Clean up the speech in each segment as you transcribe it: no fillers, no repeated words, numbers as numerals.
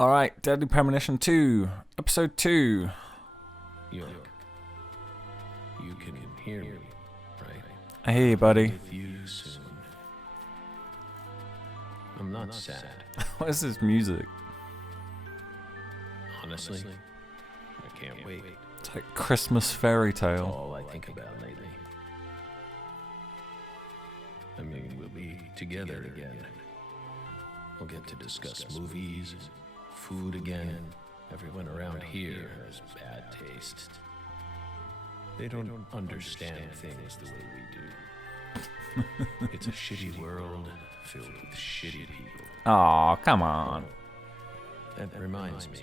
Alright, Deadly Premonition 2, Episode 2. York, you can hear me, right? I hear you, buddy. With you soon. I'm not sad. What is this music? Honestly, I can't wait. It's like Christmas fairy That's tale. all I think about lately. I mean, we'll be together again. We'll get to discuss movies, food again. Everyone around here has bad taste. They don't understand things the way we do. It's a shitty world filled with shitty people. Aw, come on. That reminds me.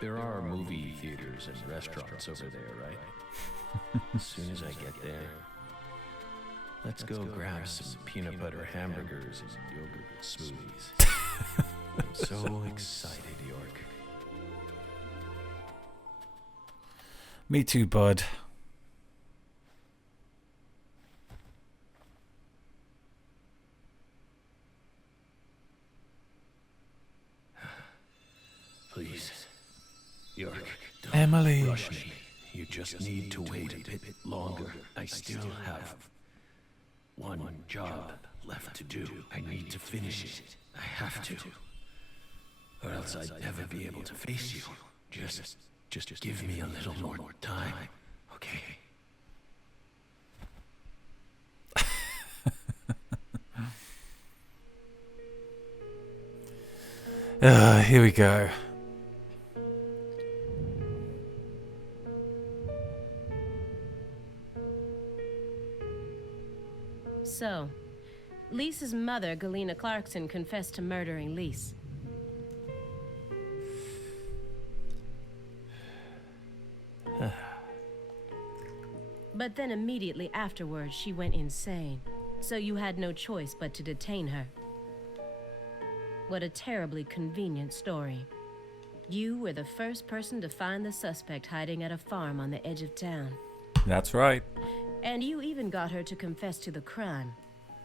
There are movie theaters and restaurants over there, right? As soon as I get there, let's go grab some peanut butter hamburgers and yogurt smoothies. I'm so excited, York. Me too, bud. Please, York, don't Emily. rush me. You just need to wait a bit longer. I still have one job left to do. I need to finish it. I have to. Or else I'd never be able to face you. Just give me a little more time, okay? Here we go. So, Lisa's mother, Galena Clarkson, confessed to murdering Lise. But then immediately afterwards, she went insane. So you had no choice but to detain her. What a terribly convenient story. You were the first person to find the suspect hiding at a farm on the edge of town. That's right. And you even got her to confess to the crime,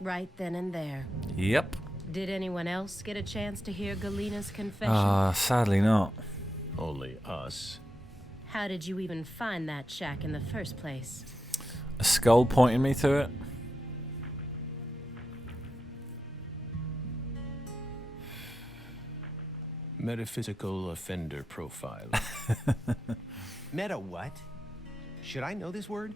right then and there. Yep. Did anyone else get a chance to hear Galena's confession? Sadly not. Only us. How did you even find that shack in the first place? A skull pointing me to it. Metaphysical offender profile. Meta what? Should I know this word?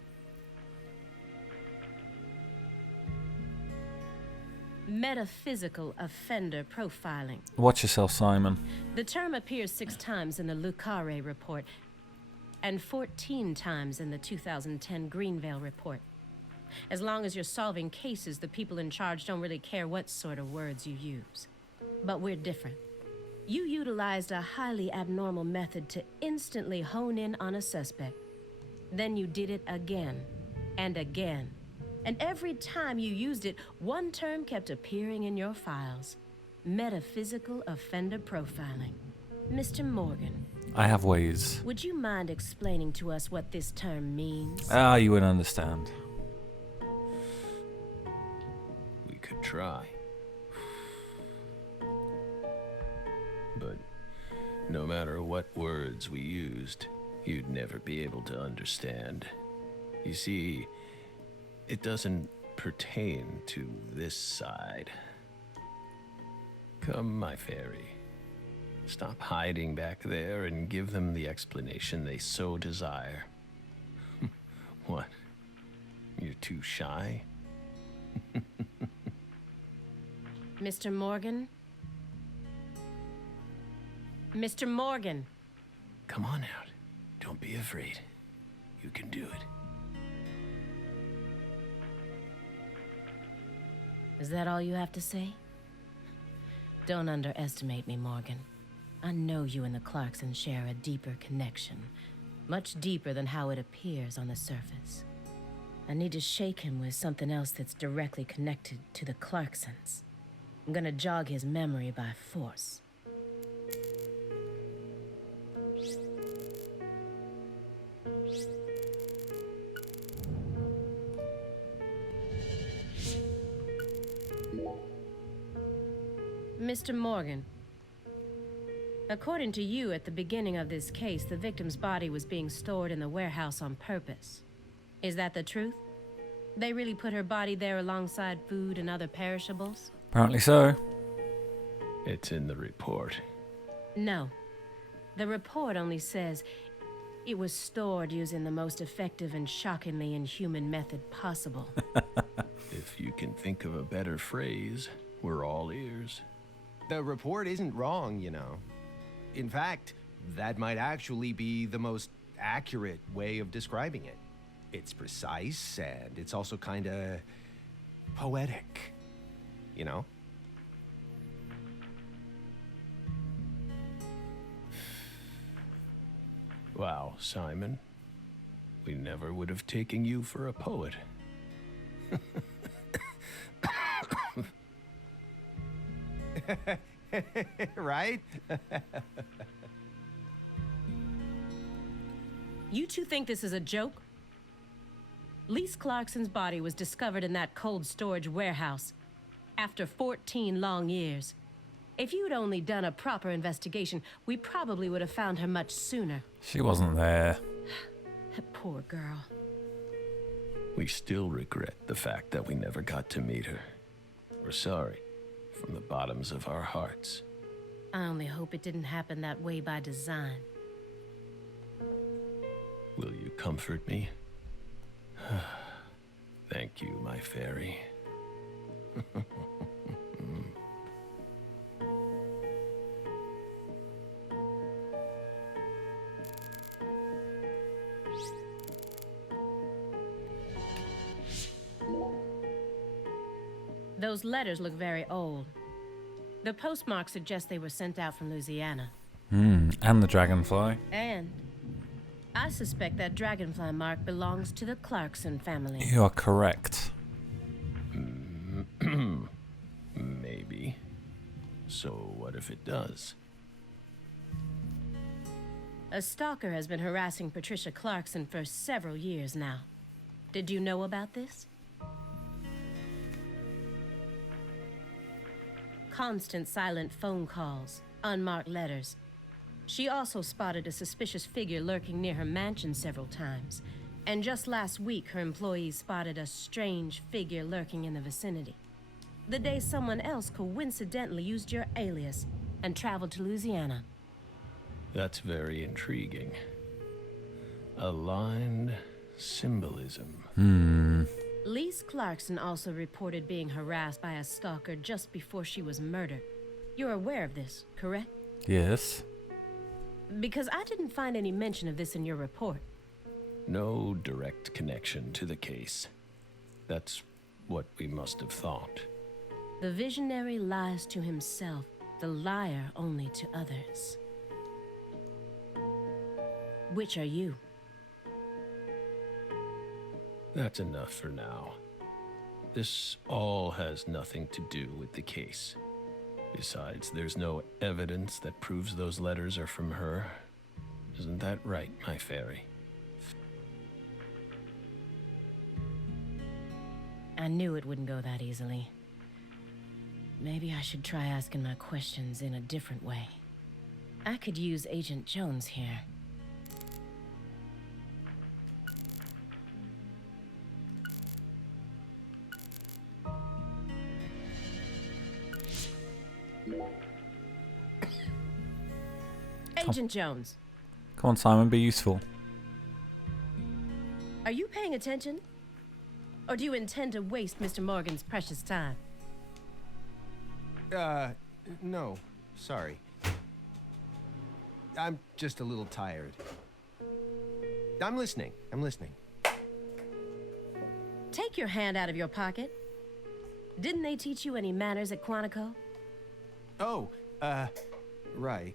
Metaphysical offender profiling. Watch yourself, Simon. The term appears 6 times in the Lucare report and 14 times in the 2010 Greenvale report. As long as you're solving cases, the people in charge don't really care what sort of words you use. But we're different. You utilized a highly abnormal method to instantly hone in on a suspect. Then you did it again and again. And every time you used it, one term kept appearing in your files. Metaphysical offender profiling. Mr. Morgan, I have ways. would you mind explaining to us what this term means? You wouldn't understand. We could try. But no matter what words we used, you'd never be able to understand. You see, it doesn't pertain to this side. Come, my fairy. Stop hiding back there and give them the explanation they so desire. What? You're too shy? Mr. Morgan? Mr. Morgan! Come on out. Don't be afraid. You can do it. Is that all you have to say? Don't underestimate me, Morgan. I know you and the Clarksons share a deeper connection. Much deeper than how it appears on the surface. I need to shake him with something else that's directly connected to the Clarksons. I'm gonna jog his memory by force. Mr. Morgan, According to you, at the beginning of this case, the victim's body was being stored in the warehouse on purpose. Is that the truth? They really put her body there alongside food and other perishables? Apparently so. It's in the report. No. The report only says it was stored using the most effective and shockingly inhuman method possible. If you can think of a better phrase, we're all ears. The report isn't wrong, you know. In fact, that might actually be the most accurate way of describing it. It's precise, and it's also kinda poetic, you know? Wow, Simon. We never would have taken you for a poet. Right? You two think this is a joke? Lise Clarkson's body was discovered in that cold storage warehouse after 14 long years. If you'd only done a proper investigation, we probably would have found her much sooner. She wasn't there. That poor girl. We still regret the fact that we never got to meet her. We're sorry, from the bottoms of our hearts. I only hope it didn't happen that way by design. Will you comfort me? Thank you, my fairy. Those letters look very old. The postmark suggests they were sent out from Louisiana. And the dragonfly. And I suspect that dragonfly mark belongs to the Clarkson family. You are correct. Maybe. So what if it does? A stalker has been harassing Patricia Clarkson for several years now. Did you know about this? Constant silent phone calls, unmarked letters. She also spotted a suspicious figure lurking near her mansion several times. And just last week, her employees spotted a strange figure lurking in the vicinity. The day someone else coincidentally used your alias and traveled to Louisiana. That's very intriguing. Aligned symbolism. Lise Clarkson also reported being harassed by a stalker just before she was murdered. You're aware of this, correct? Yes. Because I didn't find any mention of this in your report. No direct connection to the case. That's what we must have thought. The visionary lies to himself, the liar only to others. Which are you? That's enough for now. This all has nothing to do with the case. Besides, there's no evidence that proves those letters are from her. Isn't that right, my fairy? I knew it wouldn't go that easily. Maybe I should try asking my questions in a different way. I could use Agent Jones here. Agent Jones, Come on, Simon, be useful. are you paying attention? Or do you intend to waste Mr. Morgan's precious time? No. Sorry. I'm just a little tired. I'm listening. Take your hand out of your pocket. Didn't they teach you any manners at Quantico? Oh, right.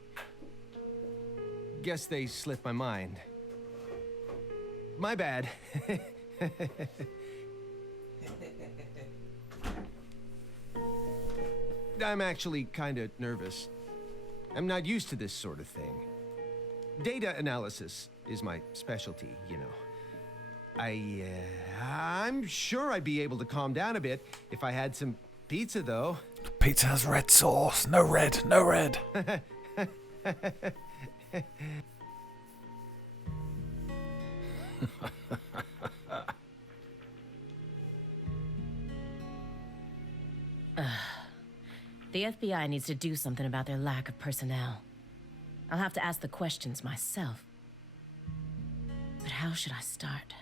Guess they slipped my mind. My bad. I'm actually kinda nervous. I'm not used to this sort of thing. Data analysis is my specialty, you know. I'm sure I'd be able to calm down a bit if I had some pizza, though. Pizza has red sauce. No red, no red. The FBI needs to do something about their lack of personnel. I'll have to ask the questions myself. But how should I start?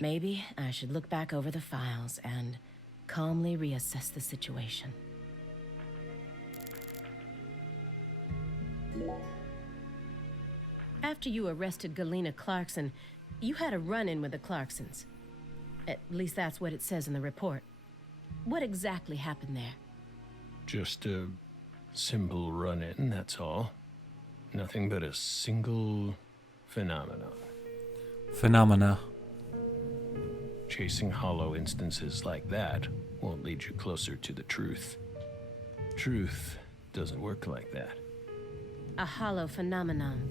Maybe I should look back over the files and calmly reassess the situation. After you arrested Galena Clarkson, you had a run-in with the Clarksons. At least that's what it says in the report. What exactly happened there? Just a simple run-in, that's all. Nothing but a single phenomenon. Phenomena. Chasing hollow instances like that won't lead you closer to the truth. Truth doesn't work like that. A hollow phenomenon,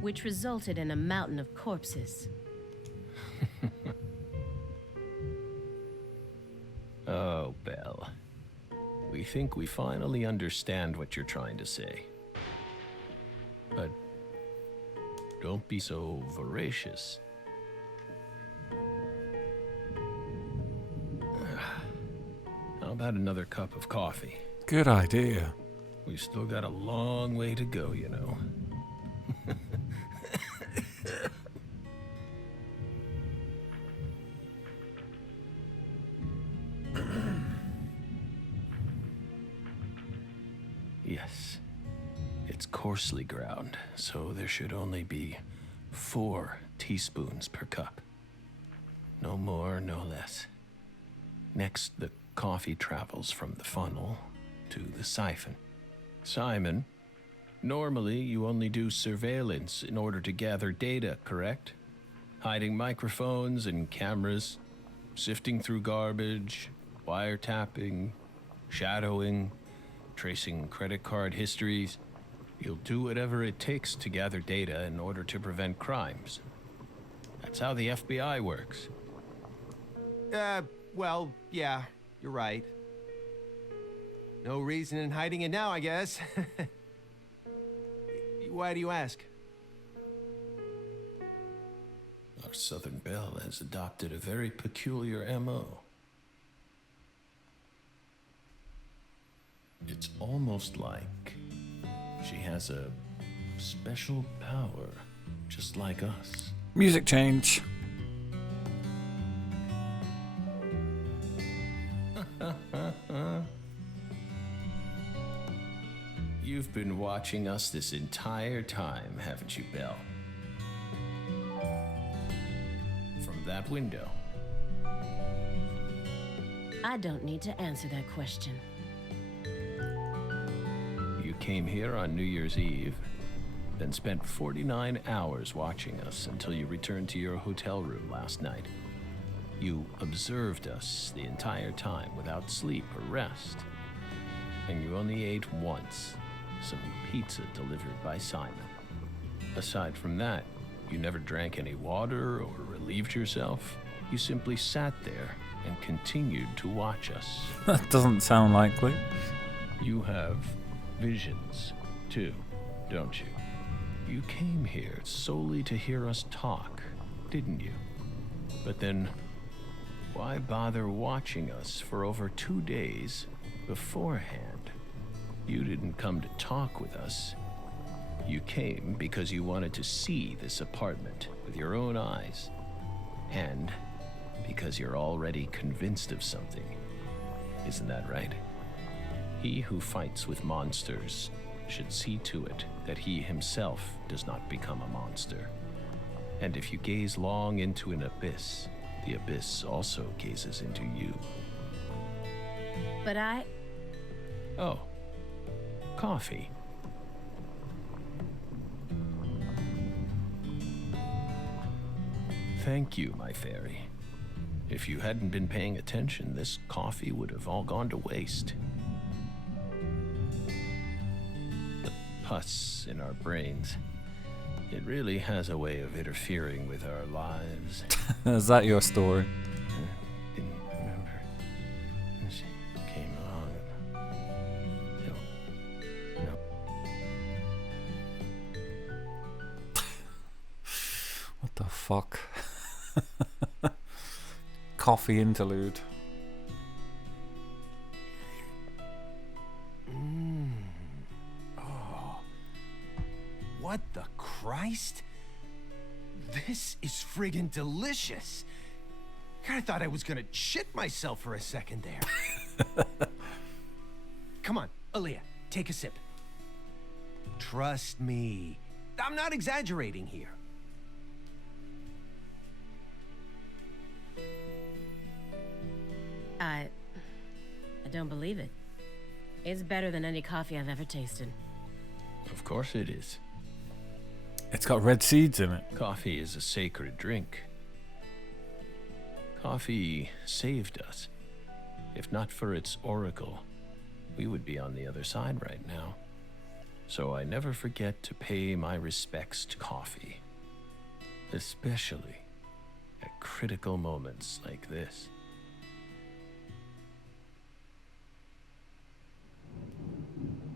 which resulted in a mountain of corpses. Oh, Belle. We think we finally understand what you're trying to say. But don't be so voracious. How about another cup of coffee? Good idea. We've still got a long way to go, you know. Yes, it's coarsely ground, so there should only be 4 teaspoons per cup. No more, no less. Next, the coffee travels from the funnel to the siphon. Simon, normally you only do surveillance in order to gather data, correct? Hiding microphones and cameras, sifting through garbage, wiretapping, shadowing, tracing credit card histories. You'll do whatever it takes to gather data in order to prevent crimes. That's how the FBI works. Well, yeah, you're right. No reason in hiding it now, I guess. Why do you ask? Our Southern Belle has adopted a very peculiar MO. It's almost like she has a special power, just like us. Music change. You've been watching us this entire time, haven't you, Belle? From that window. I don't need to answer that question. You came here on New Year's Eve, then spent 49 hours watching us until you returned to your hotel room last night. You observed us the entire time without sleep or rest. And you only ate once, some pizza delivered by Simon. Aside from that, you never drank any water or relieved yourself. You simply sat there and continued to watch us. That doesn't sound likely. You have visions, too, don't you? You came here solely to hear us talk, didn't you? But then, why bother watching us for over 2 days beforehand? You didn't come to talk with us. You came because you wanted to see this apartment with your own eyes. And because you're already convinced of something. Isn't that right? He who fights with monsters should see to it that he himself does not become a monster. And if you gaze long into an abyss, the abyss also gazes into you. But Oh, coffee. Thank you, my fairy. If you hadn't been paying attention, this coffee would have all gone to waste. The pus in our brains, it really has a way of interfering with our lives. Is that your story? Didn't remember. She came along. No. fuck? Coffee interlude. Oh. What the Christ? This is friggin' delicious. I thought I was gonna shit myself for a second there. Come on, Aaliyah, take a sip. Trust me. I'm not exaggerating here. I don't believe it. It's better than any coffee I've ever tasted. Of course it is. It's got red seeds in it. Coffee is a sacred drink. Coffee saved us. If not for its oracle, we would be on the other side right now. So I never forget to pay my respects to coffee. Especially at critical moments like this.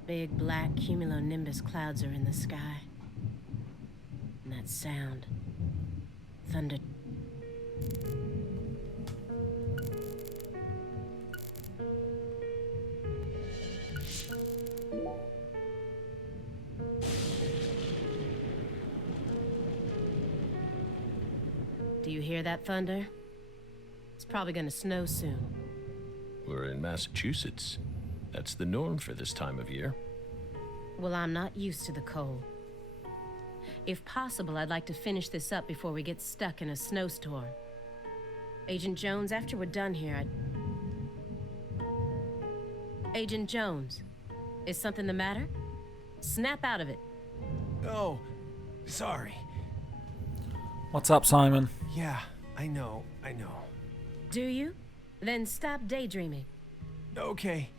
Big black cumulonimbus clouds are in the sky. And that sound. Thunder. Do you hear that thunder? It's probably gonna snow soon. We're in Massachusetts. That's the norm for this time of year. Well, I'm not used to the cold. If possible, I'd like to finish this up before we get stuck in a snowstorm. Agent Jones, after we're done here, Agent Jones, is something the matter? Snap out of it. Oh, sorry. What's up, Simon? Yeah, I know. Do you? Then stop daydreaming. Okay.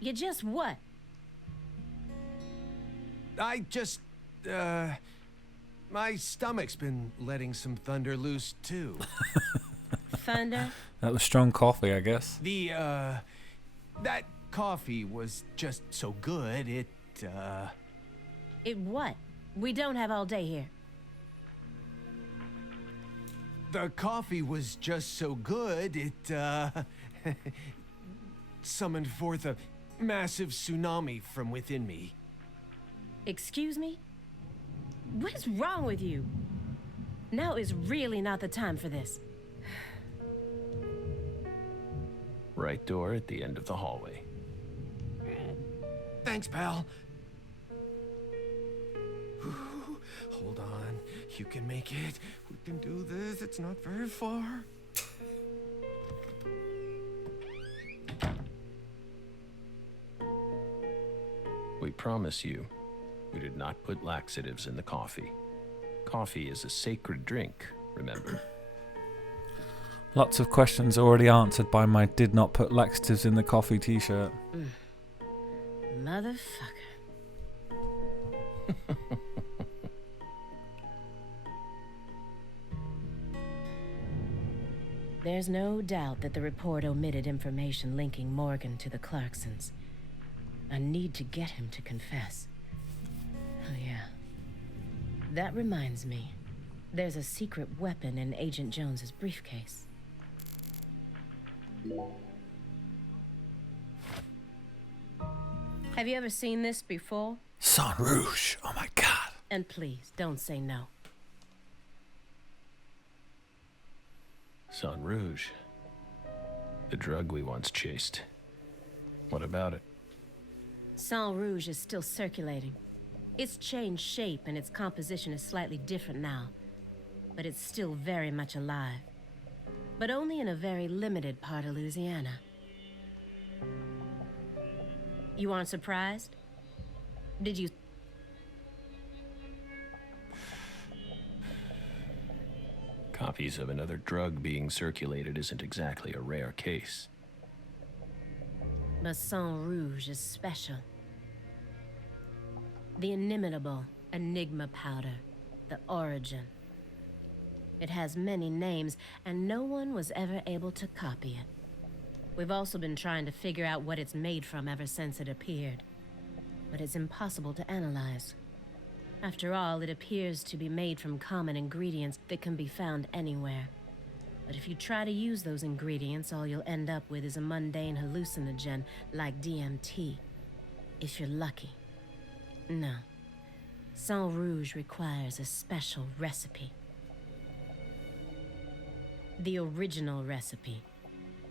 You just what? My stomach's been letting some thunder loose, too. Thunder? That was strong coffee, I guess. That coffee was just so good, It what? We don't have all day here. the coffee was just so good, it, summoned forth a massive tsunami from within me. Excuse me? What is wrong with you? Now is really not the time for this. Right door at the end of the hallway. Thanks, pal. Hold on. You can make it. We can do this. It's not very far. We promise you, we did not put laxatives in the coffee. Coffee is a sacred drink, remember? Lots of questions already answered by my did not put laxatives in the coffee t-shirt. Motherfucker. There's no doubt that the report omitted information linking Morgan to the Clarksons. I need to get him to confess. Oh, yeah. That reminds me. There's a secret weapon in Agent Jones's briefcase. Have you ever seen this before? Sang Rouge. Oh my god. And please, don't say no. Sang Rouge. The drug we once chased. What about it? Sang Rouge is still circulating. It's changed shape and its composition is slightly different now. But it's still very much alive. But only in a very limited part of Louisiana. You aren't surprised? Did you... Copies of another drug being circulated isn't exactly a rare case. But Sang Rouge is special. The inimitable Enigma powder, the origin. It has many names, and no one was ever able to copy it. We've also been trying to figure out what it's made from ever since it appeared. But it's impossible to analyze. After all, it appears to be made from common ingredients that can be found anywhere. But if you try to use those ingredients, all you'll end up with is a mundane hallucinogen like DMT. If you're lucky. No. Sang Rouge requires a special recipe. The original recipe,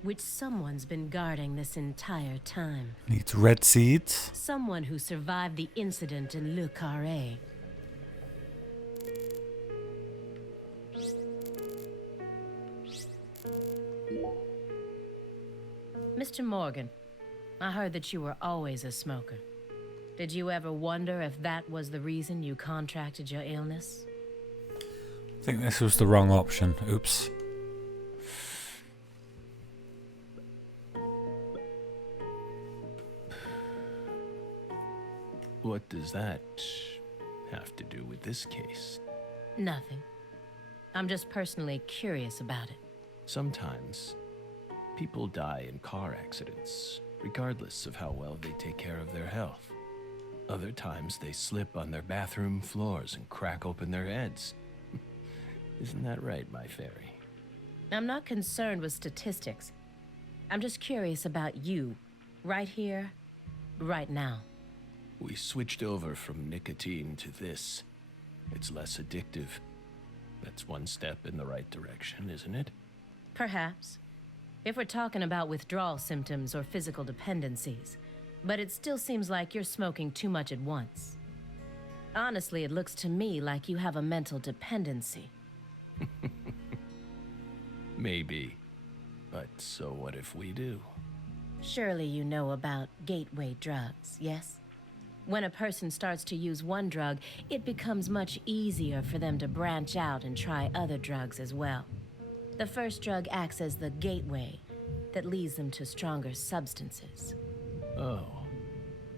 which someone's been guarding this entire time. Needs red seeds. Someone who survived the incident in Le Carré. Mr. Morgan, I heard that you were always a smoker. Did you ever wonder if that was the reason you contracted your illness? I think this was the wrong option. Oops. What does that have to do with this case? Nothing. I'm just personally curious about it. Sometimes, people die in car accidents, regardless of how well they take care of their health. Other times, they slip on their bathroom floors and crack open their heads. Isn't that right, my fairy? I'm not concerned with statistics. I'm just curious about you, right here, right now. We switched over from nicotine to this. It's less addictive. That's one step in the right direction, isn't it? Perhaps. If we're talking about withdrawal symptoms or physical dependencies. But it still seems like you're smoking too much at once. Honestly, it looks to me like you have a mental dependency. Maybe. But so what if we do? Surely you know about gateway drugs, yes? When a person starts to use one drug, it becomes much easier for them to branch out and try other drugs as well. The first drug acts as the gateway that leads them to stronger substances. Oh,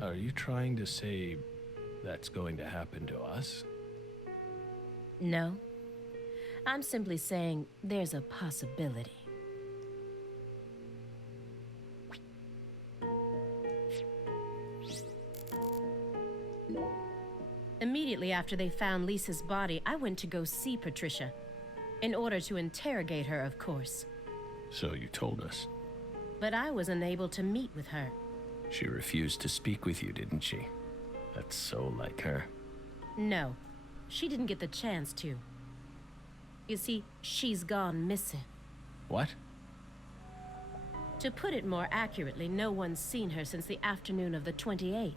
are you trying to say that's going to happen to us? No. I'm simply saying there's a possibility. Immediately after they found Lisa's body, I went to go see Patricia. In order to interrogate her, of course. So you told us. But I was unable to meet with her. She refused to speak with you, didn't she? That's so like her. No, she didn't get the chance to. You see, she's gone missing. What? To put it more accurately, no one's seen her since the afternoon of the 28th.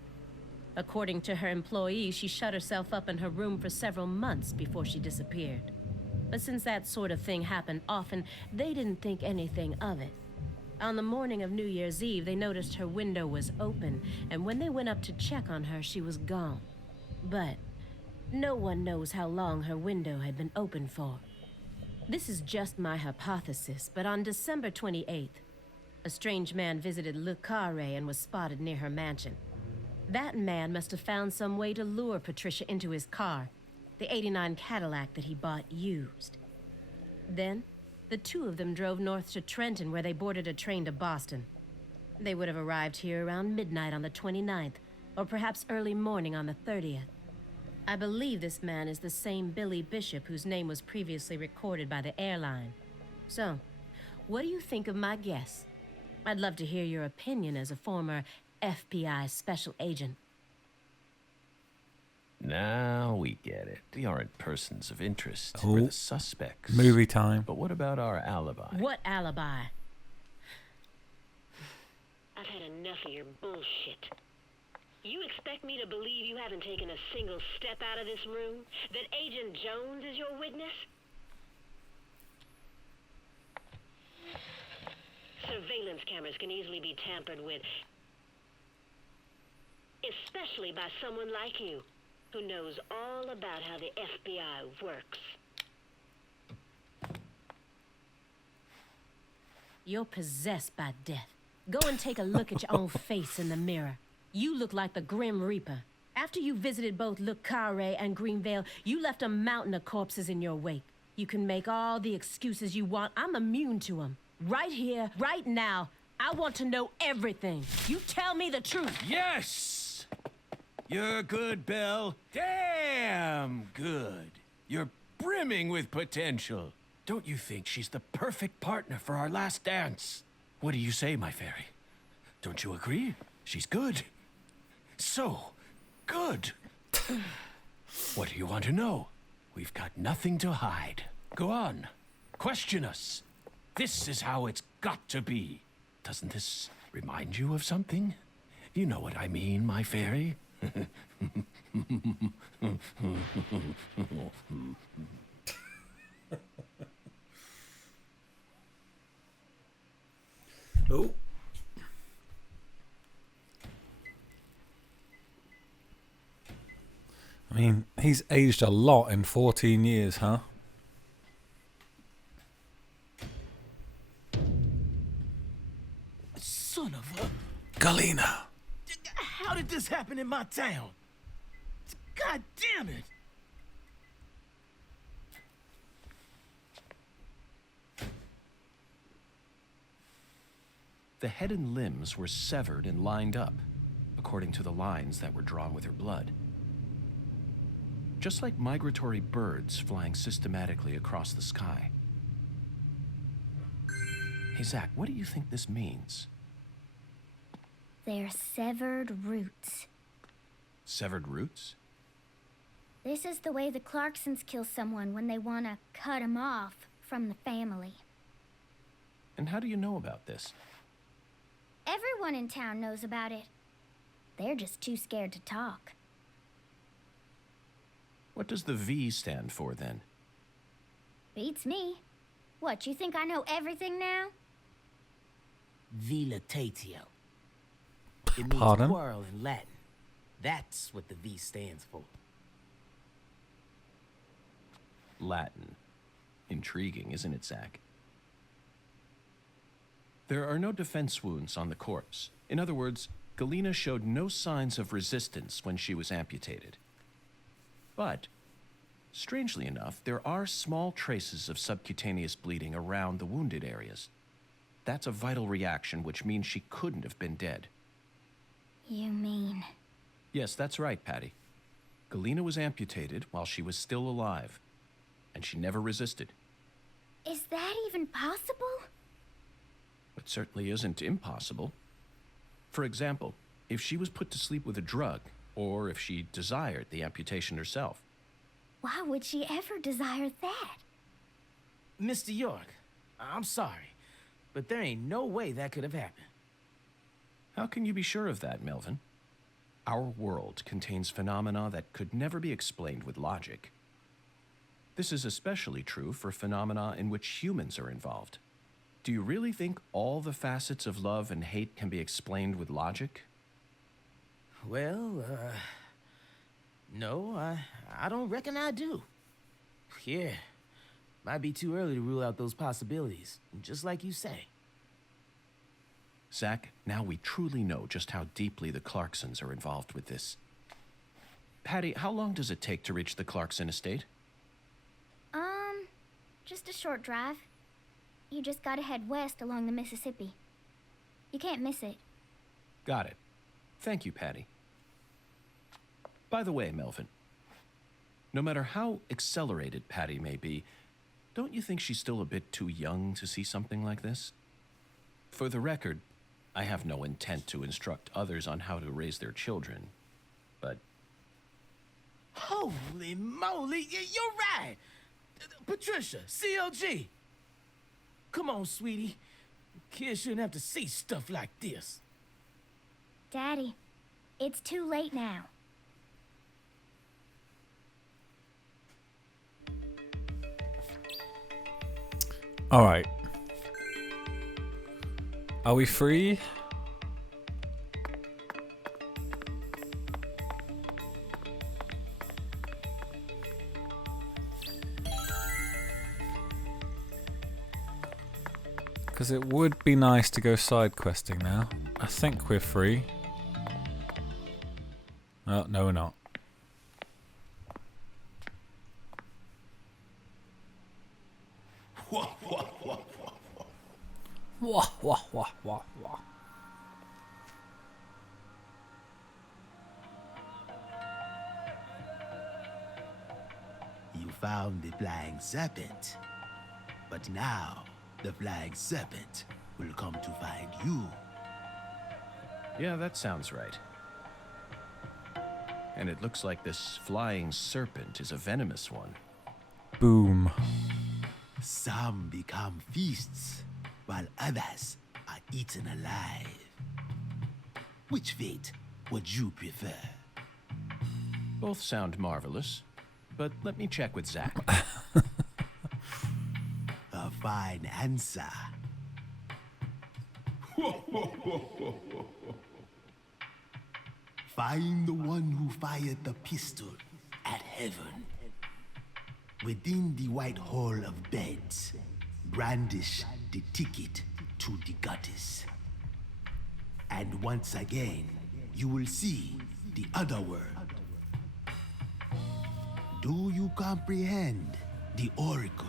According to her employees, she shut herself up in her room for several months before she disappeared. But since that sort of thing happened often, they didn't think anything of it. On the morning of New Year's Eve, they noticed her window was open, and when they went up to check on her, she was gone. But no one knows how long her window had been open for. This is just my hypothesis, but on December 28th, a strange man visited Le Carré and was spotted near her mansion. That man must have found some way to lure Patricia into his car, the '89 Cadillac that he bought used. Then, the two of them drove north to Trenton, where they boarded a train to Boston. They would have arrived here around midnight on the 29th, or perhaps early morning on the 30th. I believe this man is the same Billy Bishop whose name was previously recorded by the airline. So, what do you think of my guess? I'd love to hear your opinion as a former FBI special agent. Now we get it. We aren't persons of interest. Oh. We're the suspects. Movie time. But what about our alibi? What alibi? I've had enough of your bullshit. You expect me to believe you haven't taken a single step out of this room? That Agent Jones is your witness? Surveillance cameras can easily be tampered with, especially by someone like you, who knows all about how the FBI works. You're possessed by death. Go and take a look at your own face in the mirror. You look like the Grim Reaper. After you visited both Le Carré and Greenvale, you left a mountain of corpses in your wake. You can make all the excuses you want. I'm immune to them. Right here, right now, I want to know everything. You tell me the truth. Yes! You're good, Belle. Damn good. You're brimming with potential. Don't you think she's the perfect partner for our last dance? What do you say, my fairy? Don't you agree? She's good. So good. What do you want to know? We've got nothing to hide. Go on. Question us. This is how it's got to be. Doesn't this remind you of something? You know what I mean, my fairy? Oh. I mean, he's aged a lot in 14 years, huh? Son of a... Galena. How did this happen in my town? God damn it! The head and limbs were severed and lined up, according to the lines that were drawn with her blood. Just like migratory birds flying systematically across the sky. Hey, Zach, what do you think this means? They're severed roots. Severed roots? This is the way the Clarksons kill someone when they want to cut him off from the family. And how do you know about this? Everyone in town knows about it. They're just too scared to talk. What does the V stand for, then? Beats me. What, you think I know everything now? Vilitatio. It means Pardon? quarrel in Latin. That's what the V stands for. Latin. Intriguing, isn't it, Zach? There are no defense wounds on the corpse. In other words, Galena showed no signs of resistance when she was amputated. But, strangely enough, there are small traces of subcutaneous bleeding around the wounded areas. That's a vital reaction, which means she couldn't have been dead. You mean... Yes, that's right, Patty. Galena was amputated while she was still alive, and she never resisted. Is that even possible? It certainly isn't impossible. For example, if she was put to sleep with a drug, or if she desired the amputation herself. Why would she ever desire that? Mr. York, I'm sorry, but there ain't no way that could have happened. How can you be sure of that, Melvin? Our world contains phenomena that could never be explained with logic. This is especially true for phenomena in which humans are involved. Do you really think all the facets of love and hate can be explained with logic? Well, no, I don't reckon I do. Yeah, might be too early to rule out those possibilities, just like you say. Zach, now we truly know just how deeply the Clarksons are involved with this. Patty, how long does it take to reach the Clarkson estate? Just a short drive. You just gotta head west along the Mississippi. You can't miss it. Got it. Thank you, Patty. By the way, Melvin, no matter how accelerated Patty may be, don't you think she's still a bit too young to see something like this? For the record, I have no intent to instruct others on how to raise their children, but... Holy moly, you're right! Patricia, CLG! Come on, sweetie. Kids shouldn't have to see stuff like this. Daddy, it's too late now. Alright. Are we free? Because it would be nice to go side questing now. I think we're free. Oh, no, we're not. Wah, wah, wah, wah, wah. found the flying serpent. But now, the flying serpent will come to find you. Yeah, that sounds right. And it looks like this flying serpent is a venomous one. Boom. Some become feasts, while others are eaten alive. Which fate would you prefer? Both sound marvelous, but let me check with Zach. A fine answer. Find the one who fired the pistol at heaven. Within the white hall of beds, brandish the ticket to the goddess. And once again, you will see the other world. Do you comprehend the oracle?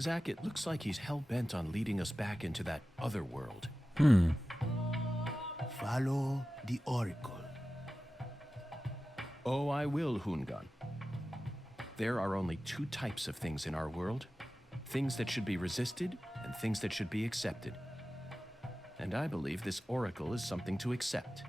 Zach, it looks like he's hell-bent on leading us back into that other world. Follow the oracle. Oh, I will, Hungan. There are only two types of things in our world. Things that should be resisted and things that should be accepted. And I believe this oracle is something to accept.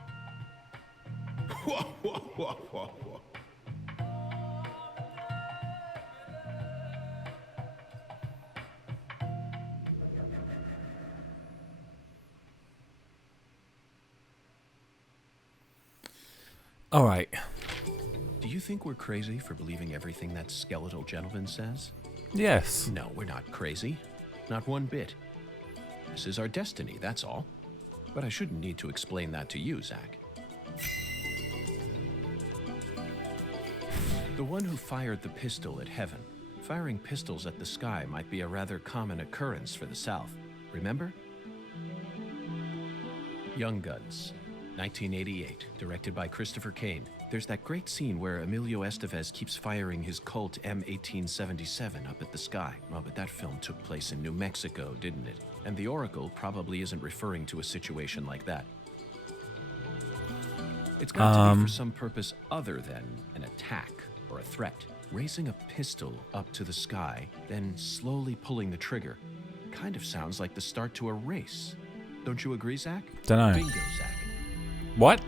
All right. Do you think we're crazy for believing everything that skeletal gentleman says? Yes. No, we're not crazy. Not one bit. This is our destiny, that's all. But I shouldn't need to explain that to you, Zach. The one who fired the pistol at heaven. Firing pistols at the sky might be a rather common occurrence for the South. Remember? Young Guns, 1988, directed by Christopher Kane. There's that great scene where Emilio Estevez keeps firing his Colt M1877 up at the sky. Well, but that film took place in New Mexico, didn't it? And the Oracle probably isn't referring to a situation like that. It's got to be for some purpose other than an attack or a threat. Raising a pistol up to the sky, then slowly pulling the trigger, kind of sounds like the start to a race. Don't you agree, Zach? Dunno. Bingo, Zach. What?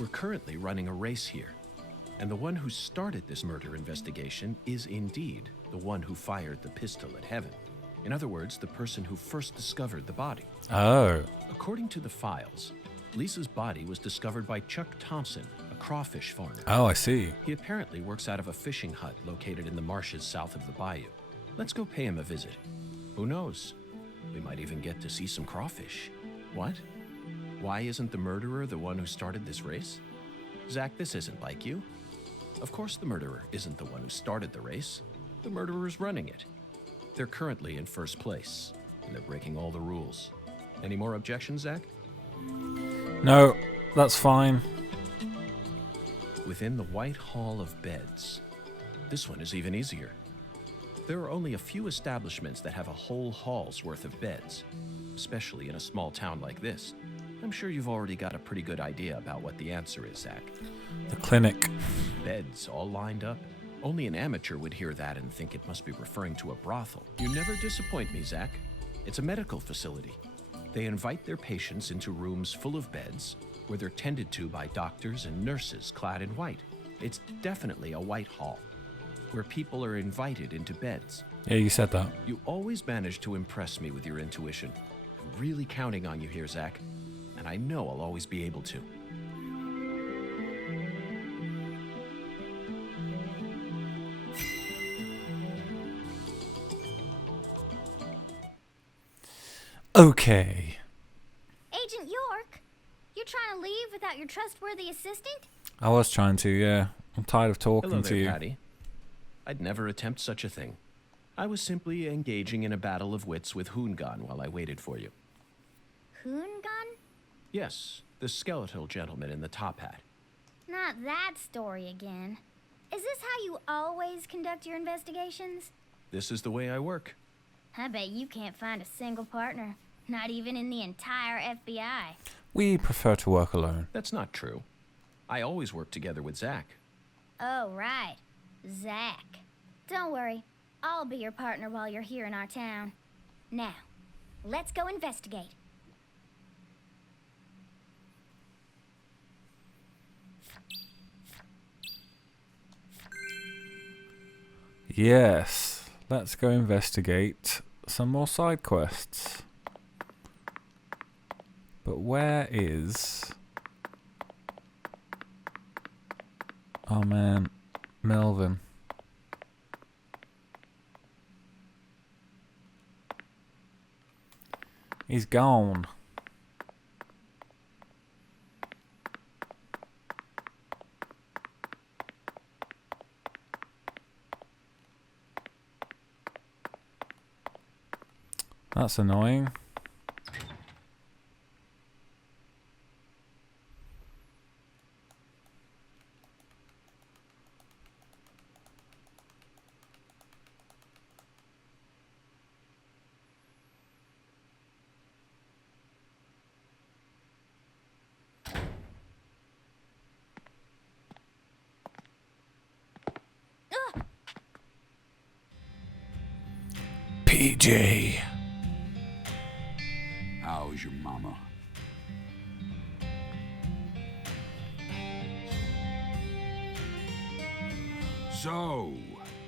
We're currently running a race here, and the one who started this murder investigation is indeed the one who fired the pistol at heaven. In other words, the person who first discovered the body. Oh. According to the files, Lisa's body was discovered by Chuck Thompson, a crawfish farmer. Oh, I see. He apparently works out of a fishing hut located in the marshes south of the bayou. Let's go pay him a visit. Who knows? We might even get to see some crawfish. What? Why isn't the murderer the one who started this race? Zach, this isn't like you. Of course the murderer isn't the one who started the race. The murderer's running it. They're currently in first place, and they're breaking all the rules. Any more objections, Zach? No, that's fine. Within the White Hall of Beds. This one is even easier. There are only a few establishments that have a whole hall's worth of beds, especially in a small town like this. I'm sure you've already got a pretty good idea about what the answer is, Zach. The clinic. Beds all lined up. Only an amateur would hear that and think it must be referring to a brothel. You never disappoint me, Zach. It's a medical facility. They invite their patients into rooms full of beds where they're tended to by doctors and nurses clad in white. It's definitely a white hall, where people are invited into beds. Yeah, you said that. You always manage to impress me with your intuition. I'm really counting on you here, Zach. And I know I'll always be able to. Okay. Agent York, you're trying to leave without your trustworthy assistant? I was trying to, yeah. I'm tired of talking Hello to there, you. Patty. I'd never attempt such a thing. I was simply engaging in a battle of wits with Hungan while I waited for you. Hungan? Yes, the skeletal gentleman in the top hat. Not that story again. Is this how you always conduct your investigations? This is the way I work. I bet you can't find a single partner. Not even in the entire FBI. We prefer to work alone. That's not true. I always work together with Zach. Oh, right. Zach. Don't worry. I'll be your partner while you're here in our town. Now, let's go investigate. Yes, let's go investigate some more side quests. But where is... Oh man, Melvin. He's gone. That's annoying. PJ. How's your mama? So,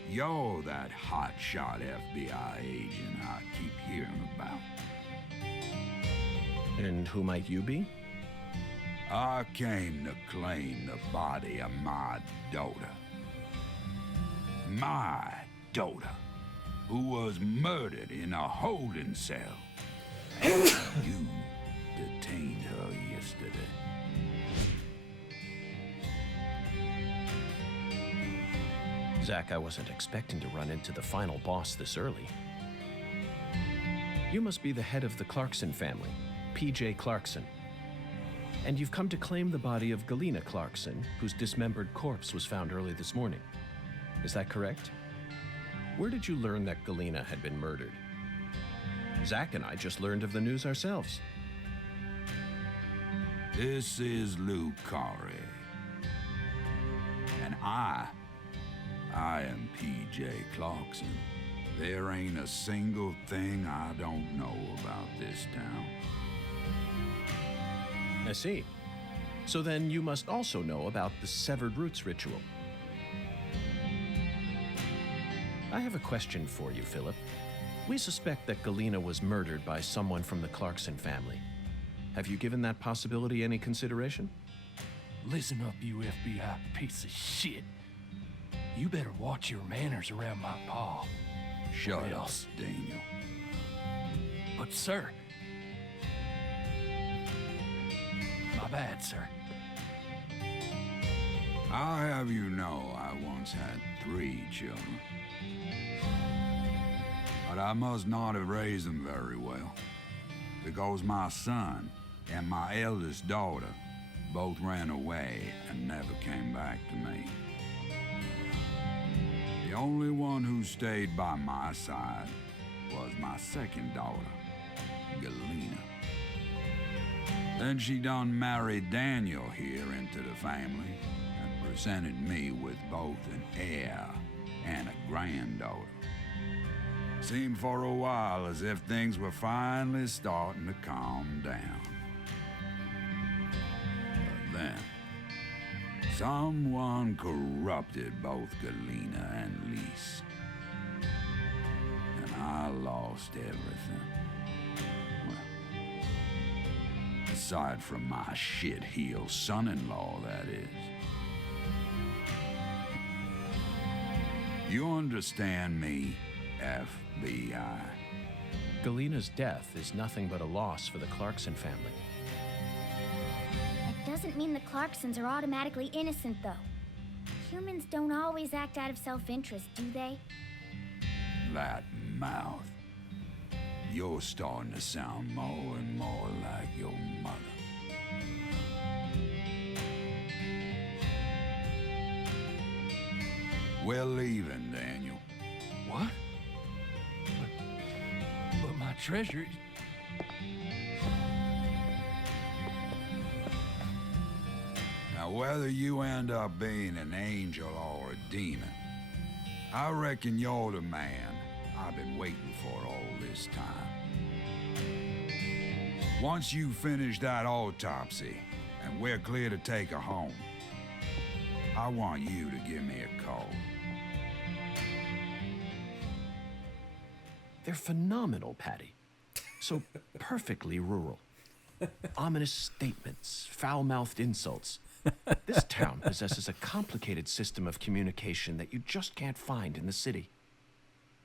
you're that hotshot FBI agent I keep hearing about. And who might you be? I came to claim the body of my daughter. My daughter, who was murdered in a holding cell. You detained her yesterday. Zach, I wasn't expecting to run into the final boss this early. You must be the head of the Clarkson family, PJ Clarkson. And you've come to claim the body of Galena Clarkson, whose dismembered corpse was found early this morning. Is that correct? Where did you learn that Galena had been murdered? Zach and I just learned of the news ourselves. This is Luke Corey. And I am PJ Clarkson. There ain't a single thing I don't know about this town. I see. So then you must also know about the Severed Roots ritual. I have a question for you, Philip. We suspect that Galena was murdered by someone from the Clarkson family. Have you given that possibility any consideration? Listen up, you FBI piece of shit. You better watch your manners around my pa. Shut up, else? Daniel. But, sir... My bad, sir. I'll have you know I once had 3 children. But I must not have raised them very well, because my son and my eldest daughter both ran away and never came back to me. The only one who stayed by my side was my second daughter, Galena. Then she done married Daniel here into the family and presented me with both an heir and a granddaughter. Seemed for a while as if things were finally starting to calm down. But then, someone corrupted both Galena and Lise. And I lost everything. Well, aside from my shit-heel son-in-law, that is. You understand me, FBI? Galena's death is nothing but a loss for the Clarkson family. It doesn't mean the Clarksons are automatically innocent, though. Humans don't always act out of self-interest, do they? That mouth. You're starting to sound more and more like your mother. We're leaving, Daniel. What? But my treasure... Now whether you end up being an angel or a demon, I reckon you're the man I've been waiting for all this time. Once you finish that autopsy, and we're clear to take her home, I want you to give me a call. They're phenomenal, Patty. So perfectly rural. Ominous statements, foul-mouthed insults. This town possesses a complicated system of communication that you just can't find in the city.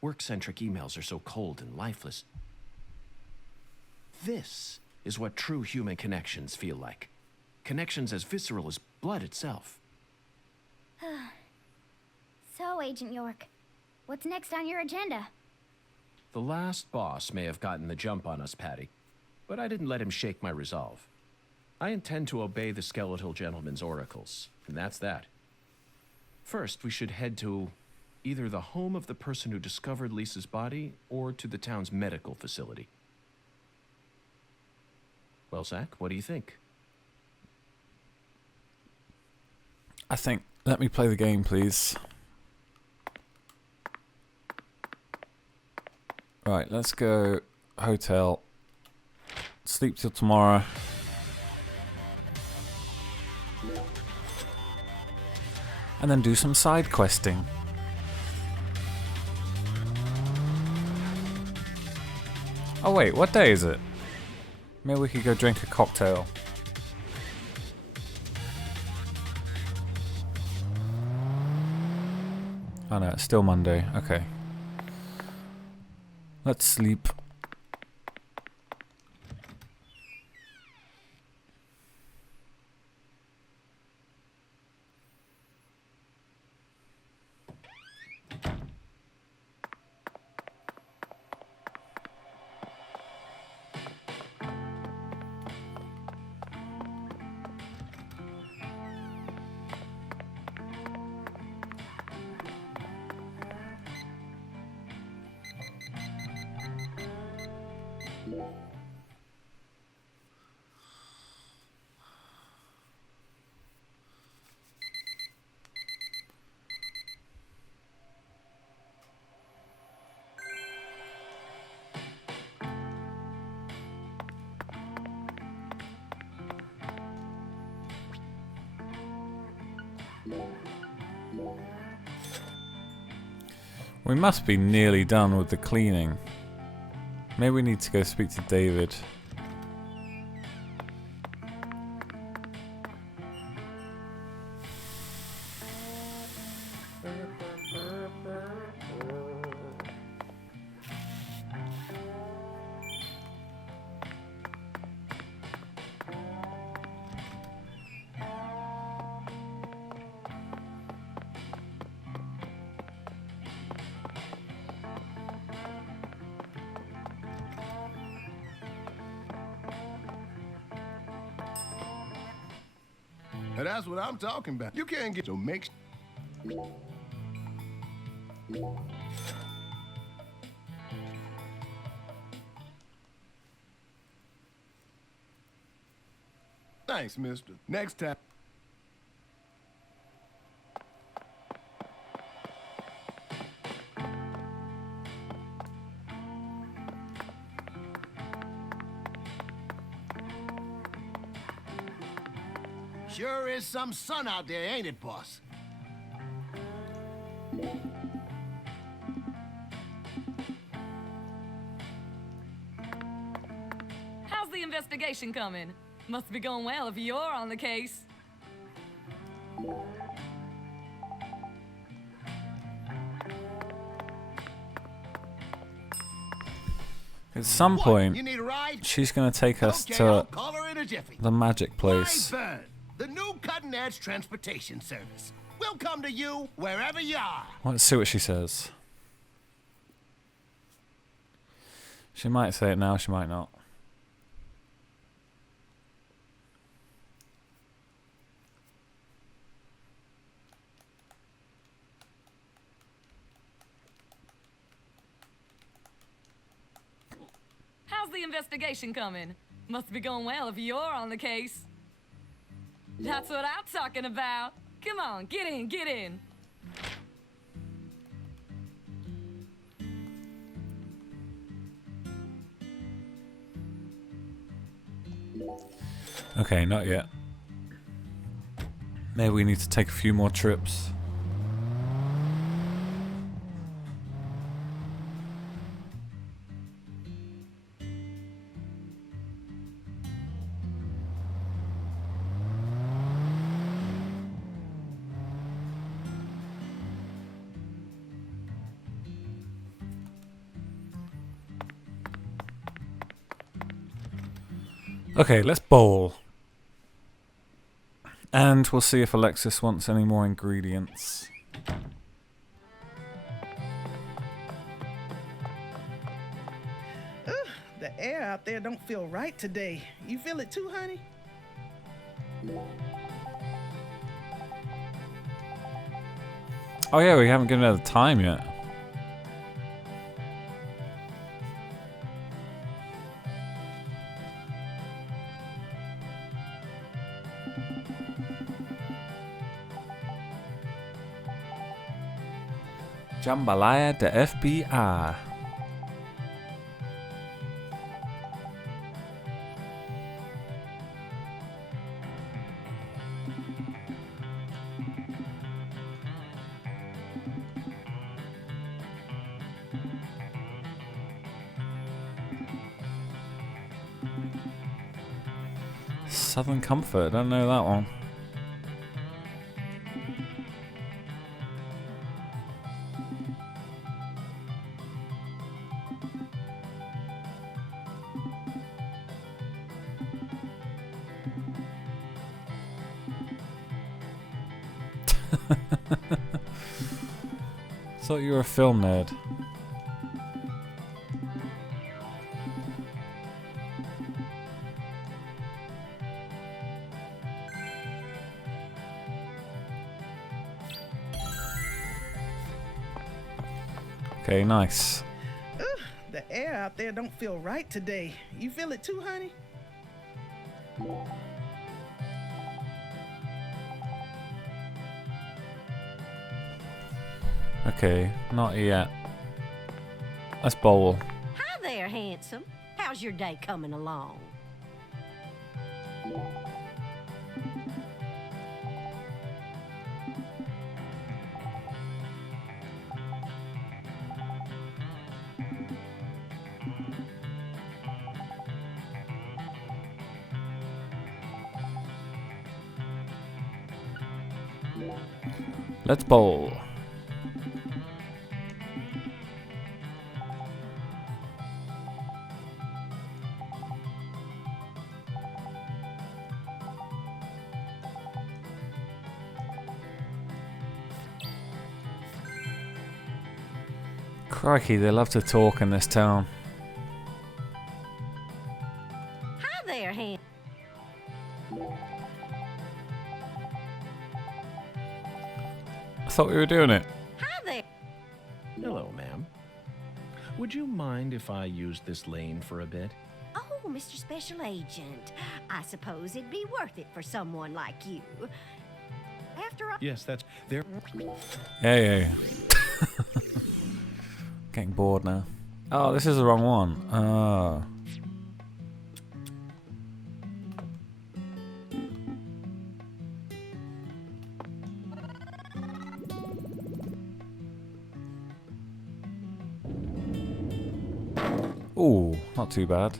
Work-centric emails are so cold and lifeless. This is what true human connections feel like. Connections as visceral as blood itself. So, Agent York, what's next on your agenda? The last boss may have gotten the jump on us, Patty, but I didn't let him shake my resolve. I intend to obey the skeletal gentleman's oracles, and that's that. First, we should head to either the home of the person who discovered Lisa's body or to the town's medical facility. Well, Zach, what do you think? I think, let me play the game, please. Right, let's go hotel. Sleep till tomorrow. And then do some side questing. Oh wait, what day is it? Maybe we could go drink a cocktail. Oh no, it's still Monday. Okay. Let's sleep. We must be nearly done with the cleaning. Maybe we need to go speak to David. And that's what I'm talking about. You can't get so mixed. Thanks, mister. Next time. Sure is some sun out there, ain't it, boss? How's the investigation coming? Must be going well if you're on the case. At some point, You need a ride? she's going to take us Okay, I'll to call her in a jiffy. the magic place. Burn, the new cutting-edge transportation service. We'll come to you wherever you are. Let's see what she says. She might say it now, she might not. How's the investigation coming? Must be going well if you're on the case. That's what I'm talking about. Come on, get in, get in. Okay, not yet. Maybe we need to take a few more trips. Okay, let's bowl. And we'll see if Alexis wants any more ingredients. The air out there don't feel right today. You feel it too, honey? Oh yeah, we haven't given her the time yet. Jambalaya de FBI. Southern Comfort, I don't know that one. Thought you were a film nerd. Okay, nice. The air out there don't feel right today. You feel it too, honey? Okay, not yet. Let's bowl. Hi there, handsome. How's your day coming along? Let's bowl. Crikey, they love to talk in this town. Hi there, handsome. I thought we were doing it. Hi there. Hello, ma'am. Would you mind if I used this lane for a bit? Oh, Mr. Special Agent. I suppose it'd be worth it for someone like you. After all... Yes, that's there. Hey. Getting bored now. Oh, this is the wrong one. Oh. Ooh, not too bad.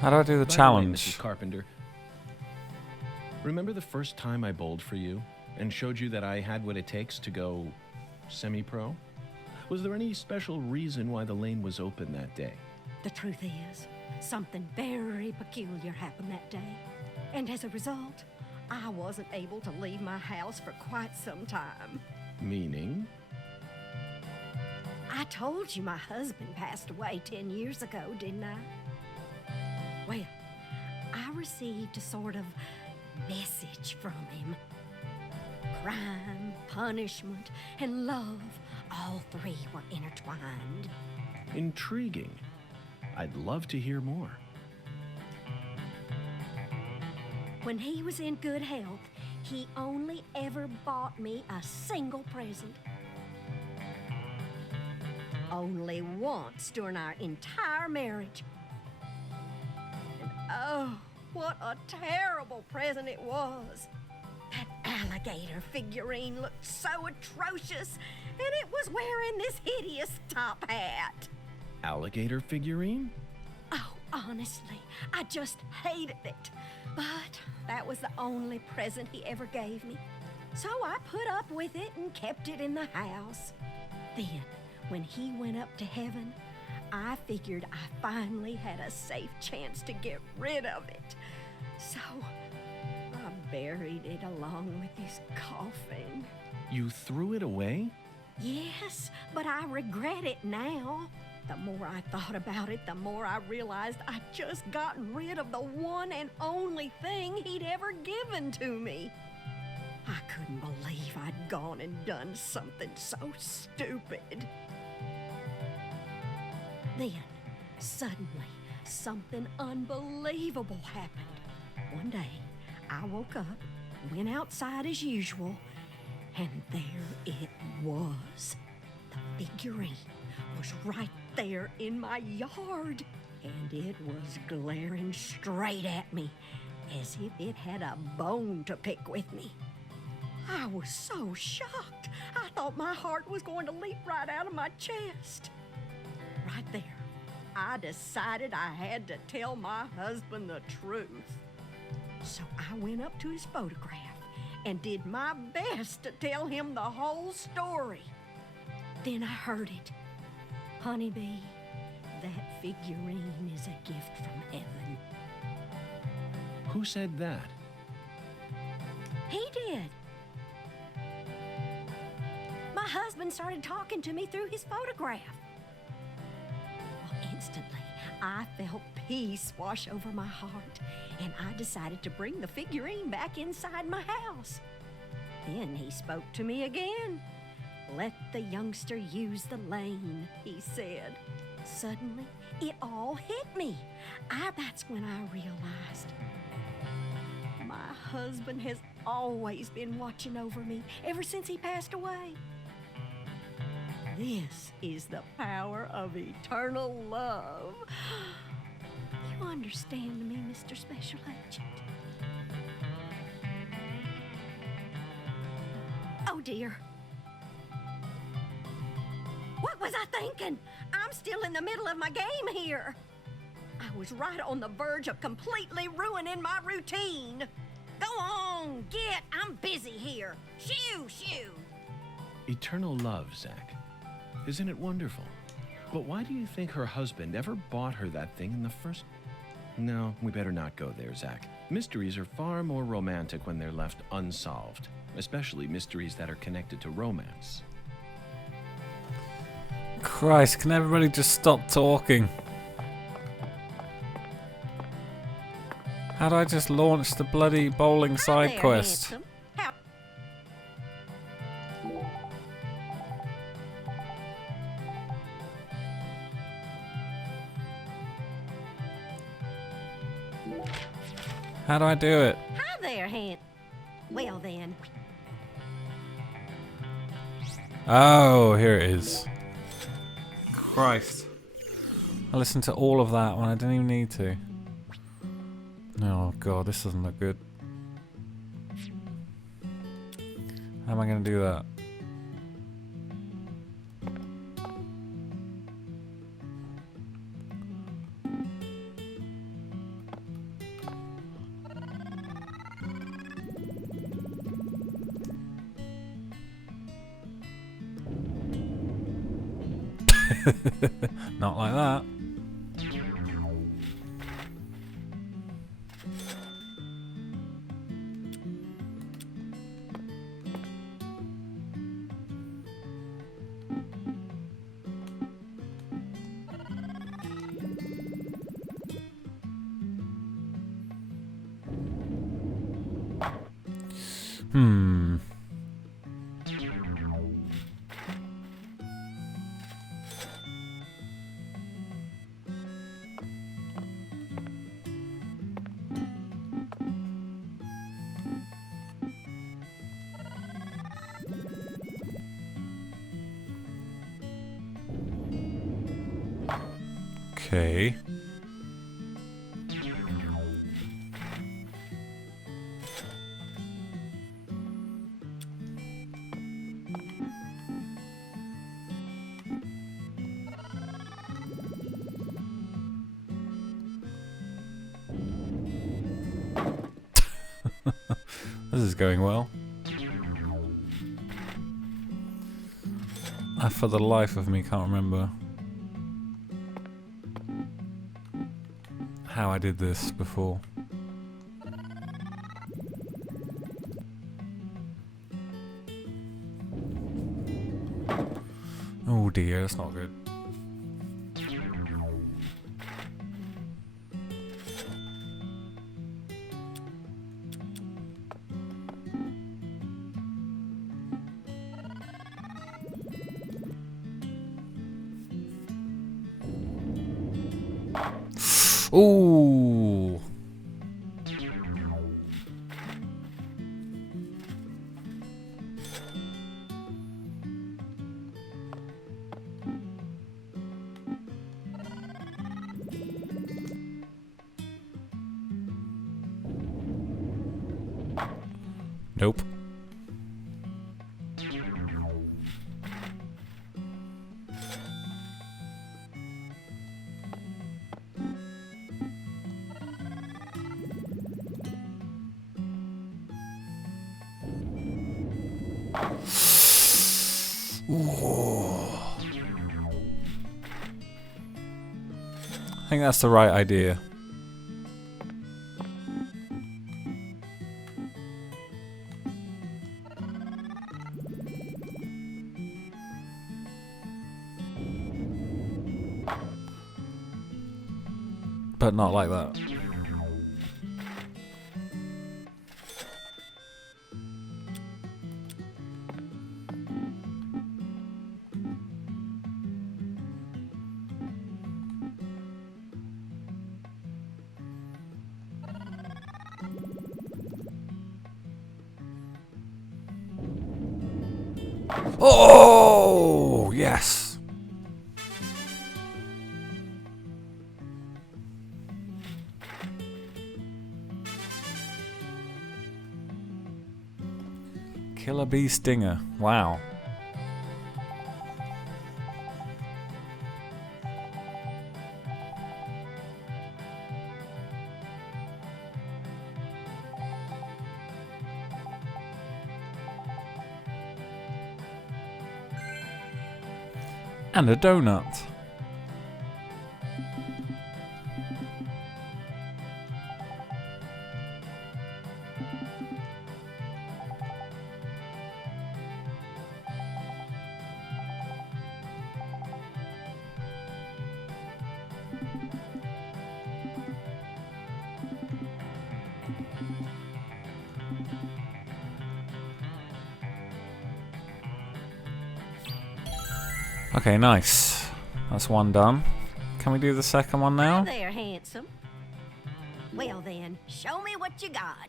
How do I do the challenge? Mrs. Carpenter, remember the first time I bowled for you and showed you that I had what it takes to go semi-pro? Was there any special reason why the lane was open that day? The truth is, something very peculiar happened that day. And as a result, I wasn't able to leave my house for quite some time. Meaning? I told you my husband passed away 10 years ago, didn't I? Well, I received a sort of message from him. Crime, punishment, and love, all three were intertwined. Intriguing. I'd love to hear more. When he was in good health, he only ever bought me a single present. Only once during our entire marriage. And oh, what a terrible present it was. That alligator figurine looked so atrocious, and it was wearing this hideous top hat. Alligator figurine? Oh, honestly, I just hated it. But that was the only present he ever gave me. So I put up with it and kept it in the house. Then, when he went up to heaven, I figured I finally had a safe chance to get rid of it. So I buried it along with his coffin. You threw it away? Yes, but I regret it now. The more I thought about it, the more I realized I'd just gotten rid of the one and only thing he'd ever given to me. I couldn't believe I'd gone and done something so stupid. Then, suddenly, something unbelievable happened. One day, I woke up, went outside as usual, and there it was. The figurine was right there in my yard, and it was glaring straight at me as if it had a bone to pick with me. I was so shocked. I thought my heart was going to leap right out of my chest. Right there, I decided I had to tell my husband the truth. So I went up to his photograph and did my best to tell him the whole story. Then I heard it. Honeybee, that figurine is a gift from heaven. Who said that? He did. My husband started talking to me through his photograph. Well, instantly, I felt peace wash over my heart, and I decided to bring the figurine back inside my house. Then he spoke to me again. Let the youngster use the lane, he said. Suddenly, it all hit me. That's when I realized my husband has always been watching over me ever since he passed away. This is the power of eternal love. You understand me, Mr. Special Agent? Oh, dear. What was I thinking? I'm still in the middle of my game here. I was right on the verge of completely ruining my routine. Go on, I'm busy here. Shoo, shoo. Eternal love, Zach. Isn't it wonderful? But why do you think her husband ever bought her that thing in the first... No, we better not go there, Zach. Mysteries are far more romantic when they're left unsolved, especially mysteries that are connected to romance. Christ, can everybody just stop talking? How do I just launch the bloody bowling side quest? How do I do it? Hi there, Han. Well then. Oh, here it is. Christ. I listened to all of that when I didn't even need to. Oh god, this doesn't look good. How am I going to do that? Not like that. Okay. This is going well. I, for the life of me, can't remember how I did this before. Oh dear, that's not good. Ooh. Nope. I think that's the right idea. But not like that. Oh, yes. Killer bee stinger. Wow. And a donut. Okay, nice. That's one done. Can we do the second one now? There, handsome. Well then, show me what you got.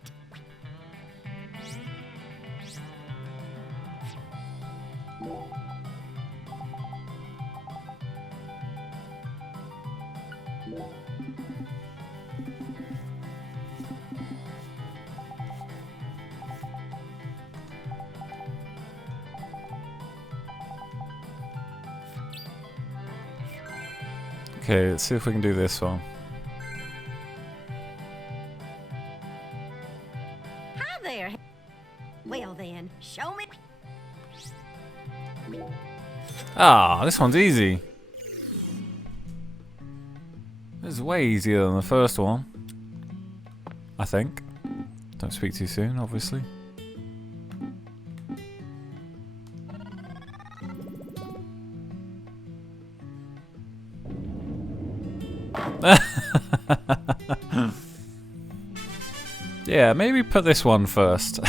Okay, let's see if we can do this one. Hi there. Well then, show me. Ah, this one's easy. This is way easier than the first one. I think. Don't speak too soon, obviously. Yeah, maybe put this one first.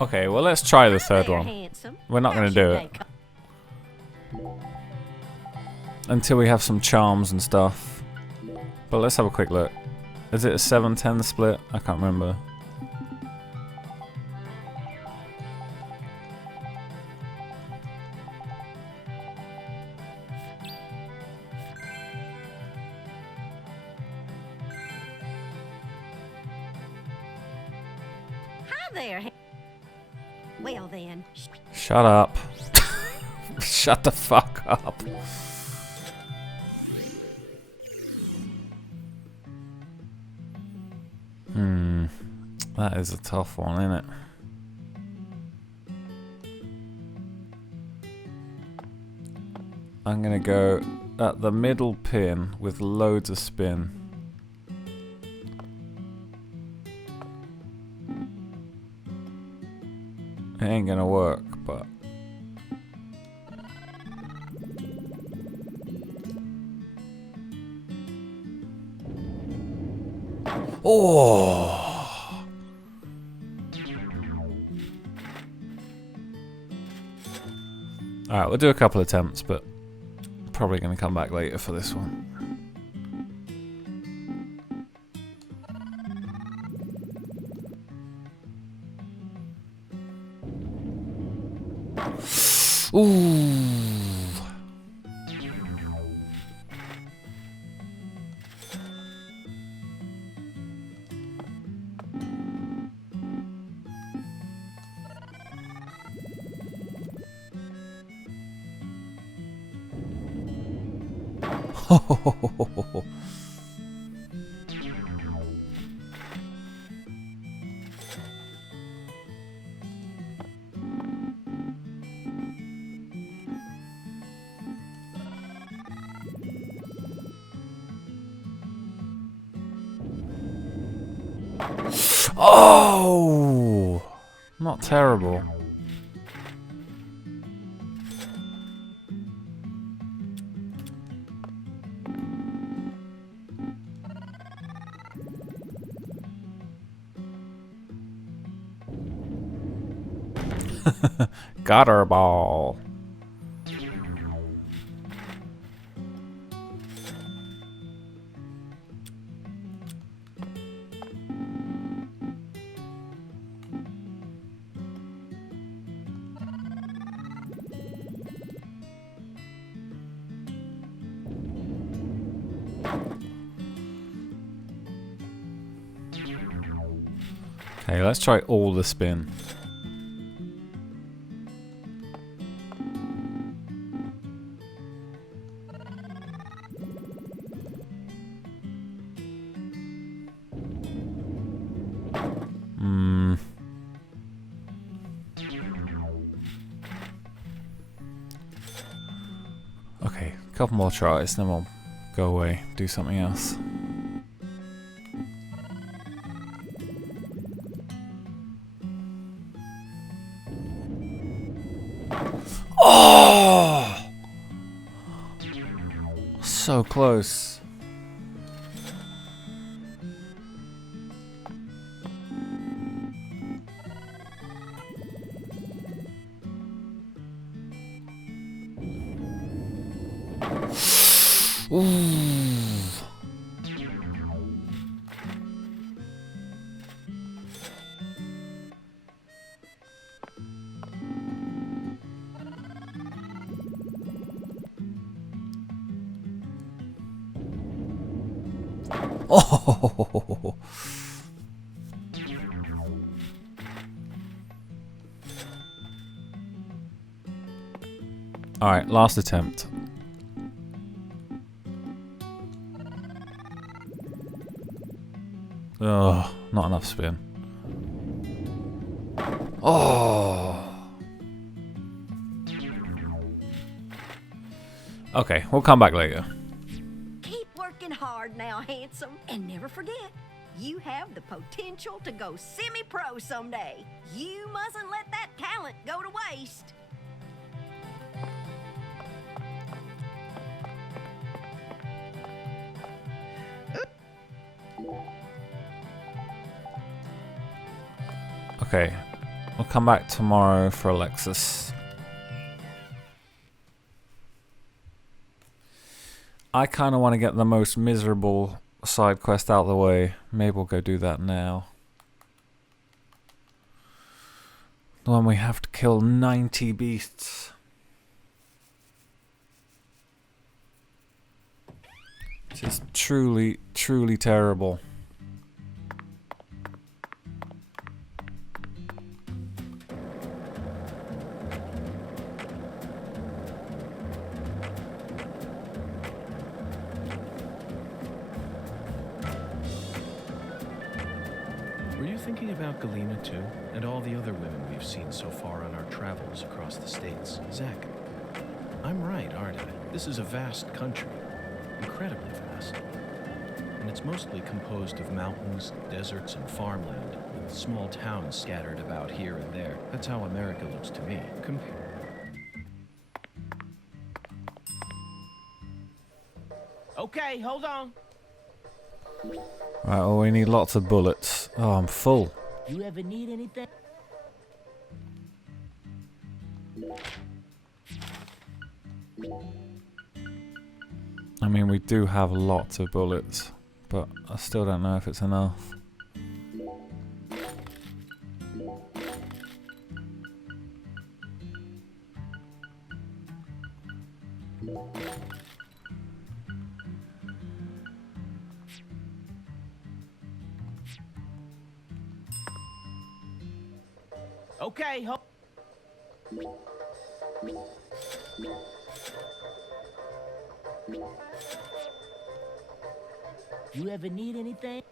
Okay, well, let's try the third There, one. handsome. We're not going How's to do your it day until we have some charms and stuff. But let's have a quick look. Is it a 7-10 split? I can't remember. Hi there. Well then. Shut up. Shut the fuck up. That is a tough one, isn't it? I'm gonna go at the middle pin with loads of spin. It ain't gonna work, but... Oh! Alright, we'll do a couple attempts, but probably gonna come back later for this one. Ooh. Oh! Not terrible. Got her ball. Okay, let's try all the spin. Okay, a couple more tries, then we'll go away, do something else. Oh! So close. Ooh. Oh. All right, last attempt. Oh, not enough spin. Oh. Okay, we'll come back later. Keep working hard now, handsome. And never forget, you have the potential to go semi-pro someday. You mustn't let that talent go to waste. Okay, We'll come back tomorrow for Alexis. I kind of want to get the most miserable side quest out of the way. Maybe we'll go do that now. The one we have to kill 90 beasts. This is truly, truly terrible. Were you thinking about Galena too? And all the other women we've seen so far on our travels across the states? Zach, I'm right, aren't I? This is a vast country. Incredibly vast. And it's mostly composed of mountains, deserts, and farmland, with small towns scattered about here and there. That's how America looks to me. Okay, hold on. Right, well, we need lots of bullets. Oh, I'm full. You ever need anything? I mean, we do have lots of bullets, but I still don't know if it's enough. Okay, you ever need anything?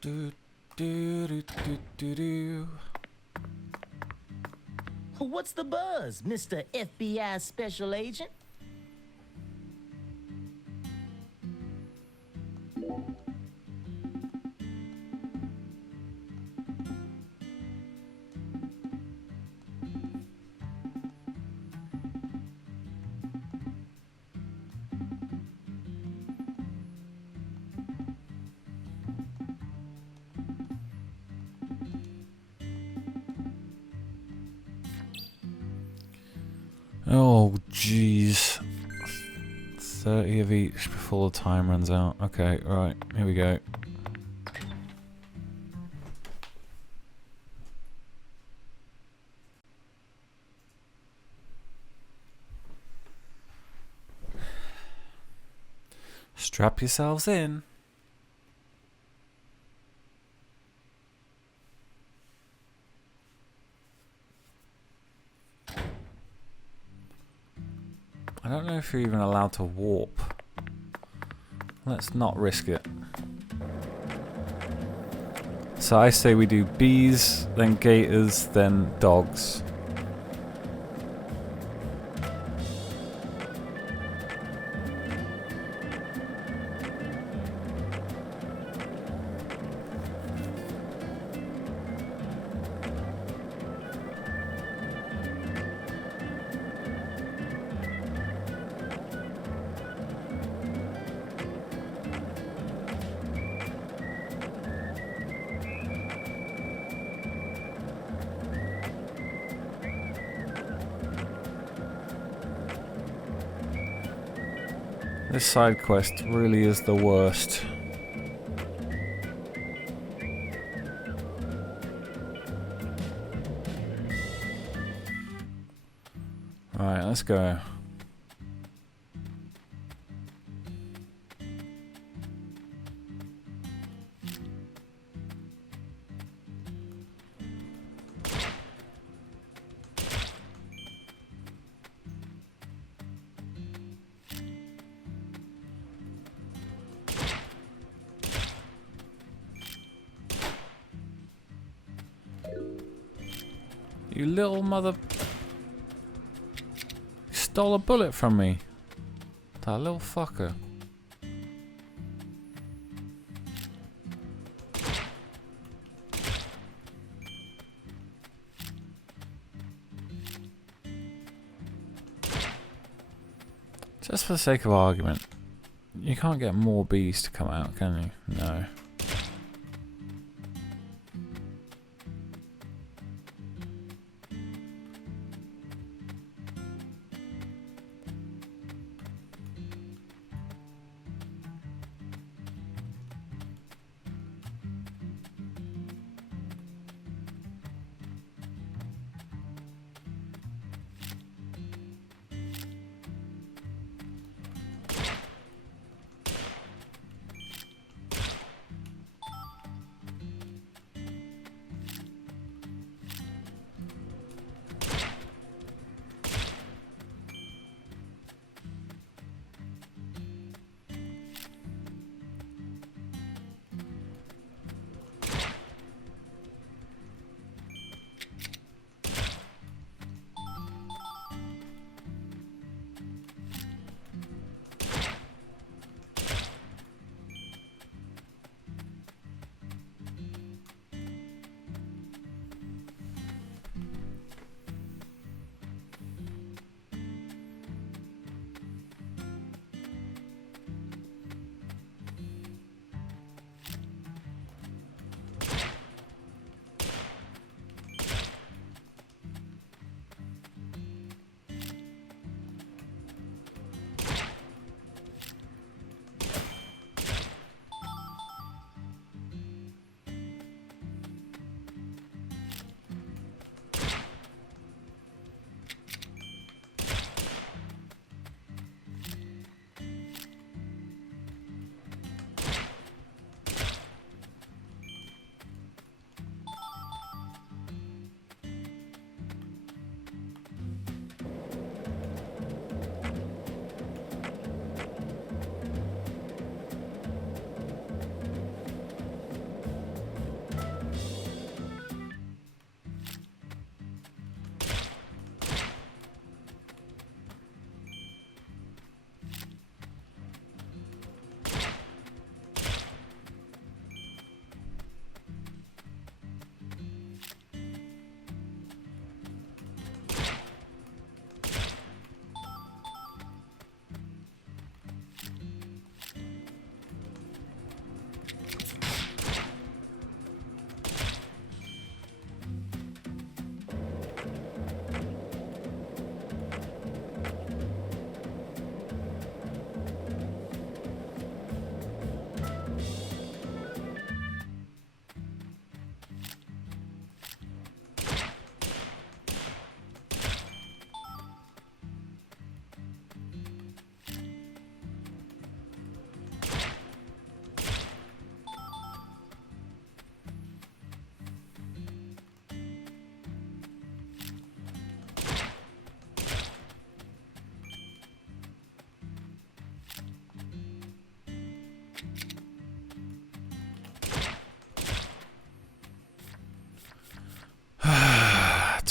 Do, do, do, do, do, do. What's the buzz, Mr. FBI Special Agent? Oh, jeez. 30 of each before the time runs out. Okay, right, here we go. Strap yourselves in. I don't know if you're even allowed to warp. Let's not risk it. So I say we do bees, then gators, then dogs. This side quest really is the worst. Alright, let's go. You little mother... You stole a bullet from me. That little fucker. Just for the sake of argument, you can't get more bees to come out, can you? No.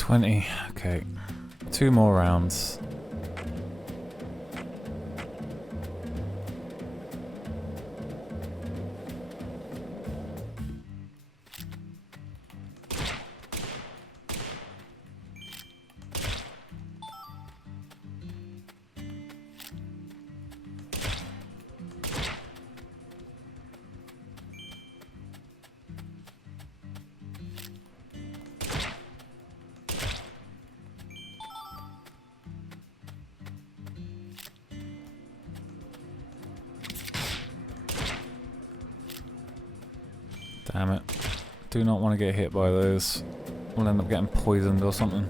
$20. Okay. 2 more rounds. Damn it. Do not want to get hit by those. We'll end up getting poisoned or something.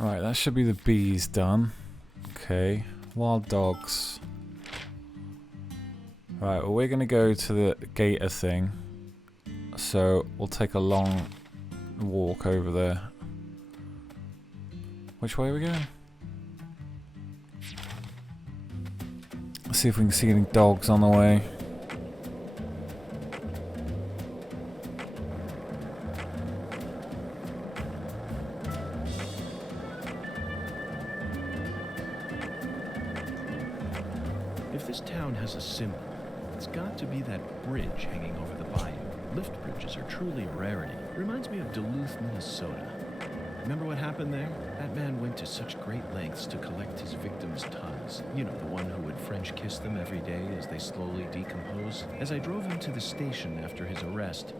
Right, that should be the bees done. Okay, wild dogs. Right, well we're gonna go to the gator thing. So we'll take a long walk over there. Which way are we going? Let's see if we can see any dogs on the way. If this town has a symbol, it's got to be that bridge hanging over the bayou. Lift bridges are truly a rarity. Reminds me of Duluth, Minnesota. Remember what happened there? That man went to such great lengths to collect his victims' tongues. You know, the one who would French kiss them every day as they slowly decompose. As I drove him to the station after his arrest,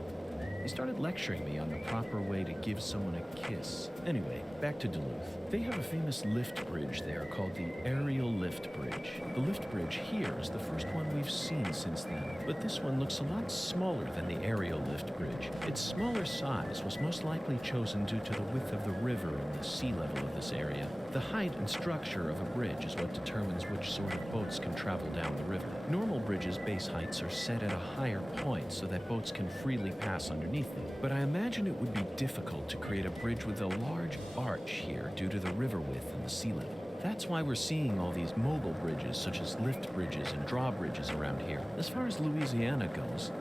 he started lecturing me on the proper way to give someone a kiss. Anyway, back to Duluth. They have a famous lift bridge there called the Aerial Lift Bridge. The lift bridge here is the first one we've seen since then, but this one looks a lot smaller than the Aerial Lift Bridge. Its smaller size was most likely chosen due to the width of the river and the sea level of this area. The height and structure of a bridge is what determines which sort of boats can travel down the river. Normal bridges' base heights are set at a higher point so that boats can freely pass underneath them. But I imagine it would be difficult to create a bridge with a large arch here due to the river width and the sea level. That's why we're seeing all these mobile bridges, such as lift bridges and drawbridges around here. As far as Louisiana goes,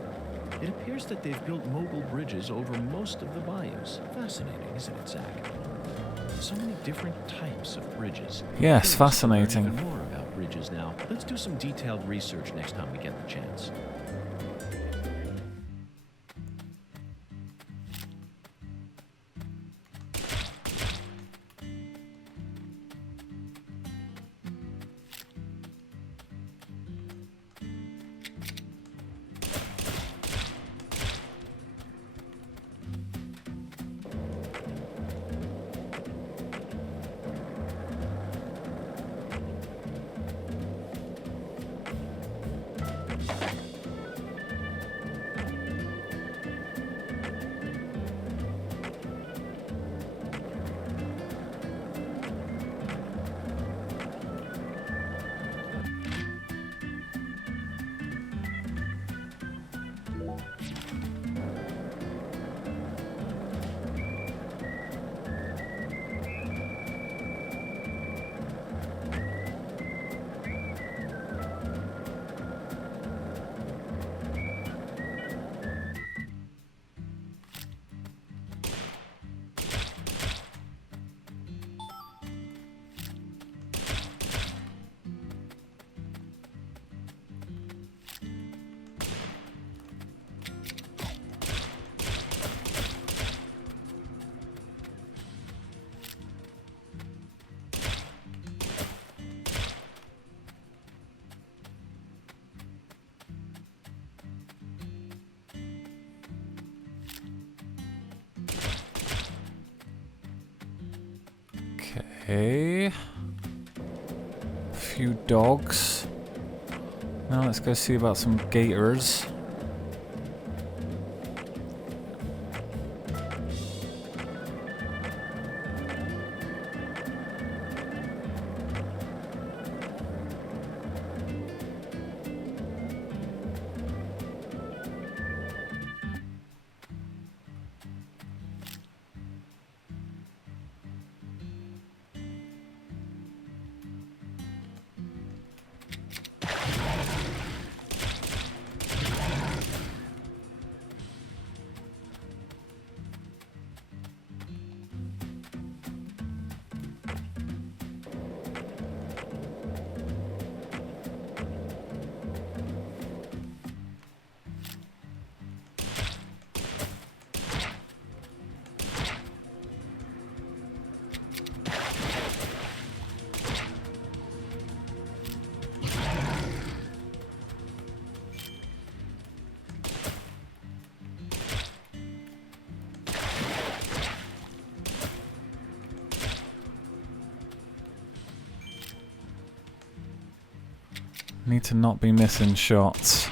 it appears that they've built mobile bridges over most of the bayous. Fascinating, isn't it, Zach? So many different types of bridges. Yes, fascinating. Even more about bridges now. Let's do some detailed research next time we get the chance. Okay. A few dogs. Now let's go see about some gators. Need to not be missing shots.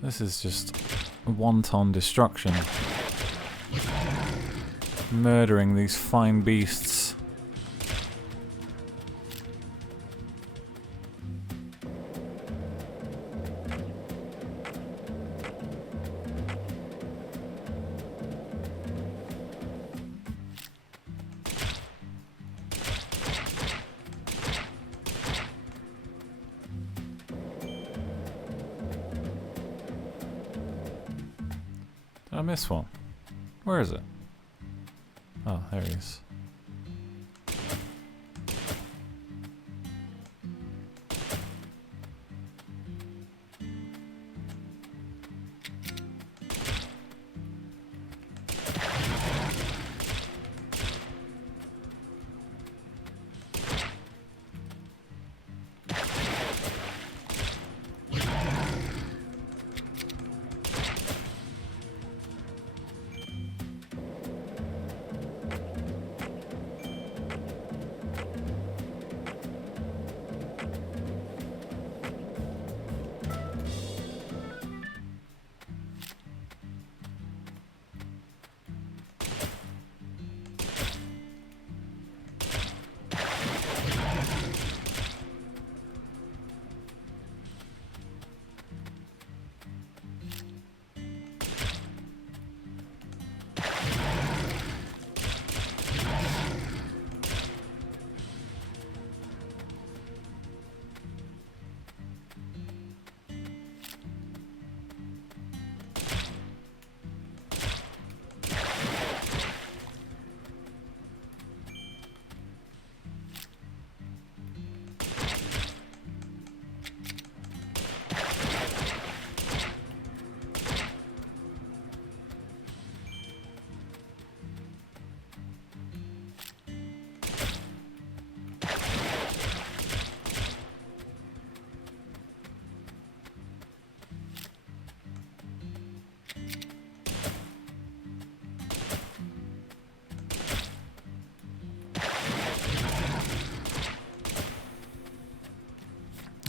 This is just wanton destruction. Murdering these fine beasts. Did I miss one? Where is it? Oh, there he is.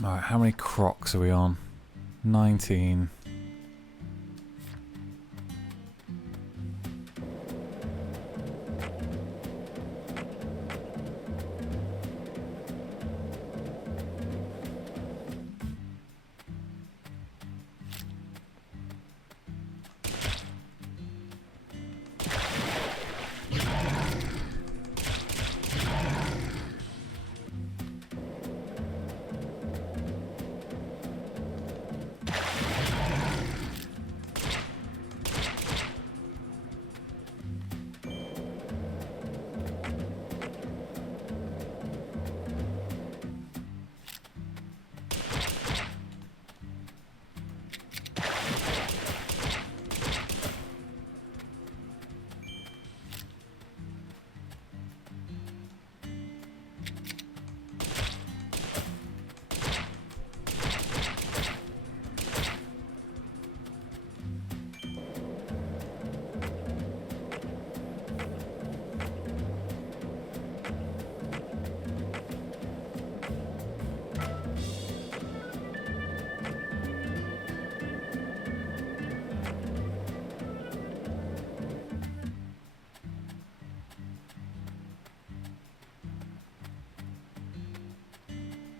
Alright, how many crocs are we on? 19.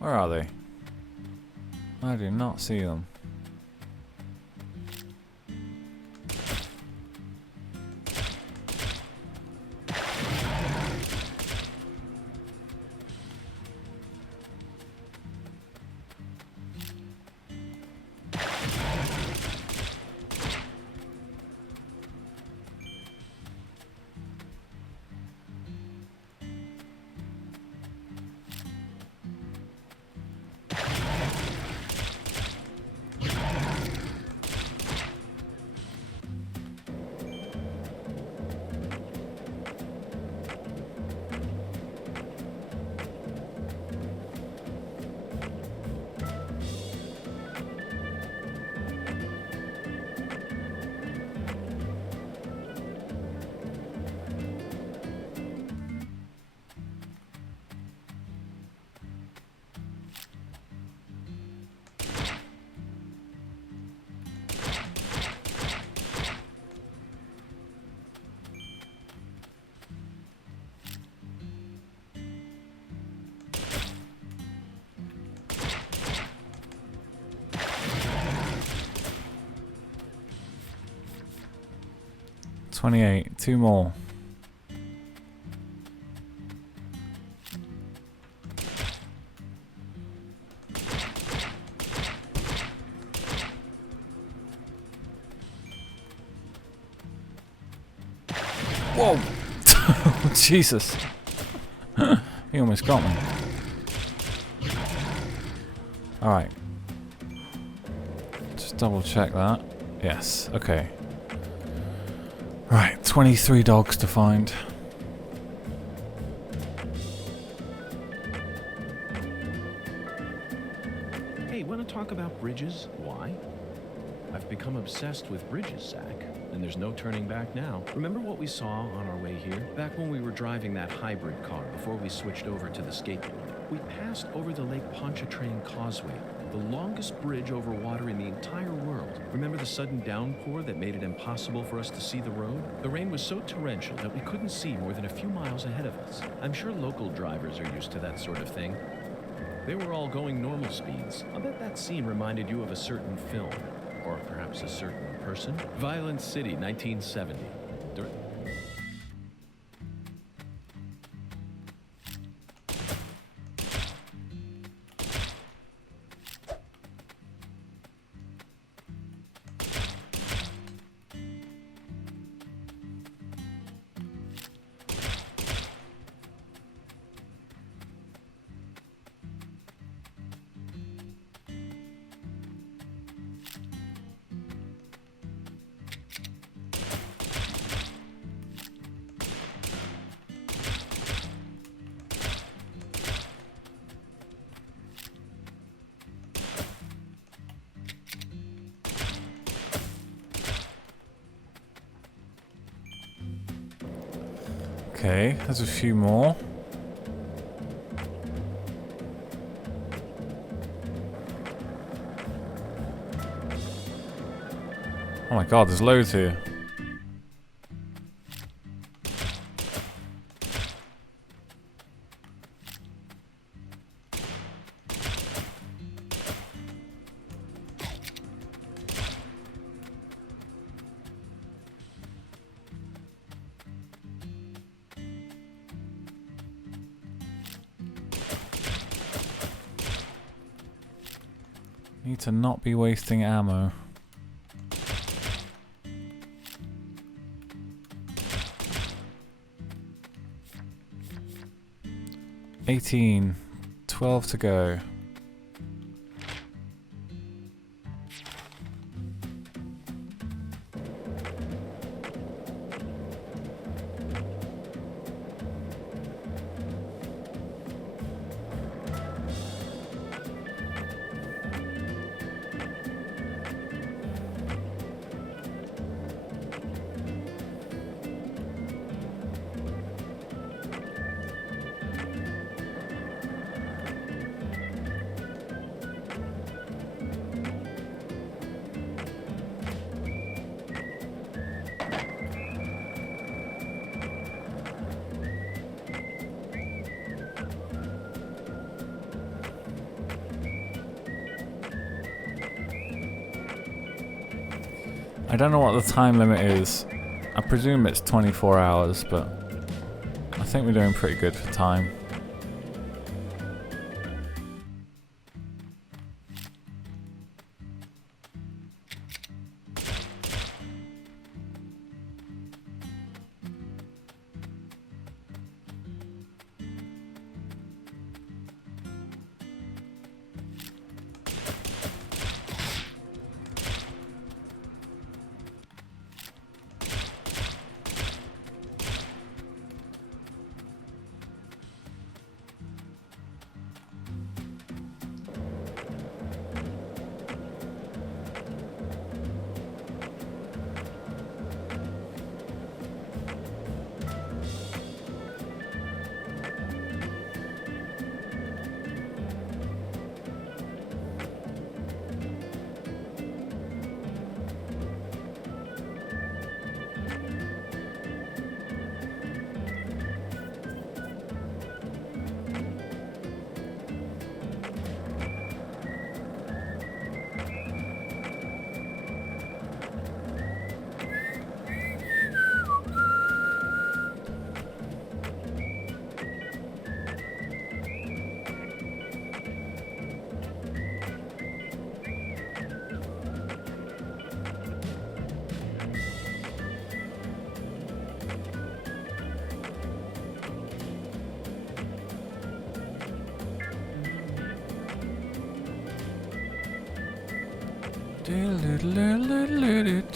Where are they? I do not see them. 28. 2 more. Whoa! Jesus. He almost got me. Alright. Just double check that. Yes, okay. Right, 23 dogs to find. Hey, want to talk about bridges? Why? I've become obsessed with bridges, Zach. And there's no turning back now. Remember what we saw on our way here? Back when we were driving that hybrid car before we switched over to the skateboard. We passed over the Lake Pontchartrain Causeway, the longest bridge over water in the entire world. Remember the sudden downpour that made it impossible for us to see the road? The rain was so torrential that we couldn't see more than a few miles ahead of us. I'm sure local drivers are used to that sort of thing. They were all going normal speeds. I'll bet that scene reminded you of a certain film. Or perhaps a certain person. Violent City, 1970. Okay, there's a few more. Oh my god, there's loads here. Need to not be wasting ammo. $18, 12 to go. I don't know what the time limit is. I presume it's 24 hours, but I think we're doing pretty good for time.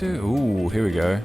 Ooh, here we go.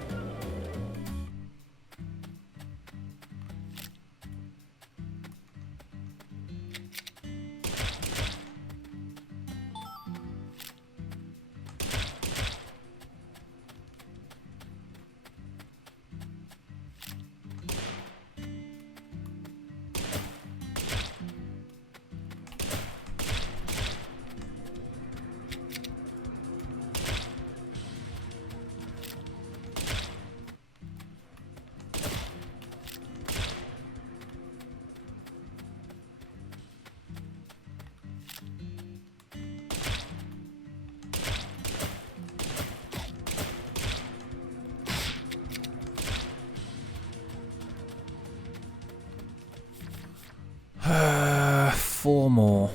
Four more.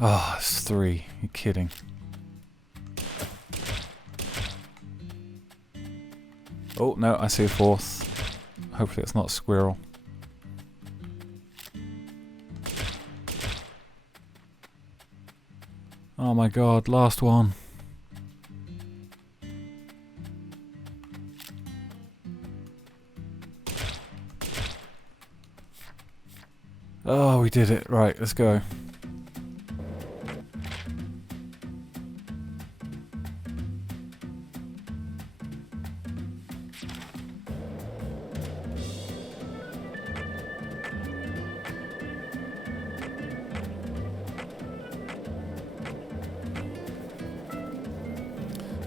Oh, it's 3. You're kidding. Oh, no, I see a 4th. Hopefully it's not a squirrel. Oh my god, last one. Oh, we did it. Right, let's go.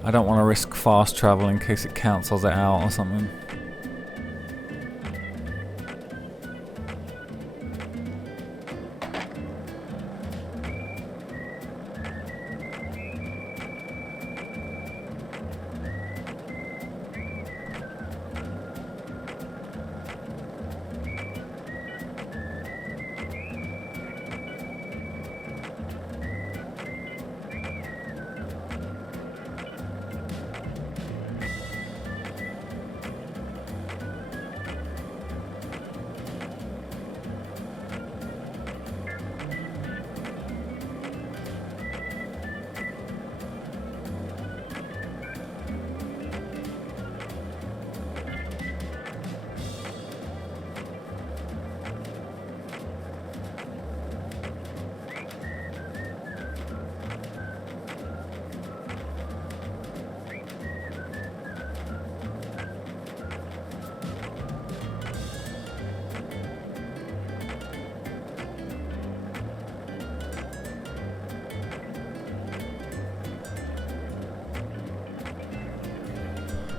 I don't want to risk fast travel in case it cancels it out or something.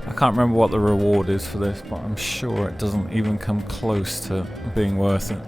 I can't remember what the reward is for this, but I'm sure it doesn't even come close to being worth it.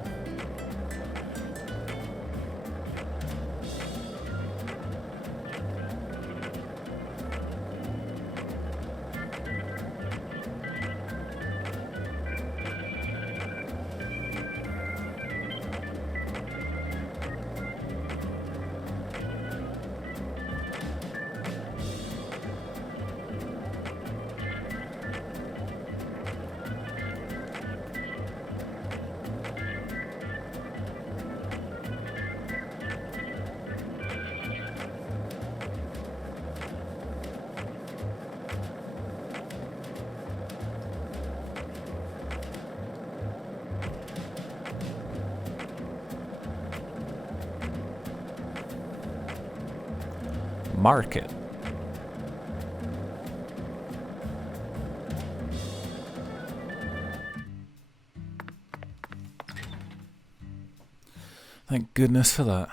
Market. Thank goodness for that.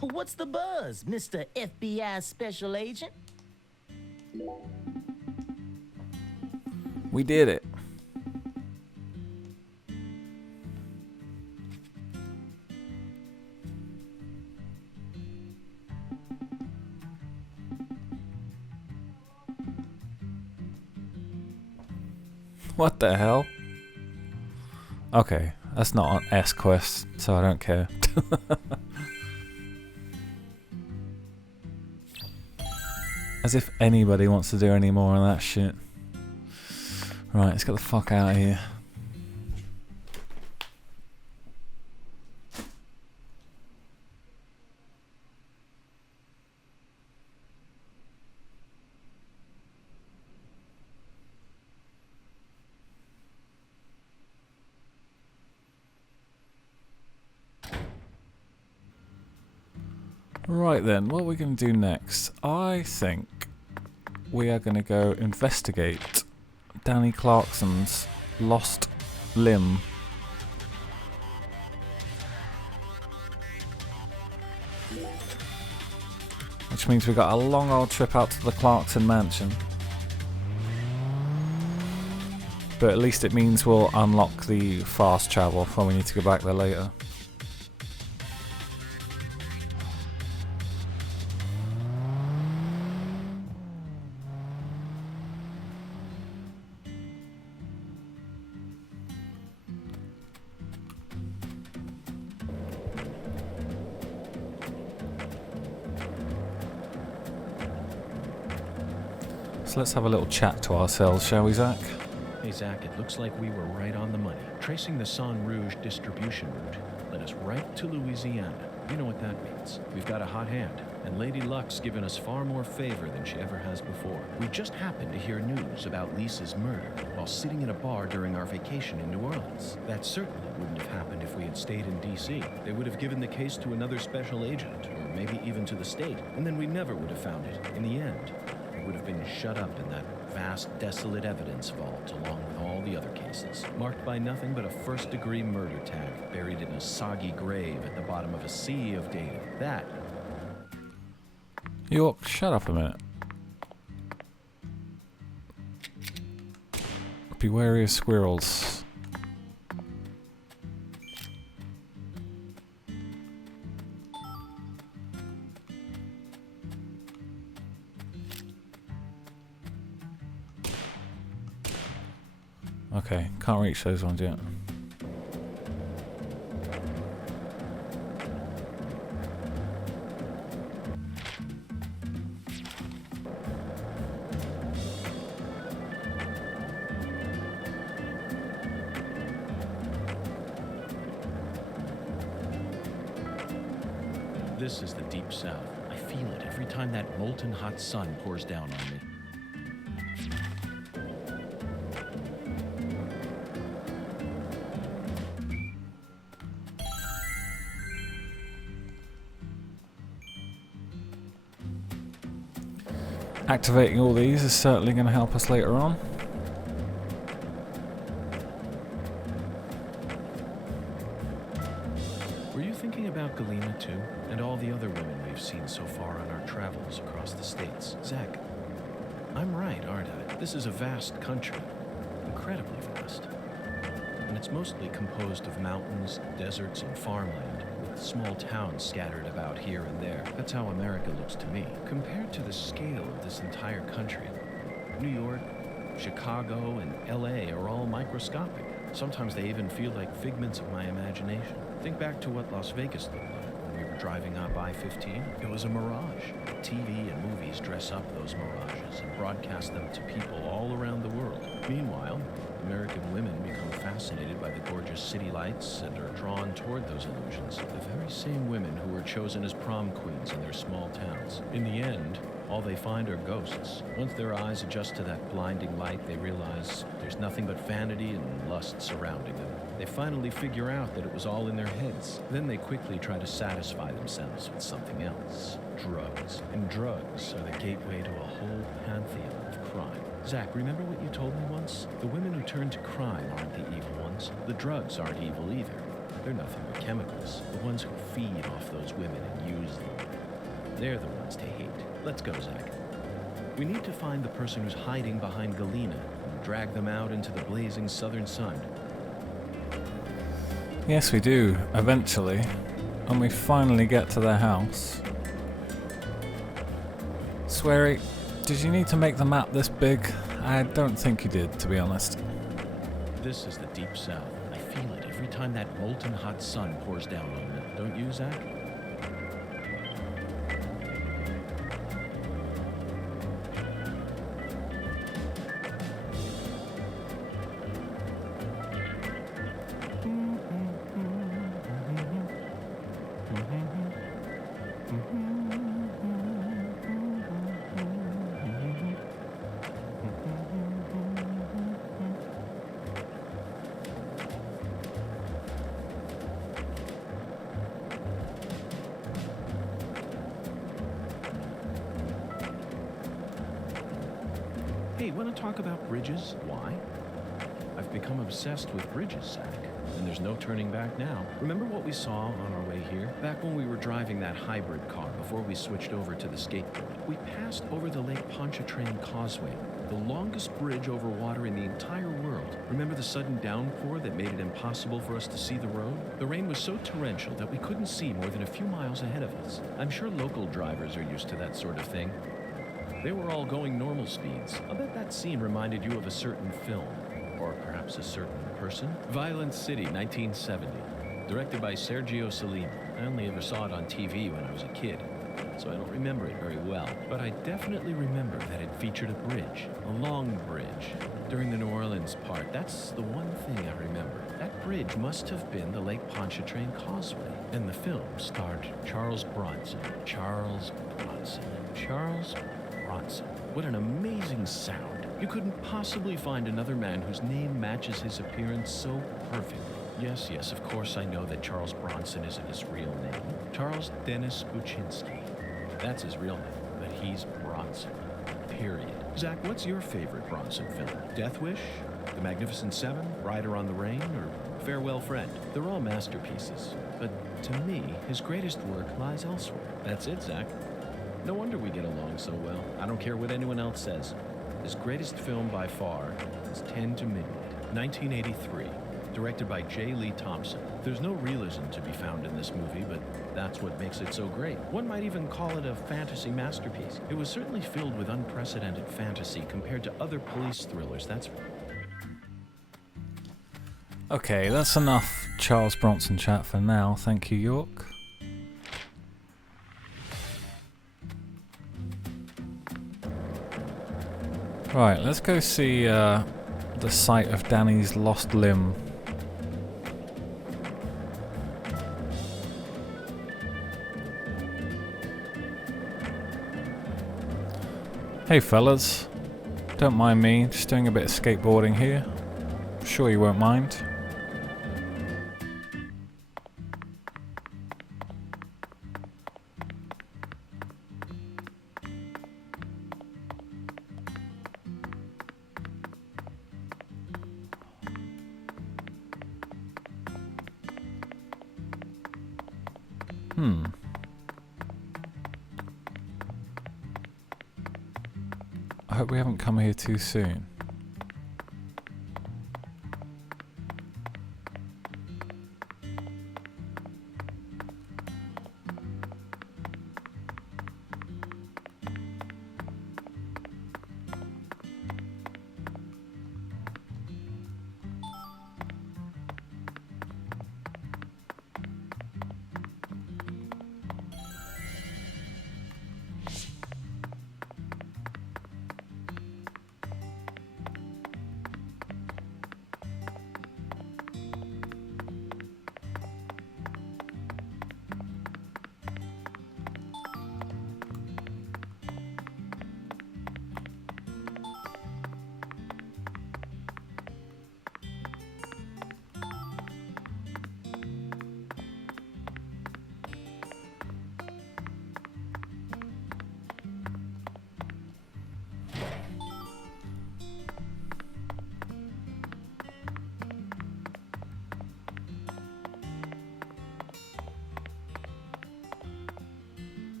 What's the buzz, Mr. FBI Special Agent? We did it. What the hell? Okay, that's not an S quest, so I don't care. As if anybody wants to do any more of that shit. Right, let's get the fuck out of here. Right then, what are we going to do next? I think we are going to go investigate Danny Clarkson's lost limb. Which means we got a long old trip out to the Clarkson mansion. But at least it means we'll unlock the fast travel when we need to go back there later. So let's have a little chat to ourselves, shall we, Zach? Hey, Zach, it looks like we were right on the money. Tracing the Sang Rouge distribution route led us right to Louisiana. You know what that means. We've got a hot hand, and Lady Luck's given us far more favor than she ever has before. We just happened to hear news about Lisa's murder while sitting in a bar during our vacation in New Orleans. That certainly wouldn't have happened if we had stayed in D.C. They would have given the case to another special agent, or maybe even to the state, and then we never would have found it. In the end, would have been shut up in that vast, desolate evidence vault along with all the other cases, marked by nothing but a first-degree murder tag buried in a soggy grave at the bottom of a sea of data. That... York, shut up a minute. Be wary of squirrels. Okay, can't reach those ones yet. This is the Deep South. I feel it every time that molten hot sun pours down on me. Activating all these is certainly going to help us later on. Were you thinking about Galena too? And all the other women we've seen so far on our travels across the states? Zach, I'm right, aren't I? This is a vast country. Incredibly vast. And it's mostly composed of mountains, deserts, and farmland, with small towns scattered about here and there. That's how America looks to me. Compared to the scale of this entire country, New York, Chicago, and LA are all microscopic. Sometimes they even feel like figments of my imagination. Think back to what Las Vegas looked like when we were driving up I-15. It was a mirage. TV and movies dress up those mirages and broadcast them to people all around the world. Meanwhile, American women become fascinated by the gorgeous city lights and are drawn toward those illusions. The very same women who were chosen as prom queens in their small towns. In the end, all they find are ghosts. Once their eyes adjust to that blinding light, they realize there's nothing but vanity and lust surrounding them. They finally figure out that it was all in their heads. Then they quickly try to satisfy themselves with something else. Drugs. And drugs are the gateway to a whole pantheon of crime. Zach, remember what you told me once? The women who turn to crime aren't the evil ones. The drugs aren't evil either. They're nothing but chemicals. The ones who feed off those women and use them. They're the ones to hate. Let's go, Zach. We need to find the person who's hiding behind Galena and drag them out into the blazing southern sun. Yes, we do, eventually. When we finally get to their house. Sweary, did you need to make the map this big? I don't think you did, to be honest. This is the Deep South. I feel it every time that molten hot sun pours down on me. Don't you, Zach? Hey, want to talk about bridges? Why? I've become obsessed with bridges, Zach. And there's no turning back now. Remember what we saw on our way here? Back when we were driving that hybrid car before we switched over to the skateboard. We passed over the Lake Pontchartrain Causeway, the longest bridge over water in the entire world. Remember the sudden downpour that made it impossible for us to see the road? The rain was so torrential that we couldn't see more than a few miles ahead of us. I'm sure local drivers are used to that sort of thing. They were all going normal speeds. I bet that scene reminded you of a certain film. Or perhaps a certain person. Violent City, 1970. Directed by Sergio Salima. I only ever saw it on TV when I was a kid, so I don't remember it very well. But I definitely remember that it featured a bridge. A long bridge. During the New Orleans part, that's the one thing I remember. That bridge must have been the Lake Pontchartrain Causeway. And the film starred Charles Bronson. Charles Bronson. Charles Bronson. What an amazing sound. You couldn't possibly find another man whose name matches his appearance so perfectly. Yes, yes, of course I know that Charles Bronson isn't his real name. Charles Dennis Buczynski. That's his real name, but he's Bronson. Period. Zach, what's your favorite Bronson film? Death Wish? The Magnificent Seven? Rider on the Rain? Or Farewell Friend? They're all masterpieces. But to me, his greatest work lies elsewhere. That's it, Zach. No wonder we get along so well. I don't care what anyone else says. His greatest film by far is 10 to Midnight, 1983, directed by J. Lee Thompson. There's no realism to be found in this movie, but that's what makes it so great. One might even call it a fantasy masterpiece. It was certainly filled with unprecedented fantasy compared to other police thrillers, that's... Okay, that's enough Charles Bronson chat for now. Thank you, York. Right, let's go see the site of Danny's lost limb. Hey fellas, don't mind me, just doing a bit of skateboarding here. I'm sure you won't mind. I hope we haven't come here too soon.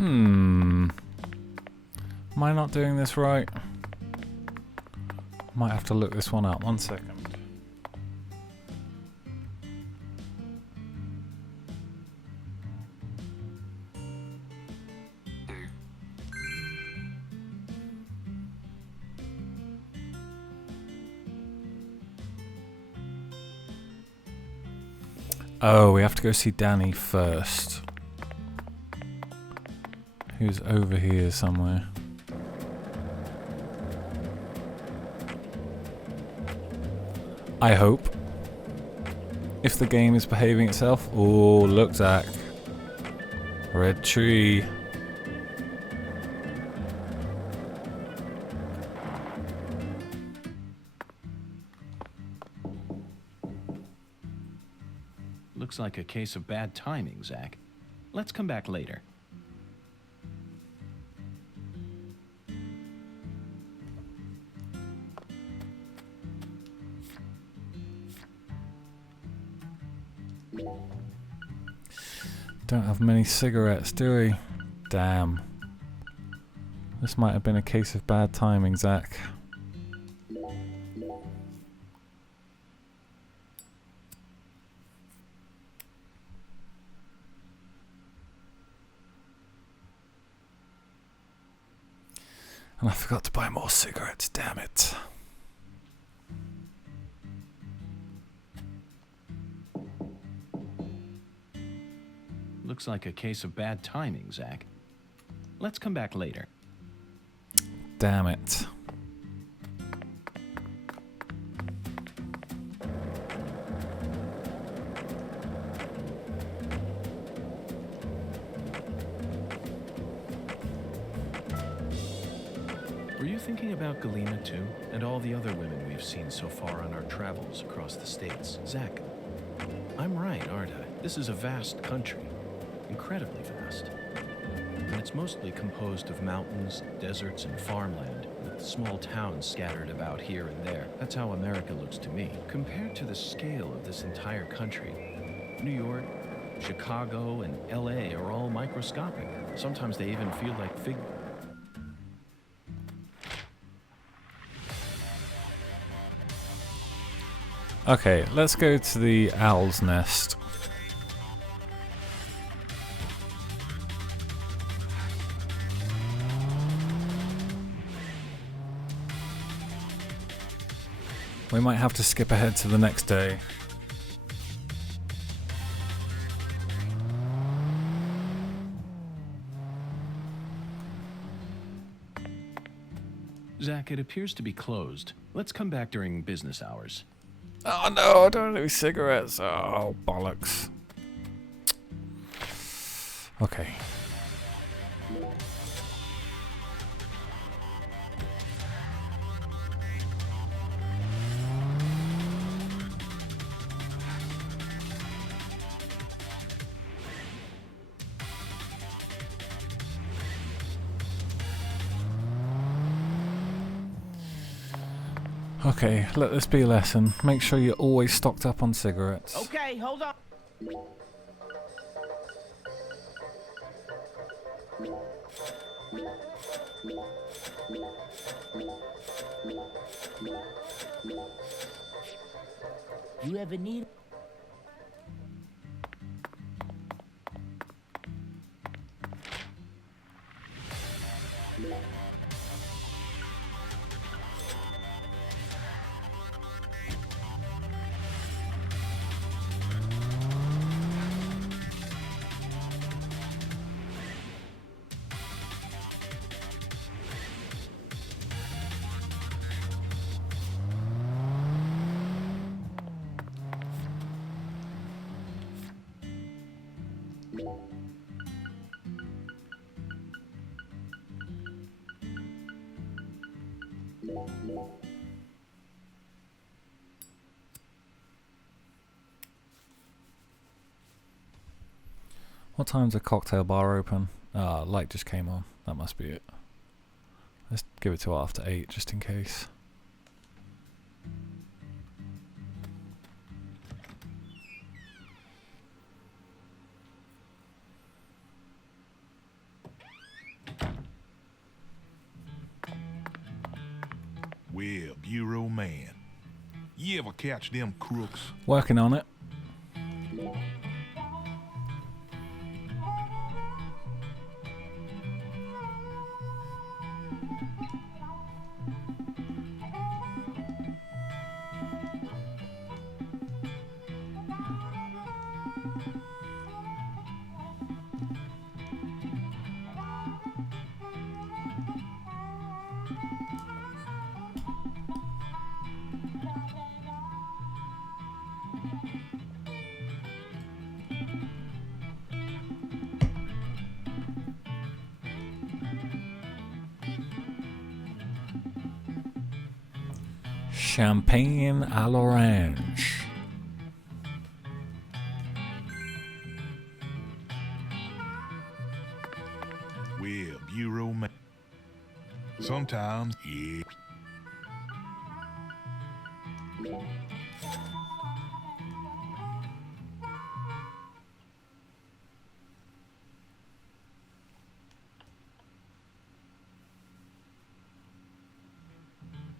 Am I not doing this right? Might have to look this one up. 1 second. Oh, we have to go see Danny first. Who's over here somewhere. I hope. If the game is behaving itself. Oh, look, Zach. Red tree. Looks like a case of bad timing, Zach. Let's come back later. Don't have many cigarettes, do we? Damn. This might have been a case of bad timing, Zach. And I forgot to buy more cigarettes, damn it. Looks like a case of bad timing, Zach. Let's come back later. Damn it. Were you thinking about Galena too? And all the other women we've seen so far on our travels across the states? Zach, I'm right, aren't I? This is a vast country. Incredibly vast. And it's mostly composed of mountains, deserts, and farmland, with small towns scattered about here and there. That's how America looks to me. Compared to the scale of this entire country, New York, Chicago, and LA are all microscopic. Sometimes they even feel like Okay, let's go to the owl's nest. We might have to skip ahead to the next day. Zach, it appears to be closed. Let's come back during business hours. Oh no, I don't do cigarettes. Oh, bollocks. Okay. Okay, let this be a lesson. Make sure you're always stocked up on cigarettes. Okay, hold on. You ever need... What time's a cocktail bar open? Ah, light just came on. That must be it. Let's give it till after 8, just in case. Well, Bureau man, you ever catch them crooks? Working on it. Champagne à l'orange. Sometimes, yeah.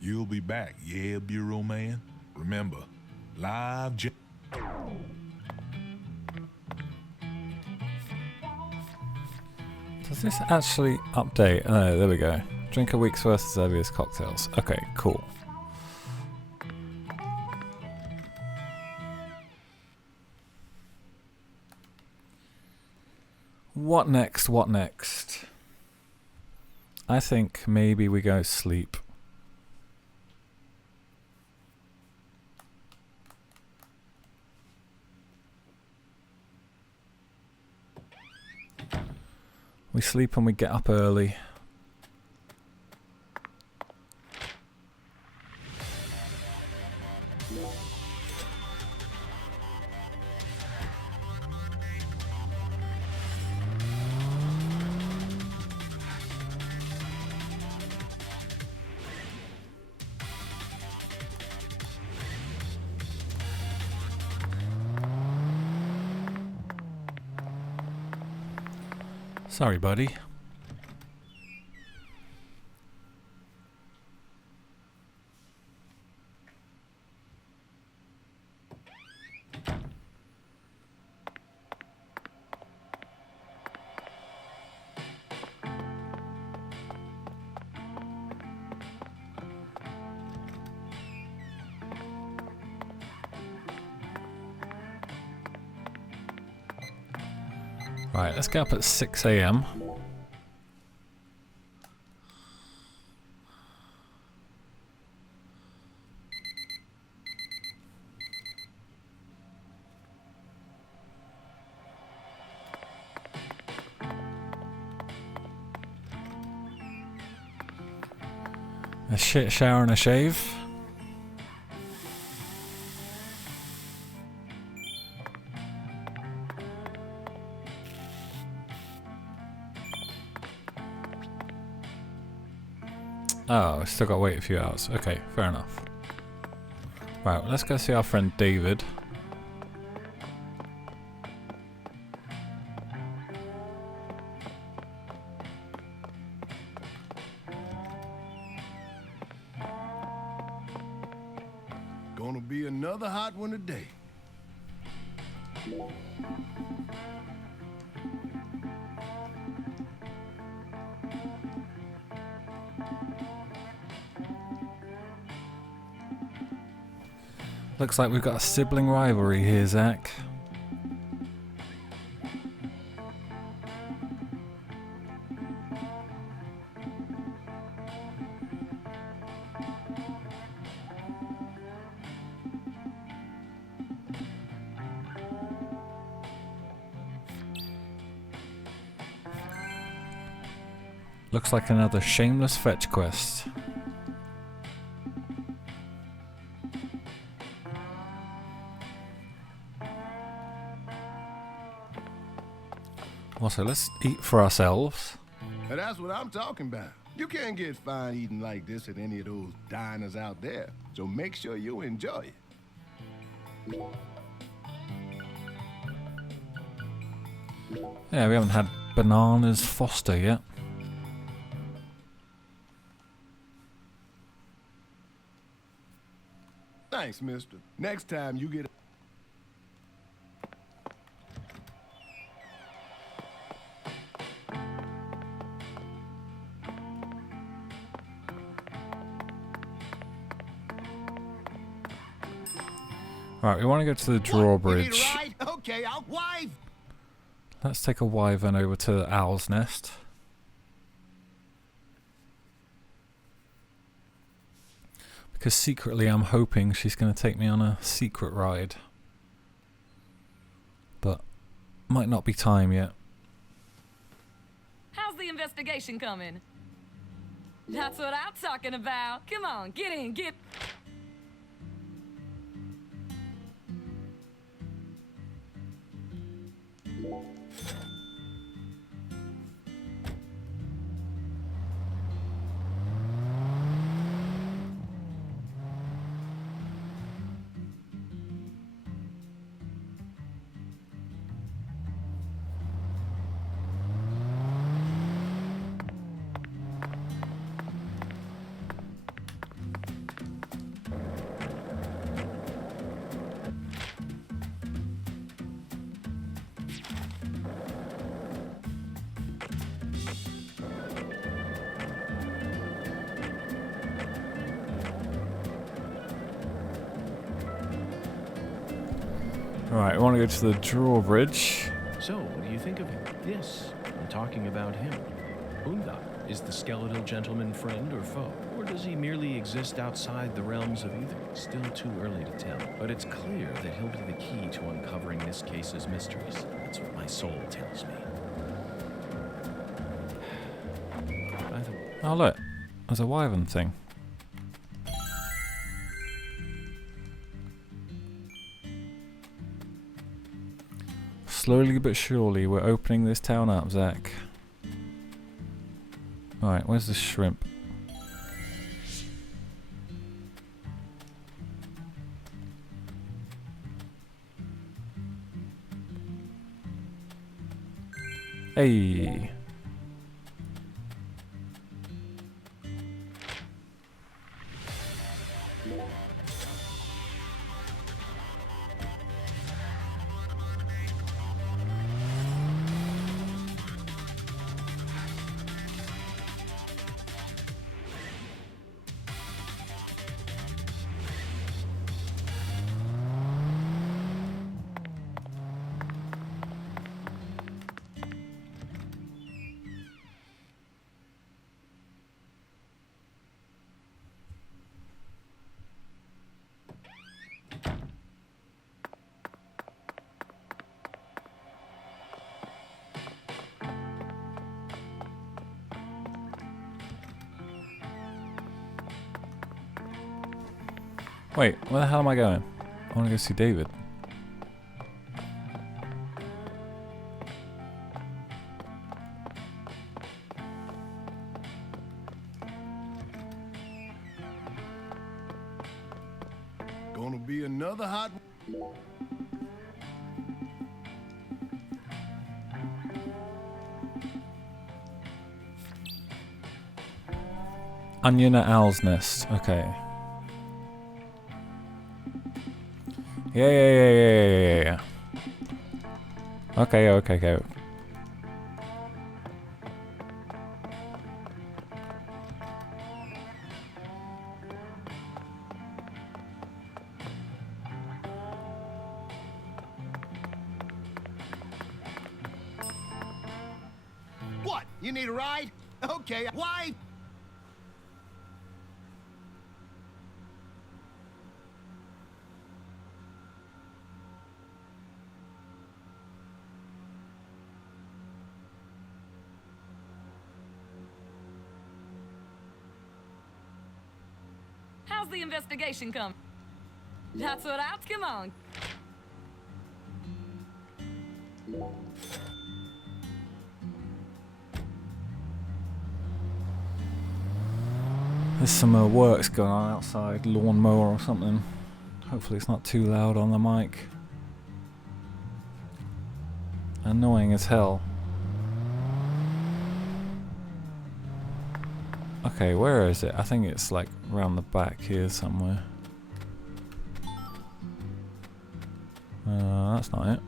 You'll be back, yeah, Bureau Man? Remember, live... Does this actually update? Oh, there we go. Drink a week's worth of Xavier's cocktails. Okay, cool. What next? What next? I think maybe we go sleep. We sleep and we get up early. Sorry, buddy. Right, let's get up at 6 AM. A shit shower and a shave. Oh, I still got to wait a few hours. Okay, fair enough. Right, well, let's go see our friend David. Gonna be another hot one today. Looks like we've got a sibling rivalry here, Zach. Looks like another shameless fetch quest. Also, let's eat for ourselves. And that's what I'm talking about. You can't get fine eating like this at any of those diners out there. So make sure you enjoy it. Yeah, we haven't had bananas Foster yet. Thanks, mister. Next time you get... Right, we want to go to the drawbridge. Right? Okay, I'll wife. Let's take a wyvern over to the Owl's Nest. Because secretly I'm hoping she's going to take me on a secret ride. But might not be time yet. How's the investigation coming? That's what I'm talking about. Come on, get in, get... Right, I want to go to the drawbridge. So, what do you think of him? Yes, I'm talking about him. Boondock. Is the skeletal gentleman friend or foe? Or does he merely exist outside the realms of either? Still too early to tell. But it's clear that he'll be the key to uncovering this case's mysteries. That's what my soul tells me. By the way... Oh look, there's a wyvern thing. Slowly but surely, we're opening this town up, Zach. Alright, where's the shrimp? Hey! Wait, where the hell am I going? I want to go see David. Gonna be another hot... Onion at Owl's Nest. Okay. Yeah. Okay. What? You need a ride? Okay, why? How's the investigation come? That's what I... Come on. There's some works going on outside, lawnmower or something. Hopefully it's not too loud on the mic. Annoying as hell. Okay, where is it? I think it's like around the back here somewhere. That's not it.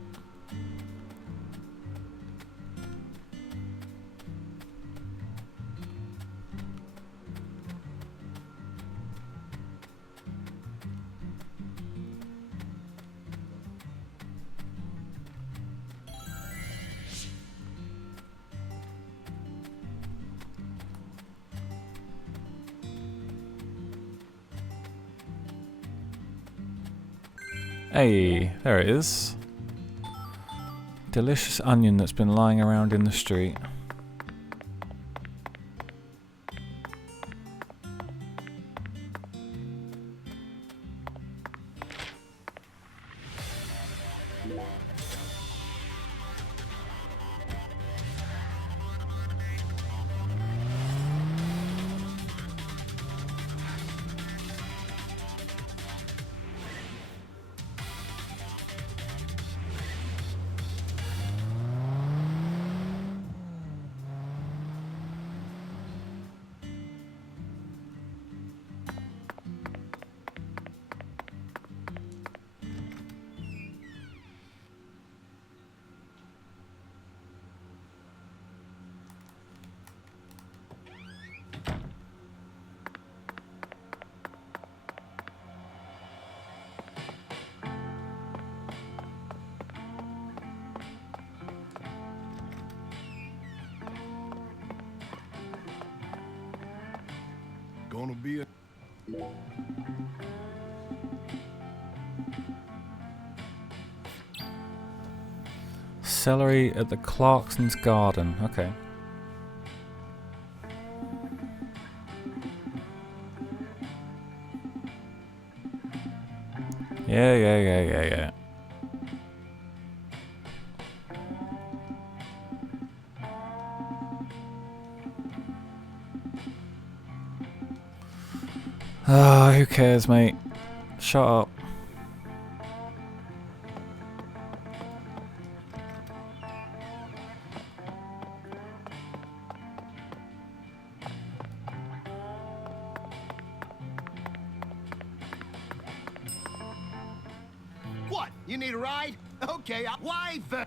Hey, there it is. Delicious onion that's been lying around in the street. gonna be a... Celery at the Clarkson's garden. Okay. Yeah. Ah, who cares, mate? Shut up. What? You need a ride? Okay, why the...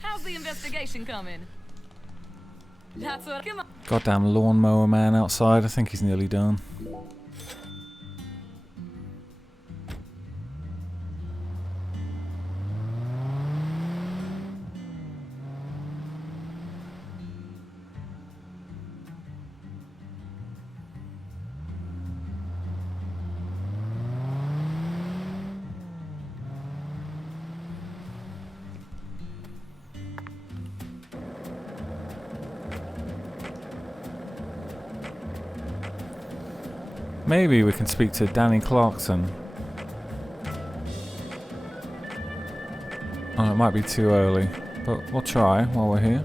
How's the investigation coming? That's what. Come on. Goddamn lawnmower man outside. I think he's nearly done. Maybe we can speak to Danny Clarkson. Oh, it might be too early, but we'll try while we're here.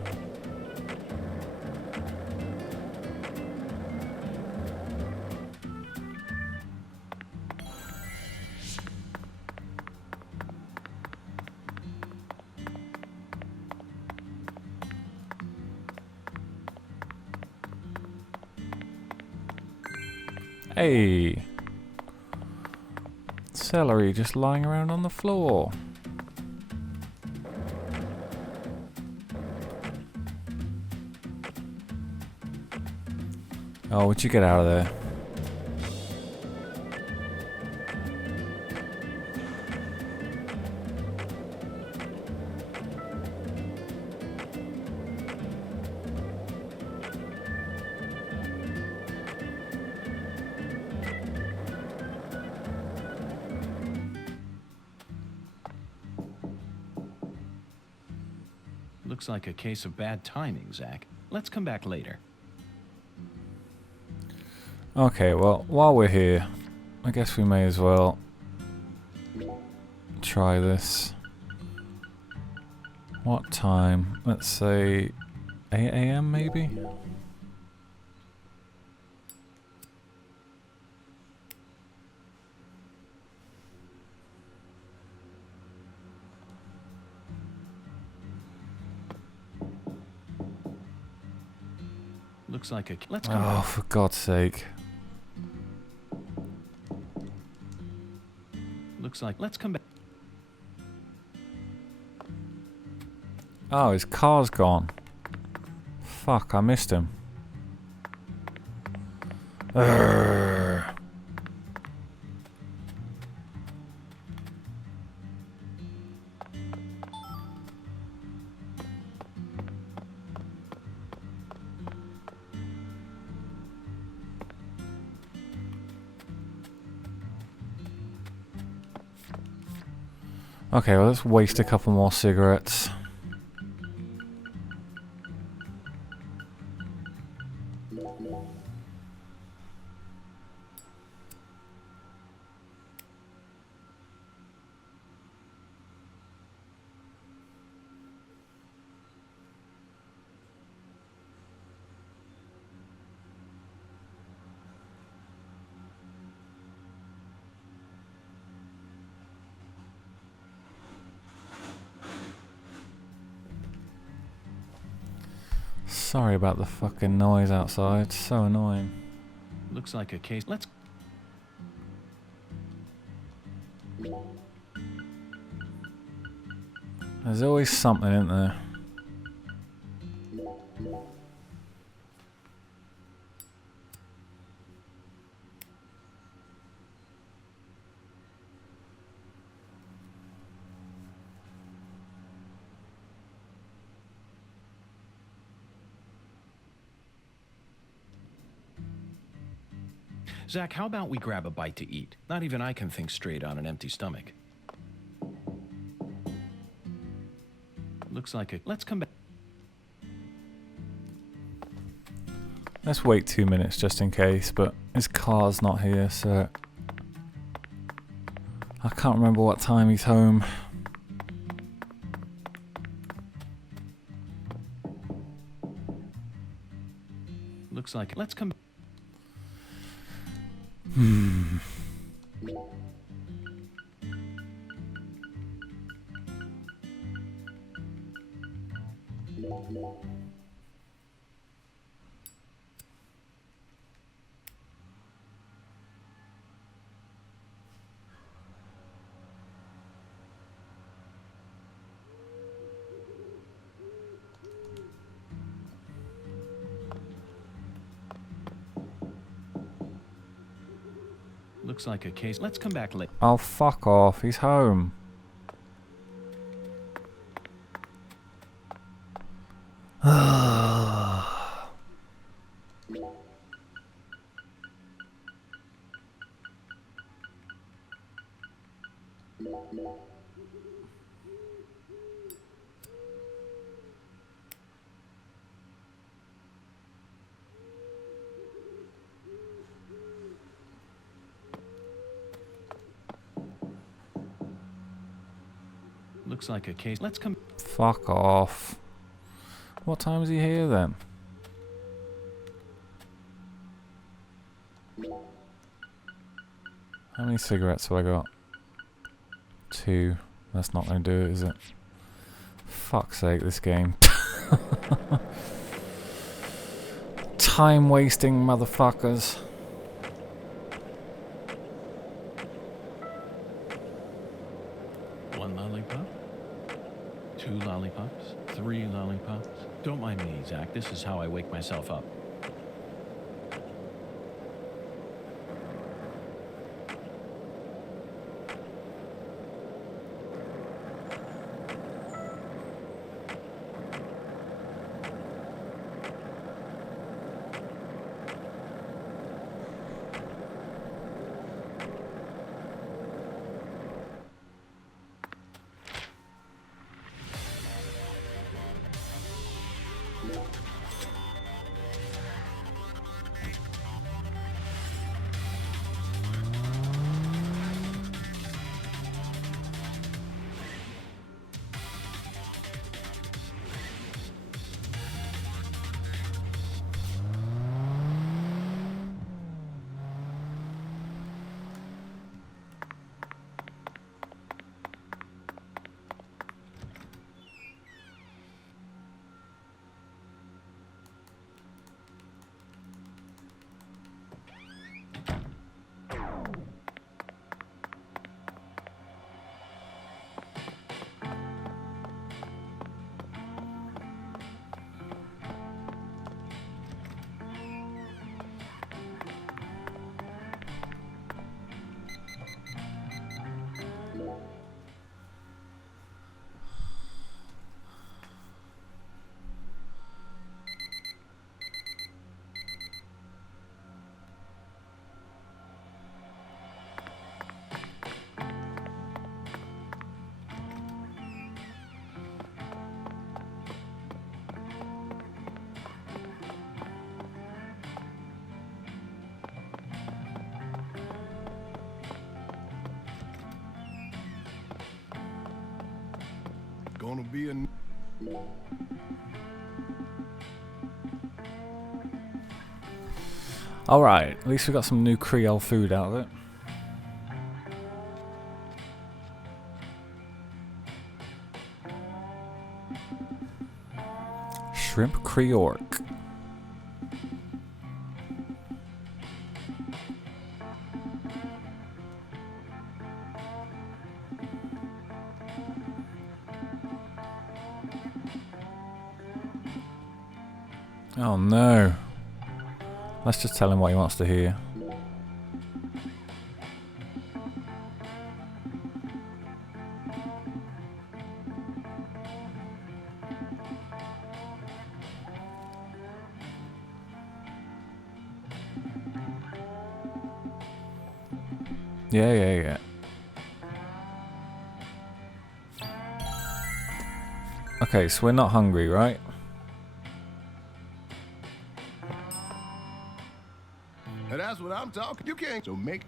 Hey! Celery just lying around on the floor. Oh, would you get out of there? Looks like a case of bad timing, Zach. Let's come back later. Okay, well, while we're here, I guess we may as well try this. What time? Let's say 8 AM maybe? Looks like a... Let's come Oh, back. for God's sake. Looks like... Let's come back. Oh, his car's gone. Fuck, I missed him. Urgh. Okay, well, let's waste a couple more cigarettes. Sorry about the fucking noise outside, it's so annoying. Looks like a case... Let's... There's always something, isn't there? Zach, how about we grab a bite to eat? Not even I can think straight on an empty stomach. Looks like it. Let's come back. Let's wait 2 minutes just in case, but his car's not here, so I can't remember what time he's home. Looks like it. Let's come. Looks like a case. Let's come back later. Oh, fuck off. He's home. Looks like a case. Let's come. Fuck off. What time is he here then? How many cigarettes have I got? 2. That's not going to do it, is it? Fuck's sake, this game. Time wasting motherfuckers. One lollipop? 2 lollipops? 3 lollipops? Don't mind me, Zach. This is how I wake myself up. Gonna be a... Alright, at least we got some new Creole food out of it. Shrimp Creole. Oh no. Let's just tell him what he wants to hear. Yeah. Okay, so we're not hungry, right? And that's what I'm talking. You can't. So make.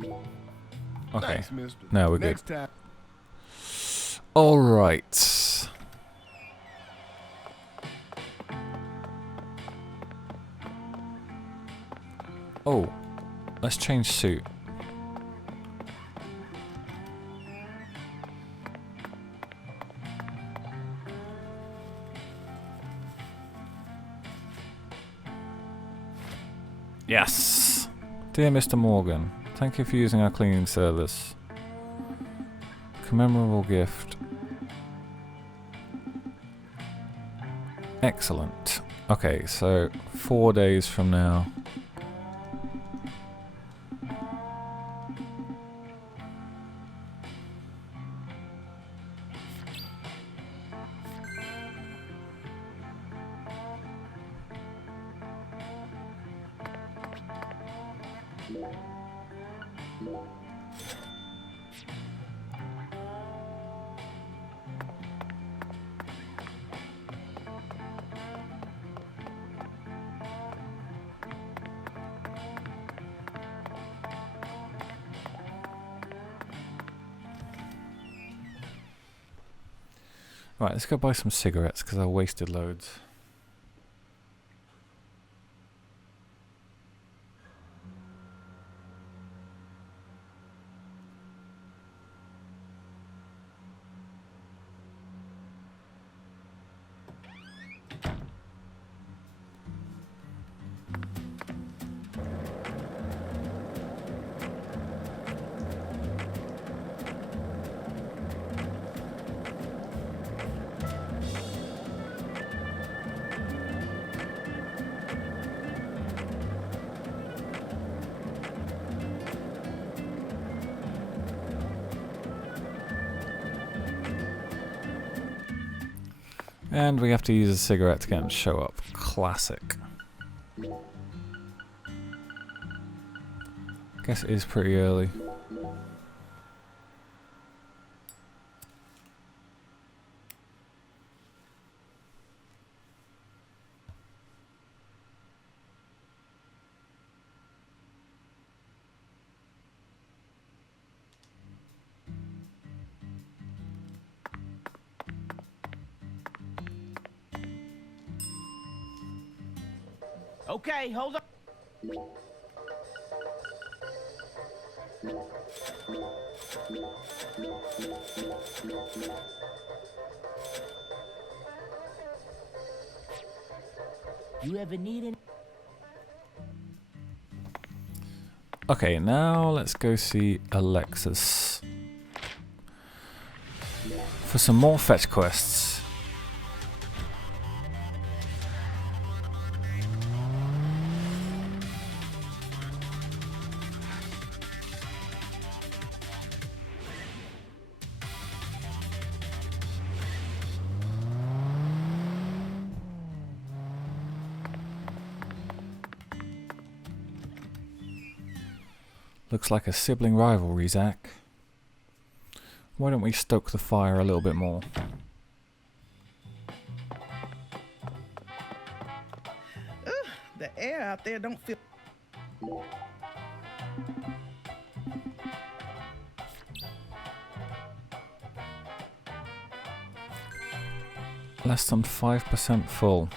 Okay. Thanks, mister. No, we're Next good. time. All right. Oh, let's change suit. Yes! Dear Mr. Morgan, thank you for using our cleaning service. Commemorable gift. Excellent. Okay, so 4 days from now. Right, let's go buy some cigarettes because I wasted loads. And we have to use a cigarette to get him to show up. Classic. Guess it is pretty early. Okay, hold on. You ever need it? Okay, now let's go see Alexis. For some more fetch quests. Looks like a sibling rivalry, Zach. Why don't we stoke the fire a little bit more? The air out there don't feel... Less than 5% full.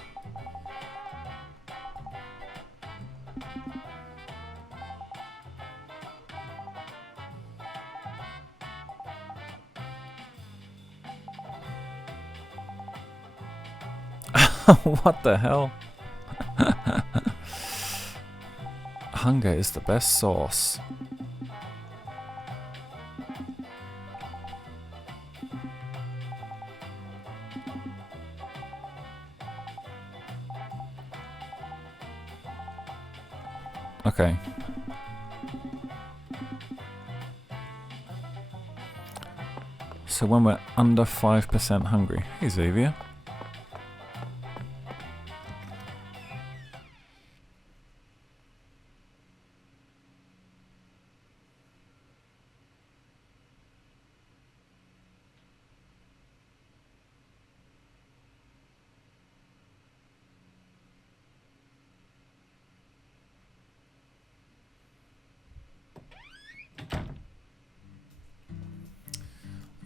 What the hell? Hunger is the best sauce. Okay. So when we're under 5% hungry. Hey Xavier.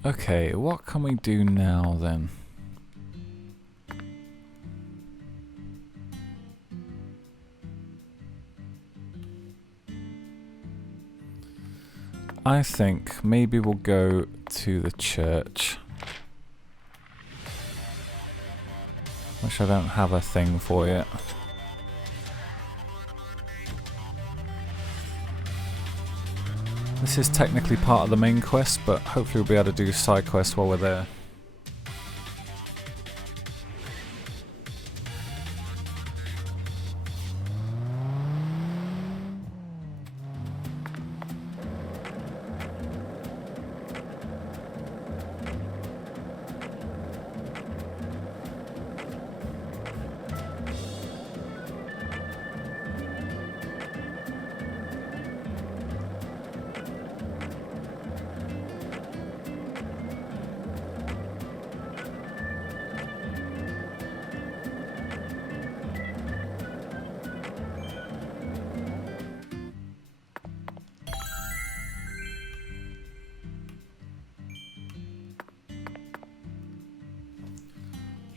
Okay, what can we do now then? I think maybe we'll go to the church. Which I don't have a thing for yet. This is technically part of the main quest, but hopefully we'll be able to do side quests while we're there.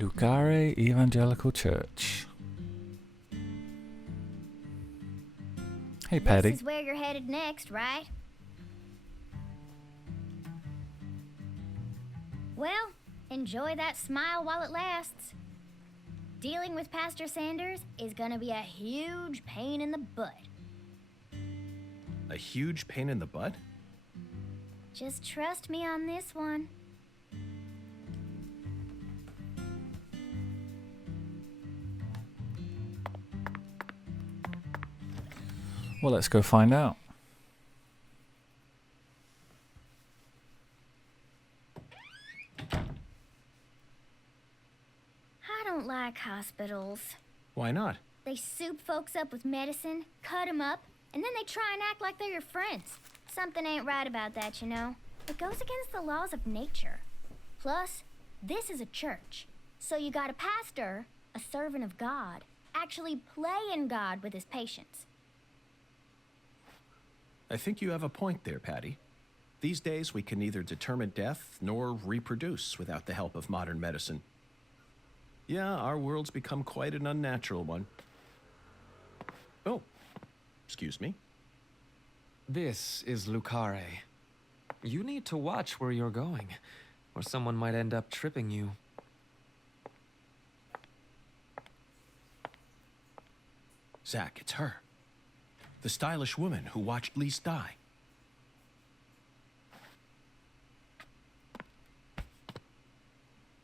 Lucare Evangelical Church. Hey, Patty. This is where you're headed next, right? Well, enjoy that smile while it lasts. Dealing with Pastor Sanders is gonna be a huge pain in the butt. A huge pain in the butt? Just trust me on this one. Well, let's go find out. I don't like hospitals. Why not? They soup folks up with medicine, cut them up, and then they try and act like they're your friends. Something ain't right about that, you know. It goes against the laws of nature. Plus, this is a church. So you got a pastor, a servant of God, actually playing God with his patients. I think you have a point there, Patty. These days, we can neither determine death nor reproduce without the help of modern medicine. Yeah, our world's become quite an unnatural one. Oh, excuse me. This is Lucare. You need to watch where you're going, or someone might end up tripping you. Zach, it's her. The stylish woman who watched Lise die.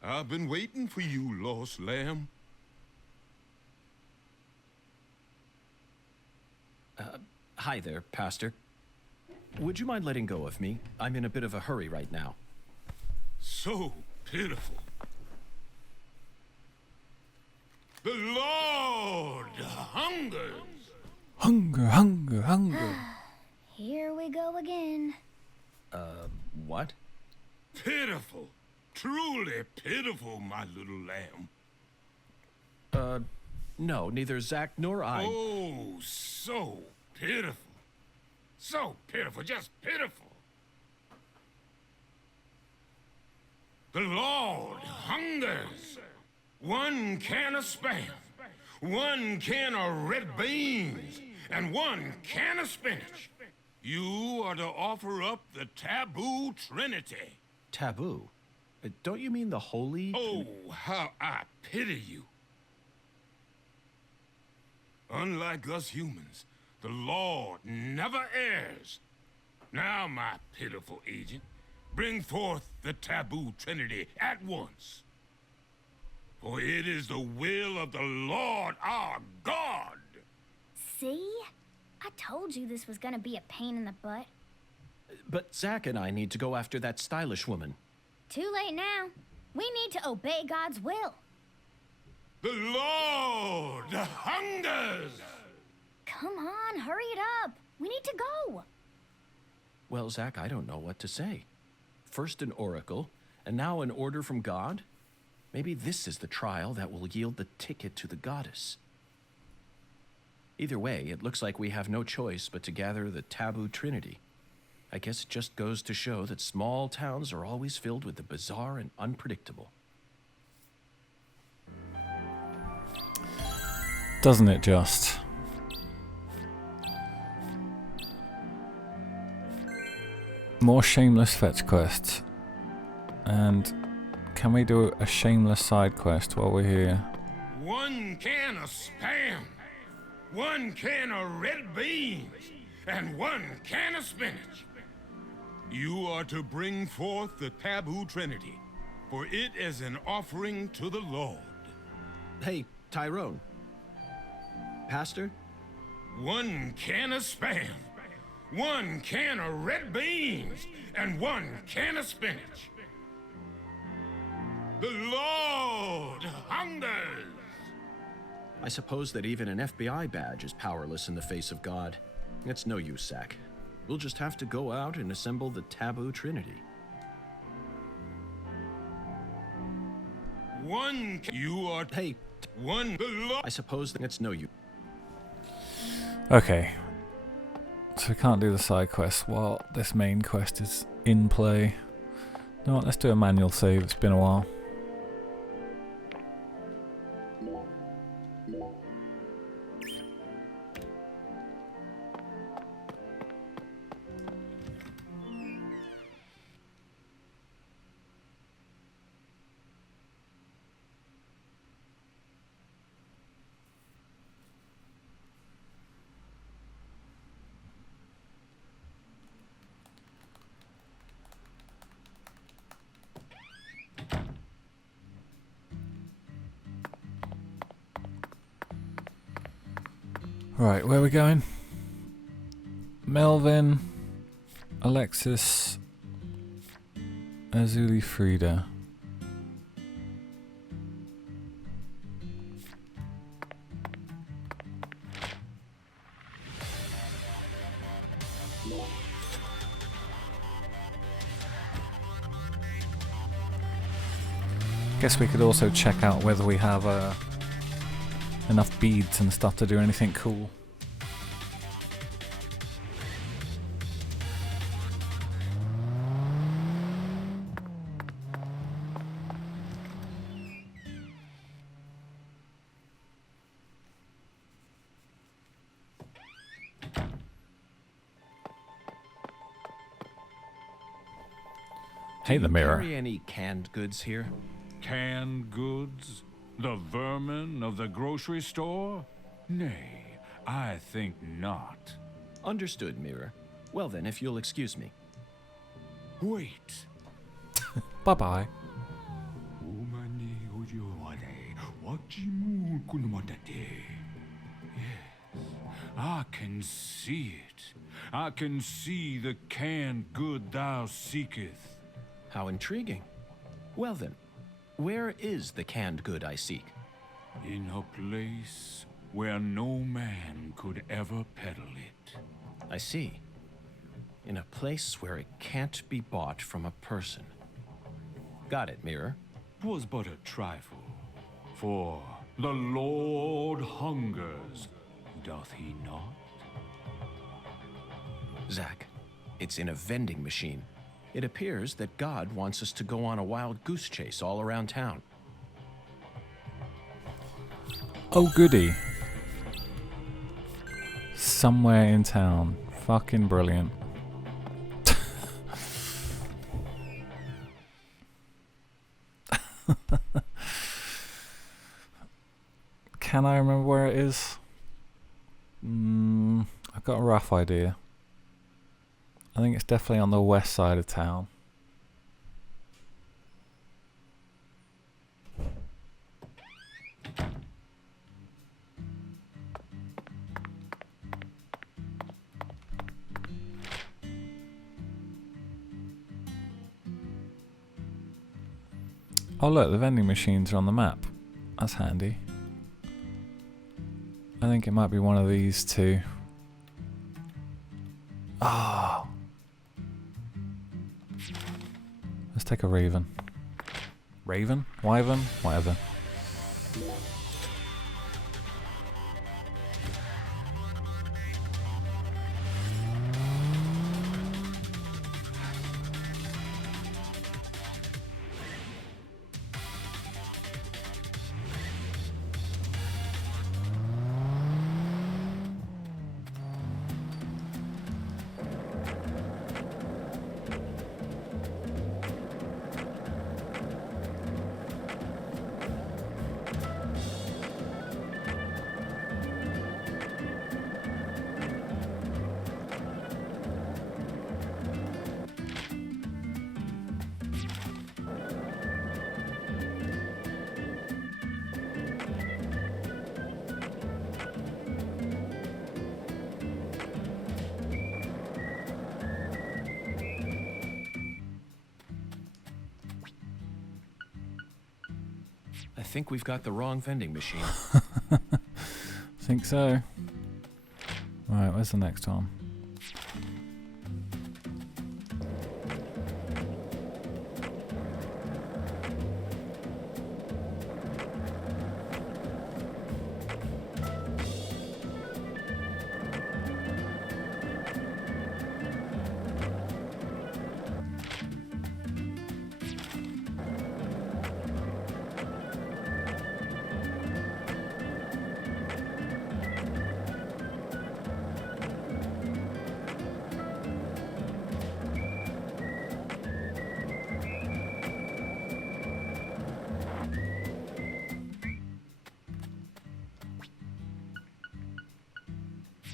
I've been waiting for you, lost lamb. Hi there, Pastor. Would you mind letting go of me? I'm in a bit of a hurry right now. So pitiful. The Lord hungers. Hunger, hunger, hunger. Here we go again. What? Pitiful. Truly pitiful, my little lamb. No, neither Zach nor I. Oh, so pitiful. So pitiful, just pitiful. The Lord hungers. 1 can of Spam, 1 can of red beans, and 1 can of spinach. You are to offer up the taboo trinity. Taboo? Don't you mean the holy? Oh, how I pity you. Unlike us humans, the Lord never errs. Now, my pitiful agent, bring forth the taboo trinity at once. For it is the will of the Lord our God. See? I told you this was gonna be a pain in the butt. But Zach and I need to go after that stylish woman. Too late now. We need to obey God's will. The Lord hungers! Come on, hurry it up. We need to go. Well, Zach, I don't know what to say. First an oracle, and now an order from God? Maybe this is the trial that will yield the ticket to the goddess. Either way, it looks like we have no choice but to gather the taboo trinity. I guess it just goes to show that small towns are always filled with the bizarre and unpredictable. Doesn't it just? More shameless fetch quests. And can we do a shameless side quest while we're here? 1 can of Spam, 1 can of red beans, and 1 can of spinach. You are to bring forth the taboo trinity, for it is an offering to the Lord. Hey, Tyrone. Pastor? 1 can of Spam, 1 can of red beans, and 1 can of spinach. The Lord hungers! I suppose that even an FBI badge is powerless in the face of God. It's no use, Zach. We'll just have to go out and assemble the taboo trinity. 1 you are... Hey, 1 the Lord... I suppose that it's no use. Okay. So we can't do the side quest while this main quest is in play. You know what, let's do a manual save, it's been a while. Right, where are we going? Melvin, Alexis, Azuli Frida. Guess we could also check out whether we have enough beads and stuff to do anything cool. Hey, the mirror. Carry any canned goods here? Canned goods? The vermin of the grocery store? Nay, I think not. Understood, Mirror. Well then, if you'll excuse me. Wait. Bye-bye. Yes, I can see it. I can see the canned good thou seeketh. How intriguing. Well then, where is the canned good I seek? In a place where no man could ever peddle it. I see. In a place where it can't be bought from a person. Got it, Mirror. 'Twas but a trifle, for the Lord hungers, doth he not? Zach, it's in a vending machine. It appears that God wants us to go on a wild goose chase all around town. Oh goody. Somewhere in town. Fucking brilliant. Can I remember where it is? I've got a rough idea. I think it's definitely on the west side of town. Oh look, the vending machines are on the map. That's handy. I think it might be one of these two. Ah. Let's take a raven. Raven? Wyvern? Whatever. I think we've got the wrong vending machine. Think so. Right, where's the next one?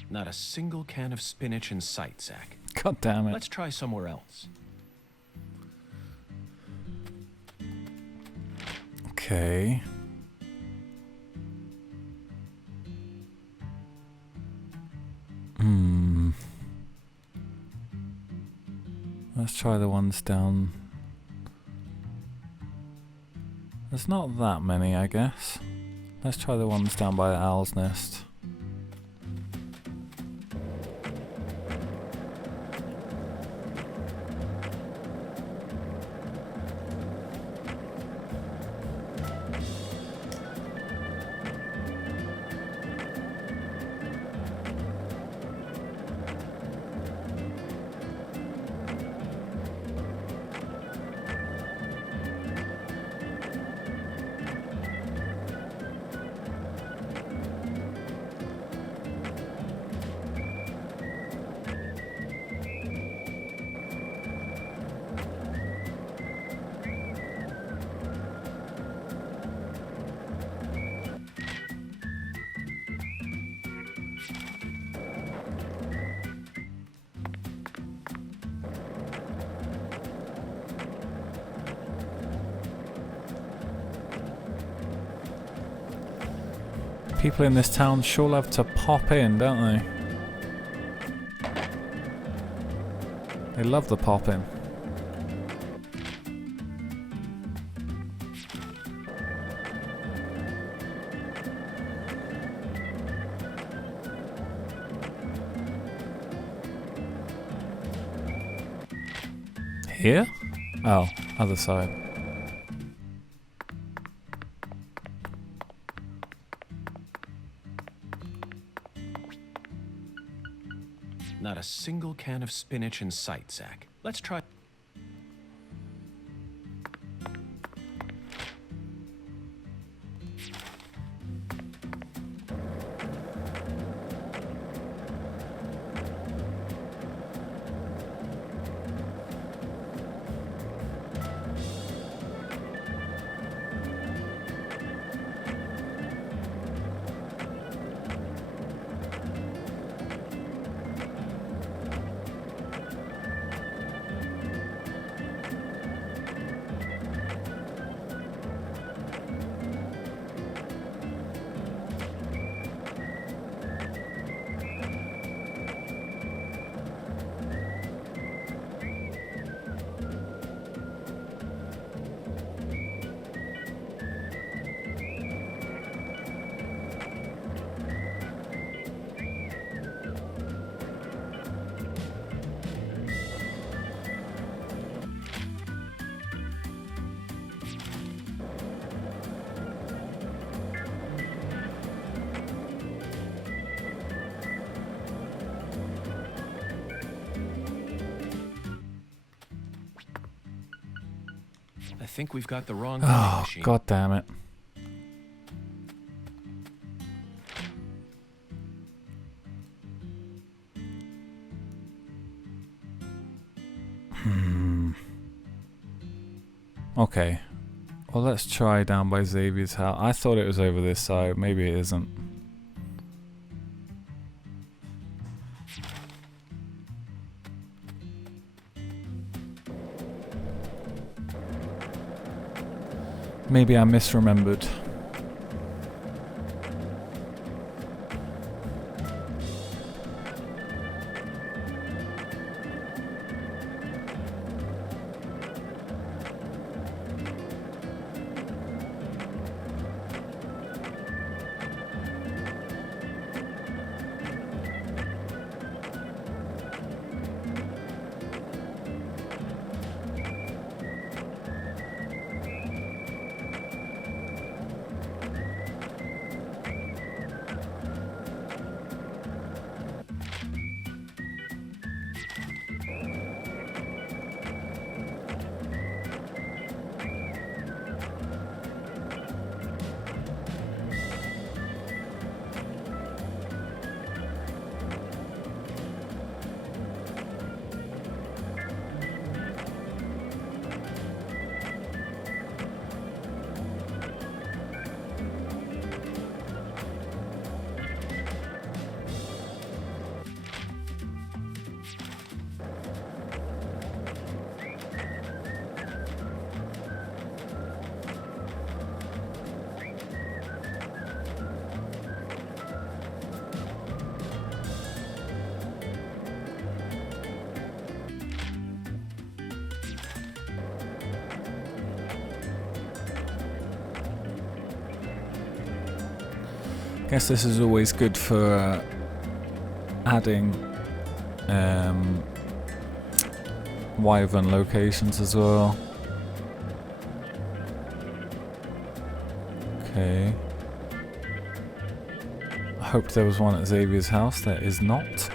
Not a single can of spinach in sight, Zach. God damn it. Let's try somewhere else. Okay. Let's try the ones down. There's not that many, I guess. Let's try the ones down by the owl's nest. People in this town sure love to pop in, don't they? They love the pop in. Here? Oh, other side. Not a single can of spinach in sight, Zach. Let's try... I think we've got the wrong vending machine. God damn it. Okay. Well, let's try down by Xavier's house. I thought it was over this side. Maybe it isn't. Maybe I misremembered. Guess this is always good for adding wyvern locations as well. Okay. I hoped there was one at Xavier's house. There is not.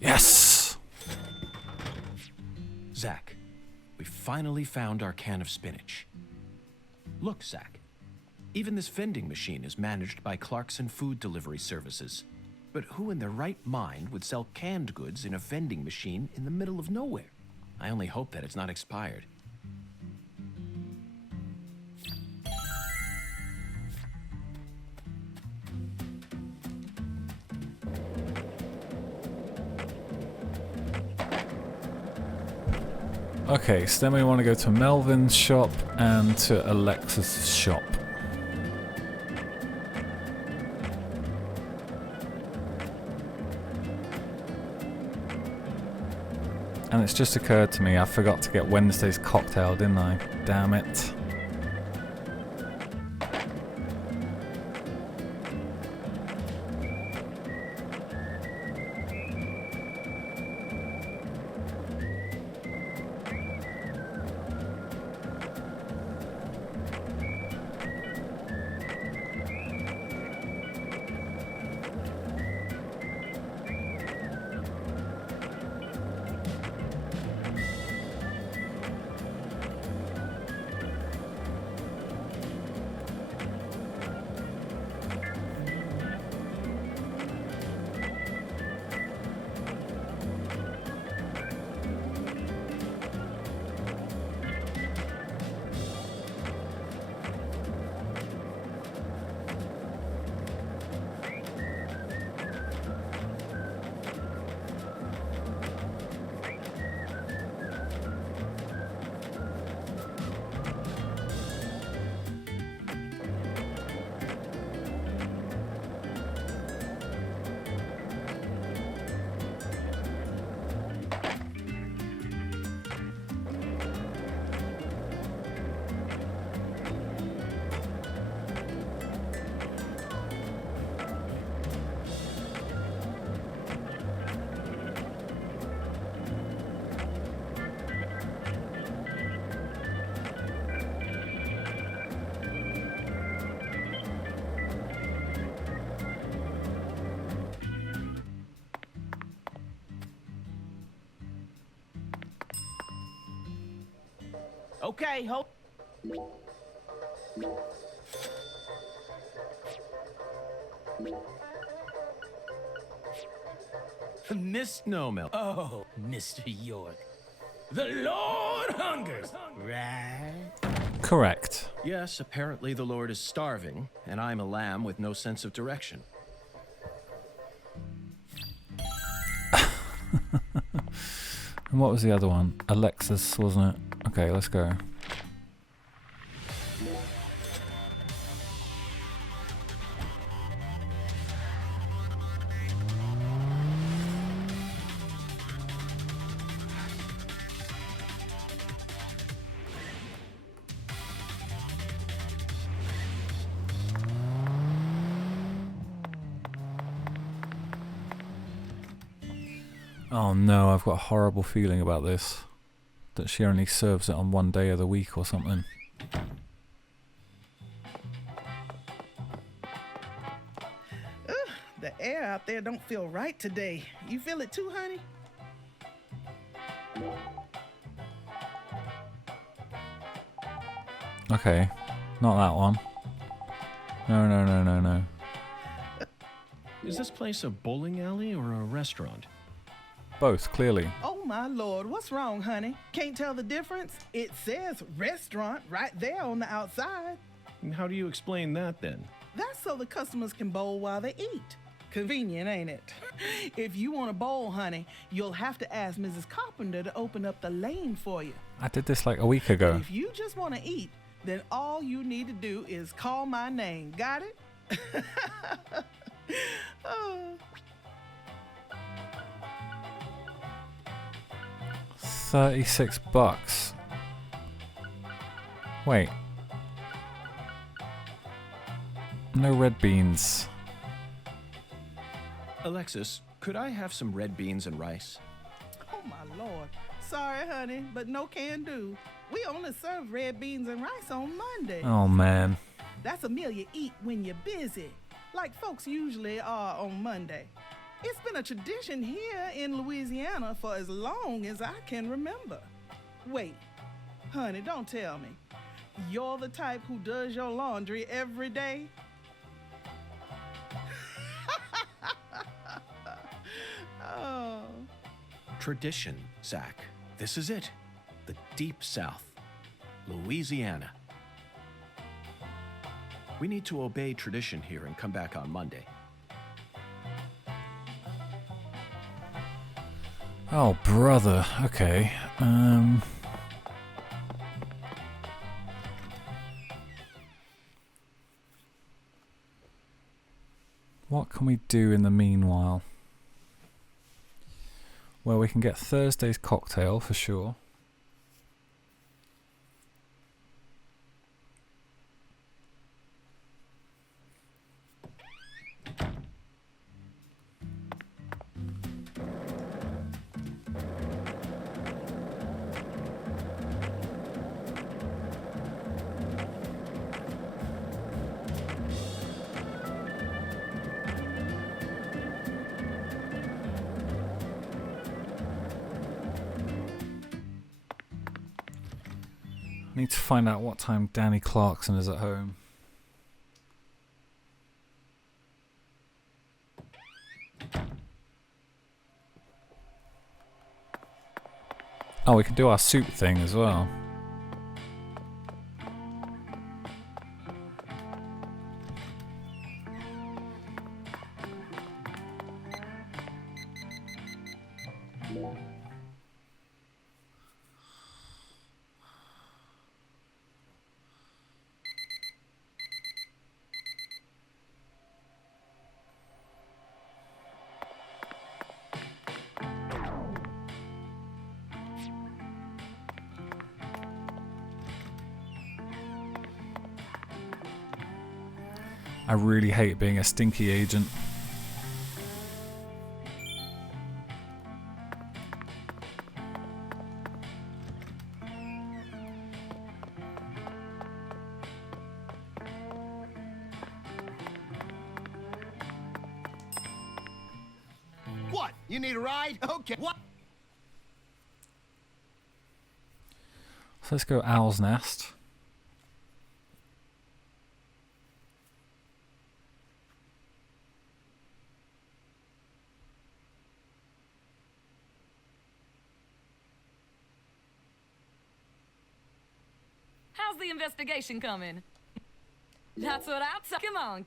Yes! Zach, we finally found our can of spinach. Look, Zach. Even this vending machine is managed by Clarkson Food Delivery Services. But who in their right mind would sell canned goods in a vending machine in the middle of nowhere? I only hope that it's not expired. Okay, so then we want to go to Melvin's shop and to Alexa's shop. And it's just occurred to me, I forgot to get Wednesday's cocktail, didn't I? Damn it. Okay, hold. Miss Snowmill. Oh, Mr. York. The Lord hungers, right? Correct. Yes, apparently the Lord is starving, and I'm a lamb with no sense of direction. And what was the other one? Alexis, wasn't it? Okay, let's go. Oh no, I've got a horrible feeling about this. That she only serves it on one day of the week or something. The air out there don't feel right today. You feel it too, honey? Okay, not that one. No. Is this place a bowling alley or a restaurant? Both, clearly. Oh my lord, what's wrong, honey? Can't tell the difference? It says restaurant right there on the outside. And how do you explain that then? That's so the customers can bowl while they eat. Convenient, ain't it? If you want to bowl, honey, you'll have to ask Mrs. Carpenter to open up the lane for you. I did this like a week ago. But if you just want to eat, then all you need to do is call my name. Got it? Oh. 36 bucks. Wait. No red beans. Alexis, could I have some red beans and rice? Oh my lord. Sorry, honey, but no can do. We only serve red beans and rice on Monday. Oh man. That's a meal you eat when you're busy, like folks usually are on Monday. It's been a tradition here in Louisiana for as long as I can remember. Wait, honey, don't tell me. You're the type who does your laundry every day? Oh. Tradition, Zach. This is it. The Deep South. Louisiana. We need to obey tradition here and come back on Monday. Oh, brother. Okay. What can we do in the meanwhile? Well, we can get Thursday's cocktail for sure. Need to find out what time Danny Clarkson is at home. Oh, we can do our suit thing as well. I really hate being a stinky agent. What? You need a ride? Okay. What? So let's go Owl's Nest. How's the investigation coming? That's what I'm talking. Come on.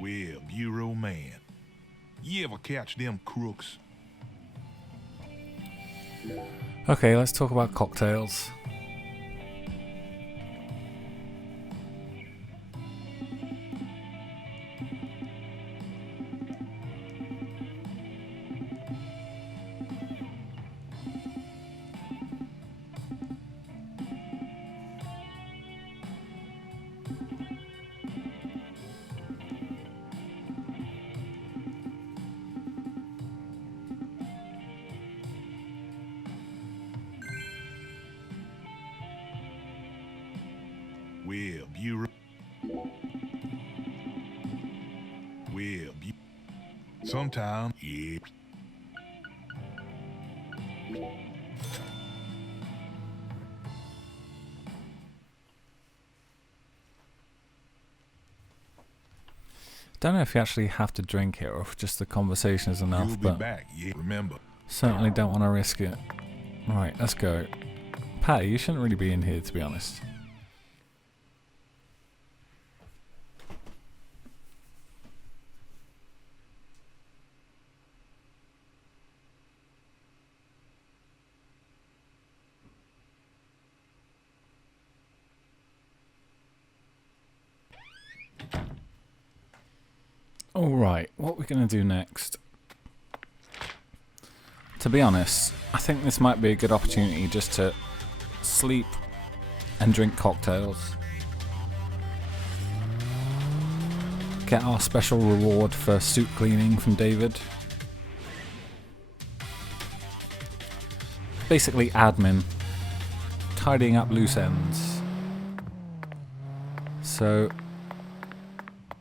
Well, Bureau man, you ever catch them crooks? Okay, let's talk about cocktails. Well, sometime, yeah. Don't know if you actually have to drink it or if just the conversation is enough, You'll be but back, yeah, remember. certainly don't want to risk it. Right, let's go. Patty, you shouldn't really be in here, to be honest. Alright, what we're going to do next. To be honest, I think this might be a good opportunity just to sleep and drink cocktails. Get our special reward for suit cleaning from David. Basically admin. Tidying up loose ends. So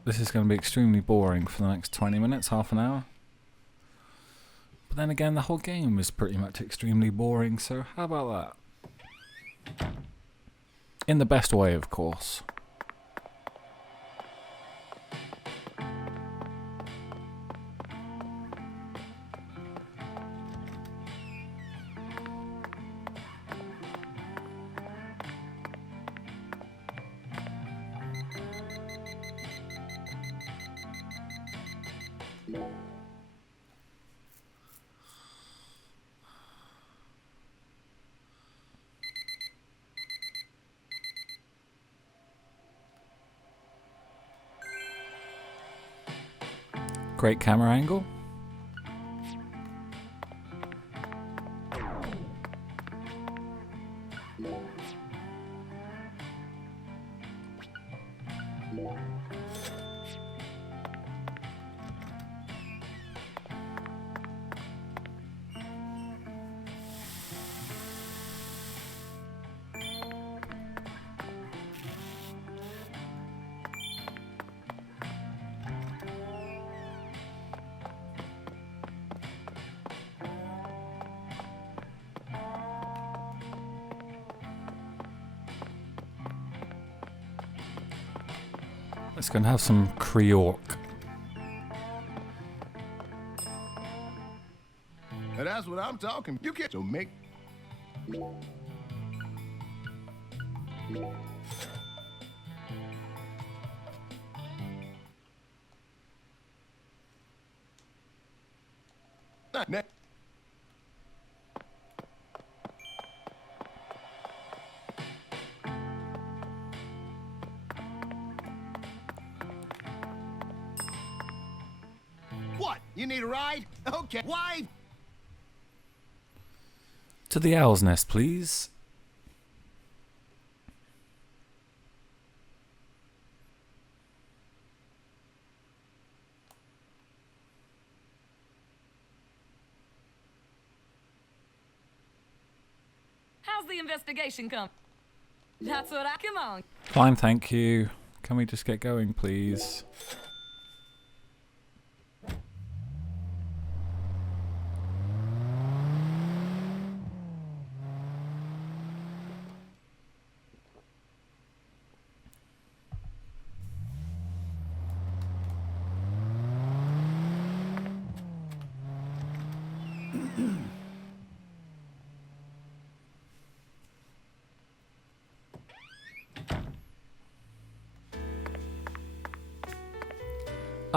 this is going to be extremely boring for the next 20 minutes, half an hour. But then again, the whole game is pretty much extremely boring, so how about that? In the best way, of course. Great camera angle. Let's go and have some Creork. Now that's what I'm talking. You can't so make. What? You need a ride? Okay. Why? To the Owl's Nest, please. How's the investigation come? That's what I... Come on. Fine, thank you. Can we just get going, please?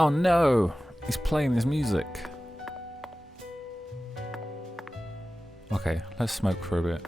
Oh no! He's playing his music. Okay, let's smoke for a bit.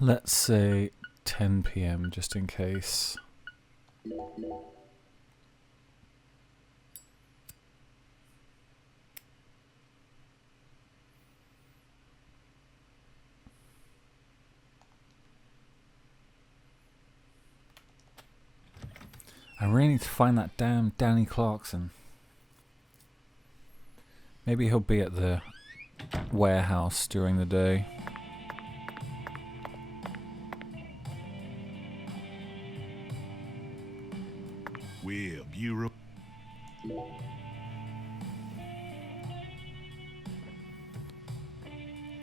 Let's say 10 PM just in case. I really need to find that damn Danny Clarkson. Maybe he'll be at the warehouse during the day. Well, Bureau.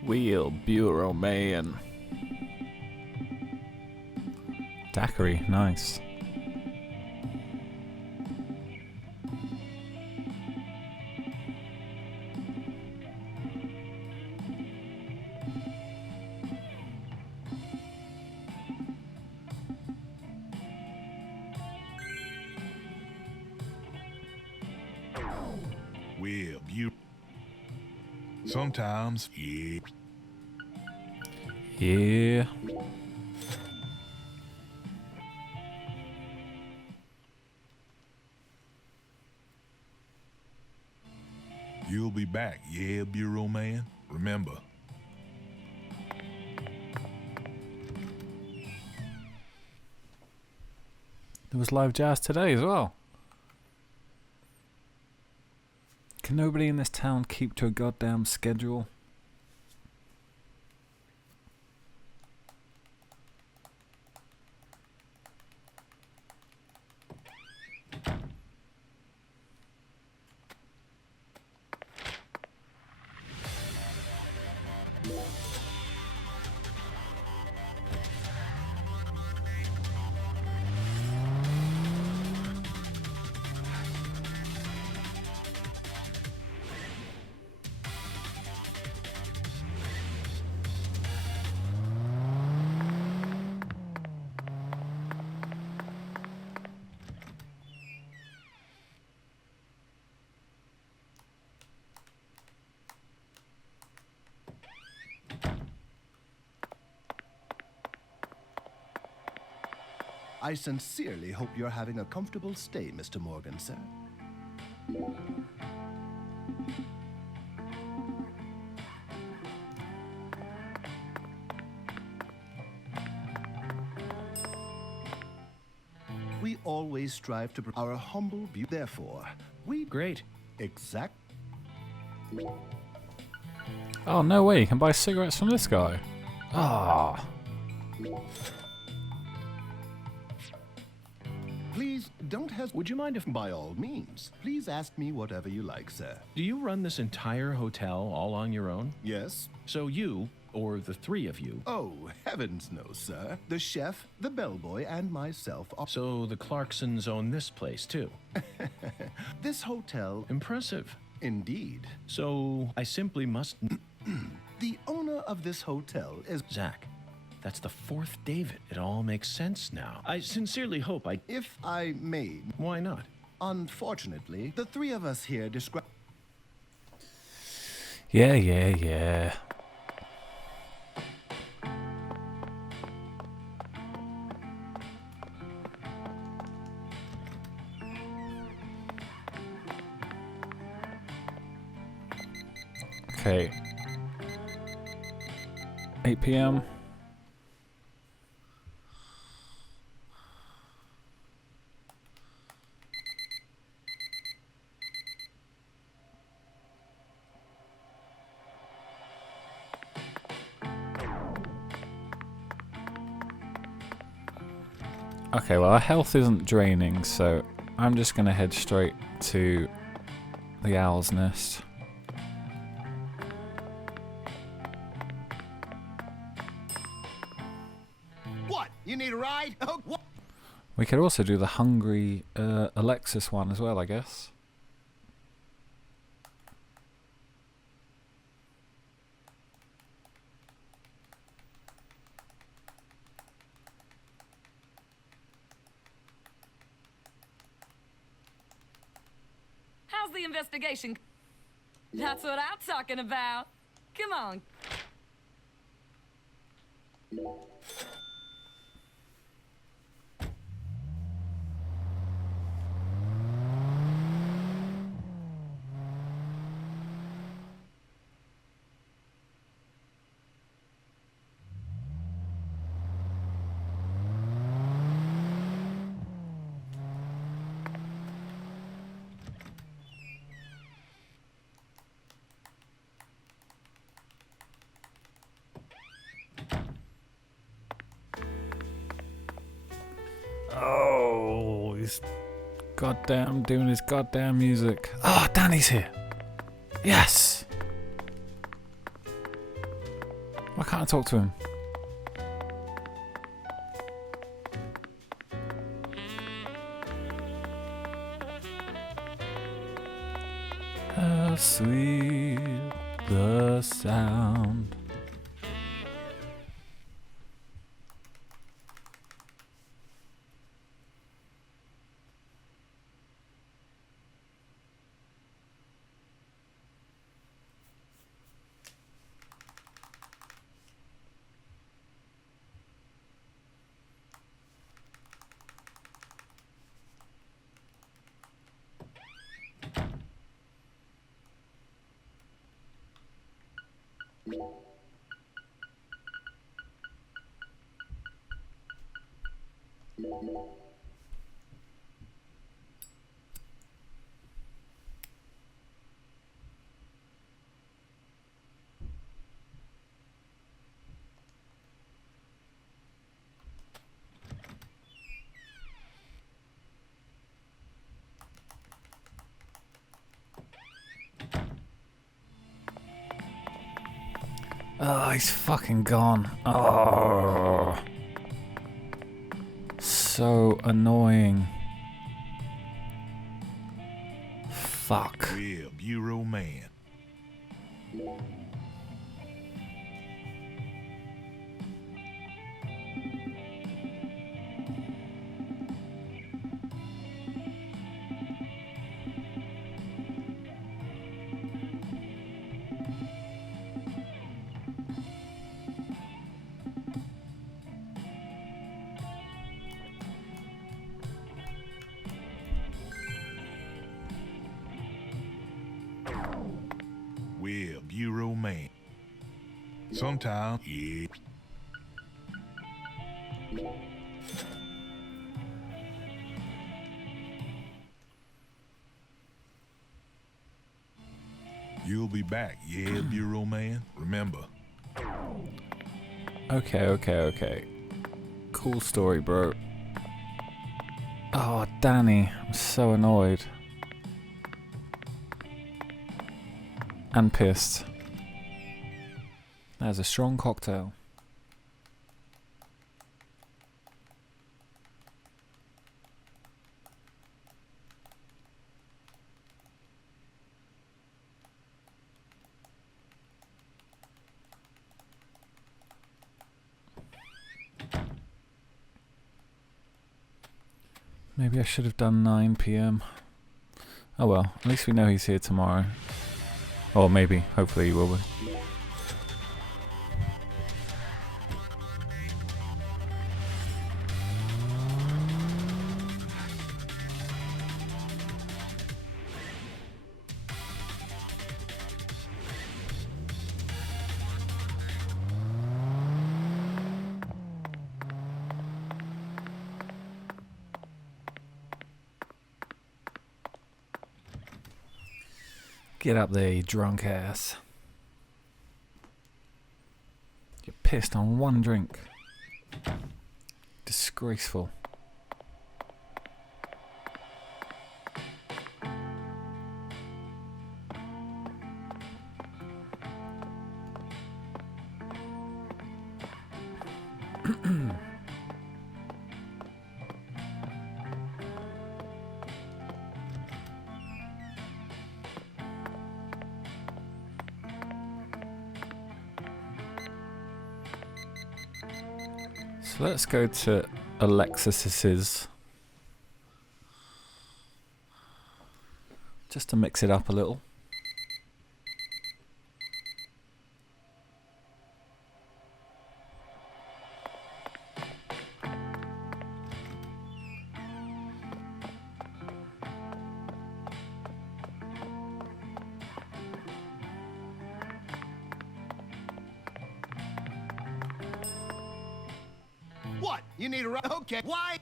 Wheel Bureau Man. Daiquiri, nice. Well, Bureau. Sometimes, yeah. Yeah. You'll be back, yeah, Bureau Man? Remember. There was live jazz today as well. Can nobody in this town keep to a goddamn schedule? I sincerely hope you're having a comfortable stay, Mr. Morgan, sir. We always strive to our humble view. Therefore, we Great. exact. Oh, no way, you can buy cigarettes from this guy. Ah. Please don't hesitate. Would you mind if, by all means, please ask me whatever you like, sir? Do you run this entire hotel all on your own? Yes. So you, or the three of you... Oh, heavens no, sir. The chef, the bellboy, and myself are... So the Clarksons own this place, too? This hotel... Impressive. Indeed. So I simply must... The owner of this hotel is... Zach, that's the fourth David. It all makes sense now. I sincerely hope I... If I may... Why not? Unfortunately, the three of us here describe... Yeah. Okay. 8 p.m. Okay, well, our health isn't draining, so I'm just gonna head straight to the Owl's Nest. What? You need a ride? Oh, what? We could also do the Hungry Alexis one as well, I guess. How's the investigation? That's what I'm talking about. Come on. Goddamn, doing his goddamn music. Ah, oh, Danny's here. Yes. Why can't I talk to him? How sweet the sound. Oh, he's fucking gone. Oh. So annoying. Fuck. Well, Bureau man. Well, Bureau man. Sometimes, yeah. You'll be back, yeah, Bureau man. Remember. Okay. Cool story, bro. Oh, Danny. I'm so annoyed. And pissed. That's a strong cocktail. Maybe I should have done 9 PM. Oh well, at least we know he's here tomorrow. Or maybe, hopefully he will be. Get up there, you drunk ass. You're pissed on one drink. Disgraceful. So let's go to Alexis's. Just to mix it up a little. What? You need a ride? Okay. Why?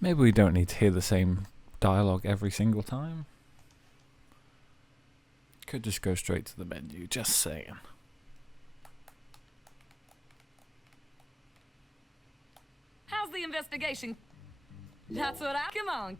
Maybe we don't need to hear the same dialogue every single time. Could just go straight to the menu, just saying. the investigation? That's what I... Come on.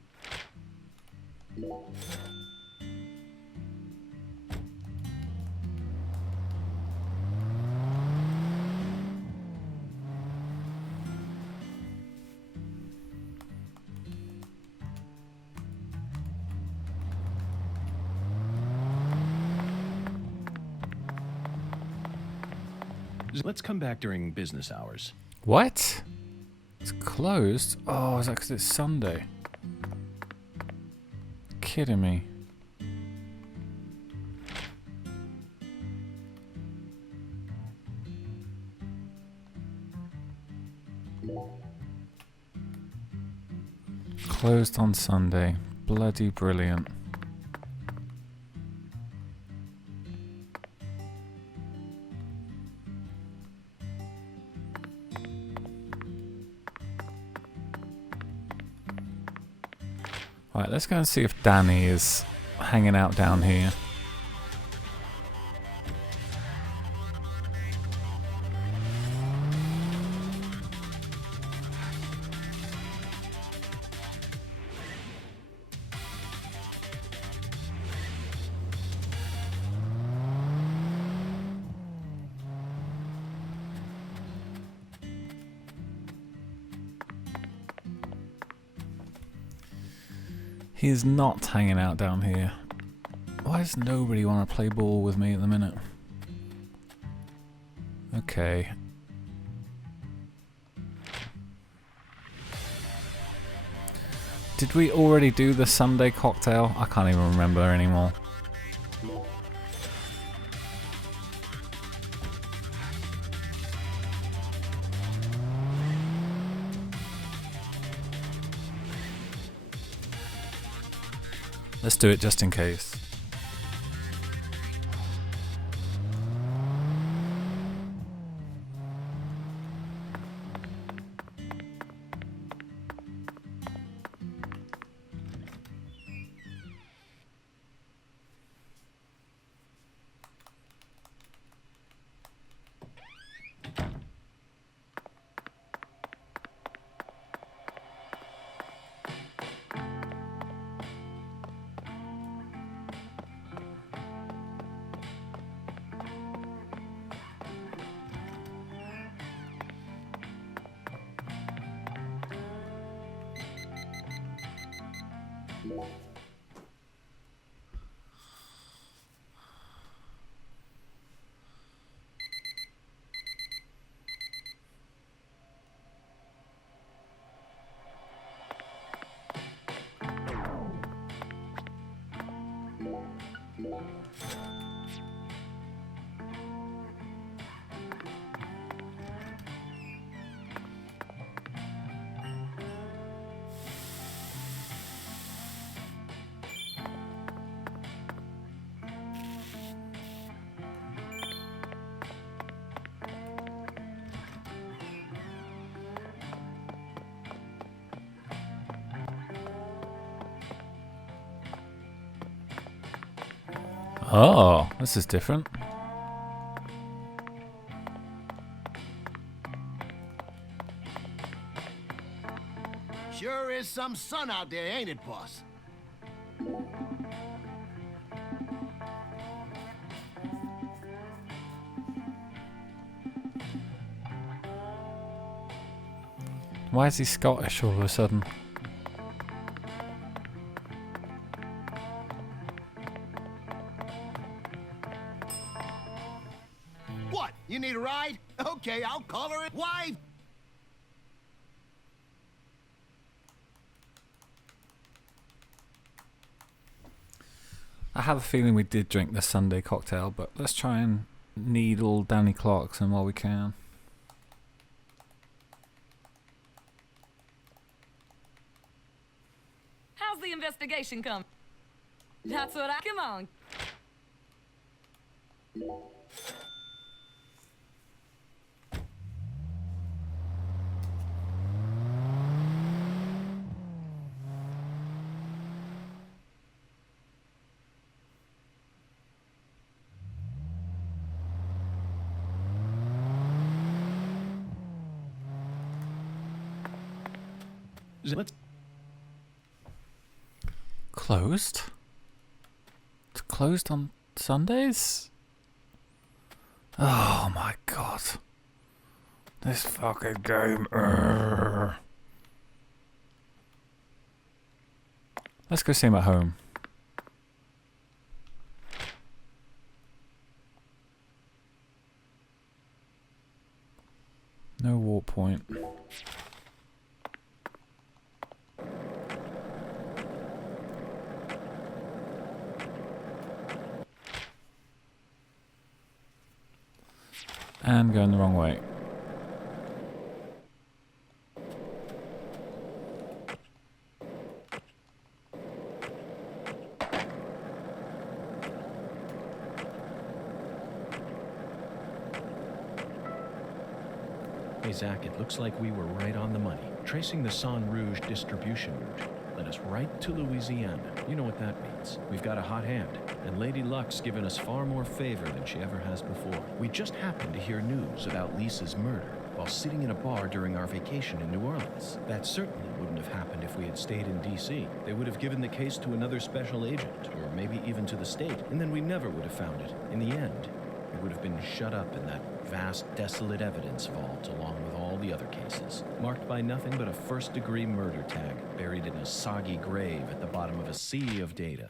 Let's come back during business hours. What? It's closed? Oh, is that 'cause it's Sunday? Kidding me. Closed on Sunday. Bloody brilliant. Right, let's go and see if Danny is hanging out down here. He is not hanging out down here. Why does nobody want to play ball with me at the minute? Okay. Did we already do the Sunday cocktail? I can't even remember anymore. Let's do it just in case. Oh, this is different. Sure is some sun out there, ain't it, boss? Why is he Scottish all of a sudden? What? You need a ride? Okay, I'll call her. Why? I have a feeling we did drink the Sunday cocktail, but let's try and needle Danny Clarkson while we can. How's the investigation come? That's what I... Come on. Let's... Closed? It's closed on Sundays? Oh my god. This fucking game. Urgh. Let's go see him at home. No warp point. And going the wrong way. Hey, Zach, it looks like we were right on the money. Tracing the San Rouge distribution route led us right to Louisiana. You know what that means. We've got a hot hand, and Lady Luck's given us far more favor than she ever has before. We just happened to hear news about Lisa's murder while sitting in a bar during our vacation in New Orleans. That certainly wouldn't have happened if we had stayed in D.C. They would have given the case to another special agent, or maybe even to the state, and then we never would have found it. In the end, it would have been shut up in that vast, desolate evidence vault along with all the other cases, marked by nothing but a first-degree murder tag buried in a soggy grave at the bottom of a sea of data.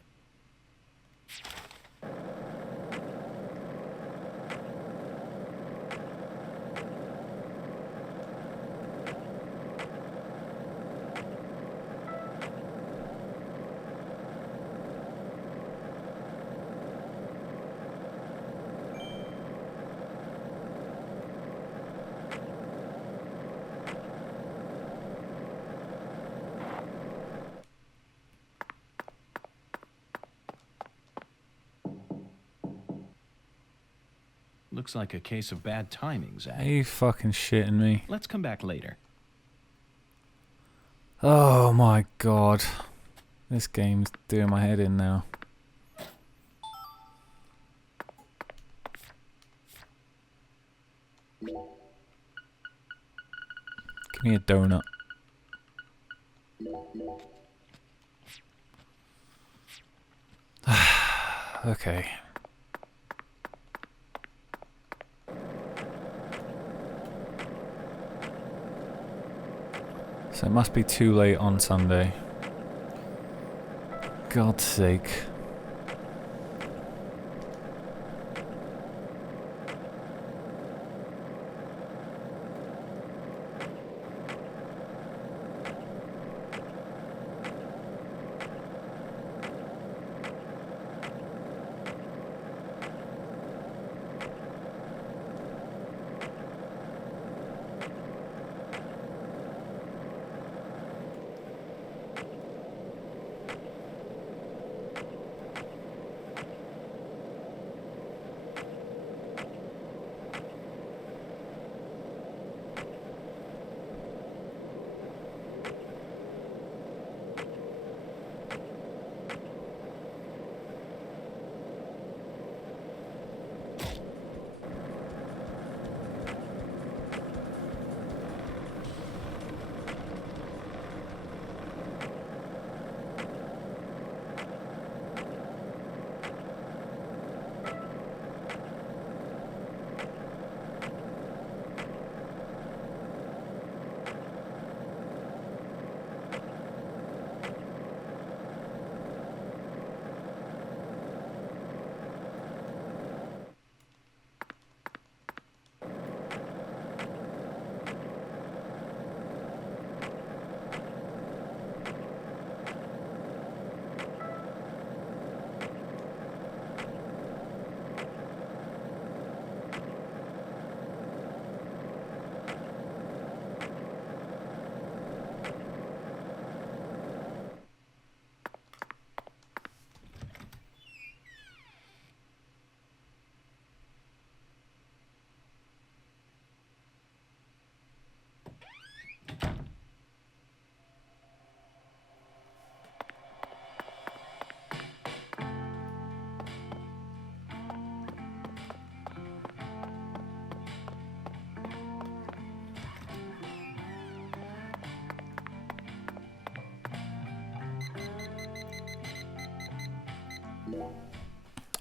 Looks like a case of bad timing, Zach. Are you fucking shitting me? Let's come back later. Oh my god. This game's doing my head in now. Give me a donut. Okay. So it must be too late on Sunday. God's sake.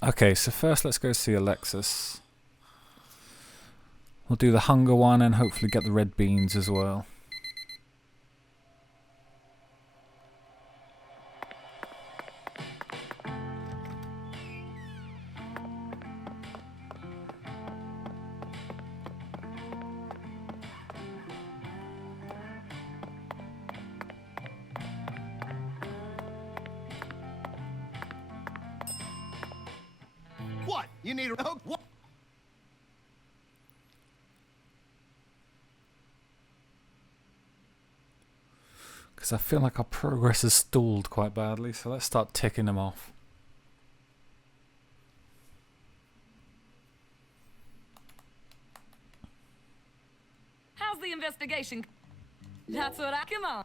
Okay, so first let's go see Alexis. We'll do the hunger one and hopefully get the red beans as well. What? You need a... Oh, what? Because I feel like our progress has stalled quite badly, so let's start ticking them off. How's the investigation? That's what I... Come on.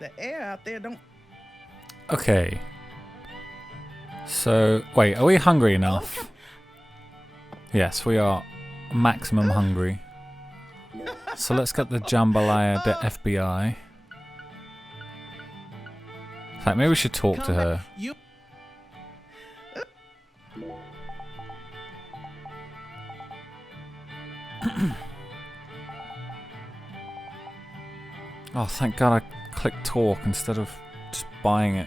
The air out there don't... Okay. So, wait, are we hungry enough? Yes, we are maximum hungry. So let's get the Jambalaya de FBI. In fact, maybe we should talk to her. Oh, thank God I clicked talk instead of just buying it.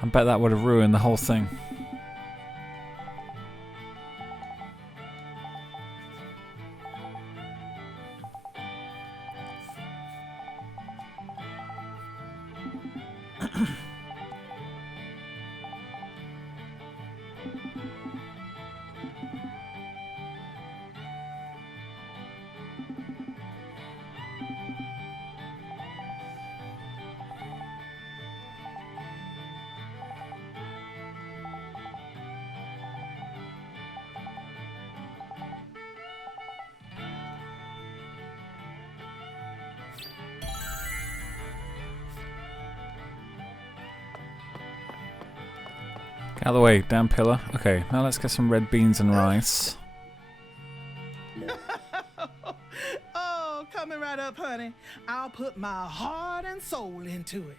I bet that would have ruined the whole thing. Get out of the way, damn pillar. Okay, now let's get some red beans and rice. Oh, coming right up, honey. I'll put my heart and soul into it.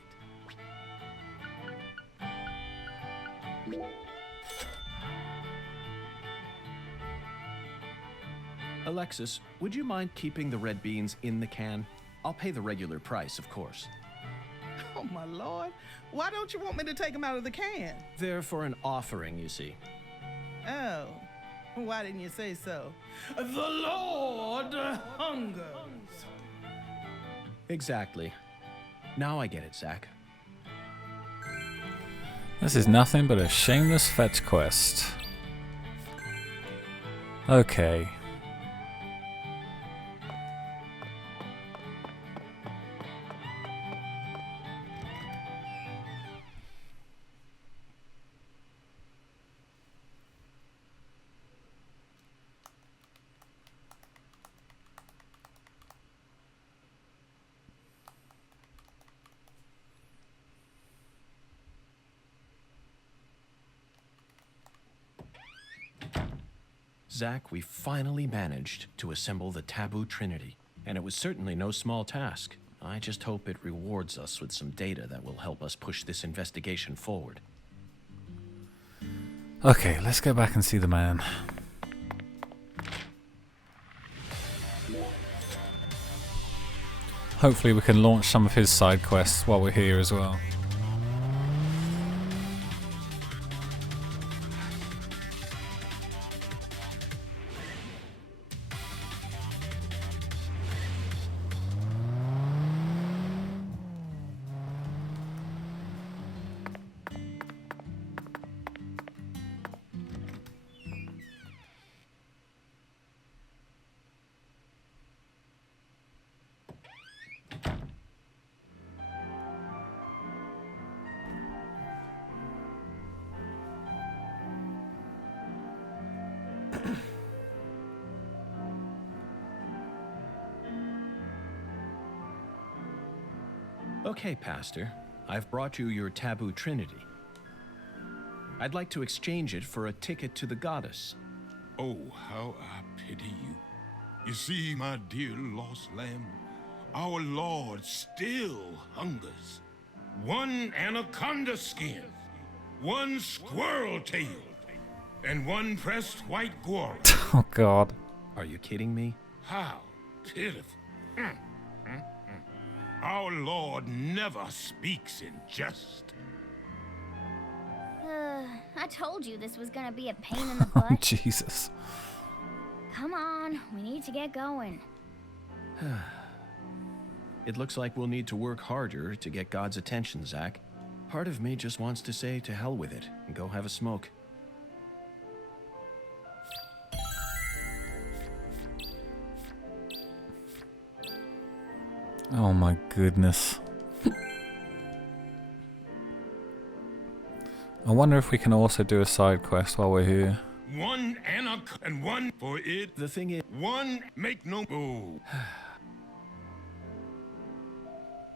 Alexis, would you mind keeping the red beans in the can? I'll pay the regular price, of course. Oh, my Lord. Why don't you want me to take them out of the can? They're for an offering, you see. Oh, why didn't you say so? The Lord hungers. Exactly. Now I get it, Zach. This is nothing but a shameless fetch quest. Okay. Zach, we finally managed to assemble the Taboo Trinity, and it was certainly no small task. I just hope it rewards us with some data that will help us push this investigation forward. Okay, let's go back and see the man. Hopefully we can launch some of his side quests while we're here as well. Okay, Pastor. I've brought you your taboo trinity. I'd like to exchange it for a ticket to the goddess. Oh, how I pity you. You see, my dear lost lamb, our Lord still hungers. One anaconda skin, one squirrel tail, and one pressed white guar. Oh, God. Are you kidding me? How pitiful. Our Lord never speaks in jest. I told you this was gonna be a pain in the butt. Jesus. Come on, we need to get going. It looks like we'll need to work harder to get God's attention, Zach. Part of me just wants to say to hell with it and go have a smoke. Oh my goodness. I wonder if we can also do a side quest while we're here. One anaconda and one for it. The thing is, one make no move.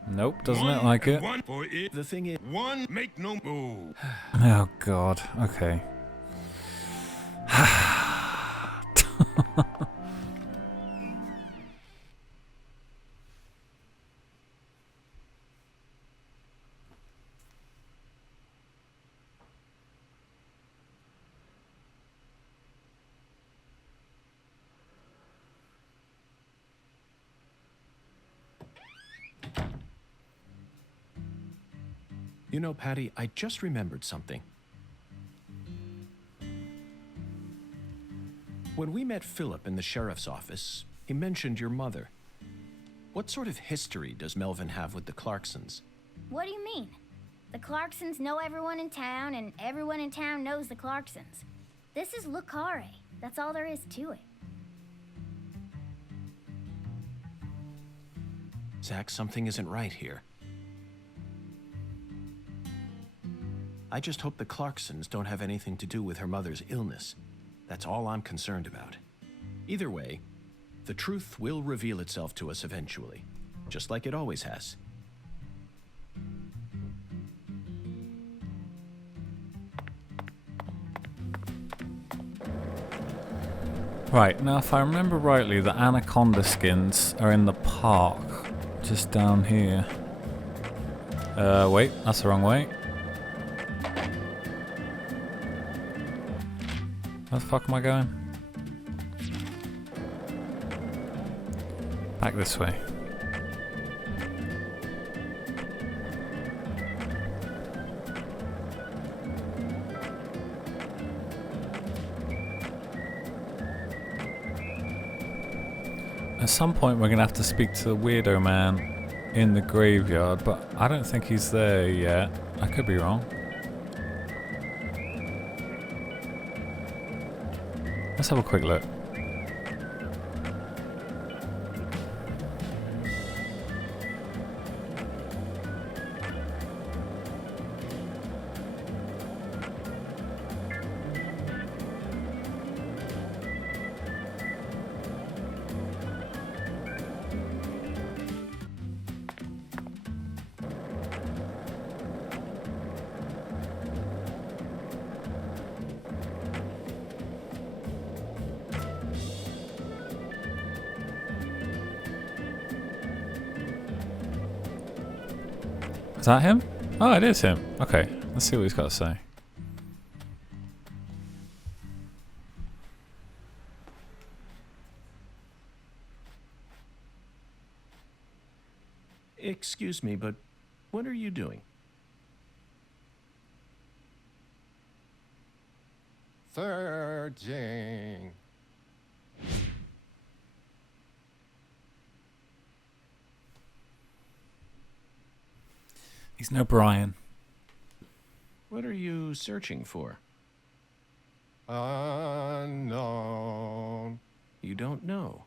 Nope, doesn't it like it? One for it. The thing is, one make no move. Oh God, okay. you know, Patty, I just remembered something. When we met Philip in the sheriff's office, he mentioned your mother. What sort of history does Melvin have with the Clarksons? What do you mean? The Clarksons know everyone in town, and everyone in town knows the Clarksons. This is Lucare. That's all there is to it. Zach, something isn't right here. I just hope the Clarksons don't have anything to do with her mother's illness. That's all I'm concerned about. Either way, the truth will reveal itself to us eventually, just like it always has. Right, now if I remember rightly, the anaconda skins are in the park, just down here. Wait, that's the wrong way. Where the fuck am I going? Back this way. At some point we're going to have to speak to the weirdo man in the graveyard, but I don't think he's there yet. I could be wrong. Let's have a quick look. Is that him? Oh, it is him. Okay, let's see what he's got to say. Excuse me, but what are you doing? Searching. He's no Brian. What are you searching for? Unknown. You don't know.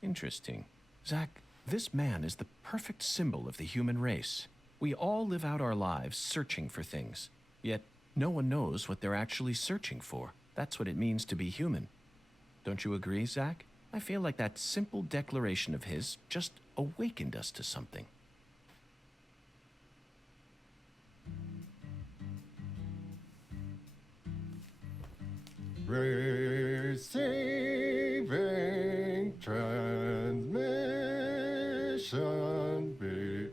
Interesting. Zach, this man is the perfect symbol of the human race. We all live out our lives searching for things, yet no one knows what they're actually searching for. That's what it means to be human. Don't you agree, Zach? I feel like that simple declaration of his just awakened us to something. Receiving transmission beat.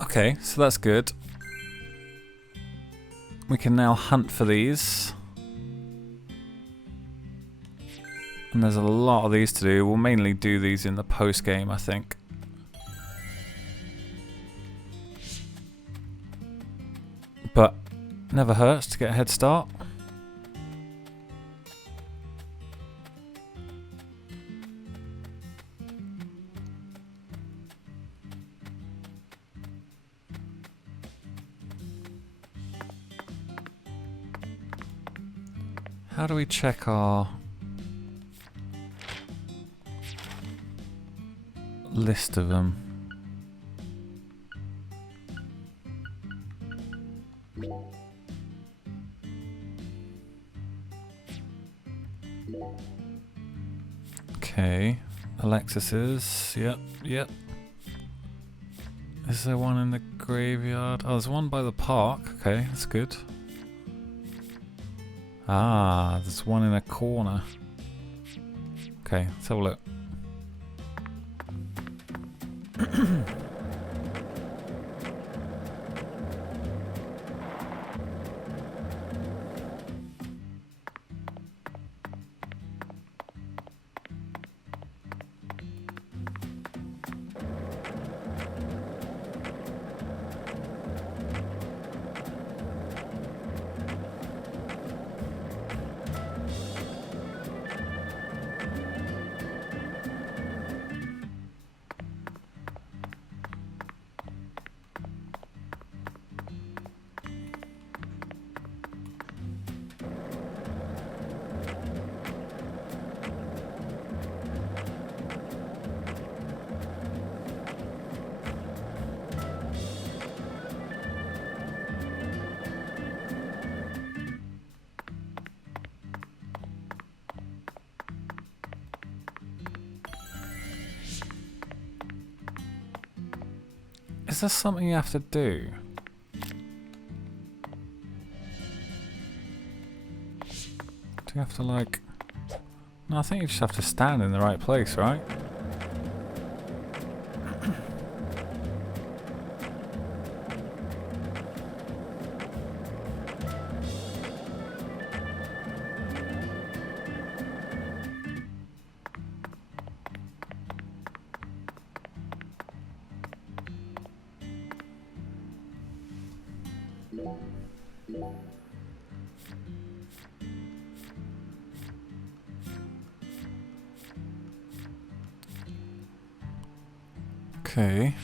Okay, so that's good. We can now hunt for these. And there's a lot of these to do. We'll mainly do these in the post-game, I think. But never hurts to get a head start. How do we check our list of them? Okay, Alexis's, yep. Is there one in the graveyard? Oh, there's one by the park. Okay, that's good. Ah, there's one in a corner. Okay, let's have a look. Is there something you have to do? Do you have to like... No, I think you just have to stand in the right place, right? Okay.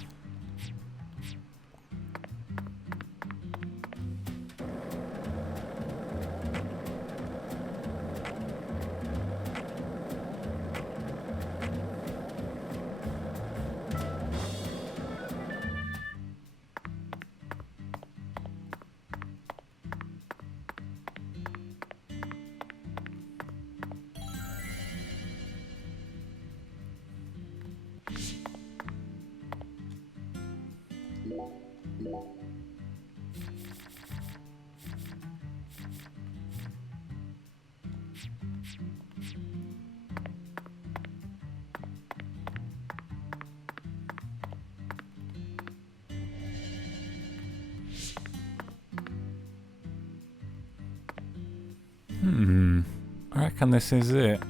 I reckon this is it.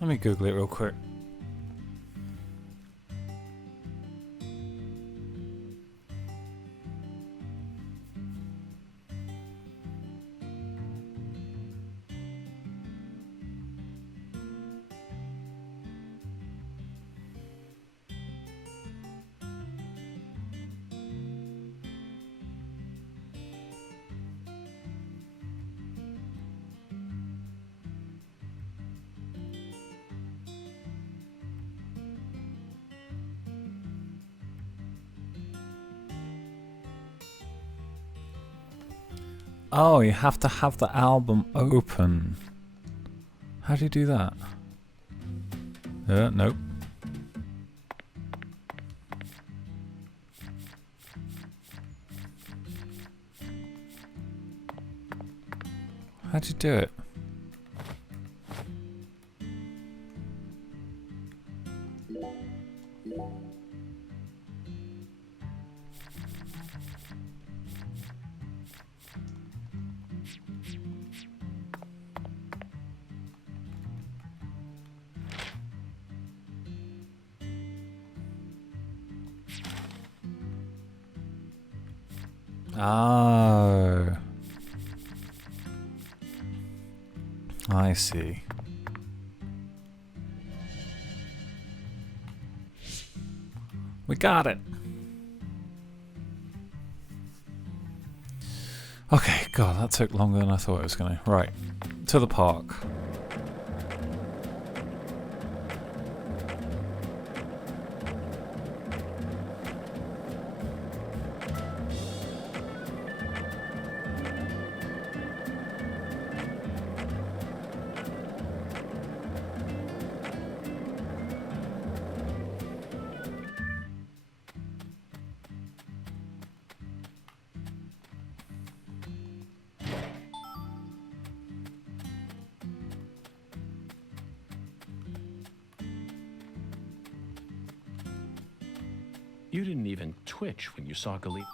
Let me Google it real quick. Oh, you have to have the album open. How do you do that? Nope. How'd you do it? Oh. I see. We got it. Okay, God, that took longer than I thought it was going to. Right, to the park. You didn't even twitch when you saw Galena.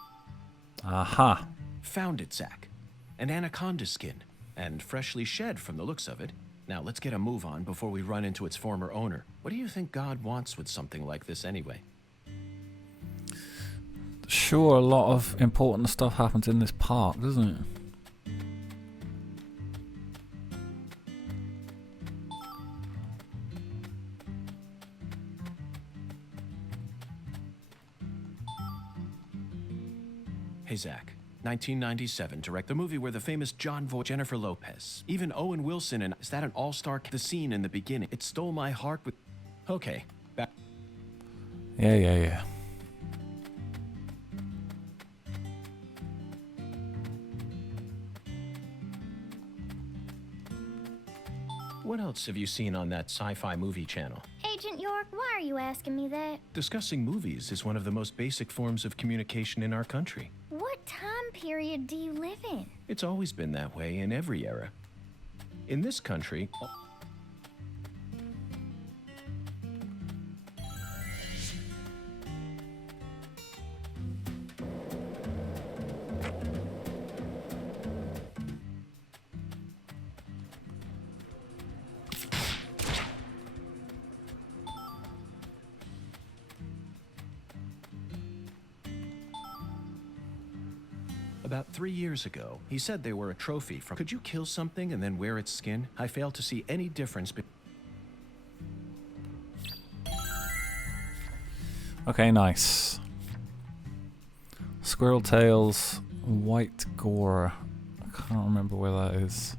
Aha. Found it, Zach. An anaconda skin, and freshly shed from the looks of it. Now let's get a move on before we run into its former owner. What do you think God wants with something like this anyway? Sure, a lot of important stuff happens in this park, doesn't it? Hey, Zach. 1997, direct the movie where the famous John Voight, Jennifer Lopez, even Owen Wilson, and is that an all-star? The scene in the beginning, it stole my heart with... Okay, back... Yeah. What else have you seen on that sci-fi movie channel? Agent York, why are you asking me that? Discussing movies is one of the most basic forms of communication in our country. What time period do you live in? It's always been that way in every era. In this country... About 3 years ago, he said they were a trophy from... Could you kill something and then wear its skin? I fail to see any difference between... Okay, nice. Squirrel Tails, White Gore. I can't remember where that is.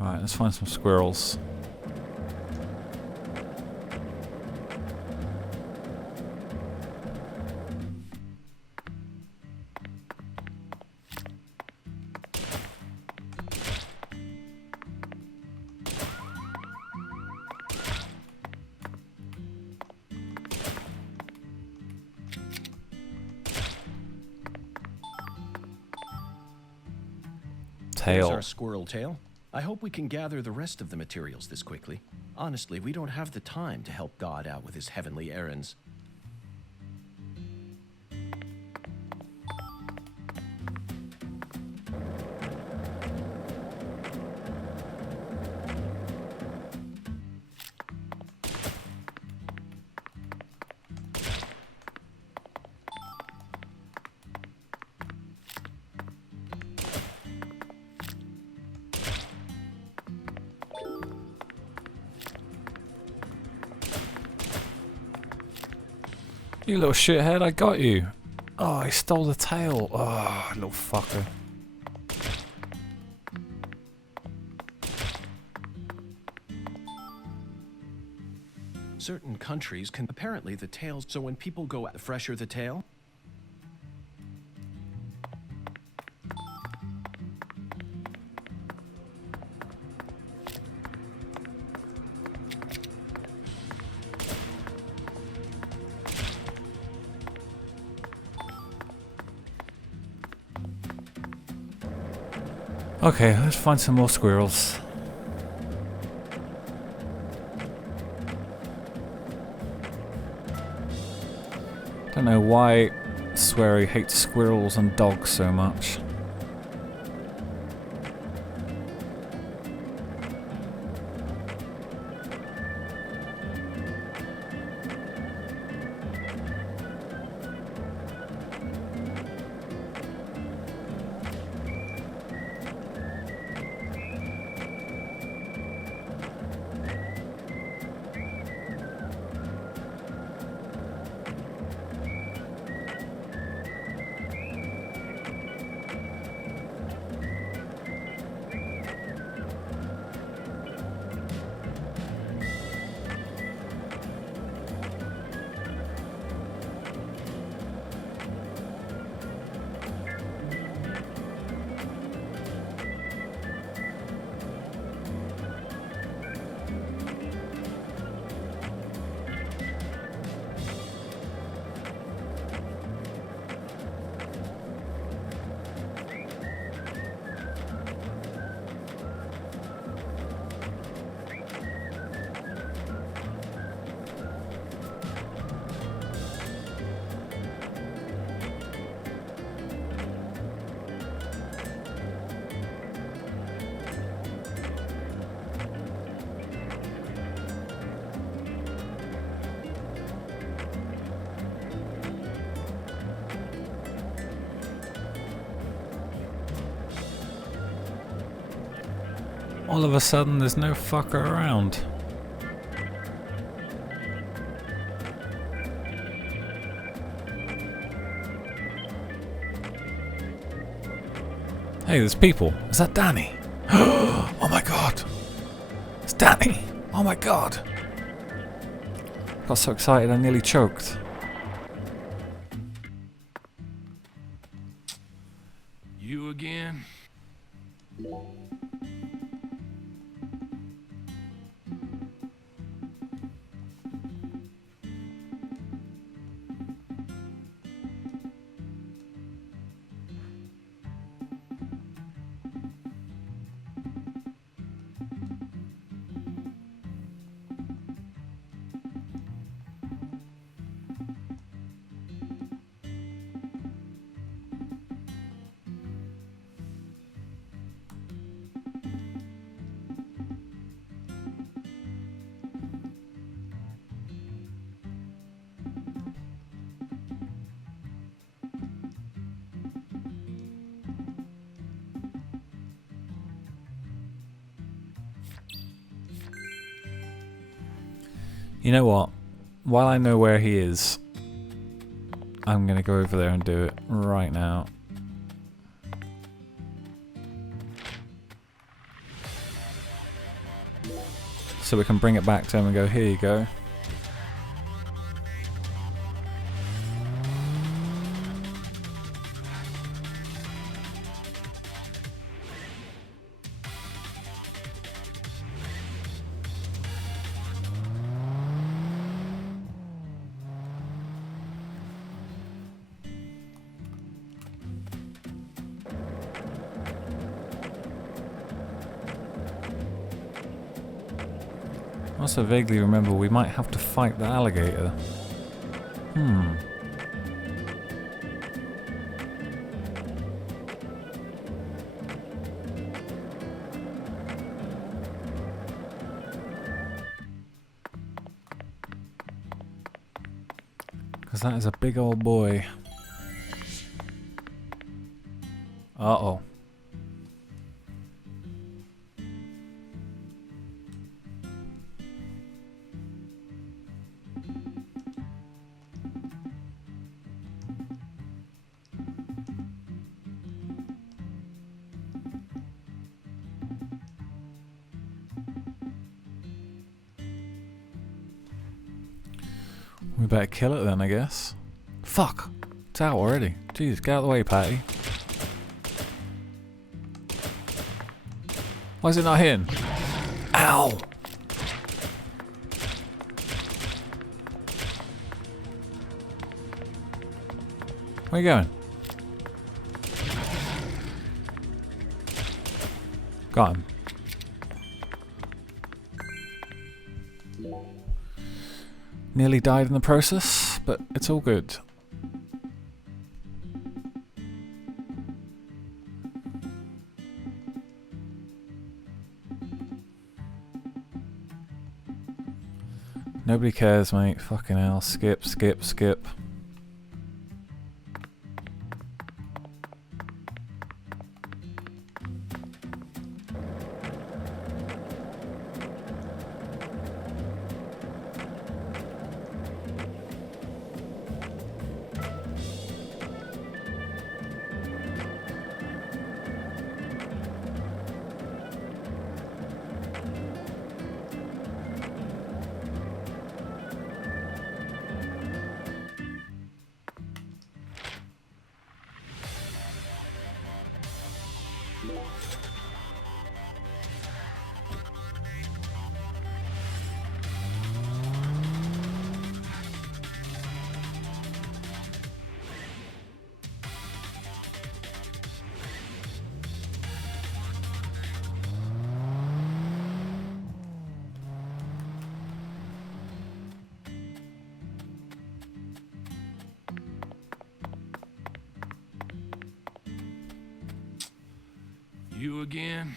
Alright, let's find some squirrels. tail. There's our squirrel tail. I hope we can gather the rest of the materials this quickly. Honestly, we don't have the time to help God out with his heavenly errands. You little shithead, I got you. Oh, he stole the tail. Oh, little fucker. Certain countries can apparently the tails, so when people go out, the fresher the tail. Okay, let's find some more squirrels. Don't know why Swery hates squirrels and dogs so much. All of a sudden, there's no fucker around. Hey, there's people. Is that Danny? Oh my god. It's Danny. Oh my god. Got so excited I nearly choked. You again? You know what? While I know where he is, I'm gonna go over there and do it right now. So we can bring it back to him and go, here you go. also vaguely remember we might have to fight the alligator. Because that is a big old boy. Uh-oh. We better kill it then, I guess. Fuck! It's out already. Jeez, get out of the way, Patty. Why is it not hitting? Ow! Where are you going? Got him. Nearly died in the process, but it's all good. Nobody cares, mate. Fucking hell. Skip, skip, skip. You again?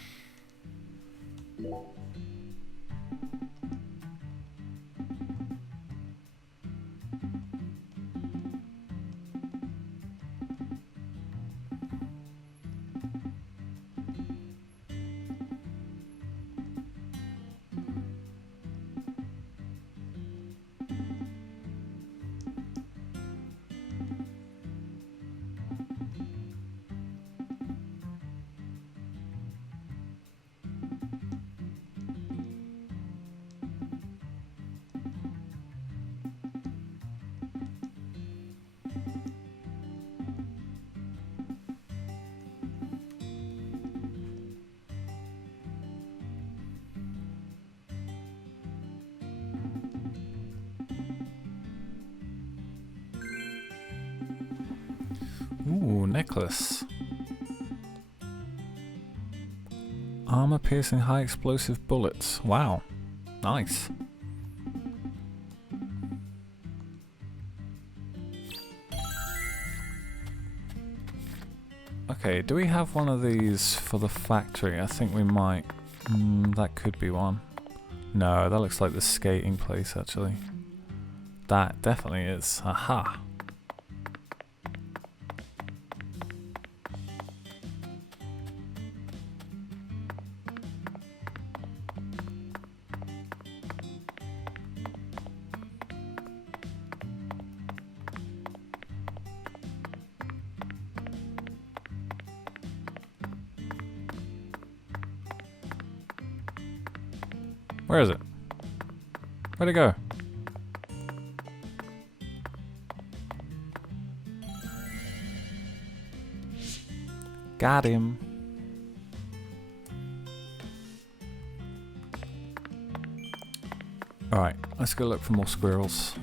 Ooh, necklace. Armor piercing high explosive bullets. Wow. Nice. Okay, do we have one of these for the factory? I think we might. That could be one. No, that looks like the skating place actually. That definitely is. Aha. Where is it? Where'd it go? Got him. Alright, let's go look for more squirrels.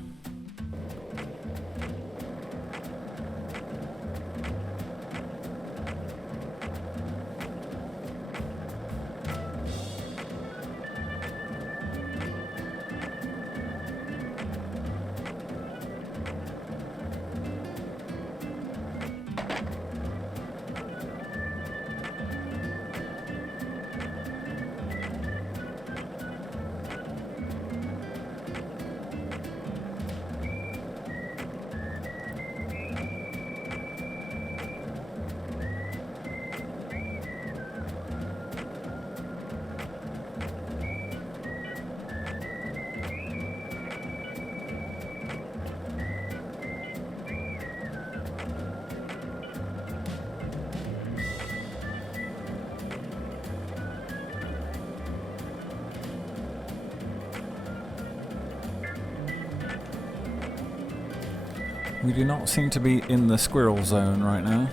We do not seem to be in the squirrel zone right now.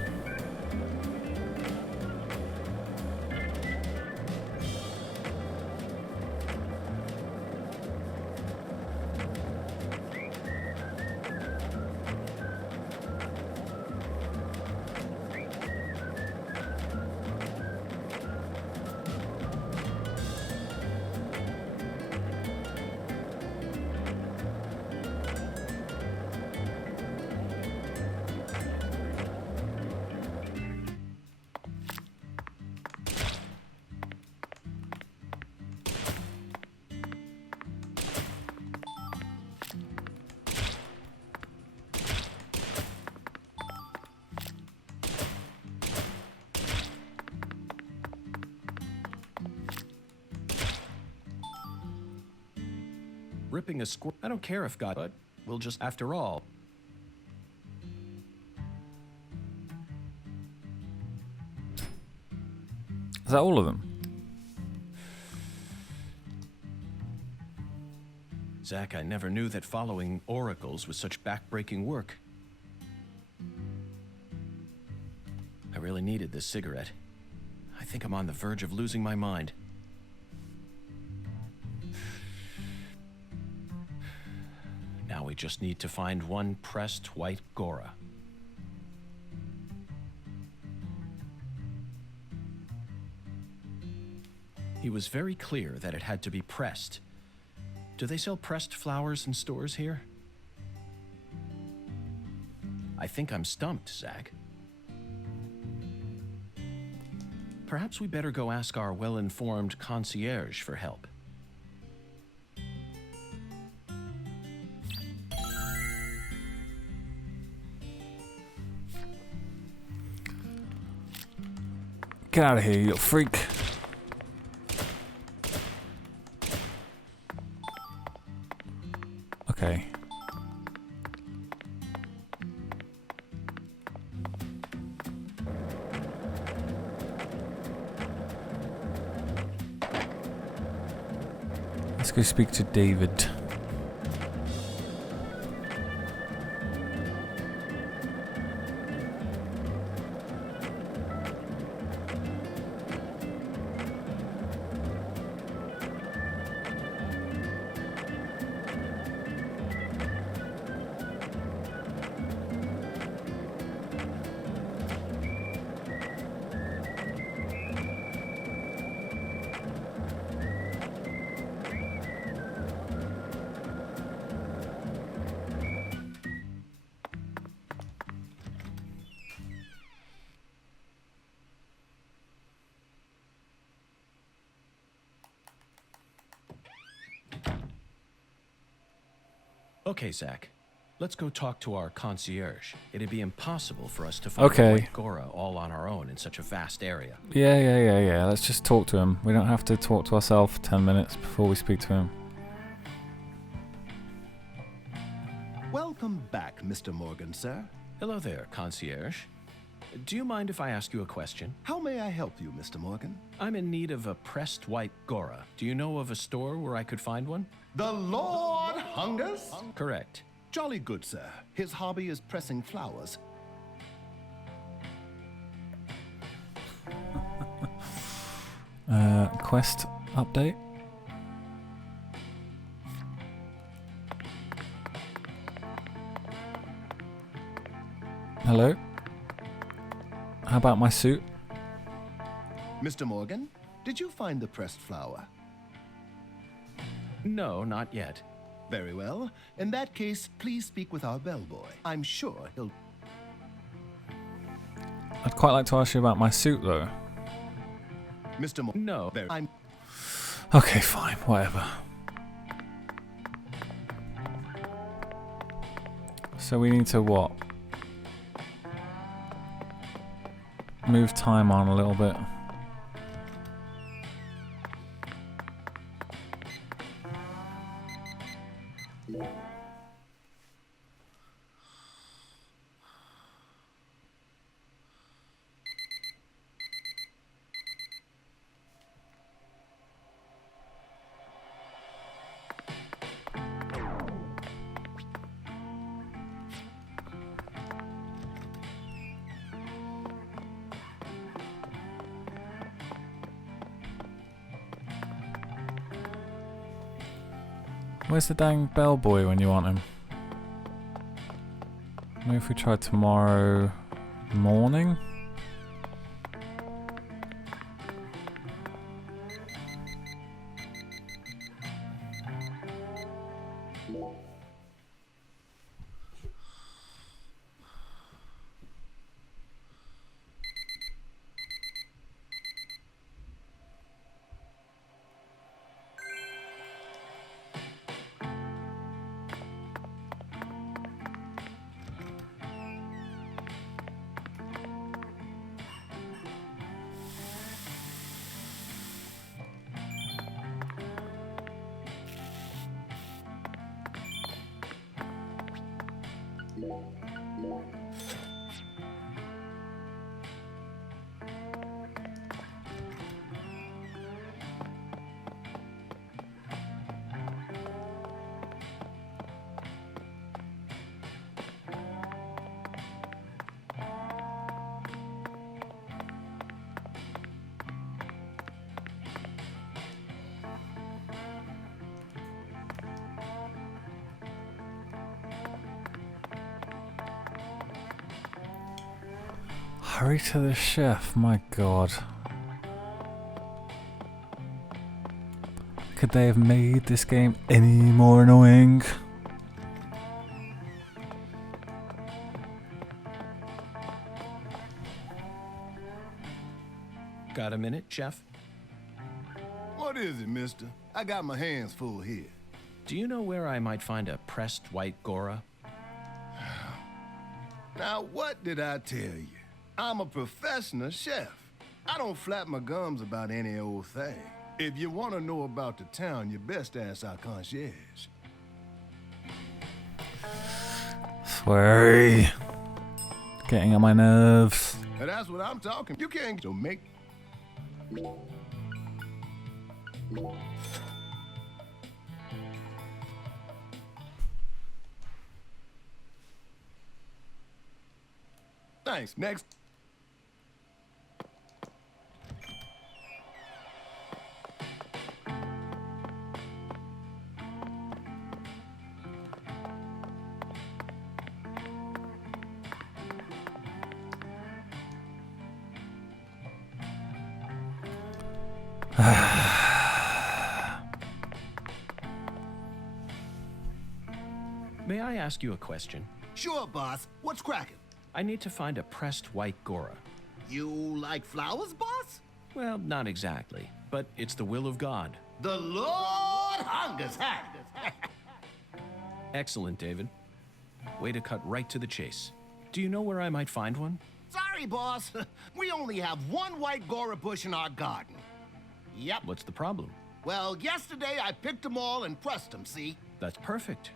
Ripping a squirrel. I don't care if God, but we'll just, after all. Is that all of them? Zach, I never knew that following oracles was such backbreaking work. I really needed this cigarette. I think I'm on the verge of losing my mind. Now we just need to find one pressed white Gora. He was very clear that it had to be pressed. Do they sell pressed flowers in stores here? I think I'm stumped, Zach. Perhaps we better go ask our well-informed concierge for help. Get out of here, you little freak. Okay. Let's go speak to David. Okay, Zach. Let's go talk to our concierge. It'd be impossible for us to find Okay. a white Gora all on our own in such a vast area. Yeah. Let's just talk to him. We don't have to talk to ourselves for 10 minutes before we speak to him. Welcome back, Mr. Morgan, sir. Hello there, concierge. Do you mind if I ask you a question? How may I help you, Mr. Morgan? I'm in need of a pressed white Gora. Do you know of a store where I could find one? The Lord hungers? Correct. Jolly good, sir. His hobby is pressing flowers. Quest update. Hello? How about my suit? Mr. Morgan, did you find the pressed flower? No, not yet. Very well. In that case, please speak with our bellboy. I'm sure he'll... I'd quite like to ask you about my suit, though. Mr. Morgan, no, I'm... Okay, fine, whatever. So we need to what? Move time on a little bit. Where's the dang bellboy when you want him? Maybe if we try tomorrow morning? Hurry to the chef, my god. Could they have made this game any more annoying? Got a minute, Chef? What is it, mister? I got my hands full here. Do you know where I might find a pressed white Gora? Now, what did I tell you? I'm a professional chef. I don't flap my gums about any old thing. If you want to know about the town, you best ask our concierge. Sweary. Getting on my nerves. And that's what I'm talking. You can't so make. Thanks. Next. May I ask you a question? Sure, boss. What's cracking? I need to find a pressed white Gora. You like flowers, boss? Well, not exactly, but it's the will of God. The Lord hungers, huh? Excellent, David. Way to cut right to the chase. Do you know where I might find one? Sorry, boss. We only have one white Gora bush in our garden. Yep. What's the problem? Well, yesterday I picked them all and pressed them, see? That's perfect.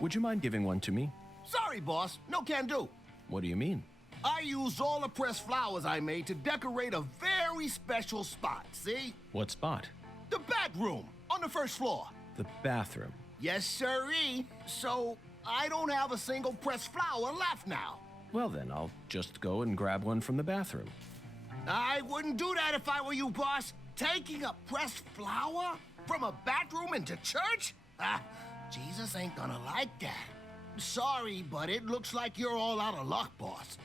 Would you mind giving one to me? Sorry, boss. No can do. What do you mean? I used all the pressed flowers I made to decorate a very special spot, see? What spot? The bedroom on the first floor. The bathroom. Yes, sirree. So I don't have a single pressed flower left now. Well then, I'll just go and grab one from the bathroom. I wouldn't do that if I were you, boss. Taking a pressed flower from a bathroom into church? Jesus ain't gonna like that. Sorry, but it looks like you're all out of luck, boss.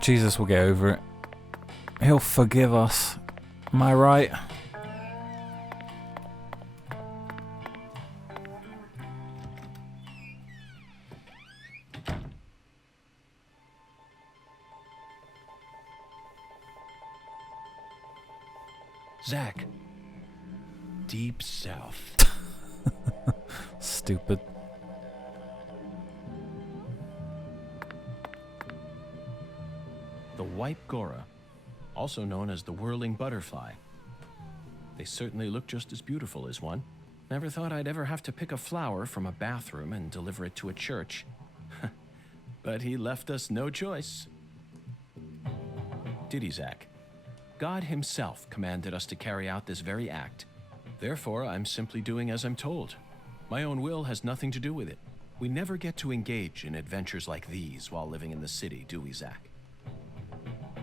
Jesus will get over it. He'll forgive us. Am I right? Zach. Deep South. Stupid. The white Gora, also known as the whirling butterfly. They certainly look just as beautiful as one. Never thought I'd ever have to pick a flower from a bathroom and deliver it to a church. But he left us no choice. Did he, Zach? God himself commanded us to carry out this very act. Therefore, I'm simply doing as I'm told. My own will has nothing to do with it. We never get to engage in adventures like these while living in the city, do we, Zach?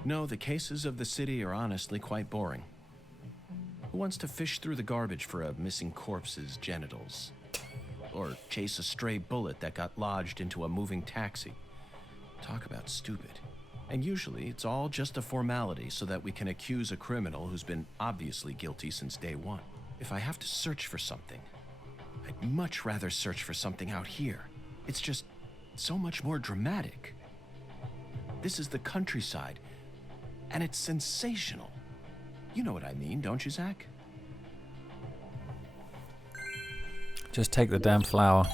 No, the cases of the city are honestly quite boring. Who wants to fish through the garbage for a missing corpse's genitals? Or chase a stray bullet that got lodged into a moving taxi? Talk about stupid. And usually, it's all just a formality so that we can accuse a criminal who's been obviously guilty since day one. If I have to search for something, I'd much rather search for something out here. It's just so much more dramatic. This is the countryside, and it's sensational. You know what I mean, don't you, Zach? Just take the damn flower.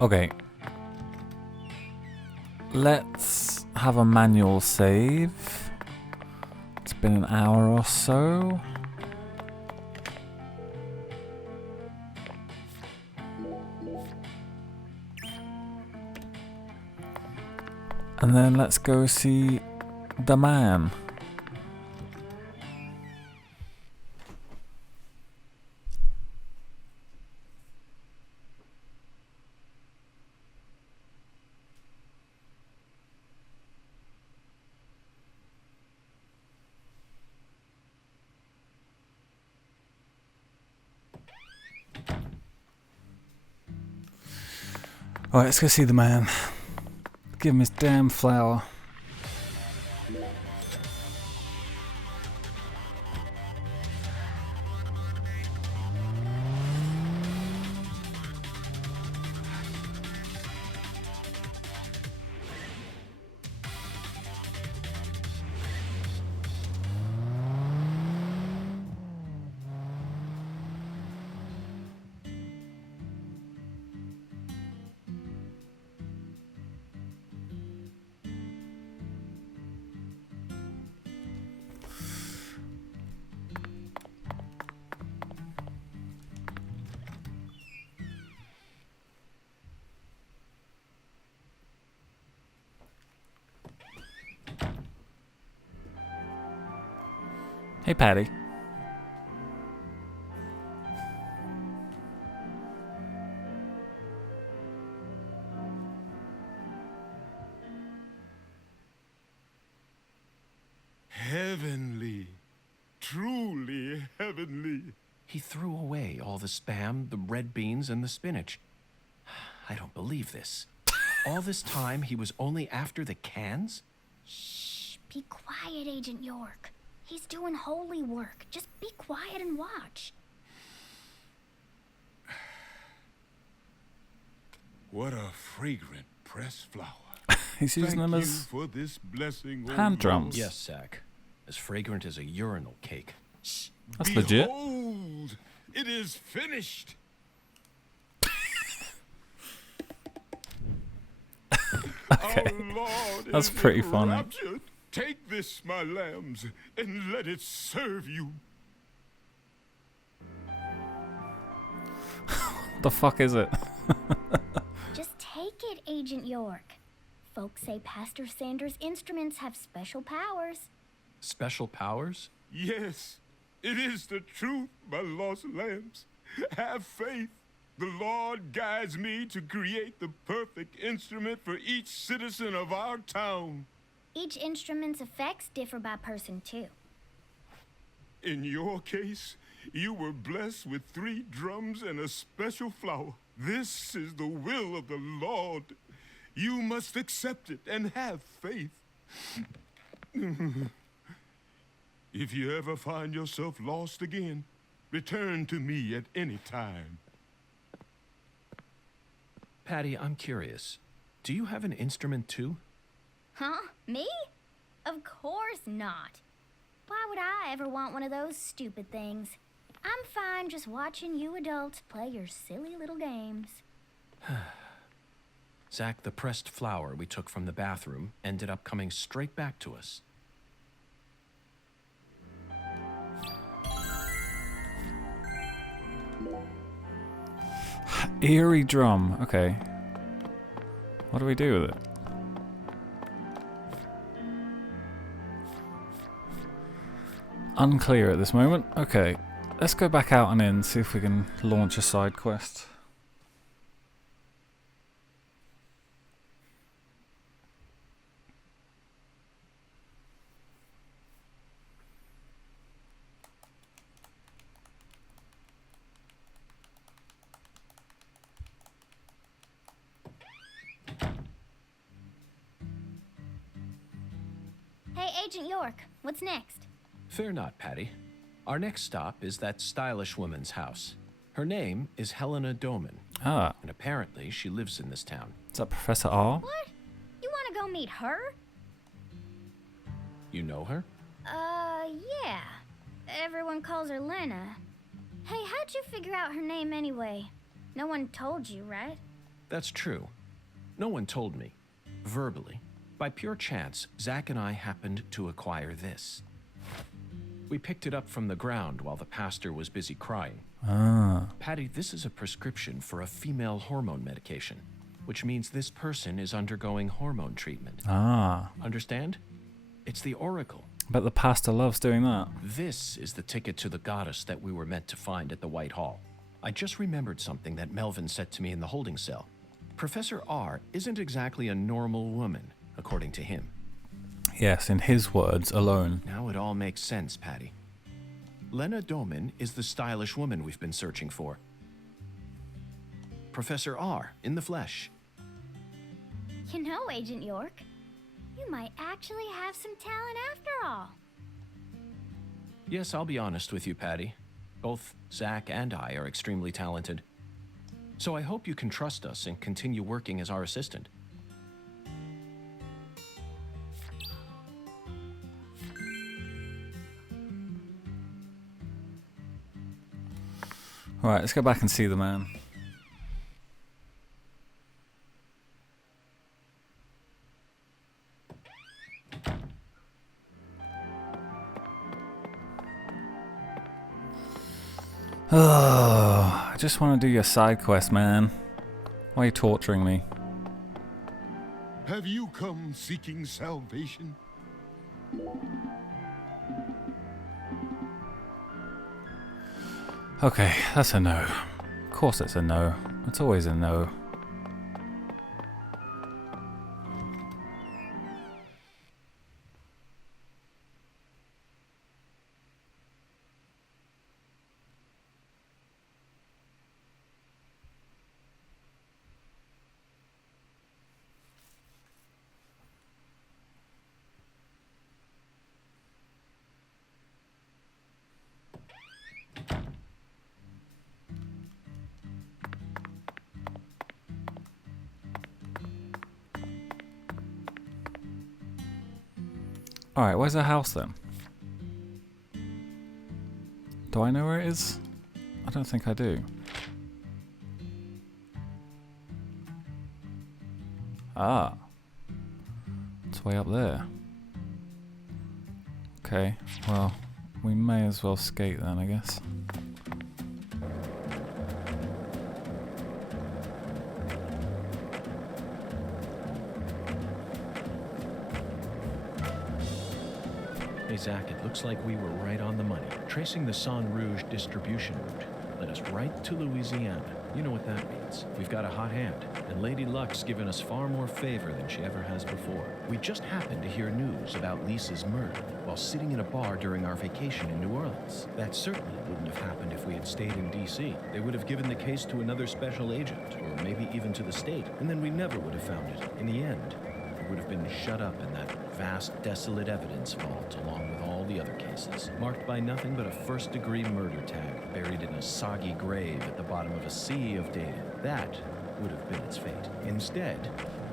Okay. Let's have a manual save. It's been an hour or so. And then let's go see the man. Alright, let's go see the man. Give him his damn flower. Hey, Patty. Heavenly. Truly heavenly. He threw away all the Spam, the red beans, and the spinach. I don't believe this. All this time, he was only after the cans? Shh, be quiet, Agent York. He's doing holy work. Just be quiet and watch. What a fragrant pressed flower. He's using them as for this blessing, hand drums. Yes, Zach. As fragrant as a urinal cake. Shh. That's legit. Behold, it is finished. Okay. Our Lord That's is pretty funny. enraptured. Take this, my lambs, and let it serve you. What the fuck is it? Just take it, Agent York. Folks say Pastor Sanders' instruments have special powers. Special powers? Yes, it is the truth, my lost lambs. Have faith. The Lord guides me to create the perfect instrument for each citizen of our town. Each instrument's effects differ by person, too. In your case, you were blessed with 3 drums and a special flower. This is the will of the Lord. You must accept it and have faith. If you ever find yourself lost again, return to me at any time. Patty, I'm curious. Do you have an instrument too? Huh? Me? Of course not. Why would I ever want one of those stupid things? I'm fine just watching you adults play your silly little games. Zach, the pressed flower we took from the bathroom ended up coming straight back to us. Eerie drum. Okay. What do we do with it? Unclear at this moment. Okay. Let's go back out and in, see if we can launch a side quest. Agent York, what's next? Fear not, Patty. Our next stop is that stylish woman's house. Her name is Helena Doman. Ah. And apparently she lives in this town. Is that Professor R? What? You want to go meet her? You know her? Yeah. Everyone calls her Lena. Hey, how'd you figure out her name anyway? No one told you, right? That's true. No one told me. Verbally. By pure chance, Zach and I happened to acquire this. We picked it up from the ground while the pastor was busy crying. Ah. Patty, this is a prescription for a female hormone medication, which means this person is undergoing hormone treatment. Ah. Understand? It's the Oracle. But the pastor loves doing that. This is the ticket to the goddess that we were meant to find at the White Hall. I just remembered something that Melvin said to me in the holding cell. Professor R isn't exactly a normal woman, according to him. Yes, in his words alone. Now it all makes sense, Patty. Lena Doman is the stylish woman we've been searching for. Professor R, in the flesh. You know, Agent York, you might actually have some talent after all. Yes, I'll be honest with you, Patty. Both Zach and I are extremely talented. So I hope you can trust us and continue working as our assistant. Alright, let's go back and see the man. Oh, I just want to do your side quest, man. Why are you torturing me? Have you come seeking salvation? Okay, that's a no. Of course it's a no. It's always a no. Alright, where's the house then? Do I know where it is? I don't think I do. Ah. It's way up there. Okay, well, we may as well skate then, I guess. Hey Zach, it looks like we were right on the money. Tracing the San Rouge distribution route led us right to Louisiana. You know what that means. We've got a hot hand, and Lady Luck's given us far more favor than she ever has before. We just happened to hear news about Lisa's murder while sitting in a bar during our vacation in New Orleans. That certainly wouldn't have happened if we had stayed in D.C. They would have given the case to another special agent, or maybe even to the state, and then we never would have found it. In the end, it would have been shut up in that vast, desolate evidence vault along with all the other cases, marked by nothing but a first-degree murder tag buried in a soggy grave at the bottom of a sea of data. That would have been its fate. Instead,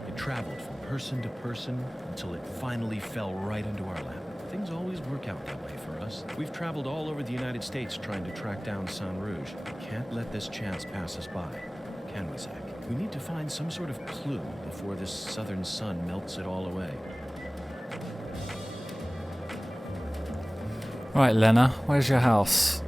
it traveled from person to person until it finally fell right into our lap. Things always work out that way for us. We've traveled all over the United States trying to track down San Rouge. We can't let this chance pass us by, can we, Zach? We need to find some sort of clue before this southern sun melts it all away. Right, Lena, where's your house?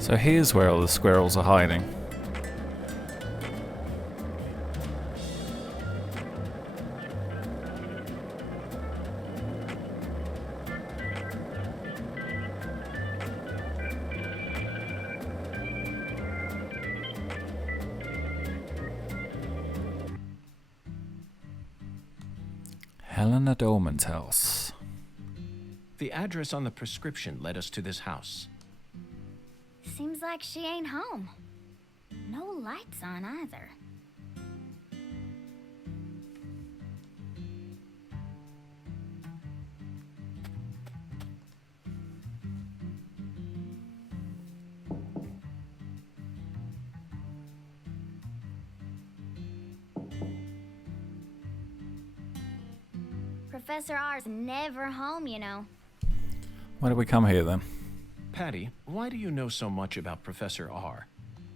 So here's where all the squirrels are hiding. Helena Dolman's house. The address on the prescription led us to this house. Seems like she ain't home. No lights on either. Professor R's never home, you know. Why did we come here then? Patty, why do you know so much about Professor R?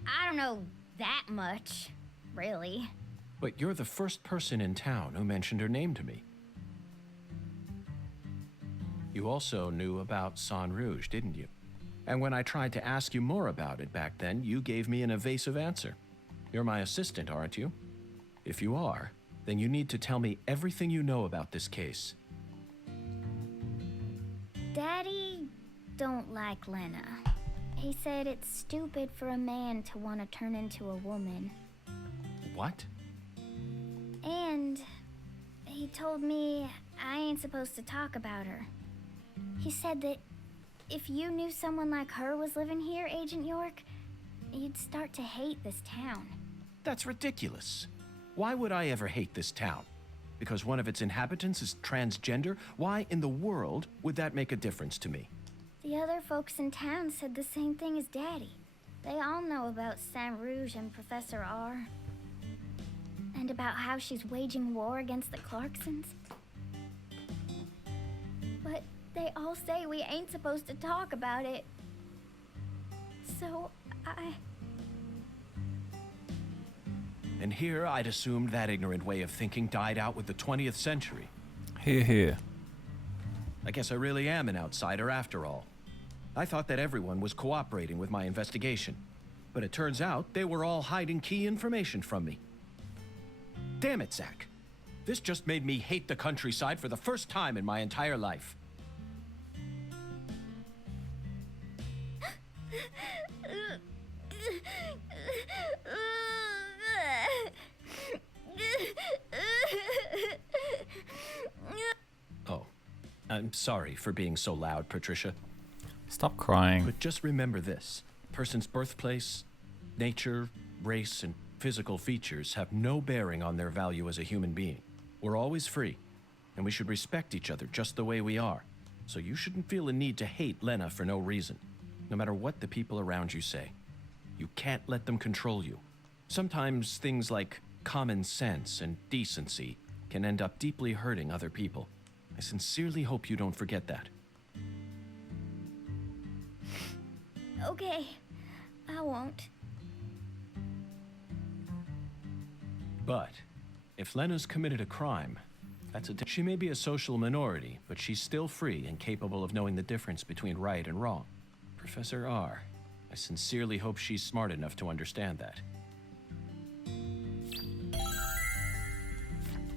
I don't know that much, really. But you're the first person in town who mentioned her name to me. You also knew about San Rouge, didn't you? And when I tried to ask you more about it back then, you gave me an evasive answer. You're my assistant, aren't you? If you are, then you need to tell me everything you know about this case. Daddy don't like Lena. He said it's stupid for a man to want to turn into a woman. What? And he told me I ain't supposed to talk about her. He said that if you knew someone like her was living here, Agent York, you'd start to hate this town. That's ridiculous. Why would I ever hate this town? Because one of its inhabitants is transgender? Why in the world would that make a difference to me? The other folks in town said the same thing as Daddy. They all know about San Rouge and Professor R. And about how she's waging war against the Clarksons. But they all say we ain't supposed to talk about it. So And here I'd assumed that ignorant way of thinking died out with the 20th century. Hear, hear. I guess I really am an outsider after all. I thought that everyone was cooperating with my investigation. But it turns out they were all hiding key information from me. Damn it, Zach. This just made me hate the countryside for the first time in my entire life. Oh, I'm sorry for being so loud, Patricia. Stop crying. But just remember this. A person's birthplace, nature, race, and physical features have no bearing on their value as a human being. We're always free, and we should respect each other just the way we are. So you shouldn't feel a need to hate Lena for no reason, no matter what the people around you say. You can't let them control you. Sometimes things like common sense and decency can end up deeply hurting other people. I sincerely hope you don't forget that. Okay, I won't. But if Lena's committed a crime, she may be a social minority, but she's still free and capable of knowing the difference between right and wrong. Professor R, I sincerely hope she's smart enough to understand that.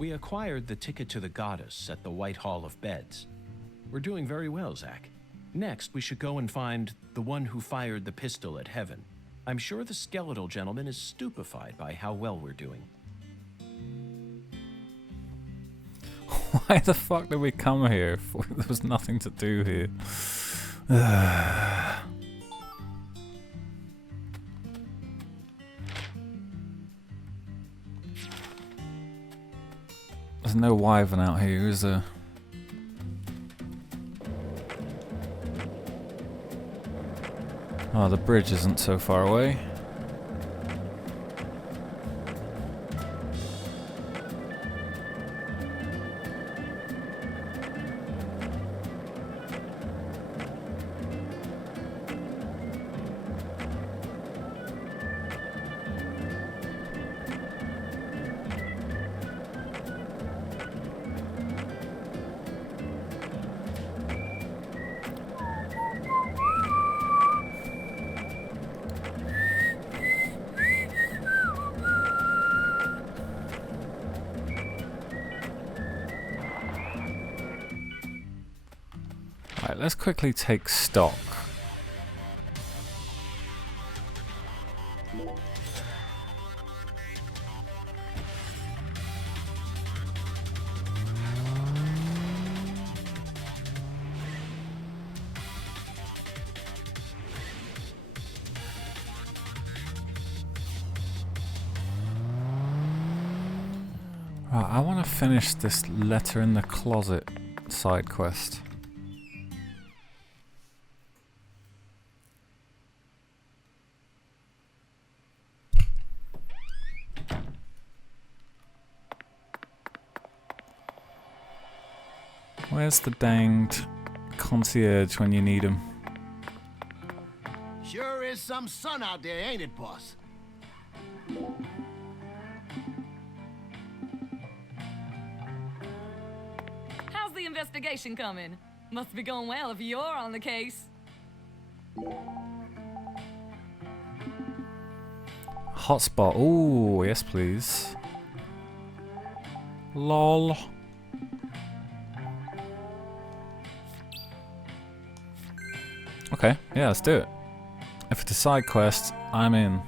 We acquired the ticket to the goddess at the White Hall of Beds. We're doing very well, Zach. Next, we should go and find the one who fired the pistol at Heaven. I'm sure the skeletal gentleman is stupefied by how well we're doing. Why the fuck did we come here? There was nothing to do here. There's no wyvern out here, is there? Oh, the bridge isn't so far away. Right, let's quickly take stock. Right, I want to finish this letter in the closet side quest. Where's the danged concierge when you need him? Sure is some sun out there, ain't it, boss? How's the investigation coming? Must be going well if you're on the case. Hotspot. Ooh, yes please. Lol. Okay, yeah, let's do it. If it's a side quest, I'm in.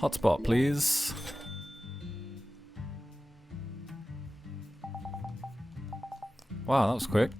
Hotspot, please. Wow, that was quick.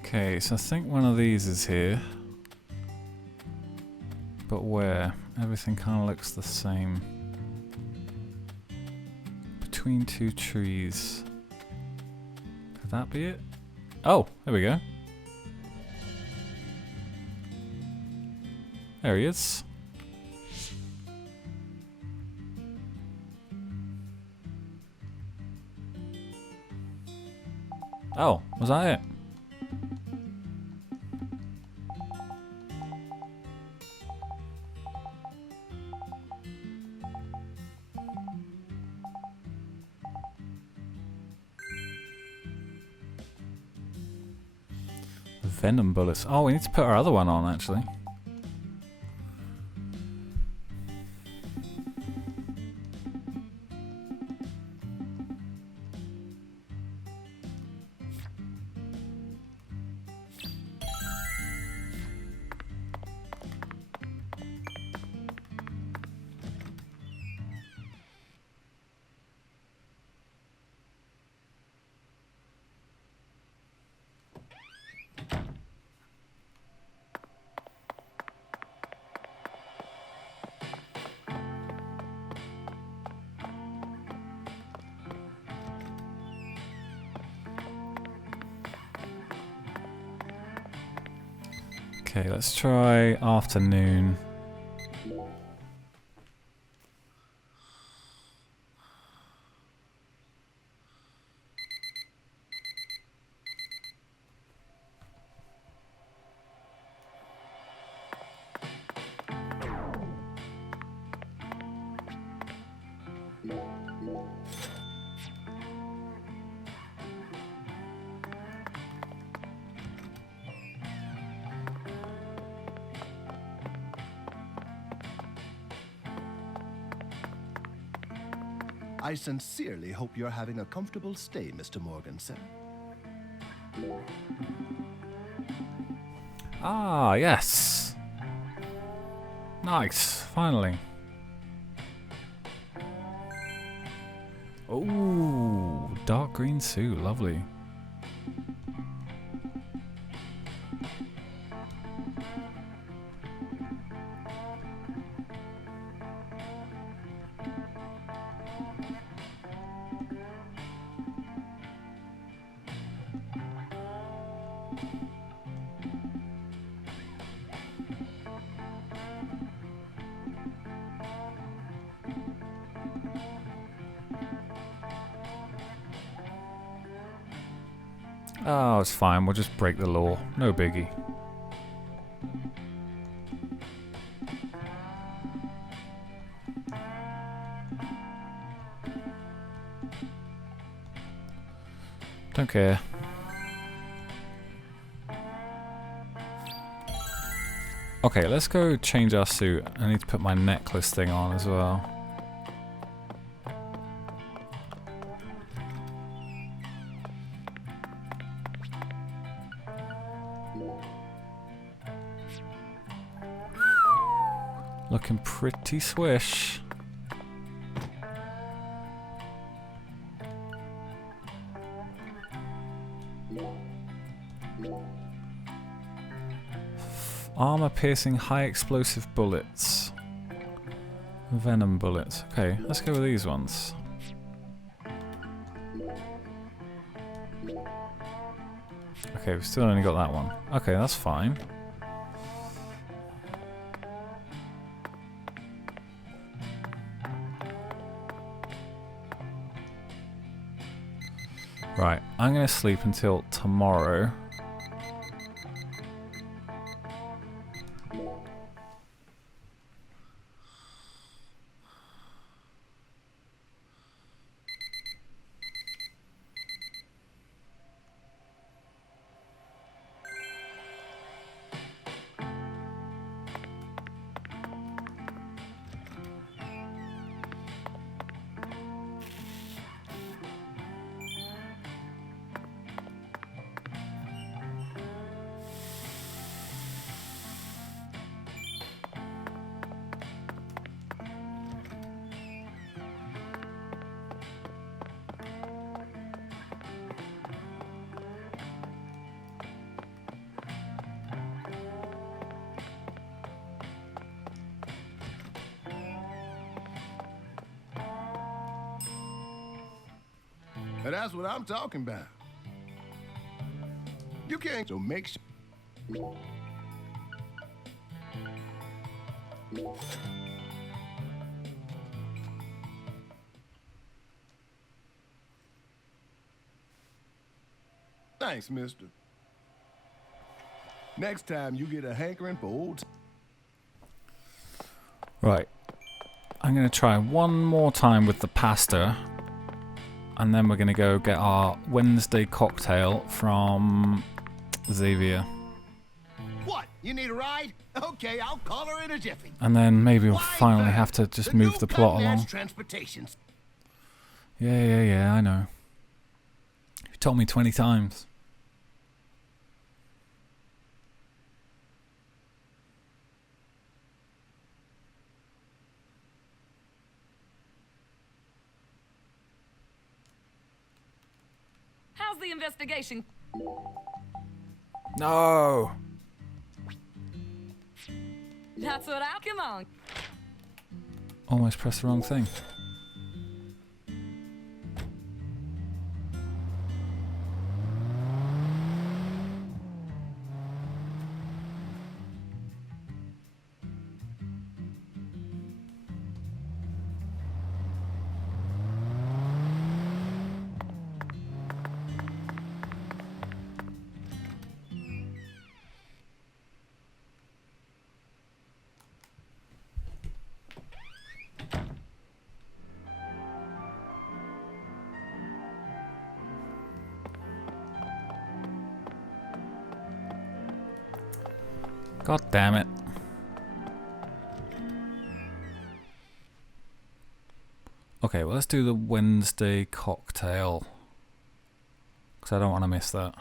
Okay, so I think one of these is here. But where? Everything kind of looks the same. Between two trees. Could that be it? Oh, there we go. There he is. Oh, was that it? Venom bullets. Oh, we need to put our other one on, actually. Okay, let's try afternoon. I sincerely hope you're having a comfortable stay, Mr. Morganson. Ah, yes. Nice, finally. Ooh, dark green suit, lovely. Oh, it's fine. We'll just break the law. No biggie. Don't care. Okay, let's go change our suit. I need to put my necklace thing on as well. Looking pretty swish. Armor-piercing, high-explosive bullets. Venom bullets. Okay, let's go with these ones. Okay, we've still only got that one. Okay, that's fine. Right, I'm going to sleep until tomorrow. And that's what I'm talking about. You can't, so make sure. Thanks, mister. Next time you get a hankering for old... Right. I'm going to try one more time with the pasta. And then we're going to go get our Wednesday cocktail from Xavier. What? You need a ride? Okay, I'll call her in a jiffy. And then maybe we'll finally have to just move the plot along. Transportation. Yeah, I know. You told me 20 times. How's the investigation? No! That's what I'll come on. Almost pressed the wrong thing. God damn it. Okay, well let's do the Wednesday cocktail. Because I don't want to miss that.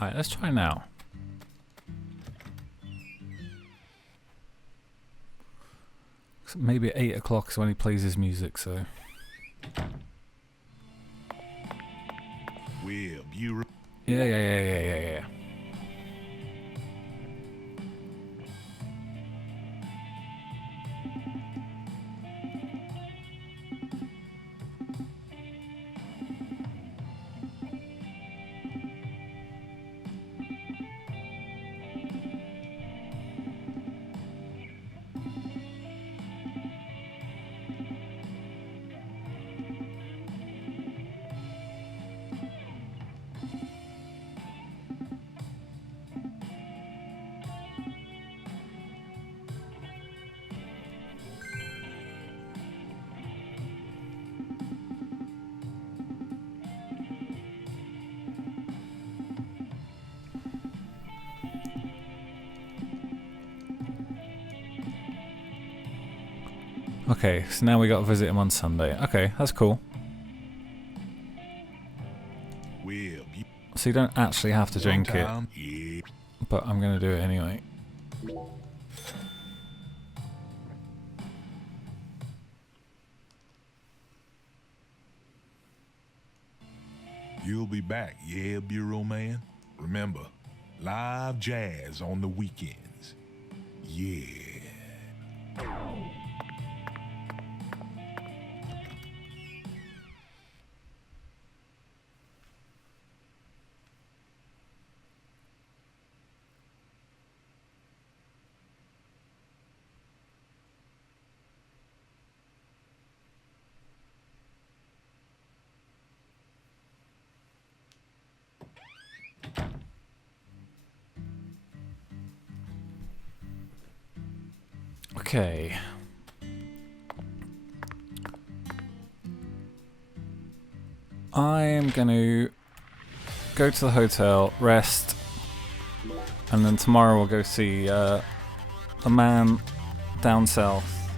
Alright, let's try now. Maybe at 8 o'clock is when he plays his music, so... Well, you... Yeah. Okay, so now we got to visit him on Sunday. Okay, that's cool. So you don't actually have to drink it, but I'm going to do it anyway. You'll be back, yeah, Bureau Man? Remember, live jazz on the weekends. Yeah. Okay. I'm gonna go to the hotel, rest, and then tomorrow we'll go see a man down south.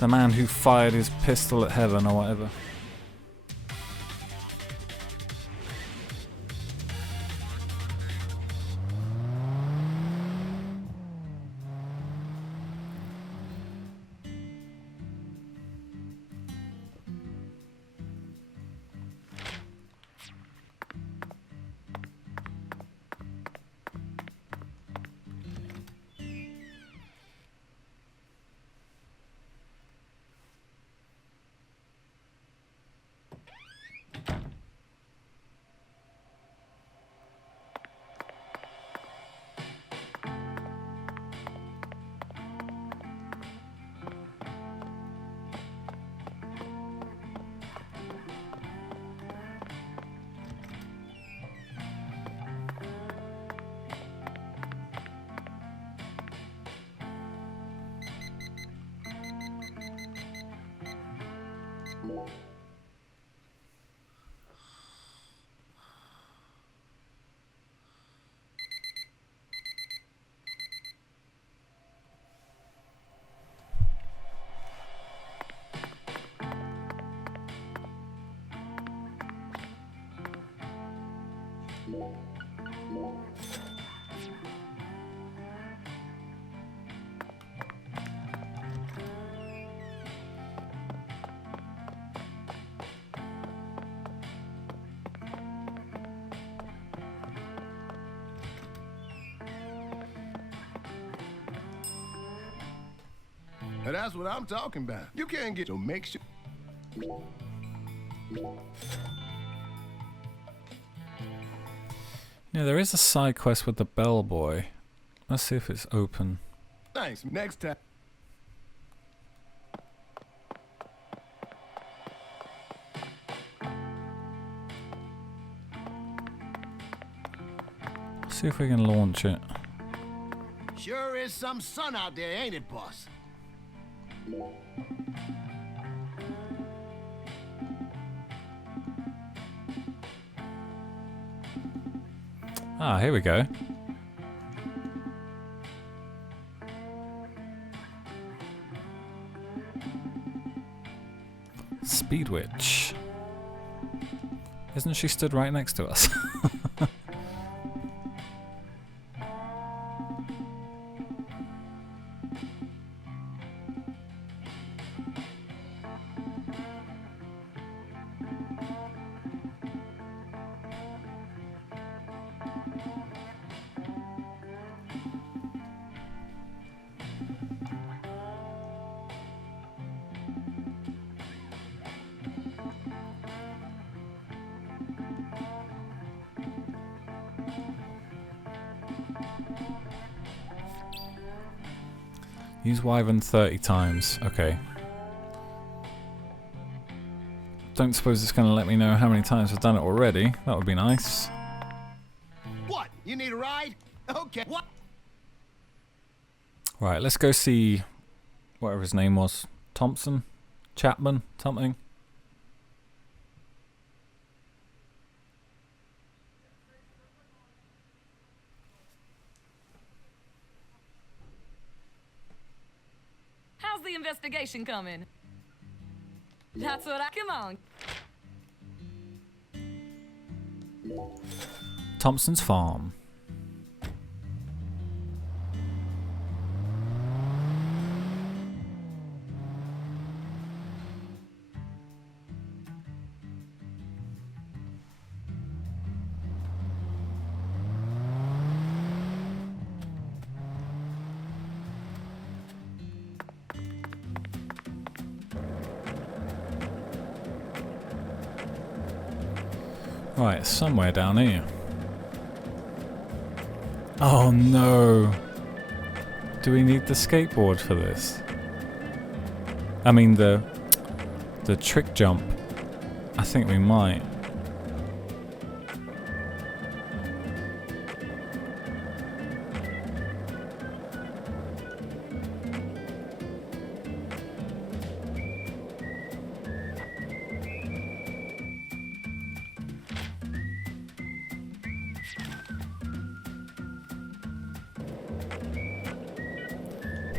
The man who fired his pistol at heaven or whatever. And that's what I'm talking about. You can't get so make sure. Yeah, there is a side quest with the bellboy. Let's see if it's open. Thanks. Next time. See if we can launch it. Sure is some sun out there, ain't it, boss? Ah, here we go. Speed Witch. Isn't she stood right next to us? Use Wyvern 30 times. Okay. Don't suppose it's going to let me know how many times I've done it already. That would be nice. What? You need a ride? Okay. What? Right, let's go see whatever his name was. Thompson? Chapman? Something? How's the investigation coming? That's what I... Come on. Thompson's farm. Right, somewhere down here. Oh no! Do we need the skateboard for this? I mean the trick jump. I think we might.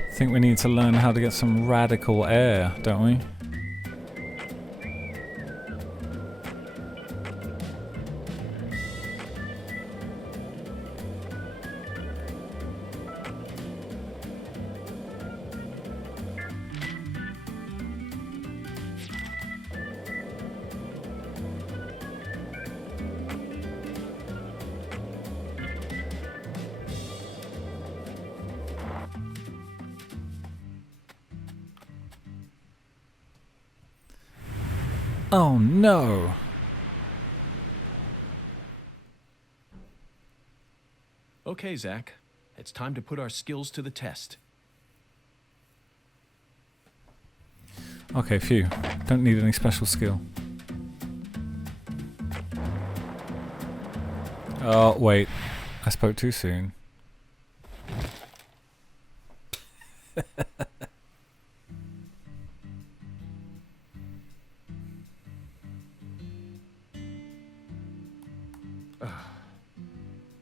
I think we need to learn how to get some radical air, don't we? Oh no! Okay, Zach. It's time to put our skills to the test. Okay, phew. Don't need any special skill. Oh, wait. I spoke too soon.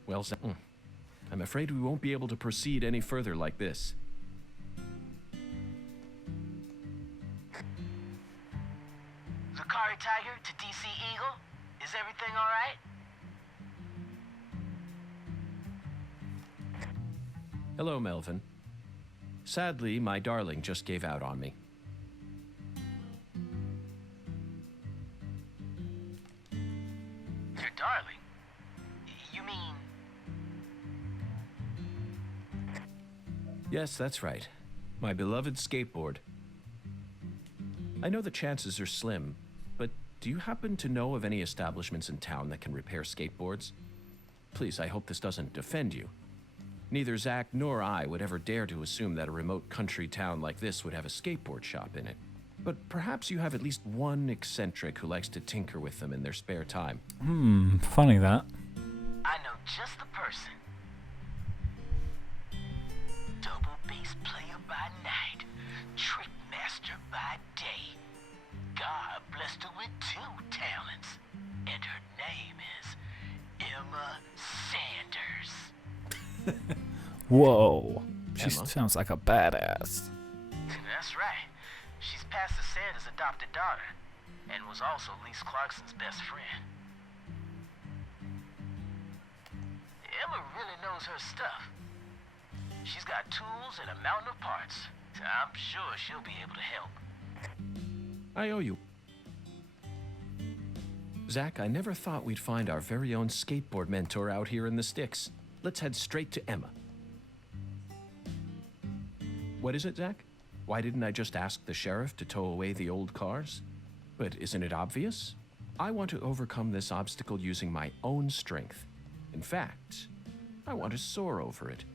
Well, Zach, I'm afraid we won't be able to proceed any further like this. Zakari Tiger to DC Eagle? Is everything alright? Hello, Melvin. Sadly, my darling just gave out on me. Your darling? You mean... Yes, that's right. My beloved skateboard. I know the chances are slim, but do you happen to know of any establishments in town that can repair skateboards? Please, I hope this doesn't offend you. Neither Zach nor I would ever dare to assume that a remote country town like this would have a skateboard shop in it. But perhaps you have at least one eccentric who likes to tinker with them in their spare time. Funny that. I know just the person. Double bass player by night, trick master by day. God blessed her with 2 talents, and her name is Emma Sanders. Whoa. She Emma? sounds like a badass. That's right. She's Pastor Sanders' adopted daughter, and was also Lise Clarkson's best friend. Emma really knows her stuff. She's got tools and a mountain of parts, so I'm sure she'll be able to help. I owe you. Zach, I never thought we'd find our very own skateboard mentor out here in the sticks. Let's head straight to Emma. What is it, Zach? Why didn't I just ask the sheriff to tow away the old cars? But isn't it obvious? I want to overcome this obstacle using my own strength. In fact, I want to soar over it.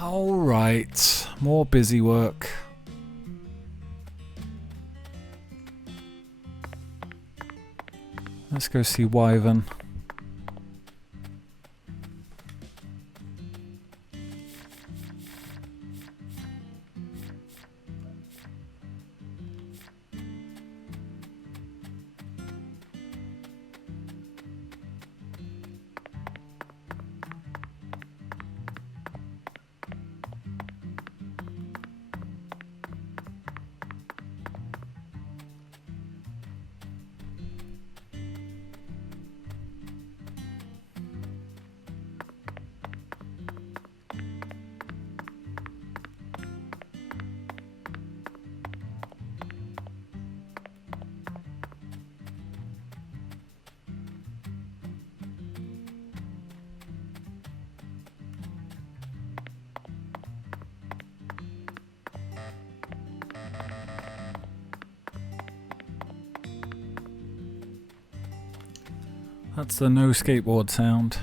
All right, more busy work. Let's go see Wyvern. That's the no skateboard sound.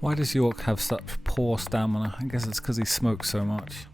Why does York have such poor stamina? I guess it's because he smokes so much.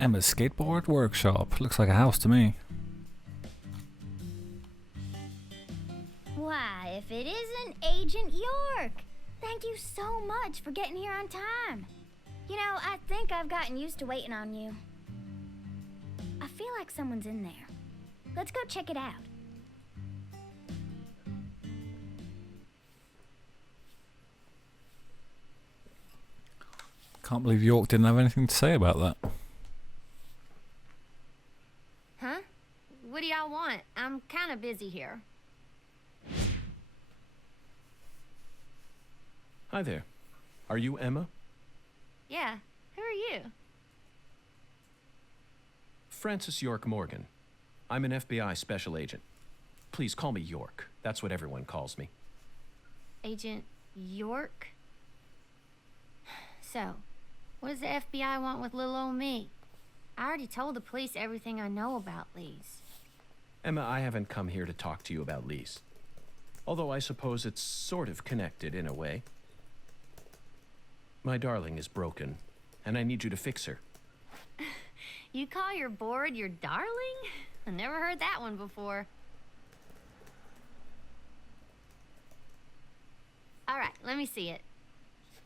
Emma's skateboard workshop. Looks like a house to me. Why, if it isn't Agent York! Thank you so much for getting here on time. You know, I think I've gotten used to waiting on you. I feel like someone's in there. Let's go check it out. Can't believe York didn't have anything to say about that. Huh? What do y'all want? I'm kind of busy here. Hi there. Are you Emma? Yeah, who are you? Francis York Morgan. I'm an FBI special agent. Please call me York. That's what everyone calls me. Agent York? So, what does the FBI want with little old me? I already told the police everything I know about Lee's. Emma, I haven't come here to talk to you about Lise. Although I suppose it's sort of connected in a way. My darling is broken, and I need you to fix her. You call your board your darling? I never heard that one before. All right, let me see it.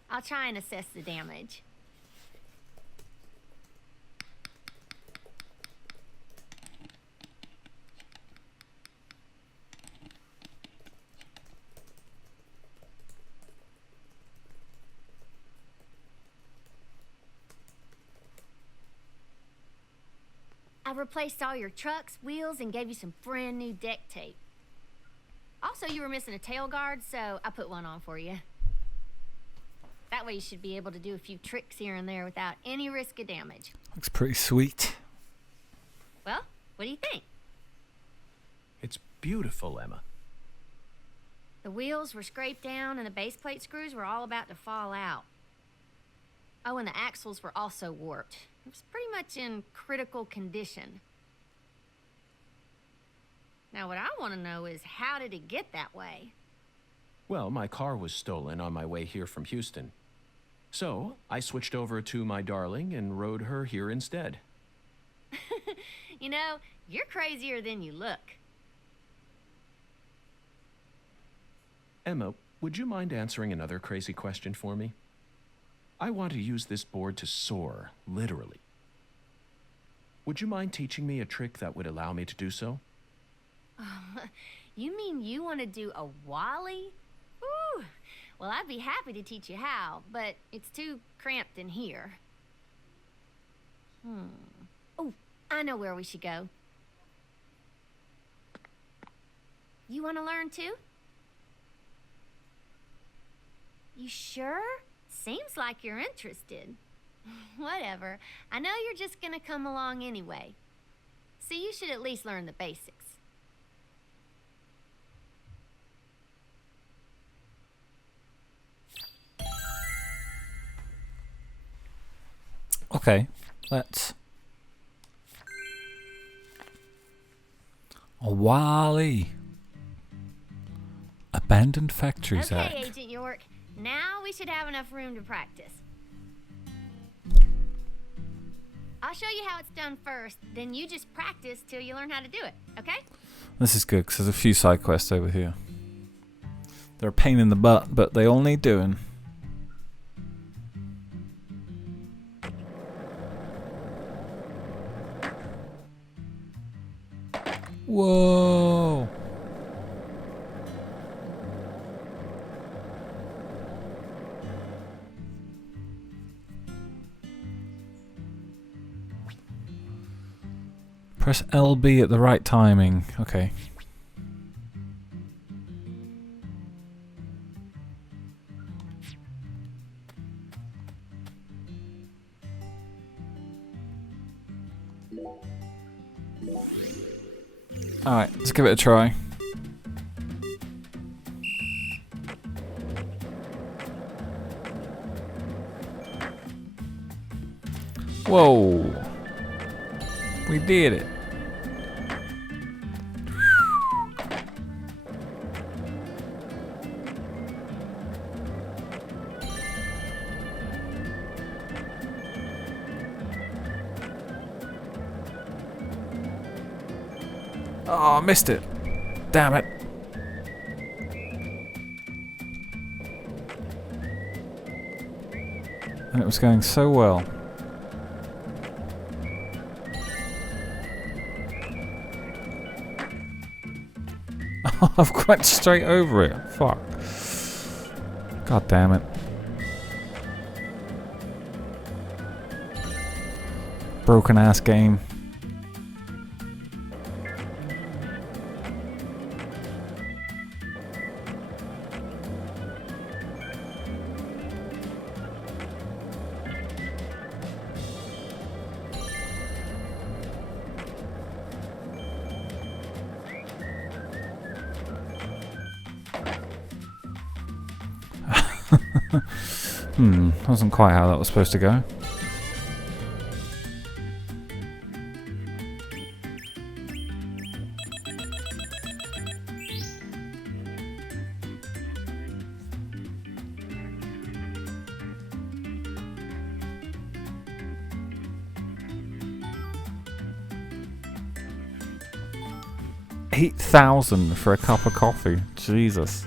I'll try and assess the damage. I replaced all your trucks, wheels, and gave you some brand new deck tape. Also, you were missing a tail guard, so I put one on for you. That way you should be able to do a few tricks here and there without any risk of damage. Looks pretty sweet. Well, what do you think? It's beautiful, Emma. The wheels were scraped down and the base plate screws were all about to fall out. Oh, and the axles were also warped. It was pretty much in critical condition. Now, what I want to know is, how did it get that way? Well, my car was stolen on my way here from Houston. So, I switched over to my darling and rode her here instead. You know, you're crazier than you look. Emma, would you mind answering another crazy question for me? I want to use this board to soar, literally. Would you mind teaching me a trick that would allow me to do so? You mean you want to do a wally? Ooh, well, I'd be happy to teach you how, but it's too cramped in here. Oh, I know where we should go. You want to learn too? You sure? Seems like you're interested. Whatever. I know you're just gonna come along anyway. So you should at least learn the basics. Okay, let's... A Wally. Abandoned Factories Act. Okay, Agent York. Now we should have enough room to practice. I'll show you how it's done first, then you just practice till you learn how to do it, okay? This is good, because there's a few side quests over here. They're a pain in the butt, but they all need doing. Whoa! Press LB at the right timing. Okay. Alright, let's give it a try. Whoa! We did it. Oh, I missed it. Damn it. And it was going so well. I've went straight over it. Fuck. God damn it. Broken ass game. Wasn't quite how that was supposed to go. $8,000 for a cup of coffee. Jesus.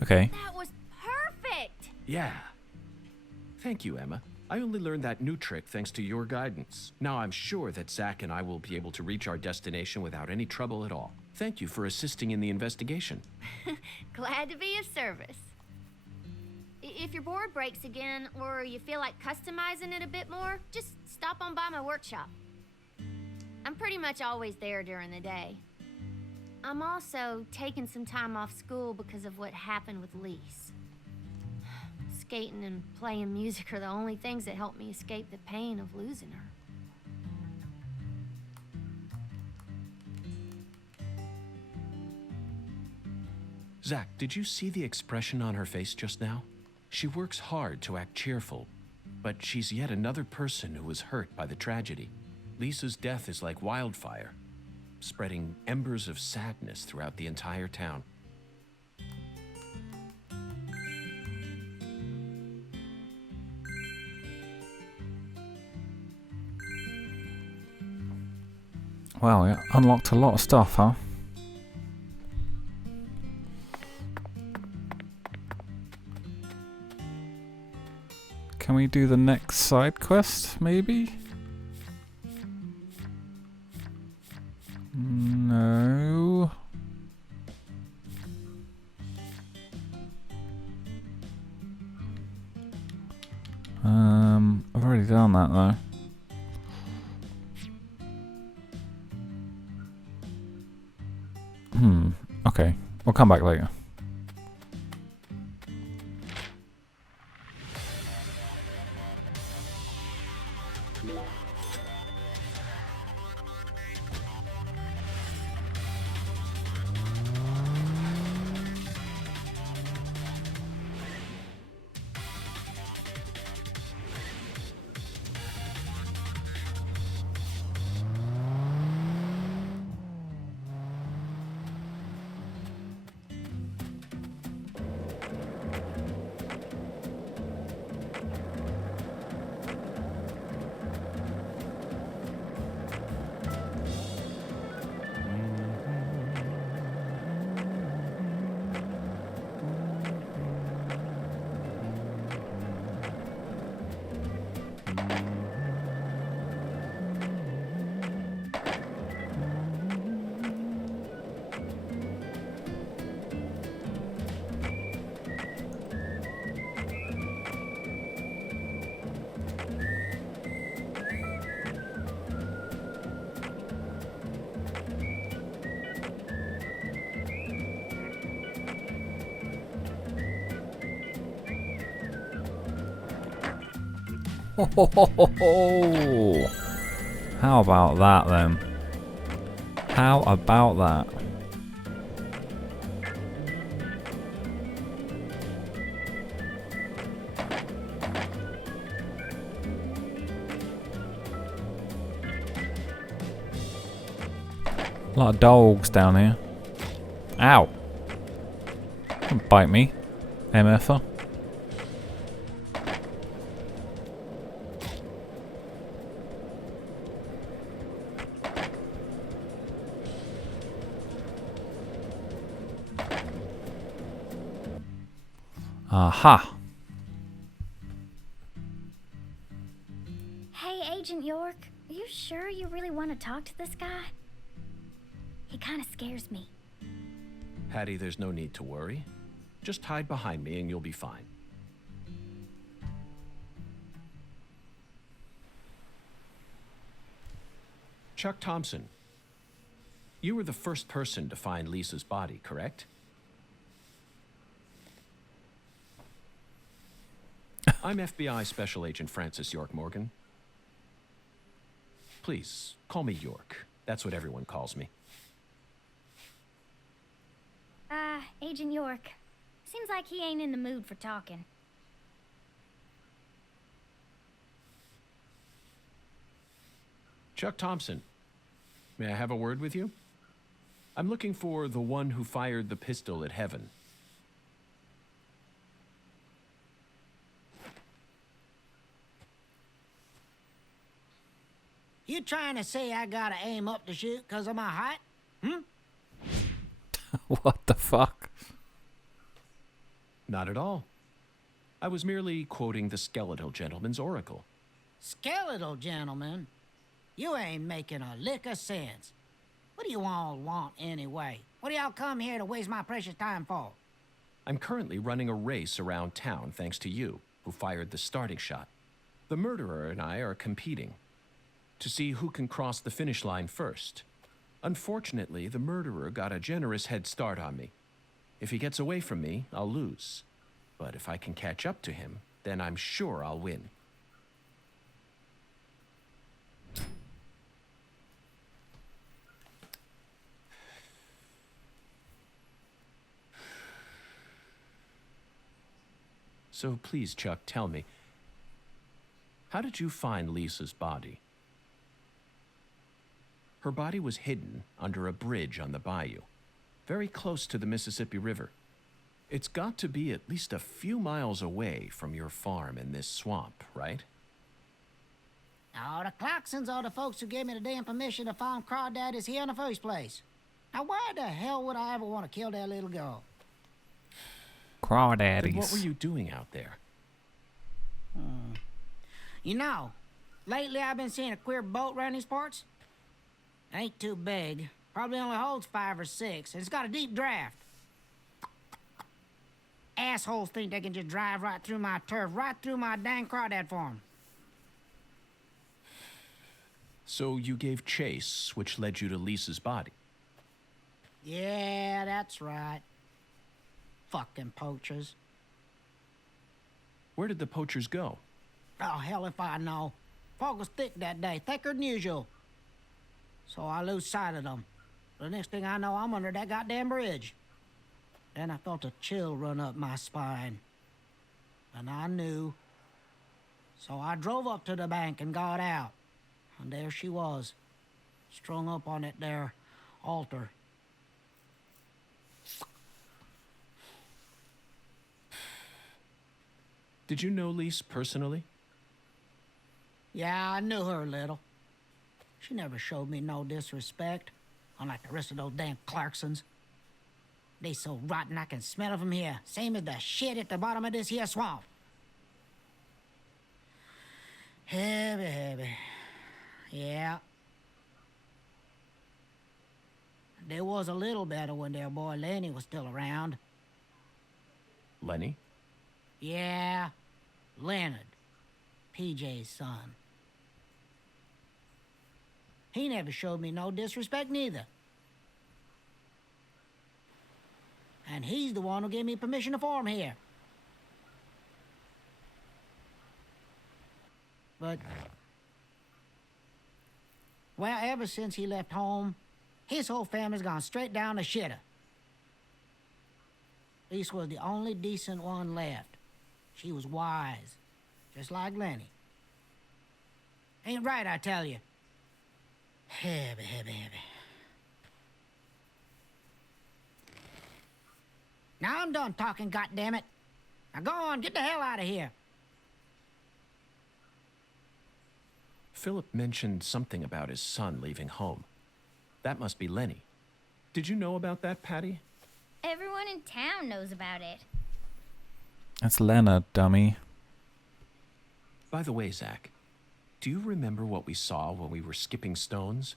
Okay. That was perfect! Yeah. Thank you, Emma. I only learned that new trick thanks to your guidance. Now I'm sure that Zach and I will be able to reach our destination without any trouble at all. Thank you for assisting in the investigation. Glad to be of service. If your board breaks again, or you feel like customizing it a bit more, just stop on by my workshop. I'm pretty much always there during the day. I'm also taking some time off school because of what happened with Lise. Skating and playing music are the only things that help me escape the pain of losing her. Zach, did you see the expression on her face just now? She works hard to act cheerful, but she's yet another person who was hurt by the tragedy. Lisa's death is like wildfire, spreading embers of sadness throughout the entire town. Wow, it unlocked a lot of stuff, huh? Can we do the next side quest, maybe? No. I've already done that though. Okay. We'll come back later. How about that then? How about that? A lot of dogs down here. Ow. Don't bite me, MFer. Aha. Hey, Agent York, are you sure you really want to talk to this guy? He kind of scares me. Hattie, there's no need to worry. Just hide behind me and you'll be fine. Chuck Thompson, you were the first person to find Lisa's body, correct? I'm FBI Special Agent Francis York Morgan. Please, call me York. That's what everyone calls me. Agent York. Seems like he ain't in the mood for talking. Chuck Thompson, may I have a word with you? I'm looking for the one who fired the pistol at Heaven. You trying to say I gotta aim up to shoot because of my height? What the fuck? Not at all. I was merely quoting the skeletal gentleman's oracle. Skeletal gentleman? You ain't making a lick of sense. What do you all want anyway? What do y'all come here to waste my precious time for? I'm currently running a race around town thanks to you, who fired the starting shot. The murderer and I are competing to see who can cross the finish line first. Unfortunately, the murderer got a generous head start on me. If he gets away from me, I'll lose. But if I can catch up to him, then I'm sure I'll win. So please, Chuck, tell me, how did you find Lisa's body? Her body was hidden under a bridge on the bayou, very close to the Mississippi River. It's got to be at least a few miles away from your farm in this swamp, right? Oh, the Clarksons are the folks who gave me the damn permission to farm crawdads here in the first place. Now, why the hell would I ever want to kill that little girl? Crawdaddies. Then what were you doing out there? You know, lately I've been seeing a queer boat around these parts. Ain't too big. Probably only holds 5 or 6, and it's got a deep draft. Assholes think they can just drive right through my turf, right through my dang crawdad farm. So you gave chase, which led you to Lisa's body. Yeah, that's right. Fucking poachers. Where did the poachers go? Oh, hell if I know. Fog was thick that day, thicker than usual. So I lose sight of them. The next thing I know, I'm under that goddamn bridge. Then I felt a chill run up my spine. And I knew. So I drove up to the bank and got out. And there she was, strung up on it there altar. Did you know Lise personally? Yeah, I knew her a little. She never showed me no disrespect, unlike the rest of those damn Clarksons. They so rotten I can smell it from here, same as the shit at the bottom of this here swamp. Heavy, heavy. Yeah. There was a little better when their boy Lenny was still around. Lenny? Yeah, Leonard, PJ's son. He never showed me no disrespect neither. And he's the one who gave me permission to farm here. But, well, ever since he left home, his whole family's gone straight down the shitter. Lisa was the only decent one left. She was wise, just like Lenny. Ain't right, I tell you. Heavy, heavy, heavy. Now I'm done talking, goddammit. Now go on, get the hell out of here. Philip mentioned something about his son leaving home. That must be Lenny. Did you know about that, Patty? Everyone in town knows about it. That's Lena, dummy. By the way, Zach, do you remember what we saw when we were skipping stones?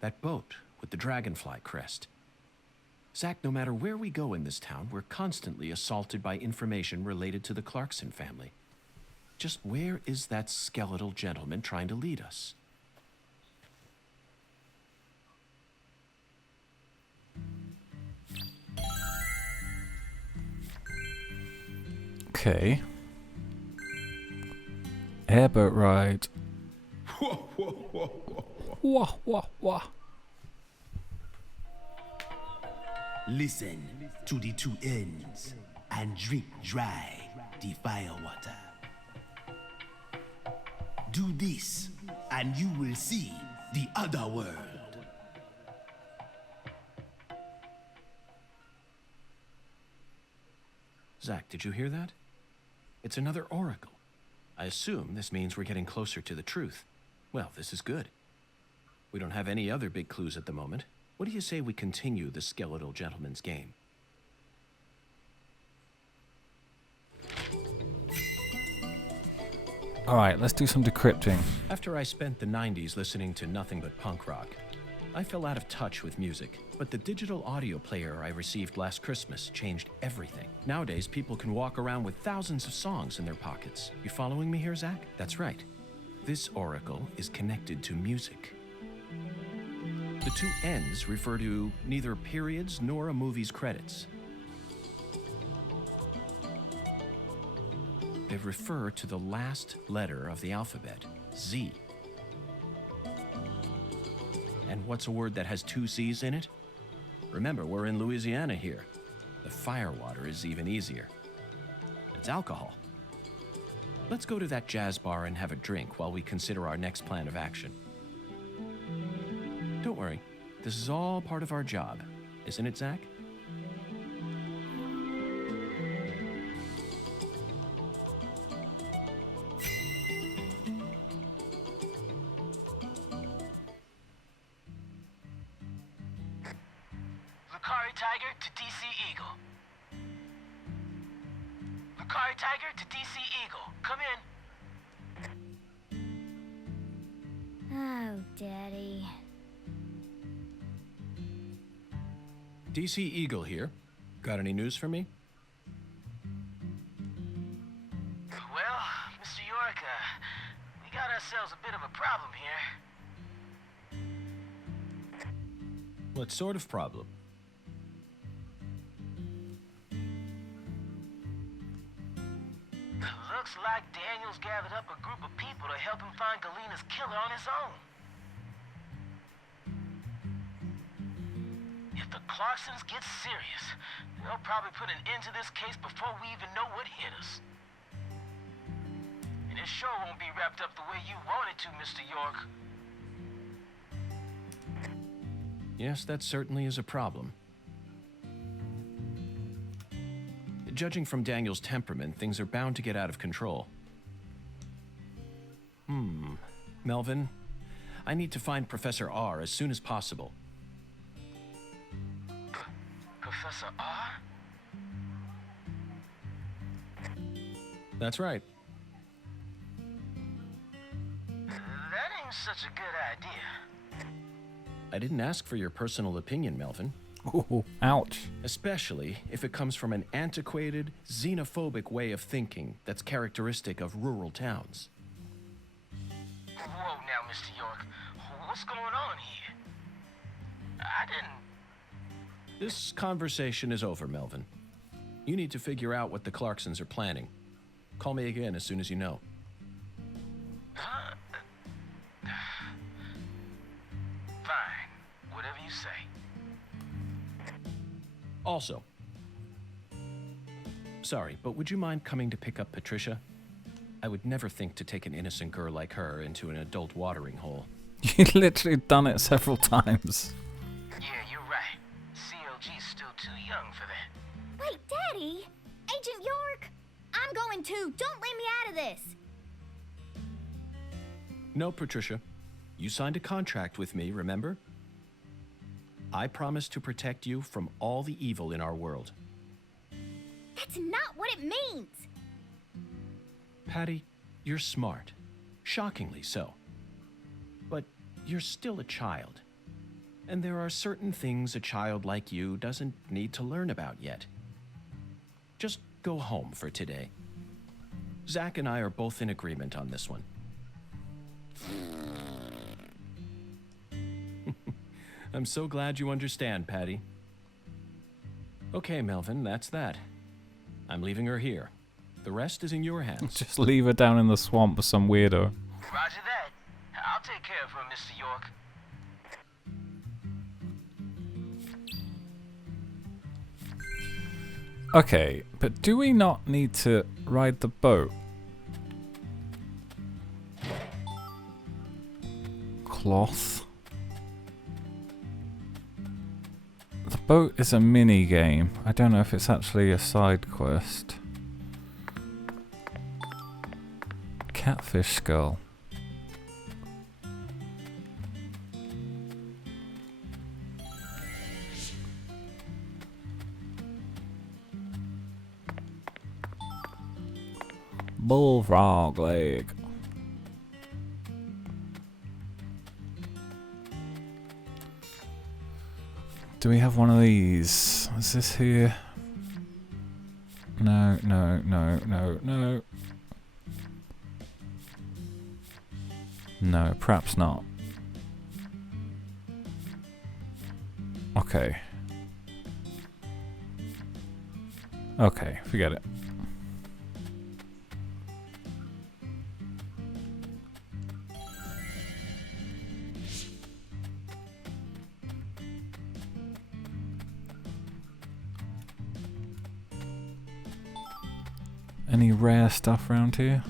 That boat with the dragonfly crest. Zach, no matter where we go in this town, we're constantly assaulted by information related to the Clarkson family. Just where is that skeletal gentleman trying to lead us? Okay. Airboat ride. Wah, wah, wah. Listen to the two ends and drink dry the firewater. Do this, and you will see the other world. Zach, did you hear that? It's another oracle. I assume this means we're getting closer to the truth. Well, this is good. We don't have any other big clues at the moment. What do you say we continue the skeletal gentleman's game? Alright, let's do some decrypting. After I spent the 90s listening to nothing but punk rock, I fell out of touch with music, but the digital audio player I received last Christmas changed everything. Nowadays, people can walk around with thousands of songs in their pockets. You following me here, Zach? That's right. This oracle is connected to music. The two ends refer to neither periods nor a movie's credits. They refer to the last letter of the alphabet, Z. And what's a word that has two C's in it? Remember, we're in Louisiana here. The firewater is even easier. It's alcohol. Let's go to that jazz bar and have a drink while we consider our next plan of action. Don't worry, this is all part of our job, isn't it, Zach? Lucari Tiger to DC Eagle. Lucari Tiger to DC Eagle. Come in. Oh, Daddy. DC Eagle here. Got any news for me? Well, Mr. York, we got ourselves a bit of a problem here. What sort of problem? Looks like Daniel's gathered up a group of people to help him find Galina's killer on his own. If the Clarksons get serious, they'll probably put an end to this case before we even know what hit us. And it sure won't be wrapped up the way you want it to, Mr. York. Yes, that certainly is a problem. Judging from Daniel's temperament, things are bound to get out of control. Melvin, I need to find Professor R as soon as possible. Professor R? That's right. That ain't such a good idea. I didn't ask for your personal opinion, Melvin. Ooh, ouch. Especially if it comes from an antiquated, xenophobic way of thinking that's characteristic of rural towns. Whoa now, Mr. York. What's going on here? I didn't... This conversation is over, Melvin. You need to figure out what the Clarksons are planning. Call me again as soon as you know. Huh? Fine. Whatever you say. Also, sorry, but would you mind coming to pick up Patricia? I would never think to take an innocent girl like her into an adult watering hole. You've literally done it several times. Yeah, you're right. CLG's still too young for that. Agent York! I'm going too. Don't leave me out of this. No, Patricia. You signed a contract with me, remember? I promise to protect you from all the evil in our world. That's not what it means. Patty, you're smart. Shockingly so. But you're still a child. And there are certain things a child like you doesn't need to learn about yet. Just go home for today. Zach and I are both in agreement on this one. I'm so glad you understand, Patty. Okay, Melvin, that's that. I'm leaving her here. The rest is in your hands. Just leave her down in the swamp with some weirdo. Roger that. I'll take care of her, Mr. York. Okay, but do we not need to ride the boat? Cloth. The boat is a mini game. I don't know if it's actually a side quest. Catfish skull. Bullfrog leg. Do we have one of these? Is this here? No, no, no, no, no. No, perhaps not. Okay. Okay, forget it. Any rare stuff around here?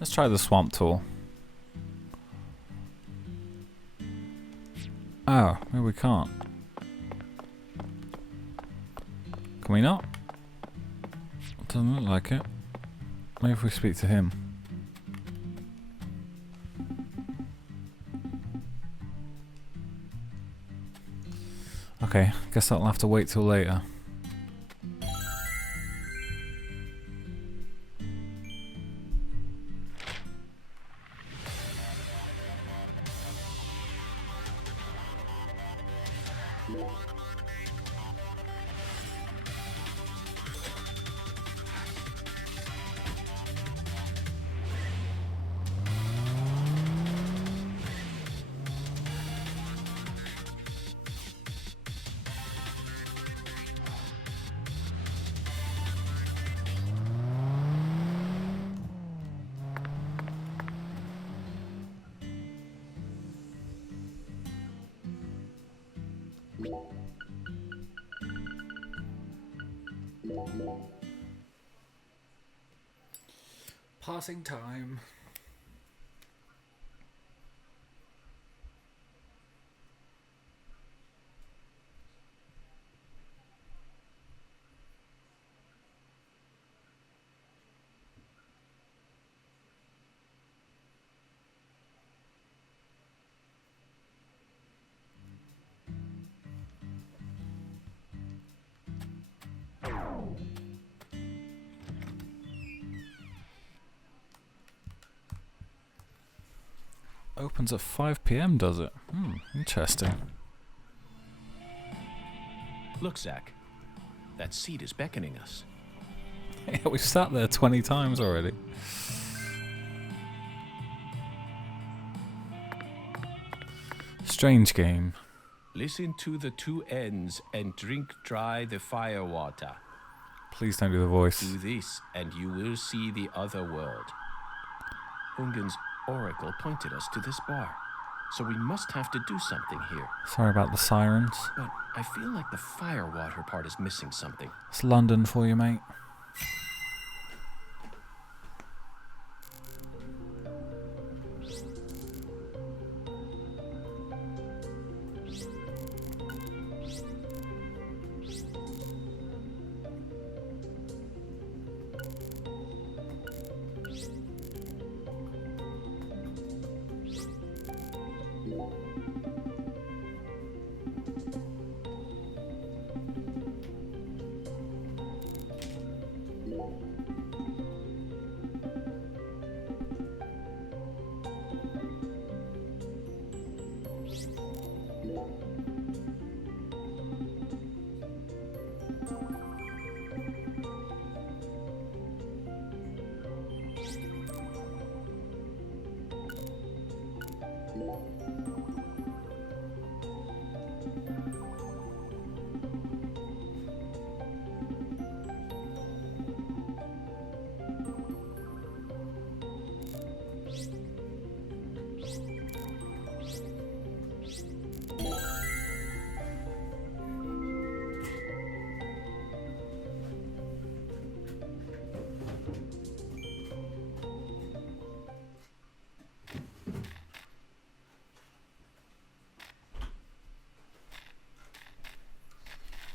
Let's try the swamp tool. Oh, maybe we can't. Can we not? Doesn't look like it. Maybe if we speak to him. Okay, guess I'll have to wait till later. Passing time. Opens at 5 PM, does it? Interesting. Look, Zach. That seat is beckoning us. Yeah, we've sat there 20 times already. Strange game. Listen to the two ends and drink dry the fire water. Please don't do the voice. Do this, and you will see the other world. Hungan's oracle pointed us to this bar, so we must have to do something here. Sorry about the sirens. But I feel like the fire water part is missing something. It's London for you, mate.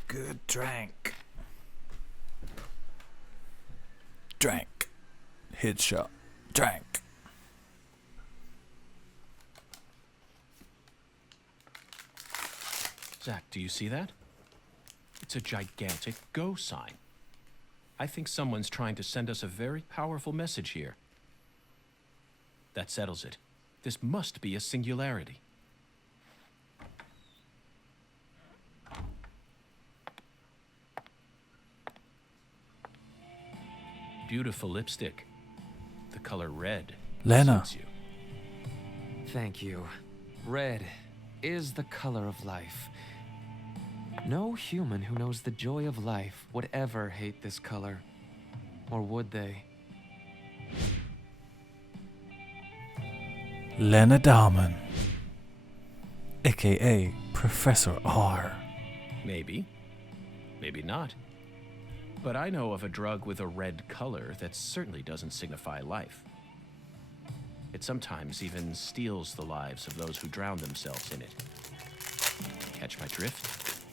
Good drink. Drank. Headshot. Drank. Zach, do you see that? It's a gigantic go sign. I think someone's trying to send us a very powerful message here. That settles it. This must be a singularity. Beautiful lipstick. The color red. Lena. Suits you. Thank you. Red is the color of life. No human who knows the joy of life would ever hate this color. Or would they? Lena Darman, aka Professor R. Maybe. Maybe not. But I know of a drug with a red color that certainly doesn't signify life. It sometimes even steals the lives of those who drown themselves in it. Catch my drift?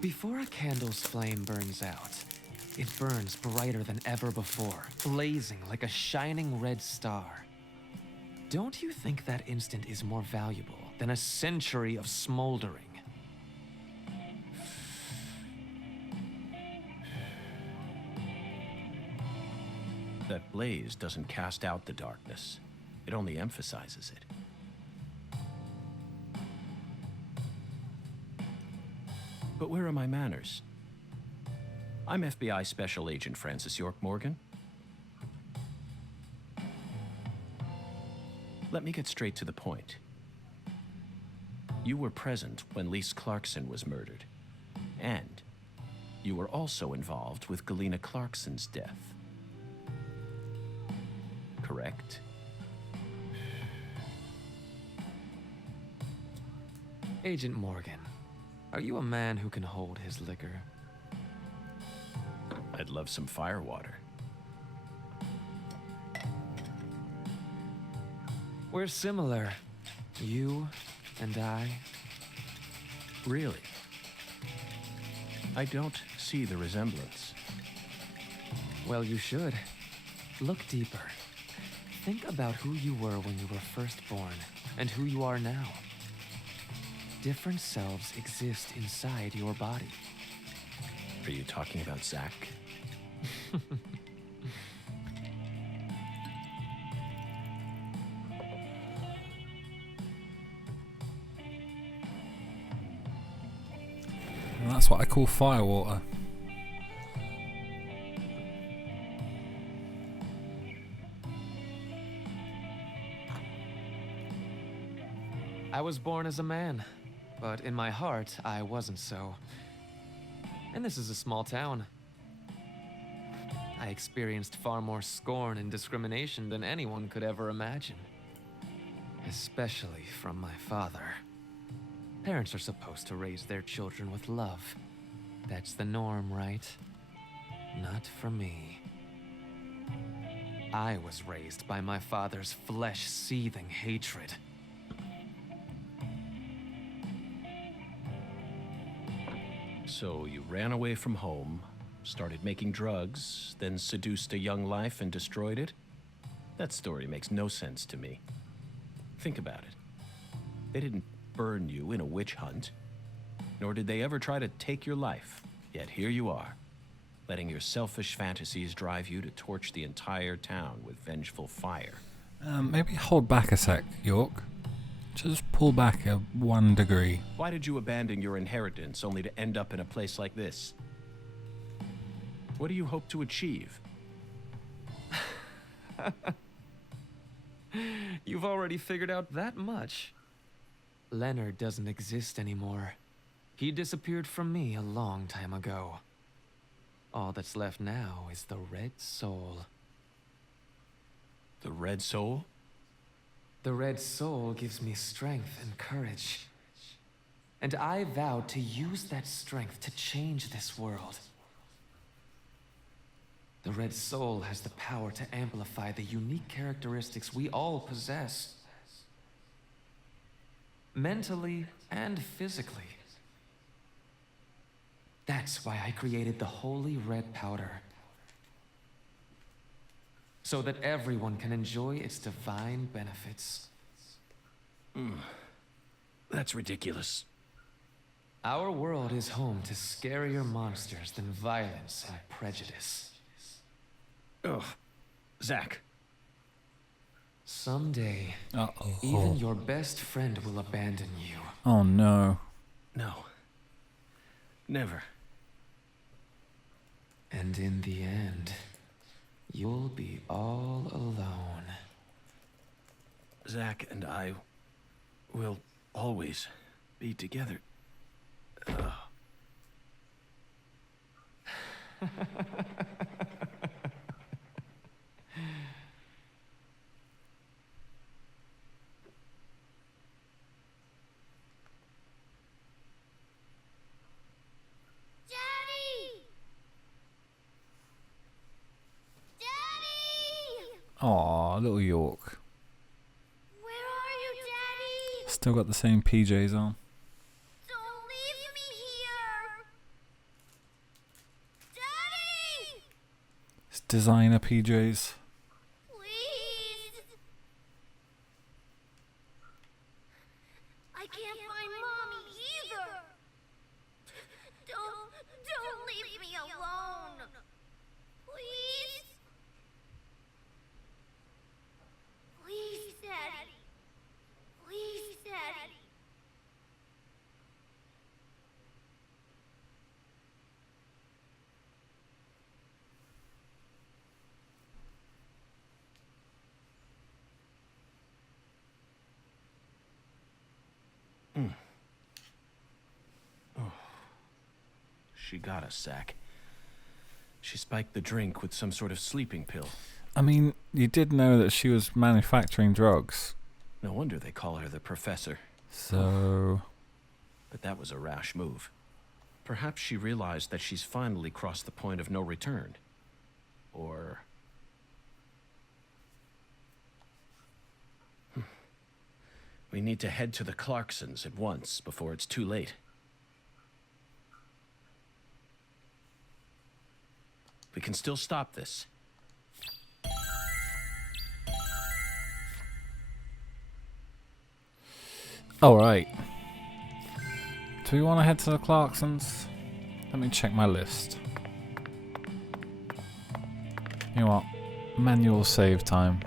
Before a candle's flame burns out, it burns brighter than ever before, blazing like a shining red star. Don't you think that instant is more valuable than a century of smoldering? That blaze doesn't cast out the darkness. It only emphasizes it. But where are my manners? I'm FBI Special Agent Francis York Morgan. Let me get straight to the point. You were present when Lise Clarkson was murdered. And you were also involved with Galena Clarkson's death. Correct? Agent Morgan, are you a man who can hold his liquor? I'd love some firewater. We're similar. You and I. Really? I don't see the resemblance. Well, you should. Look deeper. Think about who you were when you were first born, and who you are now. Different selves exist inside your body. Are you talking about Zach? That's what I call firewater. I was born as a man, but in my heart, I wasn't so. And this is a small town. I experienced far more scorn and discrimination than anyone could ever imagine. Especially from my father. Parents are supposed to raise their children with love. That's the norm, right? Not for me. I was raised by my father's flesh-seething hatred. So you ran away from home, started making drugs, then seduced a young life and destroyed it? That story makes no sense to me. Think about it. They didn't burn you in a witch hunt, nor did they ever try to take your life. Yet here you are, letting your selfish fantasies drive you to torch the entire town with vengeful fire. Maybe hold back a sec, York. Just pull back 1 degree. Why did you abandon your inheritance only to end up in a place like this? What do you hope to achieve? You've already figured out that much. Leonard doesn't exist anymore. He disappeared from me a long time ago. All that's left now is the Red Soul. The Red Soul? The Red Soul gives me strength and courage. And I vowed to use that strength to change this world. The Red Soul has the power to amplify the unique characteristics we all possess. Mentally and physically. That's why I created the Holy Red Powder. So that everyone can enjoy its divine benefits. That's ridiculous. Our world is home to scarier monsters than violence and prejudice. Ugh. Zach. Someday, Uh-oh. even your best friend will abandon you. Oh no. No. Never. And in the end, you'll be all alone. Zach and I will always be together. Aw, little York. Where are you, Daddy? Still got the same PJs on. Don't leave me here. Daddy! It's designer PJs. Please. I can't find Mommy either. Don't leave me alone. Please. Please, Daddy. Please, Daddy. Oh. She got us, Zach. She spiked the drink with some sort of sleeping pill. I mean, you did know that she was manufacturing drugs. No wonder they call her the Professor. So... But that was a rash move. Perhaps she realized that she's finally crossed the point of no return. Or... We need to head to the Clarksons at once before it's too late. We can still stop this. Alright. Do we want to head to the Clarksons? Let me check my list. You know what? Manual save time.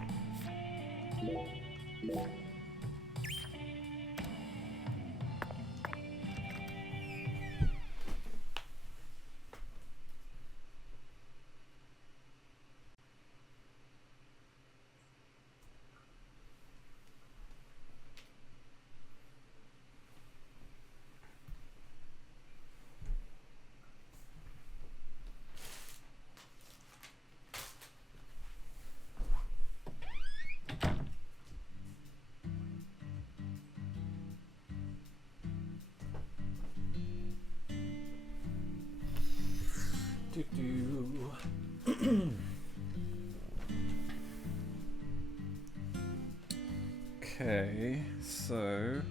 Okay, so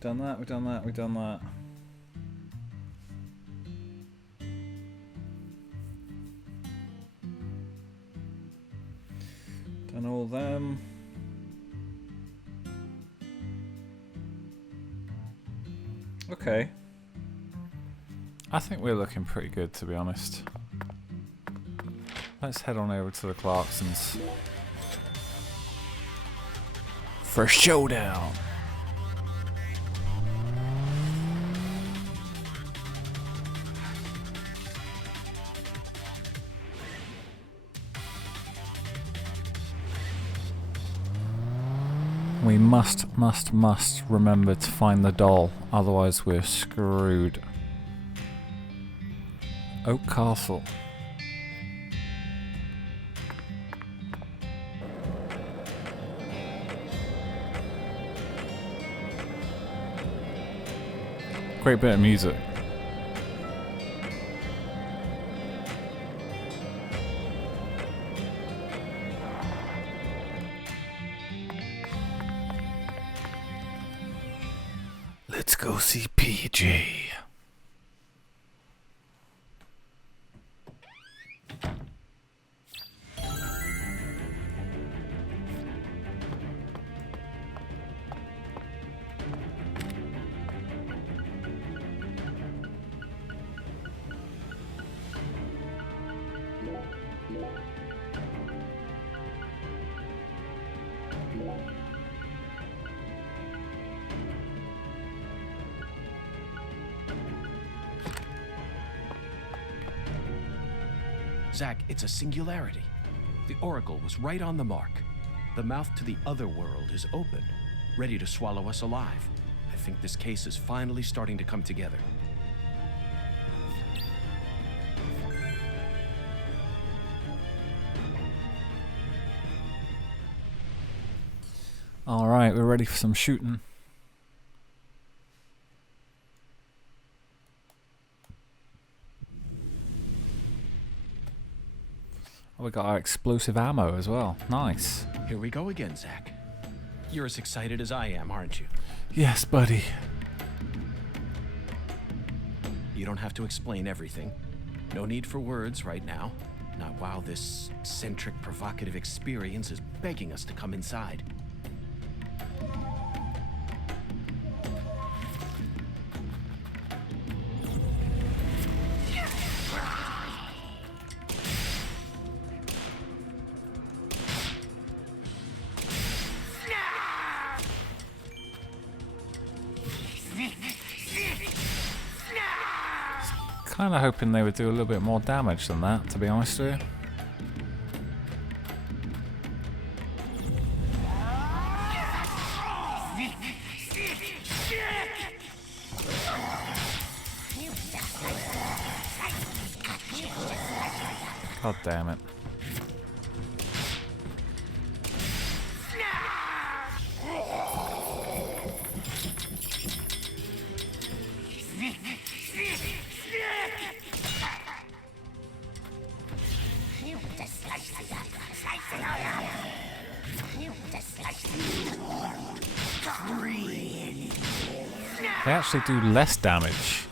done that, we've done that, we've done that. Done all them. Okay. I think we're looking pretty good, to be honest. Let's head on over to the Clarksons for a showdown. We must remember to find the doll, otherwise we're screwed. Oak Castle. Great bit of music. Let's go see PJ. Zach, it's a singularity. The Oracle was right on the mark. The mouth to the other world is open, ready to swallow us alive. I think this case is finally starting to come together. Alright, we're ready for some shooting. Oh, we got our explosive ammo as well. Nice. Here we go again, Zach. You're as excited as I am, aren't you? Yes, buddy. You don't have to explain everything. No need for words right now. Not while this eccentric, provocative experience is begging us to come inside. Kind of hoping they would do a little bit more damage than that, to be honest with you. God damn it. They actually do less damage.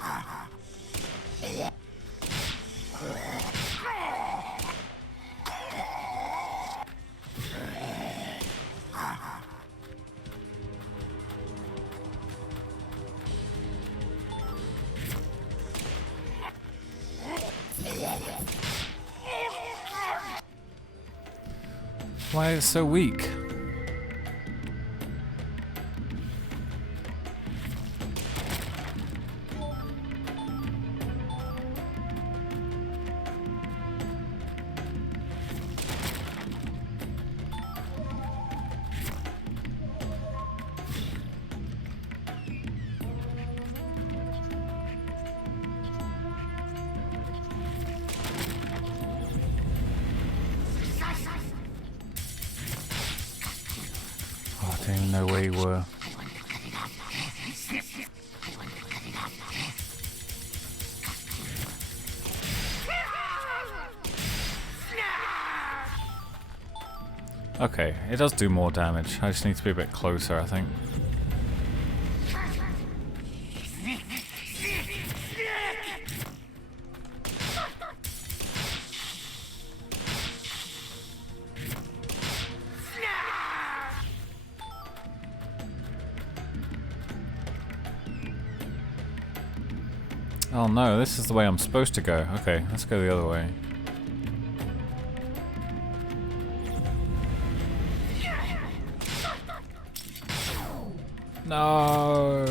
Why is it so weak? Didn't even know where you were. Okay, it does do more damage. I just need to be a bit closer, I think. Oh no, this is the way I'm supposed to go. Okay, let's go the other way. No.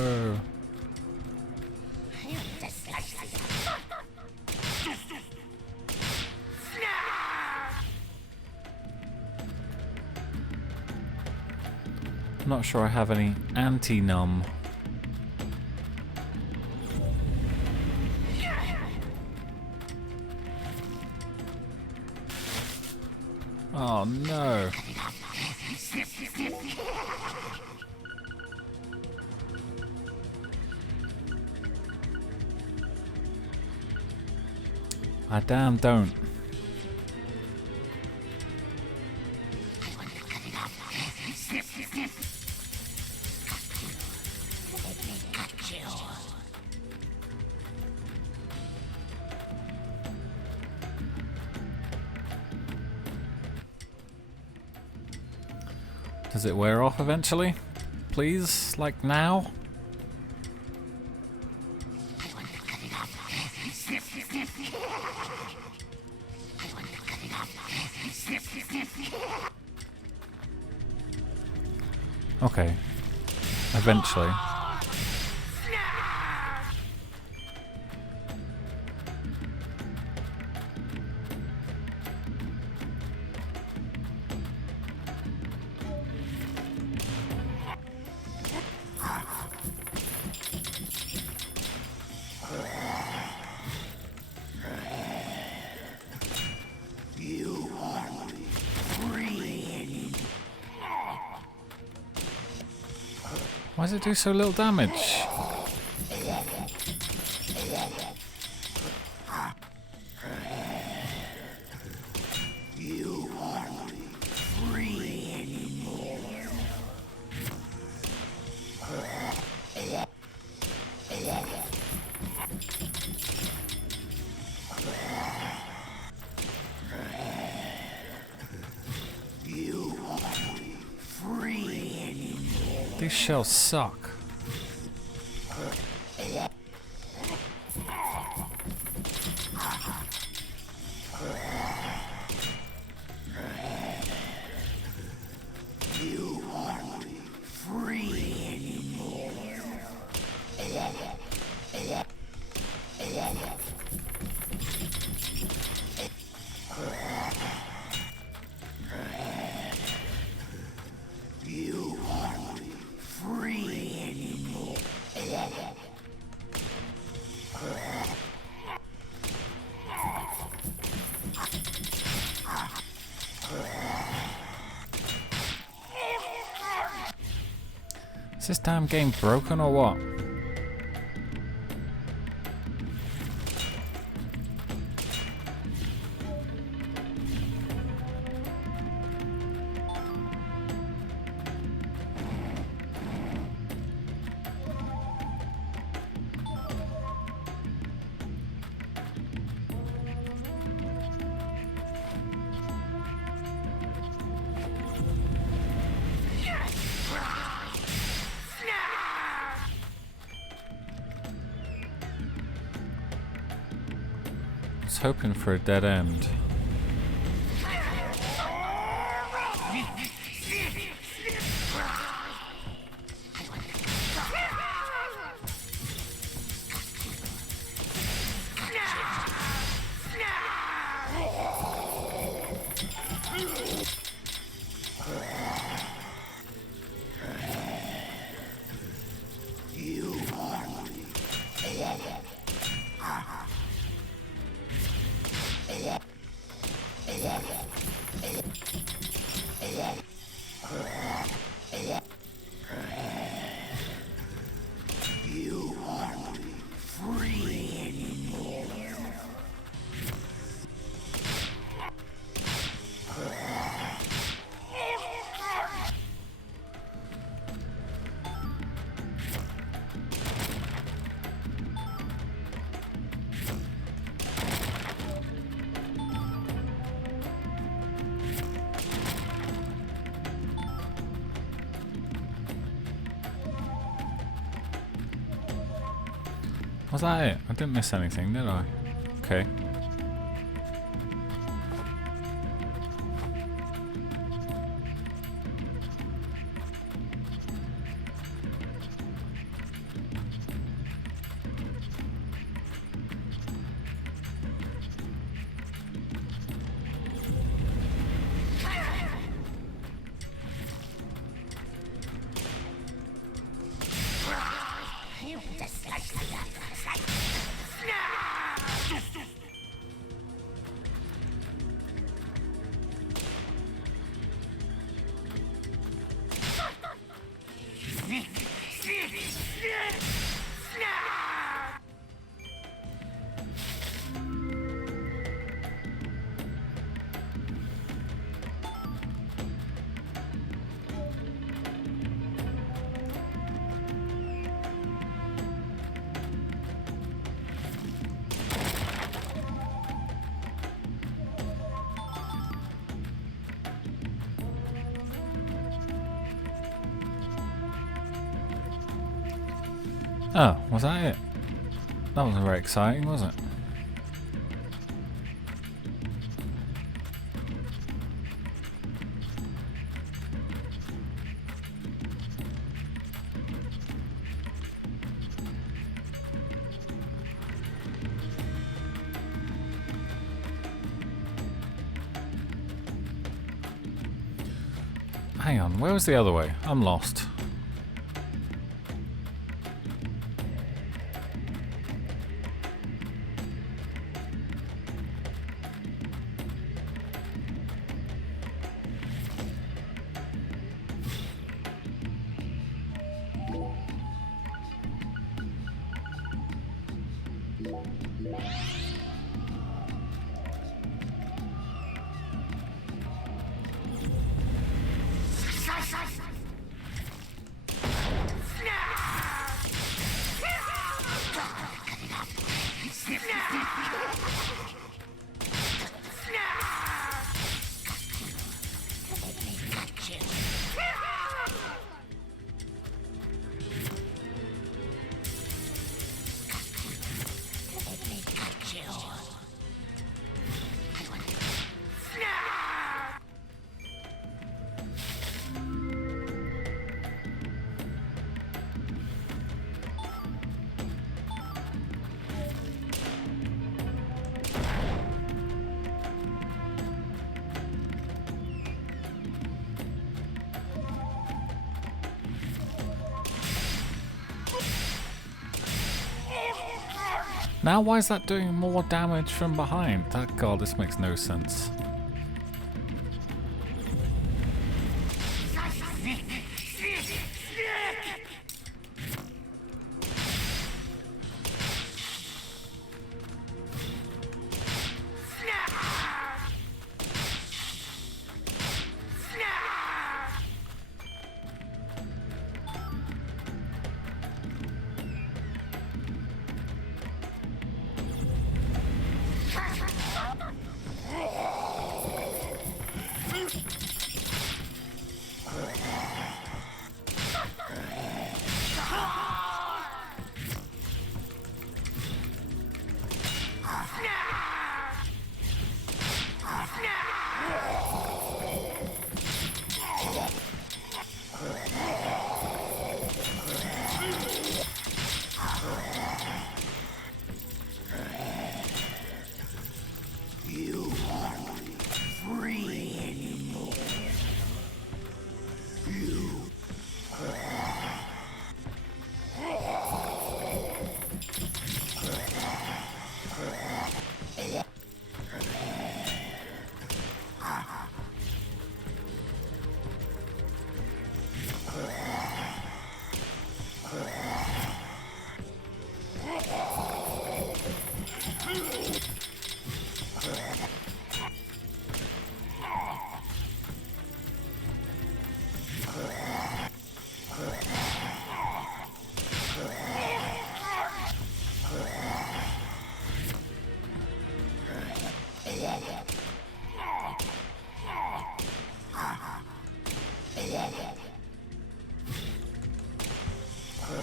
I'm not sure I have any anti-numb. Oh no. I damn don't. Does it wear off eventually? Please? Like now? Okay. Eventually. Why does it do so little damage? These shells suck. Is this damn game broken or what? I was hoping for a dead end. Was that it? I didn't miss anything, did I? Okay. Oh, was that it? That wasn't very exciting, was it? Hang on, where was the other way? I'm lost. Now why is that doing more damage from behind? That god, this makes no sense.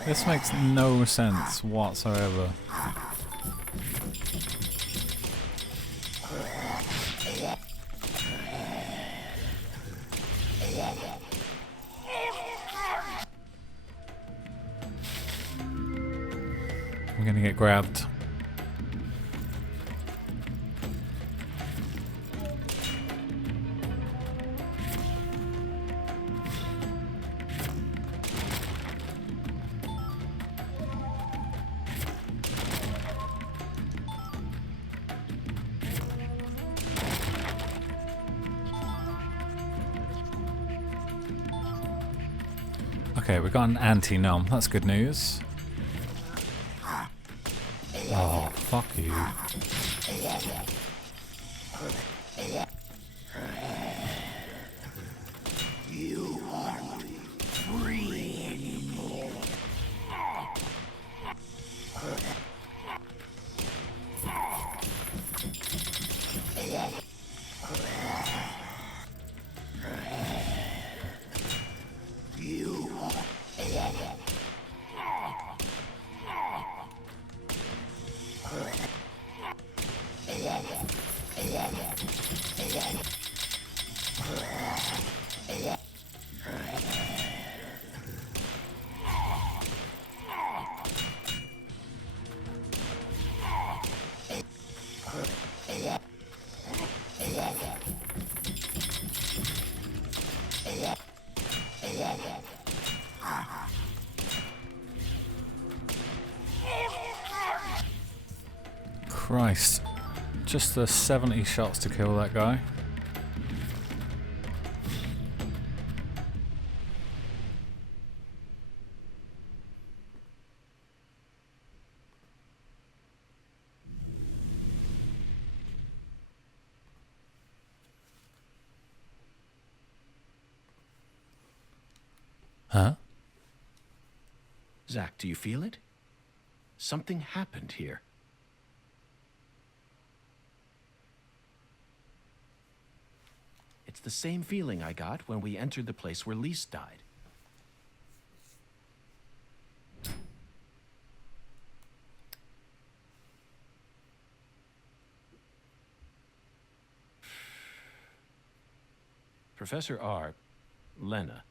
This makes no sense whatsoever. I'm gonna get grabbed. Okay, we got an anti-numb. That's good news. Oh, fuck you. You aren't free anymore. Christ. Just the 70 shots to kill that guy. Huh? Zach, do you feel it? Something happened here. It's the same feeling I got when we entered the place where Lise died. Professor R, Lena,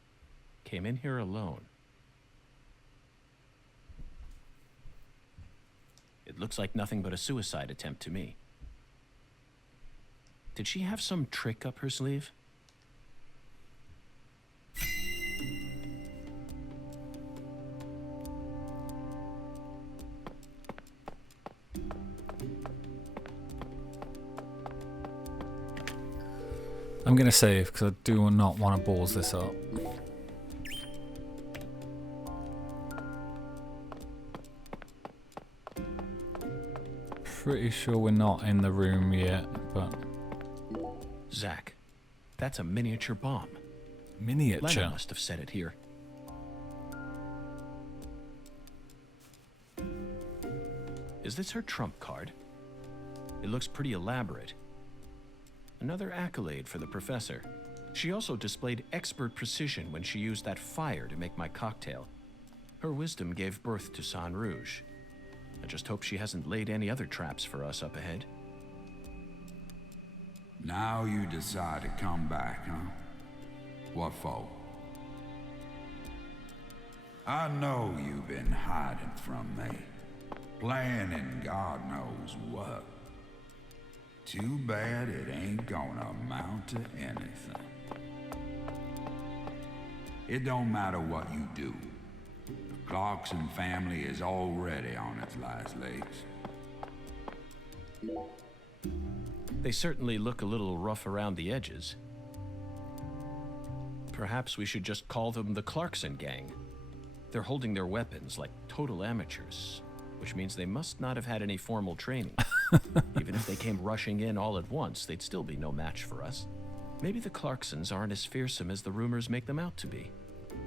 came in here alone. It looks like nothing but a suicide attempt to me. Did she have some trick up her sleeve? I'm gonna save because I do not want to balls this up. Pretty sure we're not in the room yet, but... Zach, that's a miniature bomb. Miniature? Lena must have set it here. Is this her trump card? It looks pretty elaborate. Another accolade for the professor. She also displayed expert precision when she used that fire to make my cocktail. Her wisdom gave birth to San Rouge. I just hope she hasn't laid any other traps for us up ahead. Now you decide to come back, huh? What for? I know you've been hiding from me, planning God knows what. Too bad it ain't gonna amount to anything. It don't matter what you do. The Clarkson family is already on its last legs. They certainly look a little rough around the edges. Perhaps we should just call them the Clarkson gang. They're holding their weapons like total amateurs, which means they must not have had any formal training. Even if they came rushing in all at once, they'd still be no match for us. Maybe the Clarksons aren't as fearsome as the rumors make them out to be.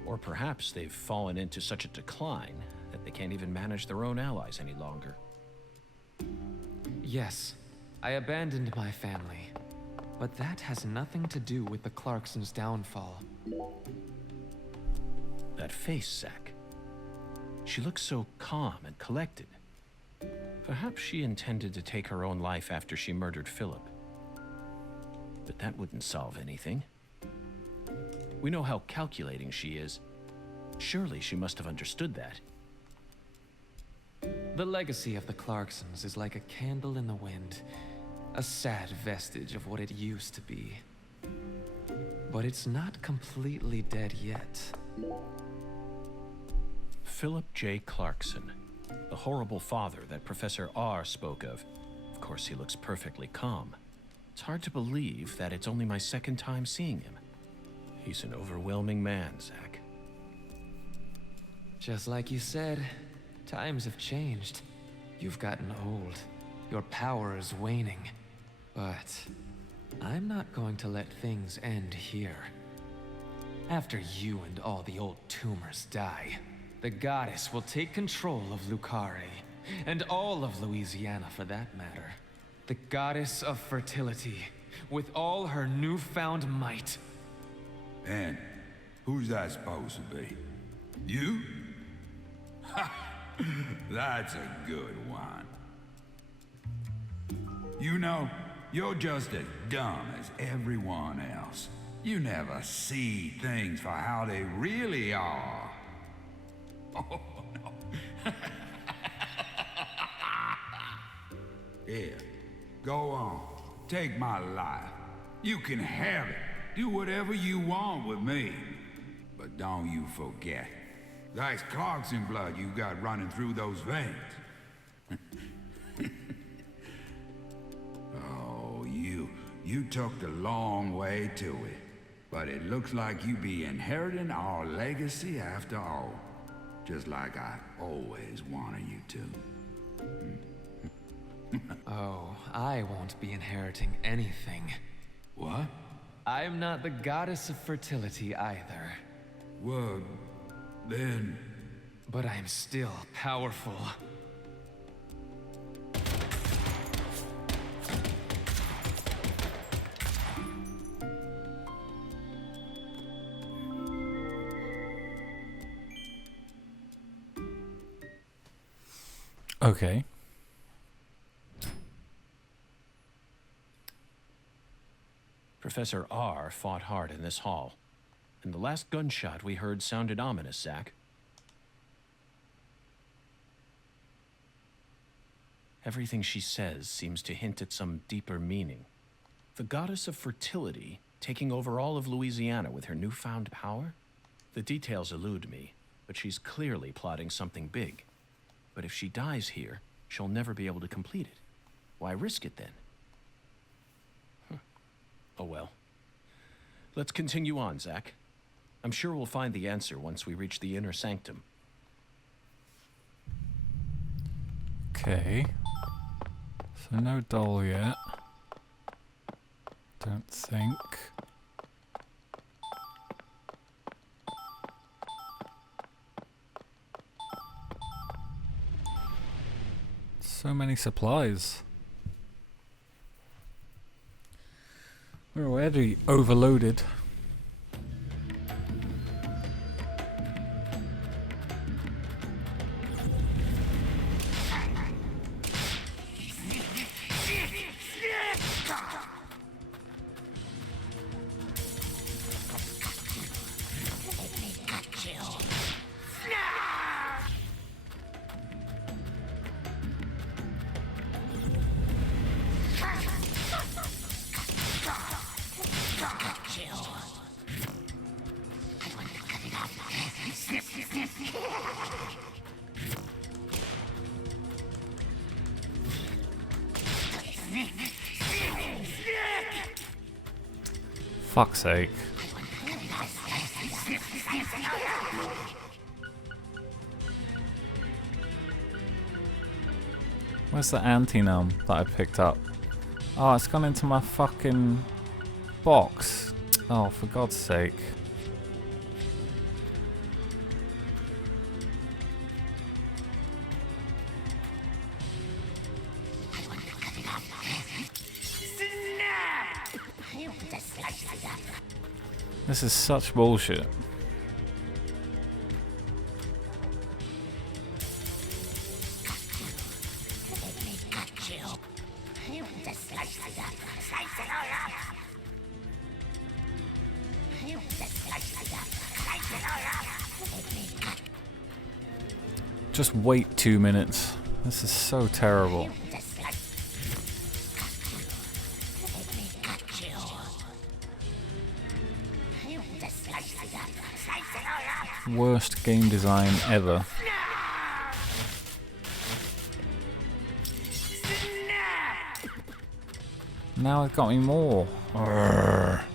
Or perhaps they've fallen into such a decline that they can't even manage their own allies any longer. Yes, I abandoned my family, but that has nothing to do with the Clarksons' downfall. That face, Zach. She looks so calm and collected. Perhaps she intended to take her own life after she murdered Philip. But that wouldn't solve anything. We know how calculating she is. Surely she must have understood that. The legacy of the Clarksons is like a candle in the wind, a sad vestige of what it used to be. But it's not completely dead yet. Philip J. Clarkson, the horrible father that Professor R spoke of. Of course, he looks perfectly calm. It's hard to believe that it's only my second time seeing him. He's an overwhelming man, Zach. Just like you said, times have changed. You've gotten old. Your power is waning. But I'm not going to let things end here. After you and all the old tumors die, the goddess will take control of Lucare, and all of Louisiana for that matter. The goddess of fertility, with all her newfound might. And who's that supposed to be? You? Ha! That's a good one. You know, you're just as dumb as everyone else. You never see things for how they really are. Oh, no. Here, go on. Take my life. You can have it. Do whatever you want with me. But don't you forget, that's Clarkson blood you got running through those veins. Oh, you took the long way to it. But it looks like you be inheriting our legacy after all. Just like I always wanted you to. Oh, I won't be inheriting anything. What? I'm not the goddess of fertility either. Well, then... But I'm still powerful. Okay. Professor R fought hard in this hall, and the last gunshot we heard sounded ominous, Zach. Everything she says seems to hint at some deeper meaning. The goddess of fertility taking over all of Louisiana with her newfound power? The details elude me, but she's clearly plotting something big. But if she dies here, she'll never be able to complete it. Why risk it then? Oh well. Let's continue on, Zach. I'm sure we'll find the answer once we reach the inner sanctum. Okay. So no doll yet. Don't think. So many supplies. We're already overloaded. Fuck's sake. Where's the anti-numb that I picked up? Oh, it's gone into my fucking box. Oh, for God's sake. This is such bullshit. Just wait 2 minutes. This is so terrible. Worst game design ever. Now it's got me more. Urgh.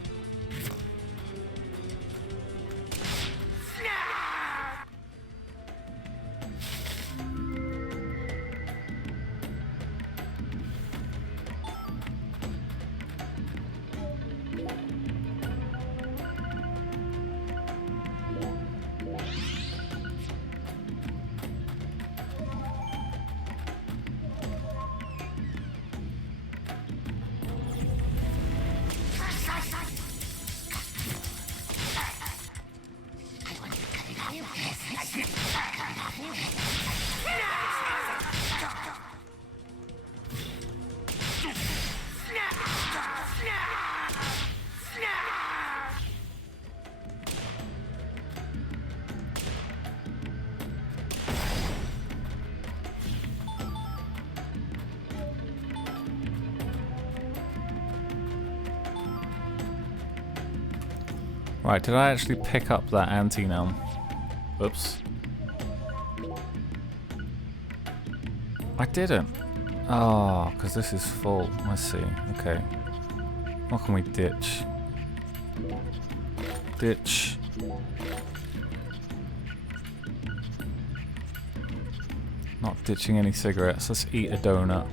Right, did I actually pick up that anti-num? Oops. I didn't. Oh, because this is full. I see. Okay. What can we ditch? Ditch. Not ditching any cigarettes. Let's eat a donut.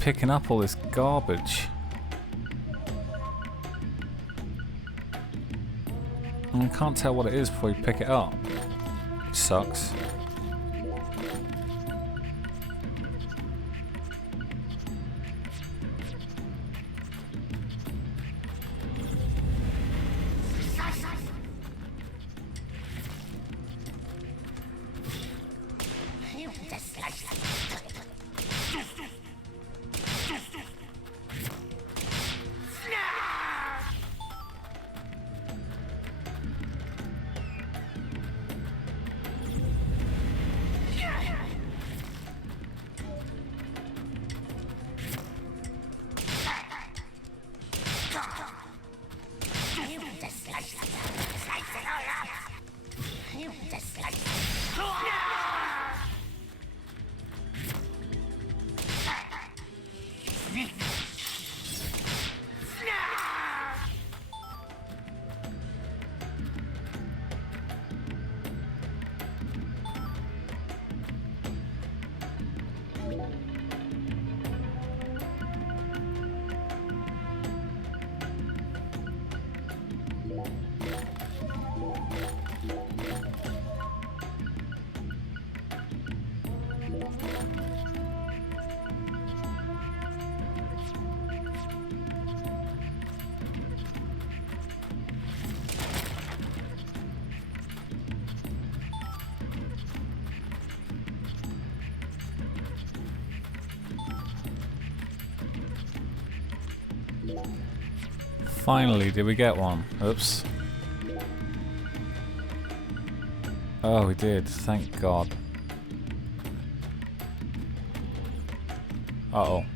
Picking up all this garbage. And I can't tell what it is before you pick it up. Which sucks. Finally, did we get one? Oops. Oh, we did. Thank God. Uh-oh.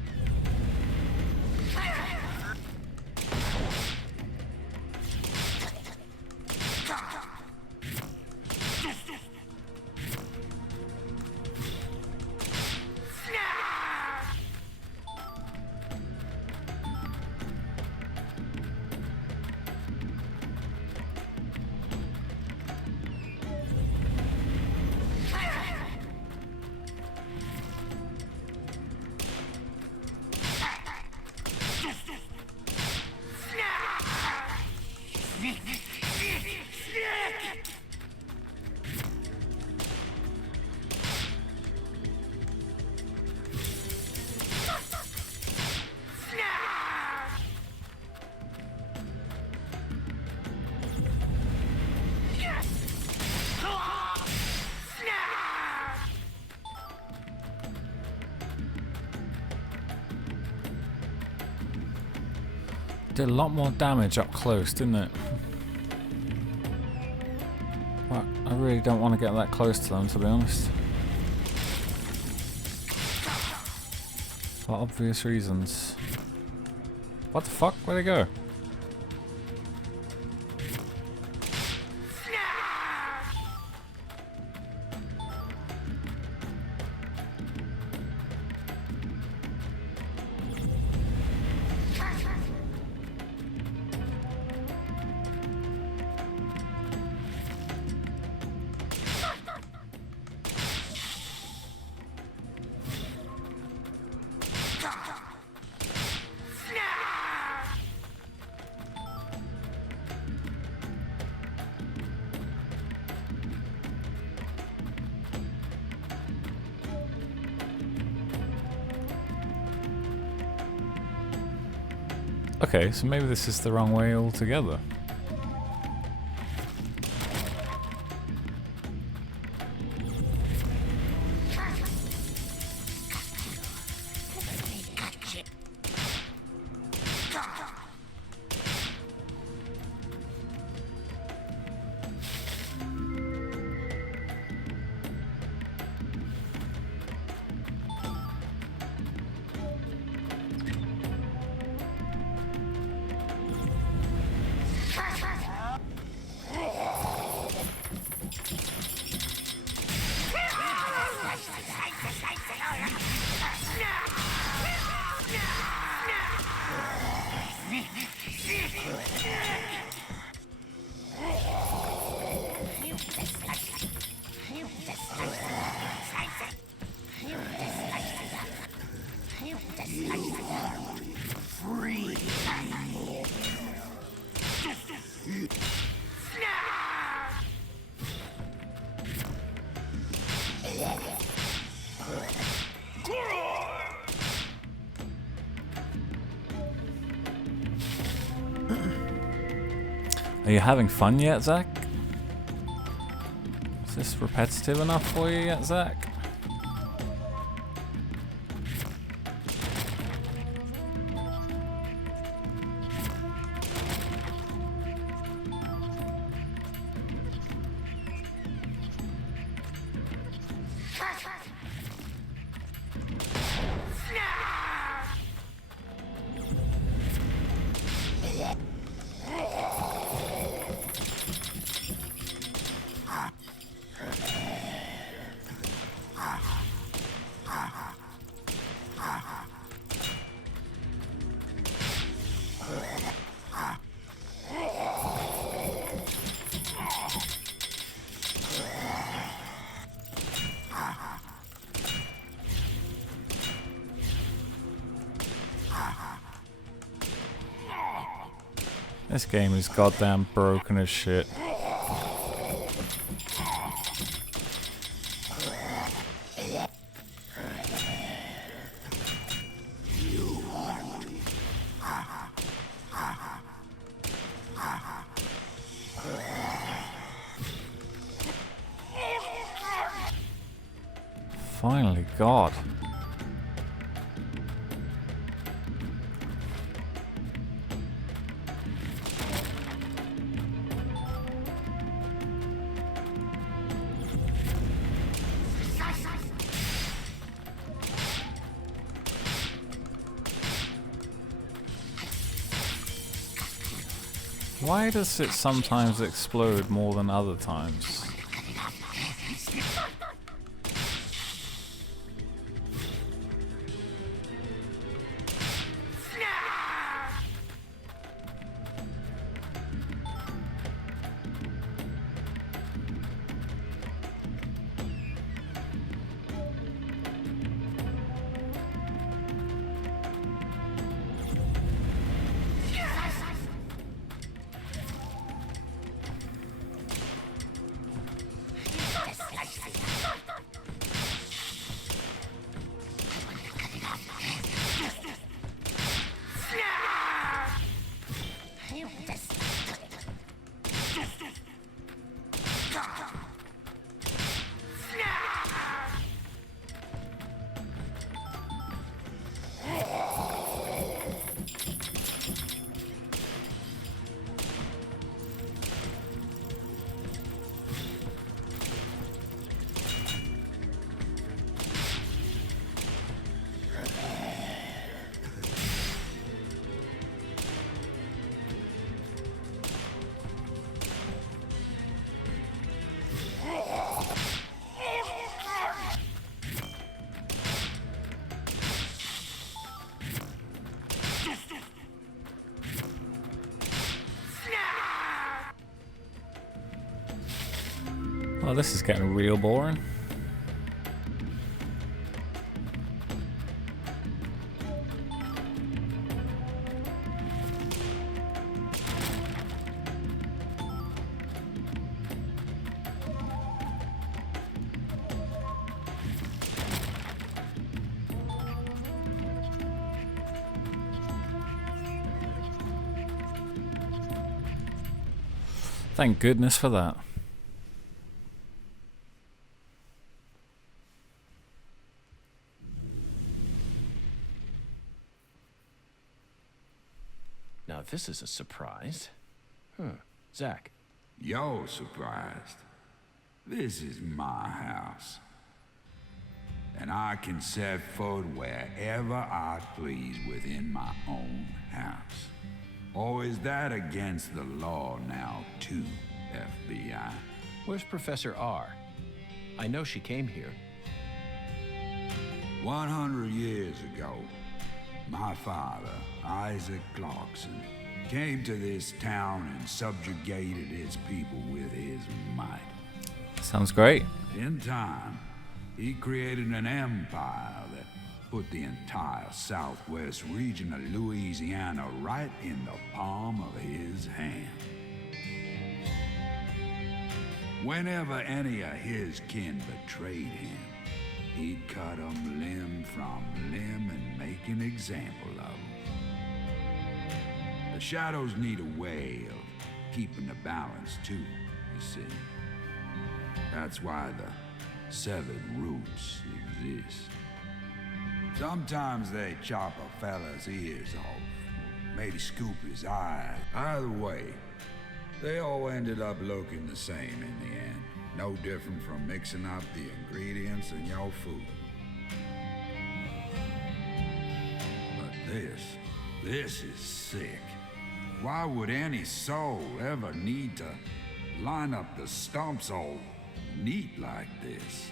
Did a lot more damage up close, didn't it? Well, I really don't want to get that close to them, to be honest. For obvious reasons. What the fuck? Where'd it go? Okay, so maybe this is the wrong way altogether. Are you having fun yet, Zach? Is this repetitive enough for you yet, Zach? This game is goddamn broken as shit. Finally, God. Why does it sometimes explode more than other times? Well, this is getting real boring. Thank goodness for that. Now this is a surprise. Zach. You're surprised. This is my house. And I can set foot wherever I please within my own house. Or is that against the law now, too, FBI? Where's Professor R? I know she came here. 100 years ago, my father, Isaac Clarkson, came to this town and subjugated its people with his might. Sounds great. In time, he created an empire that put the entire southwest region of Louisiana right in the palm of his hand. Whenever any of his kin betrayed him, he'd cut them limb from limb and make an example of them. The shadows need a way of keeping the balance too, you see. That's why the severed roots exist. Sometimes they chop a fella's ears off, maybe scoop his eye. Either way, they all ended up looking the same in the end. No different from mixing up the ingredients in your food. But this is sick. Why would any soul ever need to line up the stumps all neat like this?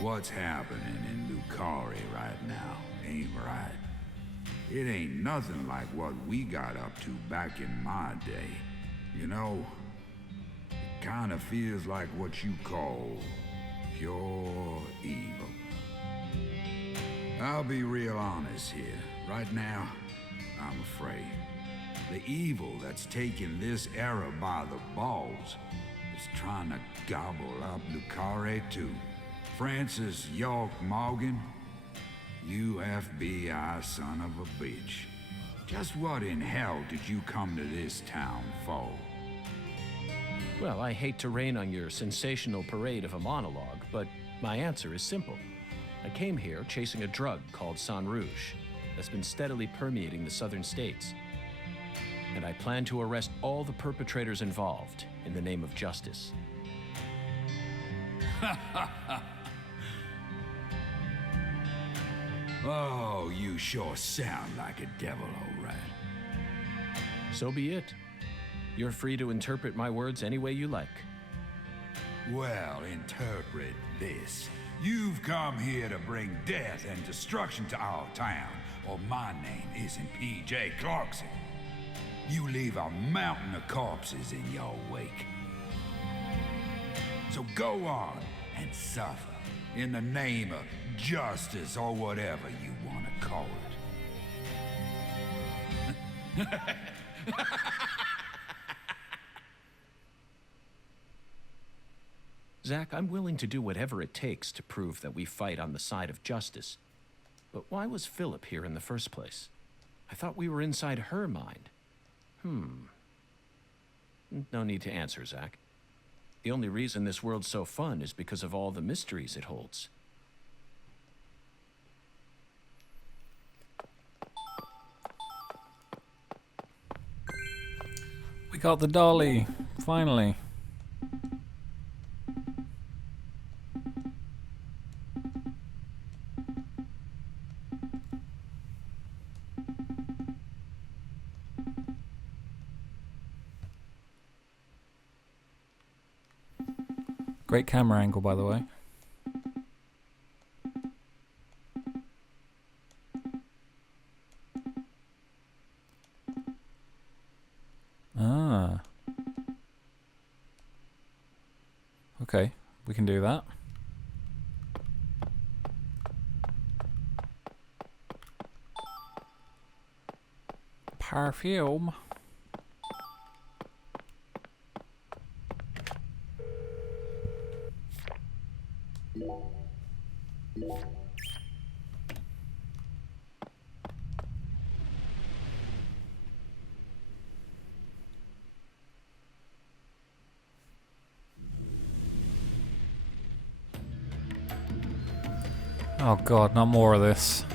What's happening in Lucari right now ain't right. It ain't nothing like what we got up to back in my day. You know, it kinda feels like what you call pure evil. I'll be real honest here. Right now, I'm afraid. The evil that's taking this era by the balls is trying to gobble up Lucari too. Francis York Morgan, you FBI son of a bitch. Just what in hell did you come to this town for? Well, I hate to rain on your sensational parade of a monologue, but my answer is simple. I came here chasing a drug called Sang Rouge that's been steadily permeating the southern states. And I plan to arrest all the perpetrators involved in the name of justice. Oh, you sure sound like a devil, all right. So be it. You're free to interpret my words any way you like. Well, interpret this. You've come here to bring death and destruction to our town, or my name isn't P.J. Clarkson. You leave a mountain of corpses in your wake. So go on and suffer in the name of justice or whatever you want to call it. Zach, I'm willing to do whatever it takes to prove that we fight on the side of justice. But why was Philip here in the first place? I thought we were inside her mind. No need to answer, Zach. The only reason this world's so fun is because of all the mysteries it holds. We got the dolly, finally. Great camera angle, by the way. Ah. Okay, we can do that. Perfume. Oh god, not more of this.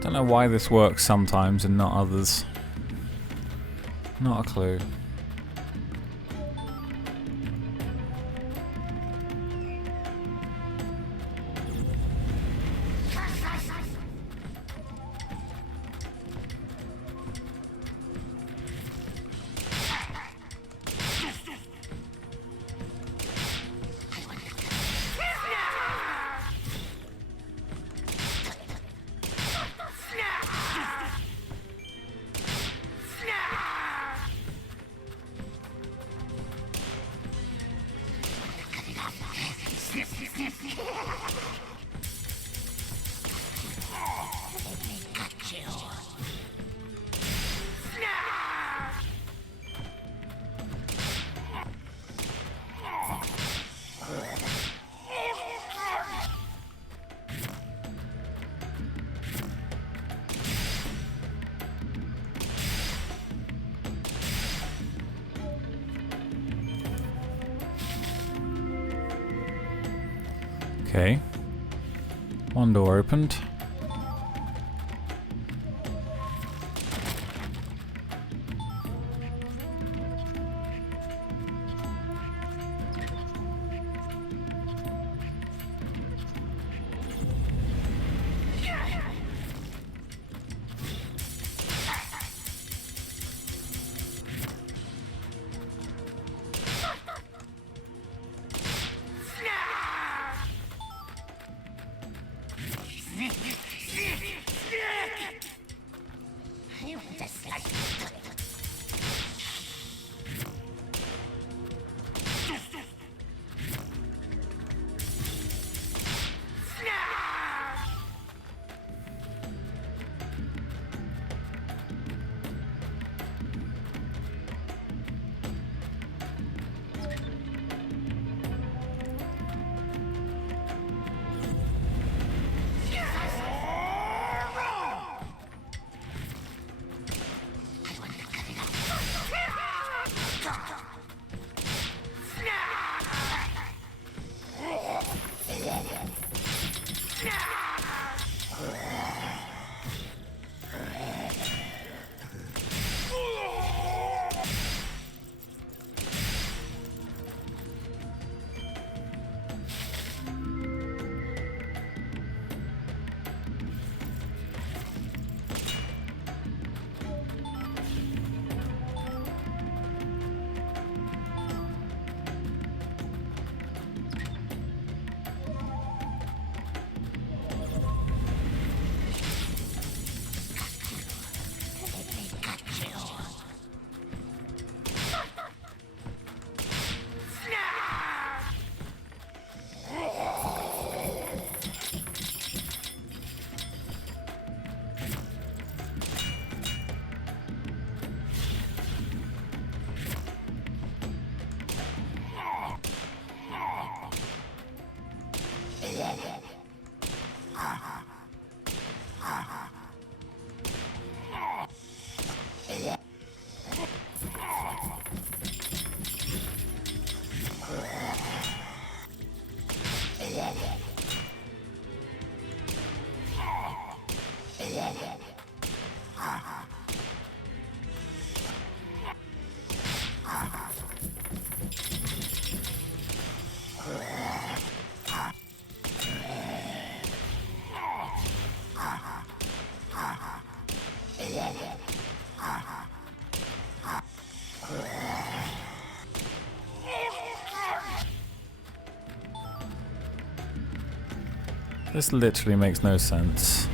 Don't know why this works sometimes and not others. Not a clue. Okay. One door opened. This literally makes no sense.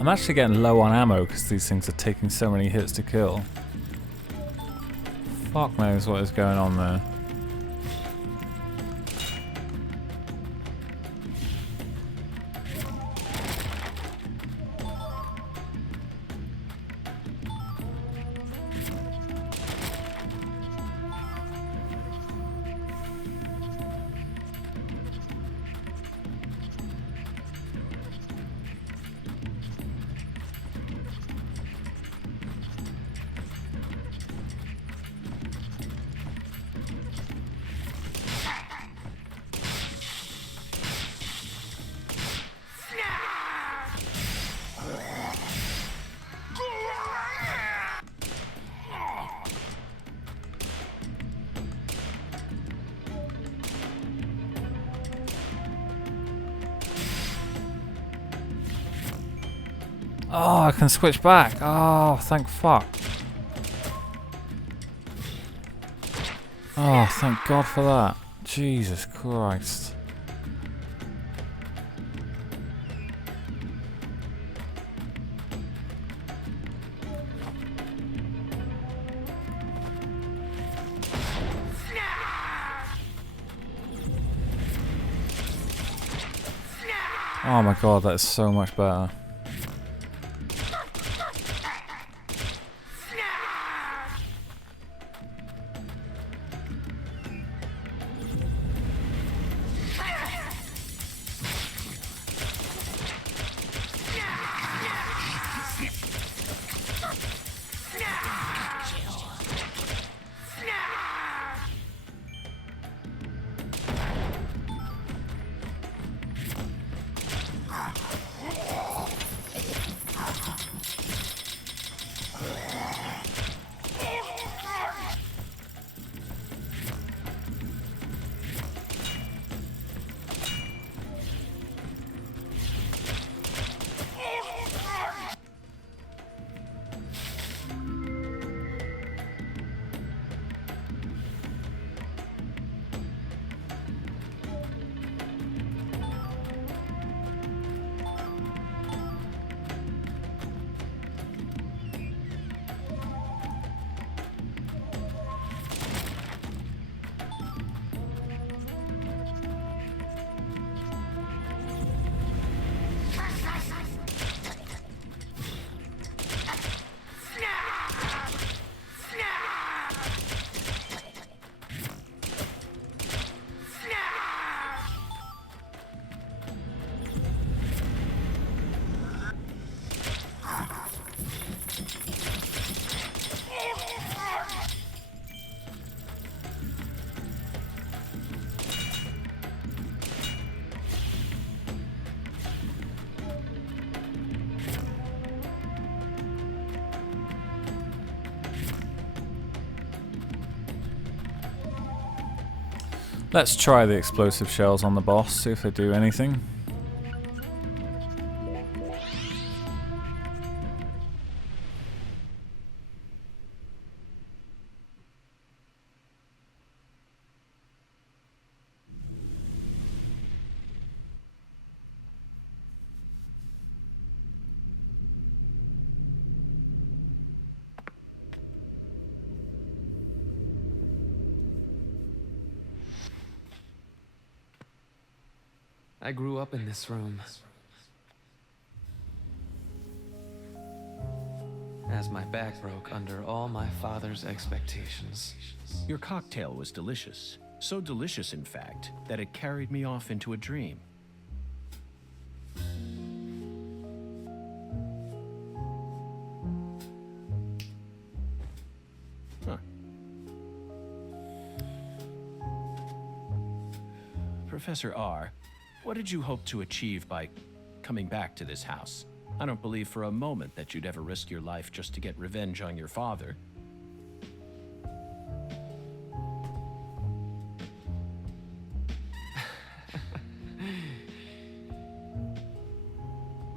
I'm actually getting low on ammo because these things are taking so many hits to kill. Fuck knows what is going on there. Oh, I can switch back. Oh, thank fuck. Oh, thank God for that. Jesus Christ. Oh my God, that is so much better. Let's try the explosive shells on the boss, see if they do anything. I grew up in this room. As my back broke under all my father's expectations. Your cocktail was delicious. So delicious, in fact, that it carried me off into a dream. Huh. Professor R, what did you hope to achieve by coming back to this house? I don't believe for a moment that you'd ever risk your life just to get revenge on your father.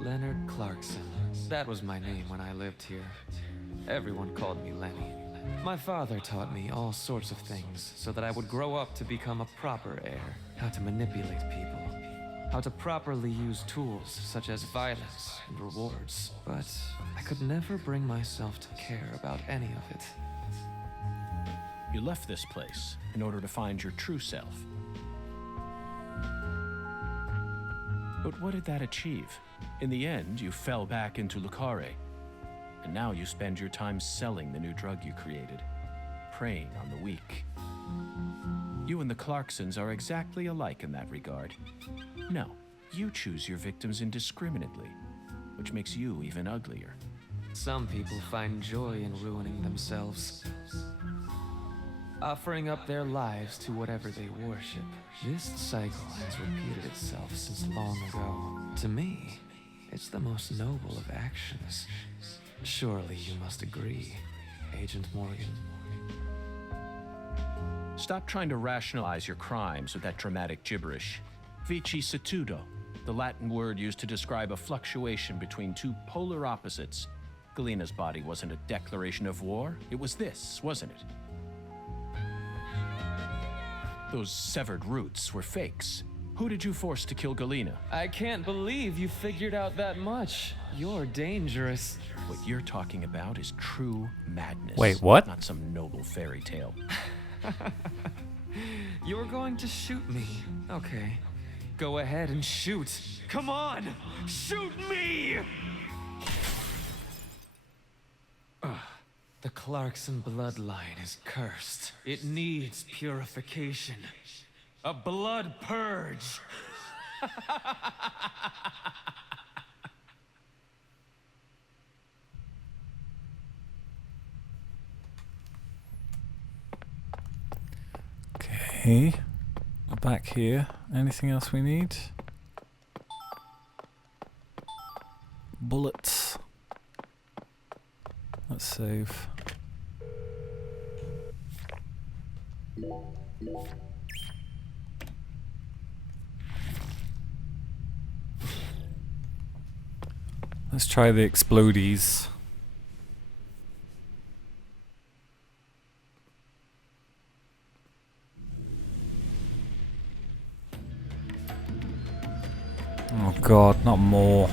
Leonard Clarkson. That was my name when I lived here. Everyone called me Lenny. My father taught me all sorts of things so that I would grow up to become a proper heir. How to manipulate people. How to properly use tools such as violence and rewards. But I could never bring myself to care about any of it. You left this place in order to find your true self. But what did that achieve? In the end, you fell back into Le Carré. And now you spend your time selling the new drug you created, preying on the weak. You and the Clarksons are exactly alike in that regard. No, you choose your victims indiscriminately, which makes you even uglier. Some people find joy in ruining themselves, offering up their lives to whatever they worship. This cycle has repeated itself since long ago. To me, it's the most noble of actions. Surely you must agree, Agent Morgan. Stop trying to rationalize your crimes with that dramatic gibberish. Vicissitudo, the Latin word used to describe a fluctuation between two polar opposites. Galena's body wasn't a declaration of war. It was this, wasn't it? Those severed roots were fakes. Who did you force to kill Galena? I can't believe you figured out that much. You're dangerous. What you're talking about is true madness. Wait, what? Not some noble fairy tale. You're going to shoot me. Okay. Go ahead and shoot. Come on! Shoot me! The Clarkson bloodline is cursed. It needs purification. A blood purge. Okay, we're back here. Anything else we need? Bullets. Let's save. Let's try the explodies. Oh god, not more.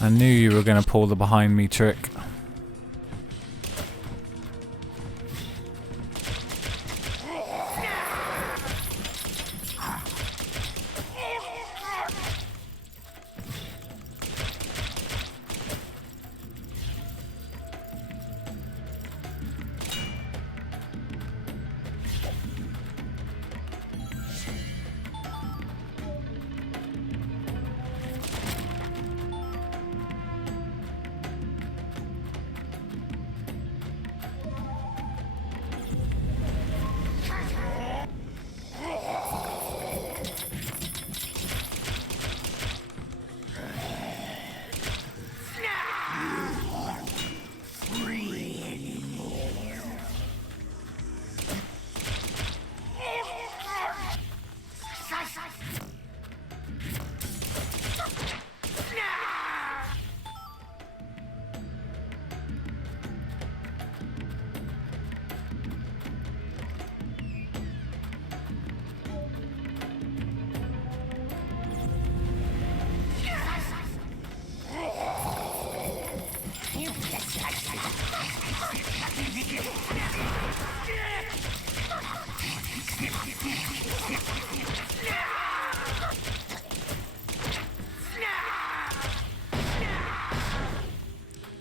I knew you were going to pull the behind me trick.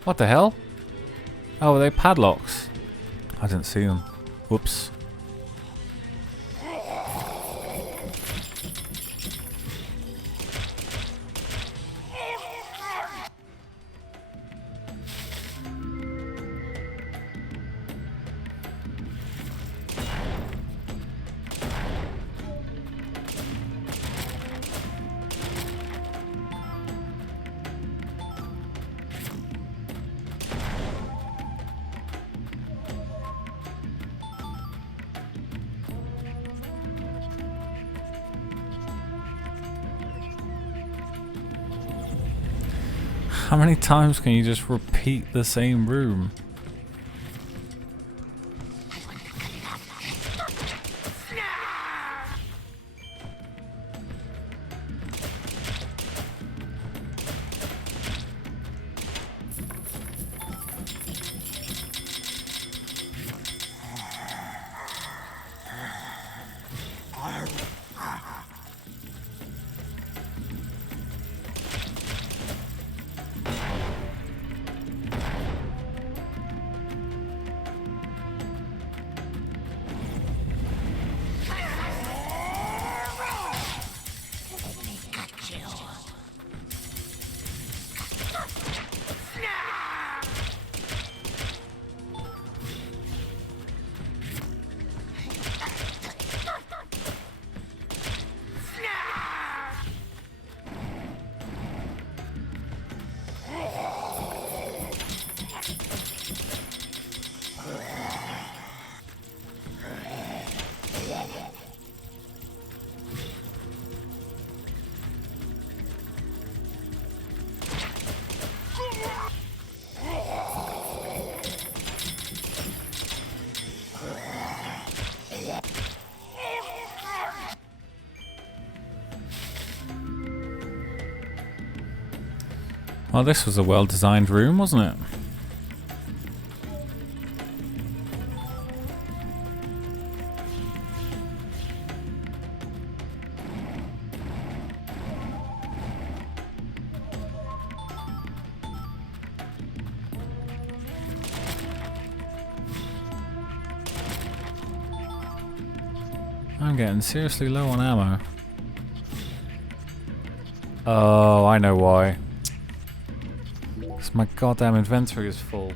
What the hell? Oh, are they padlocks? I didn't see them. Whoops. How many times can you just repeat the same room? Well, this was a well-designed room, wasn't it? I'm getting seriously low on ammo. Oh, I know why. My goddamn inventory is full.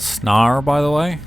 Snar, by the way.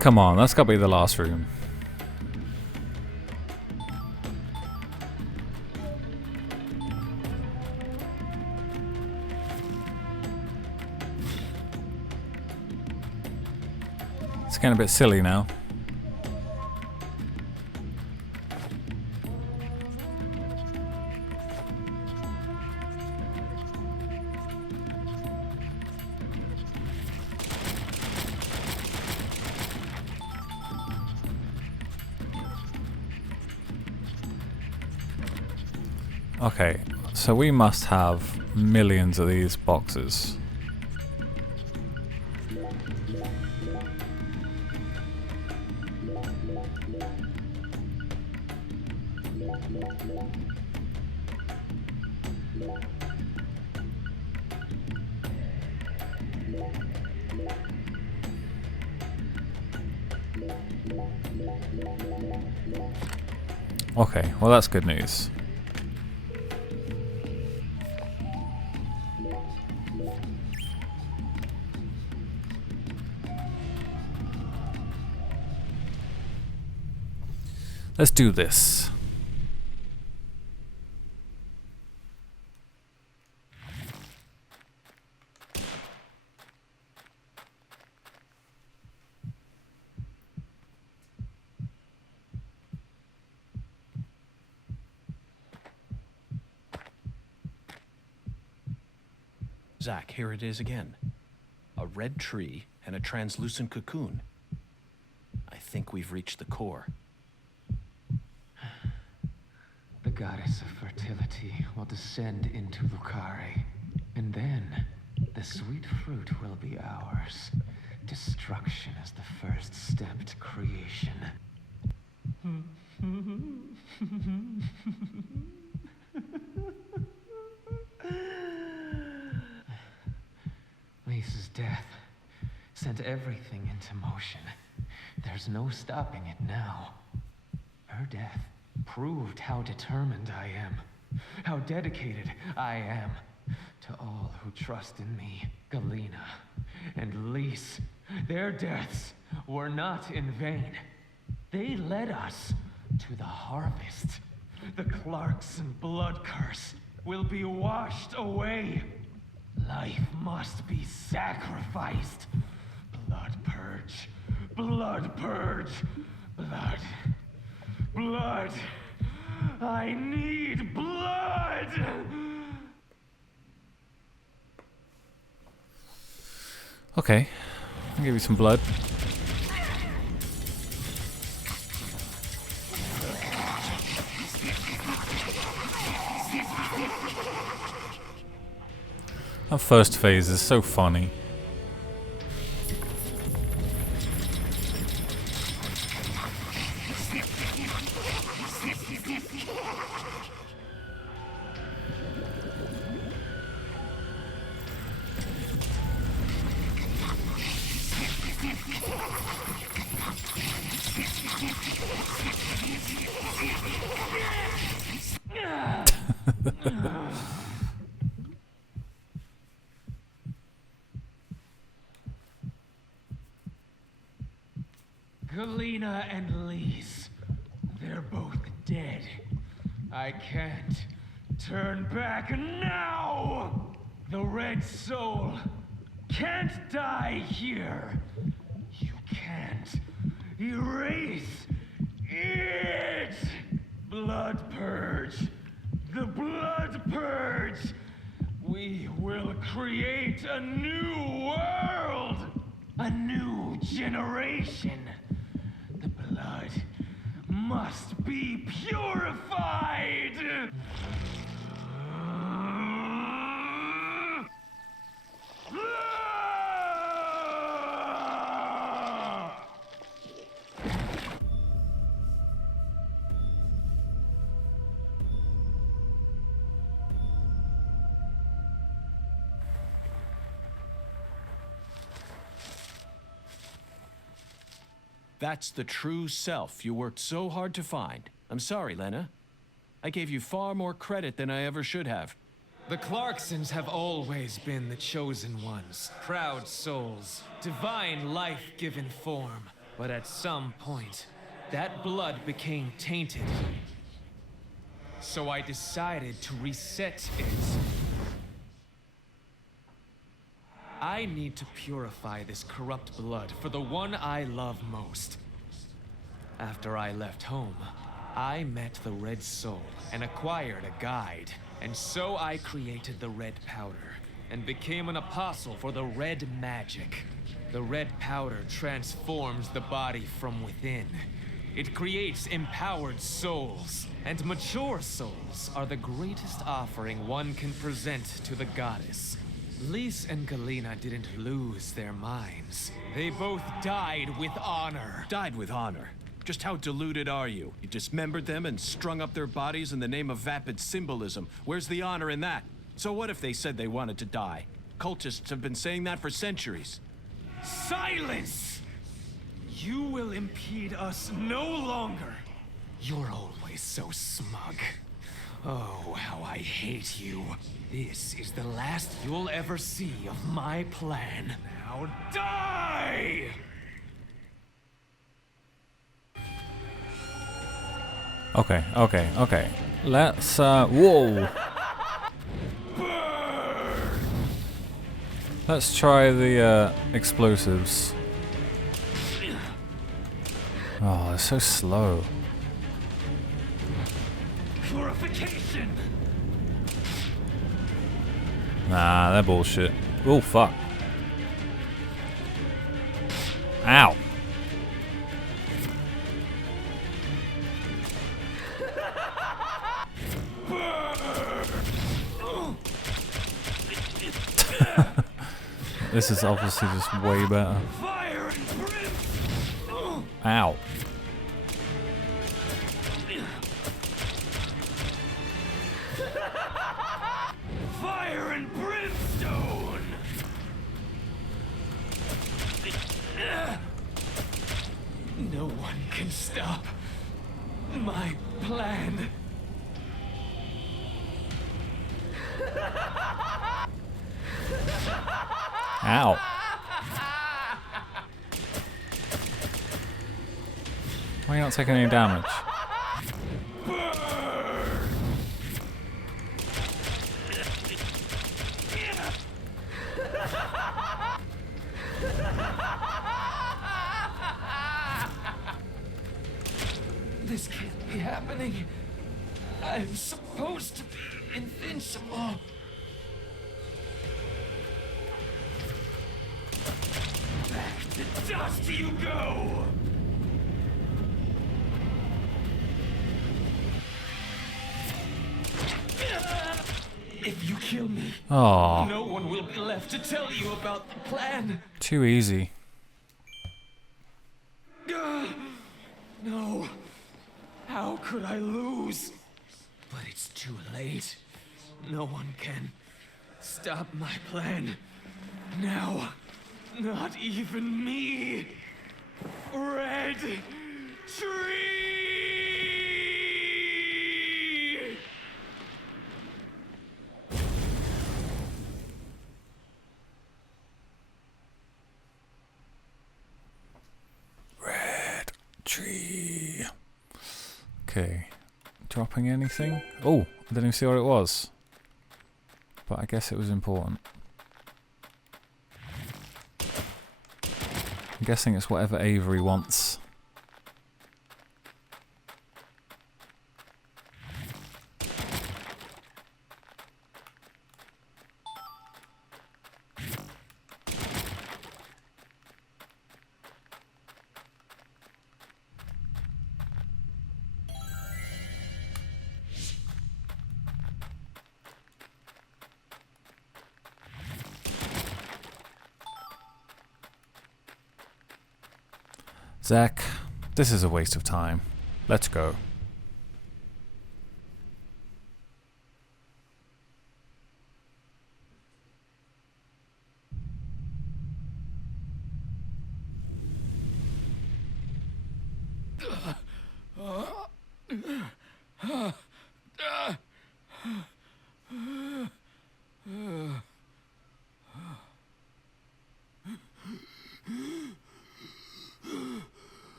Come on, that's gotta be the last room. It's getting a bit silly now. Okay, so we must have millions of these boxes. Okay, well that's good news. Let's do this. Zach, here it is again. A red tree and a translucent cocoon. I think we've reached the core. The goddess of fertility will descend into Lucare, and then the sweet fruit will be ours. Destruction is the first step to creation. Lisa's death sent everything into motion. There's no stopping it now. Her death proved how determined I am, how dedicated I am to all who trust in me. Galena and Lise, their deaths were not in vain. They led us to the harvest. The Clarkson blood curse will be washed away. Life must be sacrificed. Blood purge, blood purge, blood. Blood! I need blood! Okay, I'll give you some blood. That first phase is so funny. Galena and Lise, they're both dead. I can't turn back now! The Red Soul can't die here. You can't Erase it! Blood purge. The blood purge. We will create a new world. A new generation. The blood must be purified. That's the true self you worked so hard to find. I'm sorry, Lena. I gave you far more credit than I ever should have. The Clarksons have always been the chosen ones, proud souls, divine life-given form. But at some point, that blood became tainted. So I decided to reset it. I need to purify this corrupt blood for the one I love most. After I left home, I met the Red Soul and acquired a guide. And so I created the red powder and became an apostle for the red magic. The red powder transforms the body from within. It creates empowered souls, and mature souls are the greatest offering one can present to the goddess. Lys and Galena didn't lose their minds. They both died with honor. Died with honor? Just how deluded are you? You dismembered them and strung up their bodies in the name of vapid symbolism. Where's the honor in that? So what if they said they wanted to die? Cultists have been saying that for centuries. Silence! You will impede us no longer. You're always so smug. Oh, how I hate you. This is the last you'll ever see of my plan. Now die! Okay. Let's, whoa! Let's try the, explosives. Oh, they're so slow. Purification! Nah, they're bullshit. Oh, fuck. Ow! This is obviously just way better. Ow. Fire and brimstone! No one can stop my plan. Ow. Why are you not taking any damage? This can't be happening. I'm supposed to be invincible. Dust you go! If you kill me, Aww. no one will be left to tell you about the plan. Too easy. No. How could I lose? But it's too late. No one can stop my plan. Now. Not even me. Red Tree! Red Tree. Okay. Dropping anything? Oh, I didn't even see what it was. But I guess it was important. I'm guessing it's whatever Avery wants. Zach, this is a waste of time. Let's go.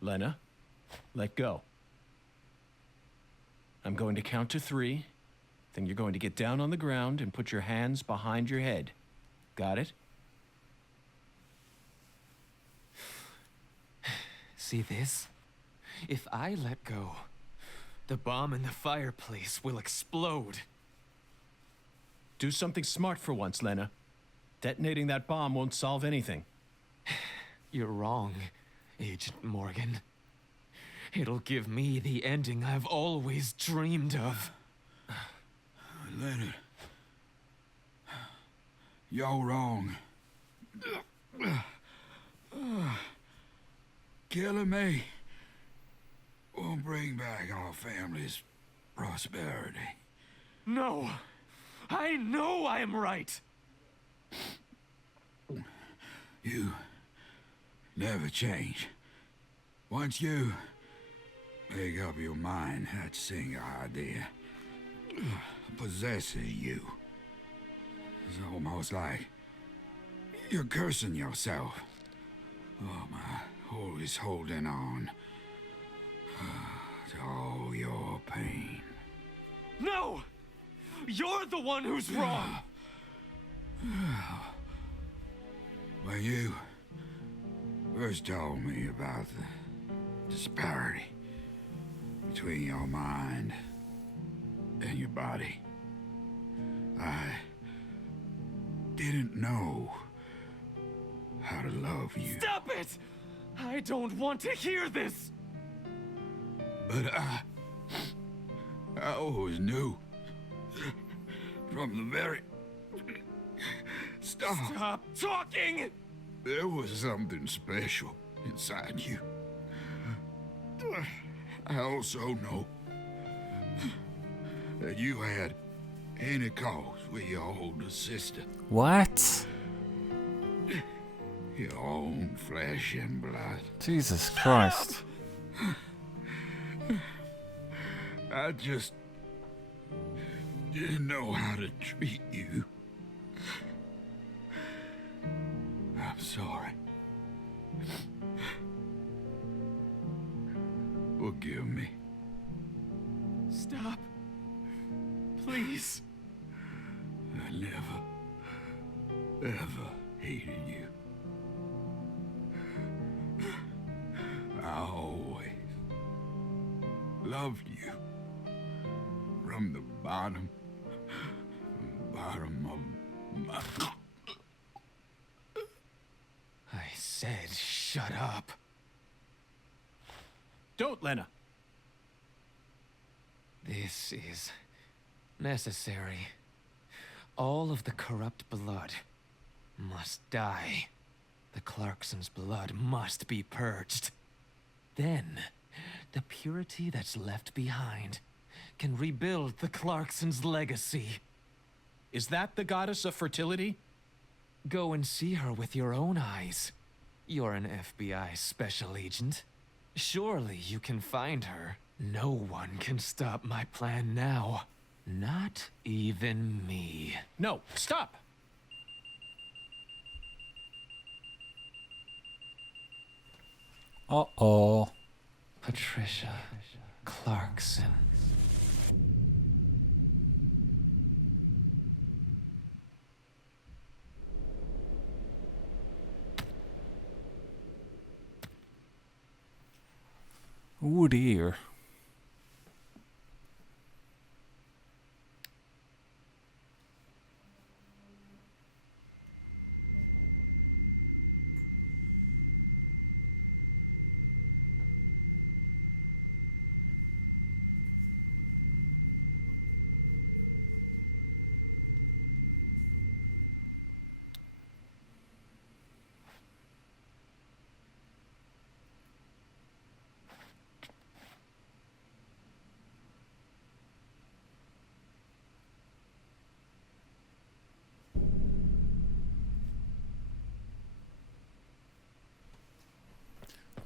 Lena, let go. I'm going to count to 3. Then you're going to get down on the ground and put your hands behind your head. Got it? See this? If I let go, the bomb in the fireplace will explode. Do something smart for once, Lena. Detonating that bomb won't solve anything. You're wrong, Agent Morgan. It'll give me the ending I've always dreamed of. Leonard, you're wrong. Killing me won't bring back our family's prosperity. No! I know I am right! You never change. Once you make up your mind, that single idea possesses you. It's almost like you're cursing yourself. Oh, my, always holding on to all your pain. No! You're the one who's wrong! When you first told me about the disparity between your mind and your body, I didn't know how to love you. Stop it! I don't want to hear this! But I always knew from the very start. Stop talking! There was something special inside you. I also know that you had any cause with your older sister. What? Your own flesh and blood. Jesus Christ. I just didn't know how to treat you. I'm sorry. Forgive me. Stop. Please. I never, ever hated you. I always loved you. From the bottom of my... I said shut up. Don't, Lena. This is necessary. All of the corrupt blood must die. The Clarksons' blood must be purged. Then, the purity that's left behind can rebuild the Clarksons' legacy. Is that the goddess of fertility? Go and see her with your own eyes. You're an FBI special agent. Surely you can find her. No one can stop my plan now. Not even me. No, stop! Uh-oh. Patricia Clarkson. Oh dear.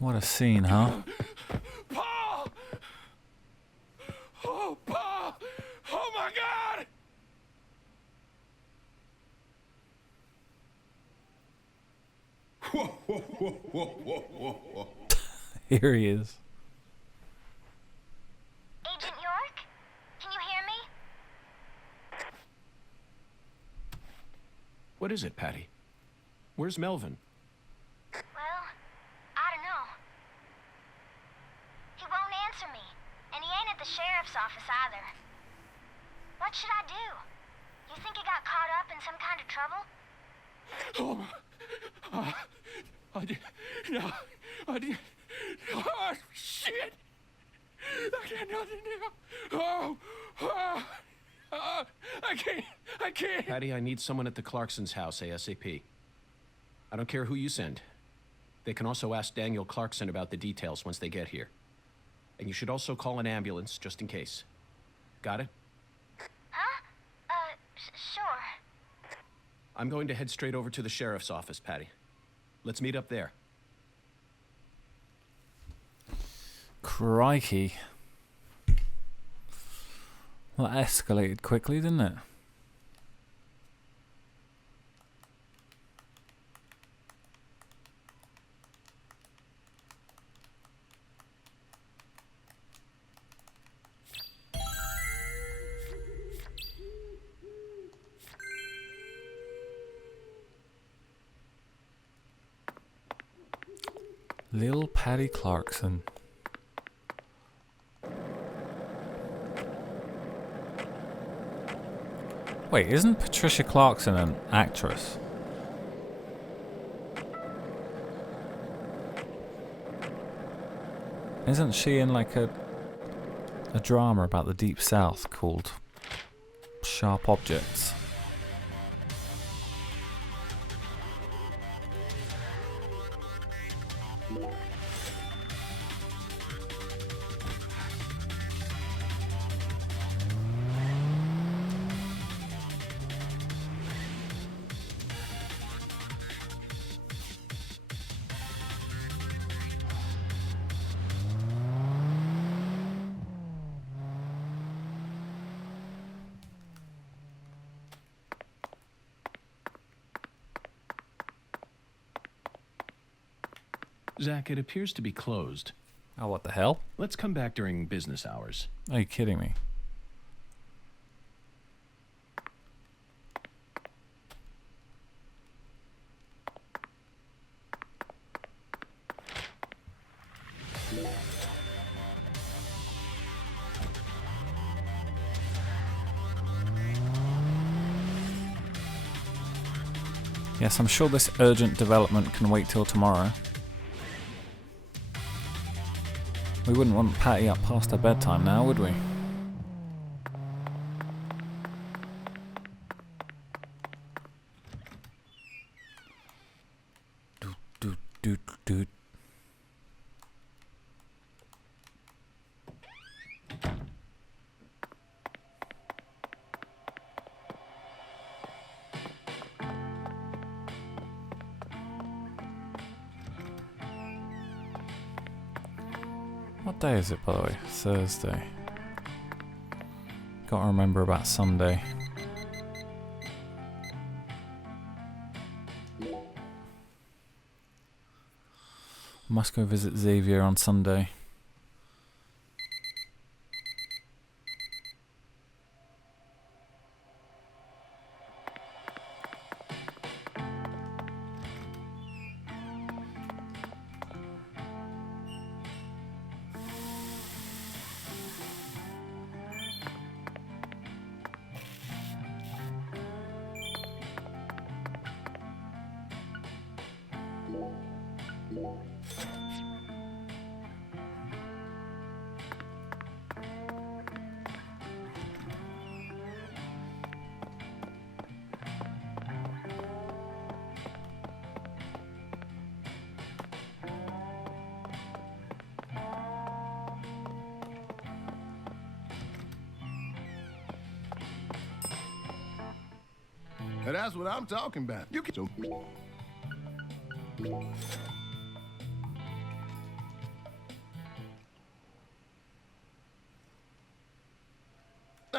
What a scene, huh? Paul! Oh, Paul! Oh my God! Whoa, whoa, whoa, whoa, whoa, whoa, whoa. Here he is. Agent York? Can you hear me? What is it, Patty? Where's Melvin? Well, I don't know. He won't answer me, and he ain't at the sheriff's office either. What should I do? You think he got caught up in some kind of trouble? I did. No, I did. Oh, shit! I got nothing now. I can't. Patty, I need someone at the Clarkson's house ASAP. I don't care who you send. They can also ask Daniel Clarkson about the details once they get here. And you should also call an ambulance, just in case. Got it? Huh? Sure. I'm going to head straight over to the sheriff's office, Patty. Let's meet up there. Crikey. Well, that escalated quickly, didn't it? Little Patty Clarkson. Wait, isn't Patricia Clarkson an actress? Isn't she in like a drama about the Deep South called Sharp Objects? Zach, it appears to be closed. Oh, what the hell? Let's come back during business hours. Are you kidding me? Yes, I'm sure this urgent development can wait till tomorrow. We wouldn't want Patty up past her bedtime now, would we? Doot, doot, doot, doot. What day is it, by the way? Thursday. Gotta remember about Sunday. Must go visit Xavier on Sunday. And that's what I'm talking about. You can.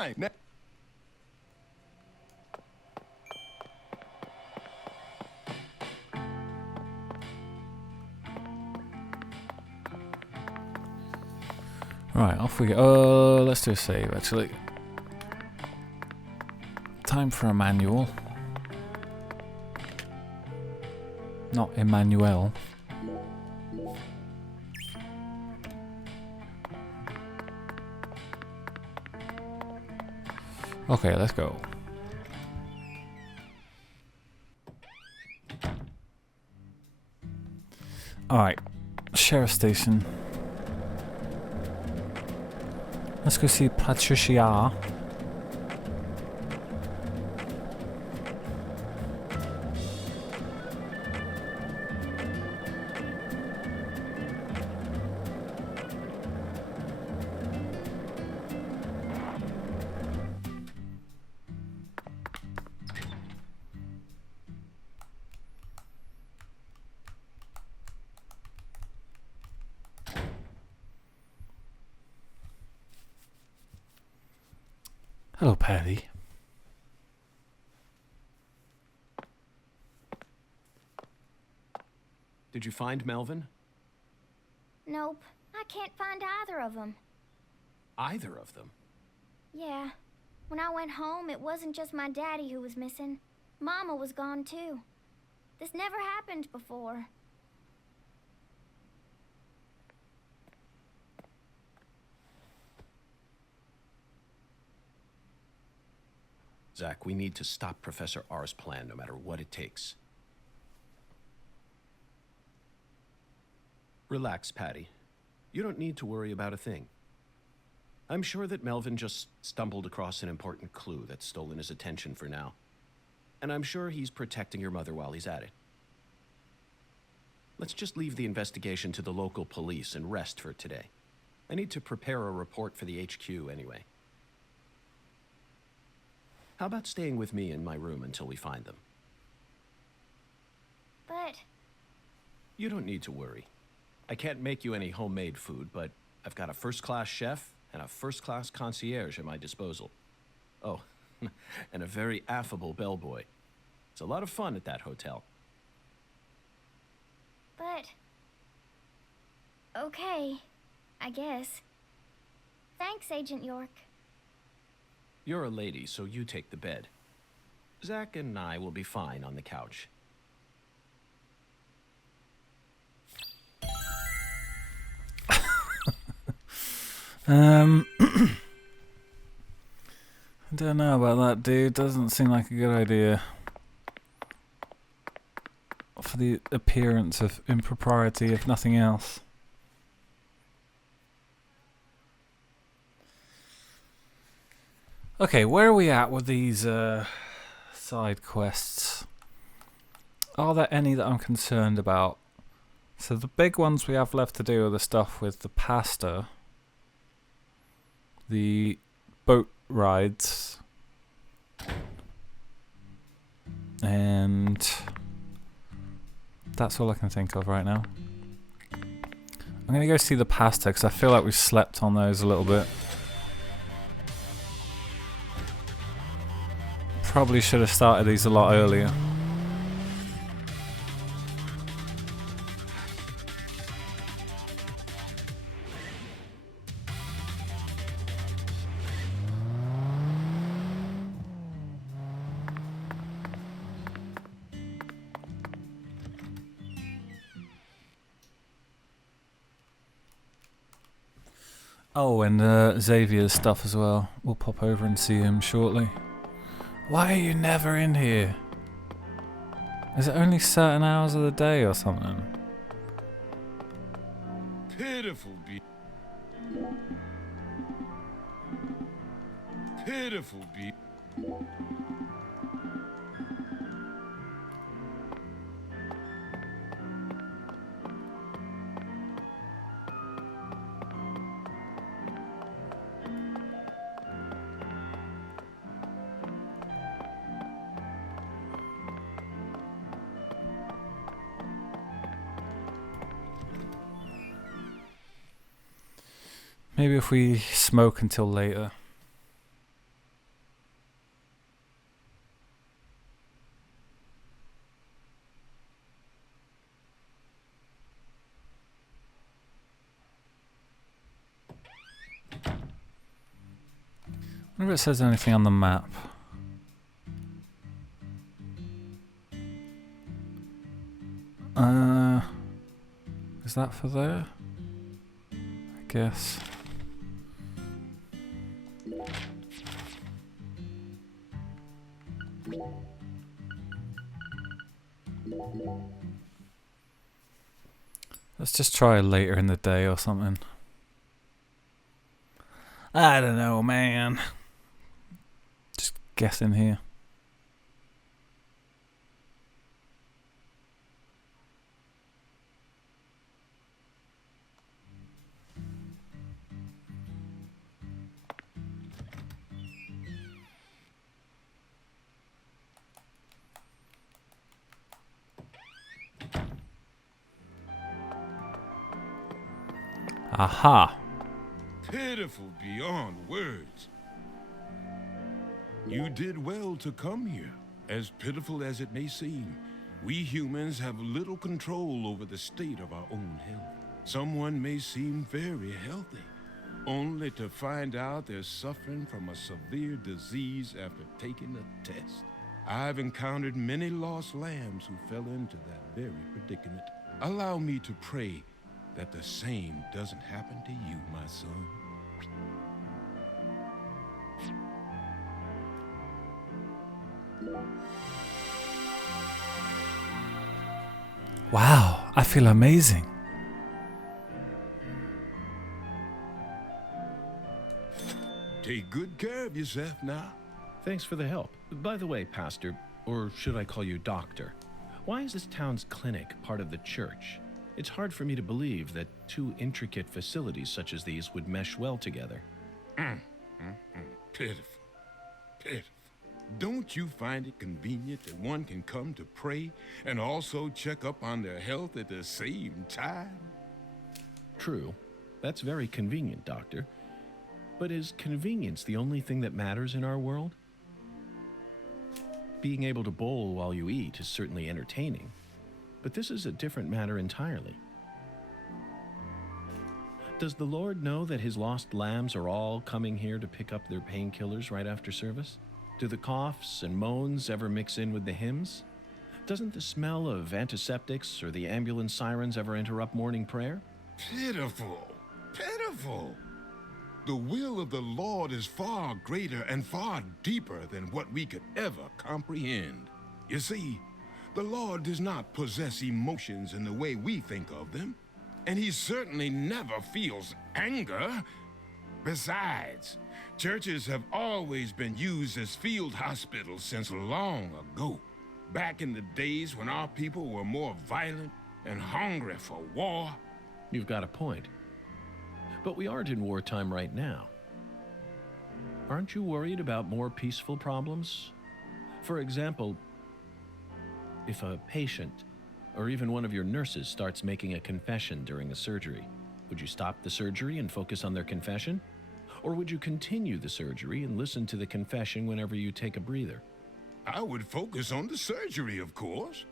night. Right, off we go. Let's do a save, actually. Time for a manual. Not Emmanuel. Okay, let's go. Alright, Sheriff Station. Let's go see Patricia. Hello, Patty. Did you find Melvin? Nope, I can't find either of them. Either of them? Yeah. When I went home, it wasn't just my daddy who was missing. Mama was gone too. This never happened before. Zach, we need to stop Professor R's plan no matter what it takes. Relax, Patty. You don't need to worry about a thing. I'm sure that Melvin just stumbled across an important clue that's stolen his attention for now. And I'm sure he's protecting your mother while he's at it. Let's just leave the investigation to the local police and rest for today. I need to prepare a report for the HQ anyway. How about staying with me in my room until we find them? But... You don't need to worry. I can't make you any homemade food, but I've got a first-class chef and a first-class concierge at my disposal. Oh, and a very affable bellboy. It's a lot of fun at that hotel. But... Okay, I guess. Thanks, Agent York. You're a lady, so you take the bed. Zach and I will be fine on the couch. I don't know about that, dude. Doesn't seem like a good idea. For the appearance of impropriety, if nothing else. Okay, where are we at with these side quests? Are there any that I'm concerned about? So the big ones we have left to do are the stuff with the pasta, the boat rides, and that's all I can think of right now. I'm going to go see the pasta because I feel like we've slept on those a little bit. Probably should have started these a lot earlier. Oh, and Xavier's stuff as well. We'll pop over and see him shortly. Why are you never in here? Is it only certain hours of the day or something? Pitiful be. Pitiful be. Maybe if we smoke until later. wonder if it says anything on the map. Is that for there? I guess. Let's just try later in the day or something. I don't know, man. Just guessing here. Aha! Pitiful beyond words. You did well to come here. As pitiful as it may seem, we humans have little control over the state of our own health. Someone may seem very healthy, only to find out they're suffering from a severe disease after taking a test. I've encountered many lost lambs who fell into that very predicament. Allow me to pray that the same doesn't happen to you, my son. Wow, I feel amazing. Take good care of yourself now. Thanks for the help. By the way, Pastor, or should I call you Doctor, why is this town's clinic part of the church? It's hard for me to believe that two intricate facilities such as these would mesh well together. Pitiful. Pitiful. Don't you find it convenient that one can come to pray and also check up on their health at the same time? True. That's very convenient, Doctor. But is convenience the only thing that matters in our world? Being able to bowl while you eat is certainly entertaining, but this is a different matter entirely. Does the Lord know that his lost lambs are all coming here to pick up their painkillers right after service? Do the coughs and moans ever mix in with the hymns? Doesn't the smell of antiseptics or the ambulance sirens ever interrupt morning prayer? Pitiful. Pitiful. The will of the Lord is far greater and far deeper than what we could ever comprehend. You see, the Lord does not possess emotions in the way we think of them, and he certainly never feels anger. Besides, churches have always been used as field hospitals since long ago, back in the days when our people were more violent and hungry for war. You've got a point. But we aren't in wartime right now. Aren't you worried about more peaceful problems? For example, if a patient or even one of your nurses starts making a confession during a surgery, would you stop the surgery and focus on their confession? Or would you continue the surgery and listen to the confession whenever you take a breather? I would focus on the surgery, of course.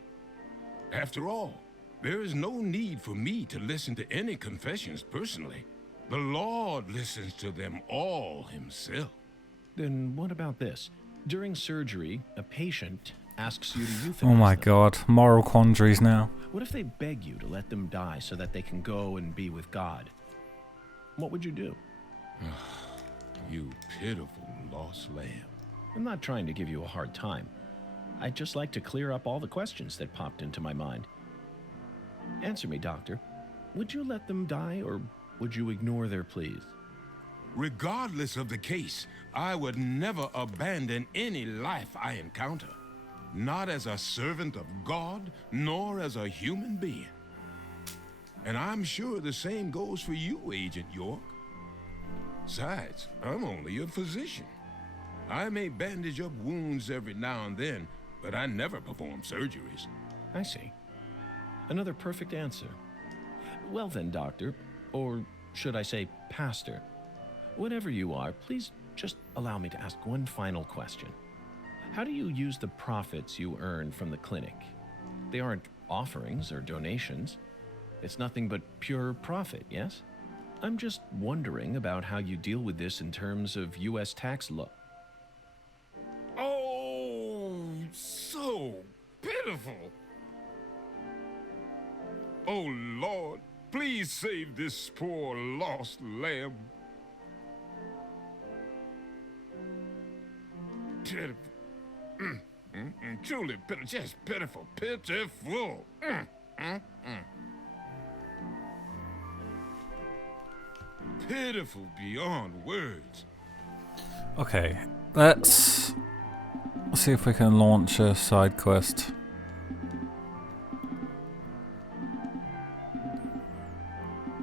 After all, there is no need for me to listen to any confessions personally. The Lord listens to them all himself. Then what about this? During surgery, a patient asks you to euthanize Oh my them. god, moral quandaries now. What if they beg you to let them die so that they can go and be with God? What would you do? You pitiful lost lamb. I'm not trying to give you a hard time. I'd just like to clear up all the questions that popped into my mind. Answer me, Doctor. Would you let them die, or would you ignore their pleas? Regardless of the case, I would never abandon any life I encounter. Not as a servant of God, nor as a human being. And I'm sure the same goes for you, Agent York. Besides, I'm only a physician. I may bandage up wounds every now and then, but I never perform surgeries. I see. Another perfect answer. Well then, Doctor, or should I say Pastor, whatever you are, please just allow me to ask one final question. How do you use the profits you earn from the clinic? They aren't offerings or donations. It's nothing but pure profit, yes? I'm just wondering about how you deal with this in terms of U.S. tax law. Oh, so pitiful. Oh, Lord, please save this poor lost lamb. Pitiful. Truly pitiful, just pitiful, pitiful. Pitiful beyond words. Okay, let's see if we can launch a side quest.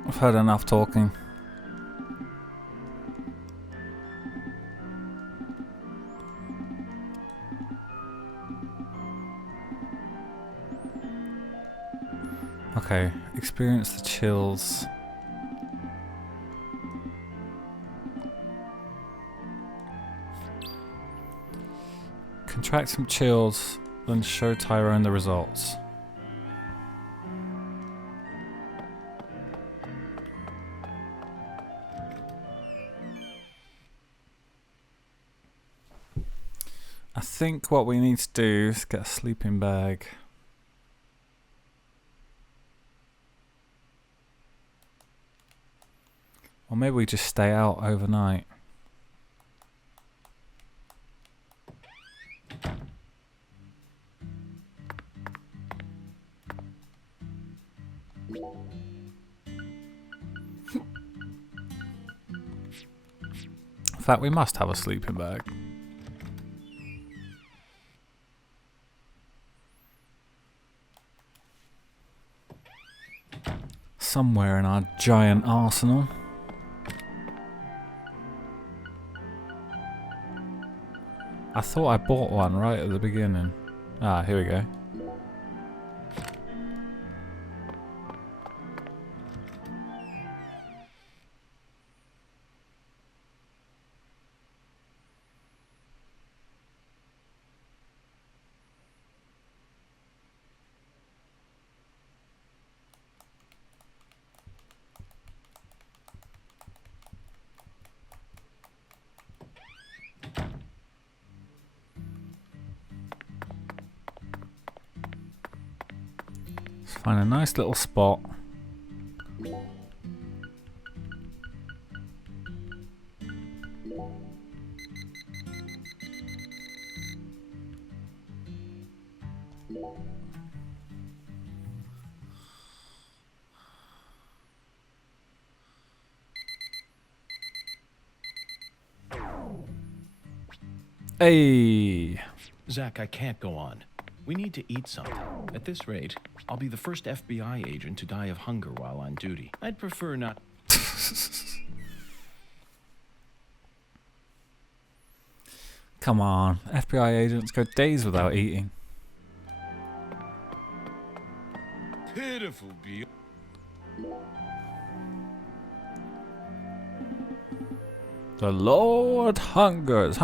I've had enough talking. Okay, experience the chills. Contract some chills, then show Tyrone the results. I think what we need to do is get a sleeping bag. Or maybe we just stay out overnight. In fact, we must have a sleeping bag. Somewhere in our giant arsenal. I thought I bought one right at the beginning. Ah, here we go. Let's find a nice little spot. Hey! Zach, I can't go on. We need to eat something. At this rate, I'll be the first FBI agent to die of hunger while on duty. I'd prefer not. Come on, FBI agents go days without eating. Pitiful be. The Lord hungers.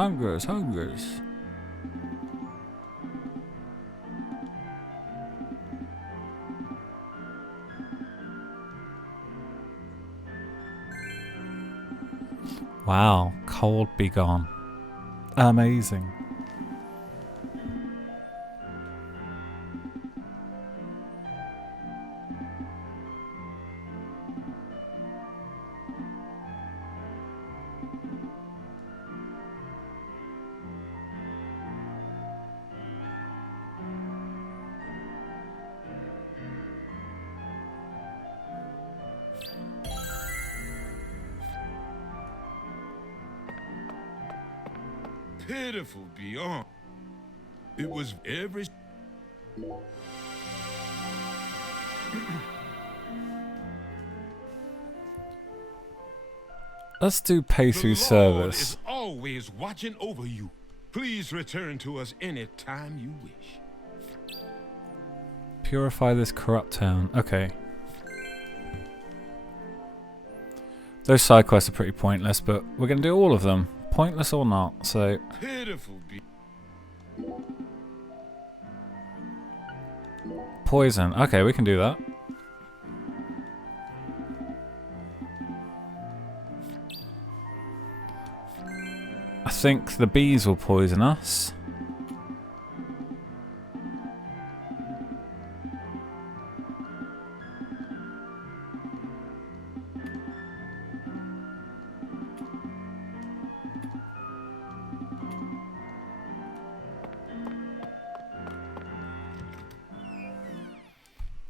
Wow, cold be gone. Amazing. Pitiful beyond. It was every. Let's do pay through The Lord service. is always watching over you. Please return to us any time you wish. Purify this corrupt town. Okay. Those side quests are pretty pointless, but we're going to do all of them. Pointless or not, so... Pitiful be. Poison. Okay, we can do that. I think the bees will poison us.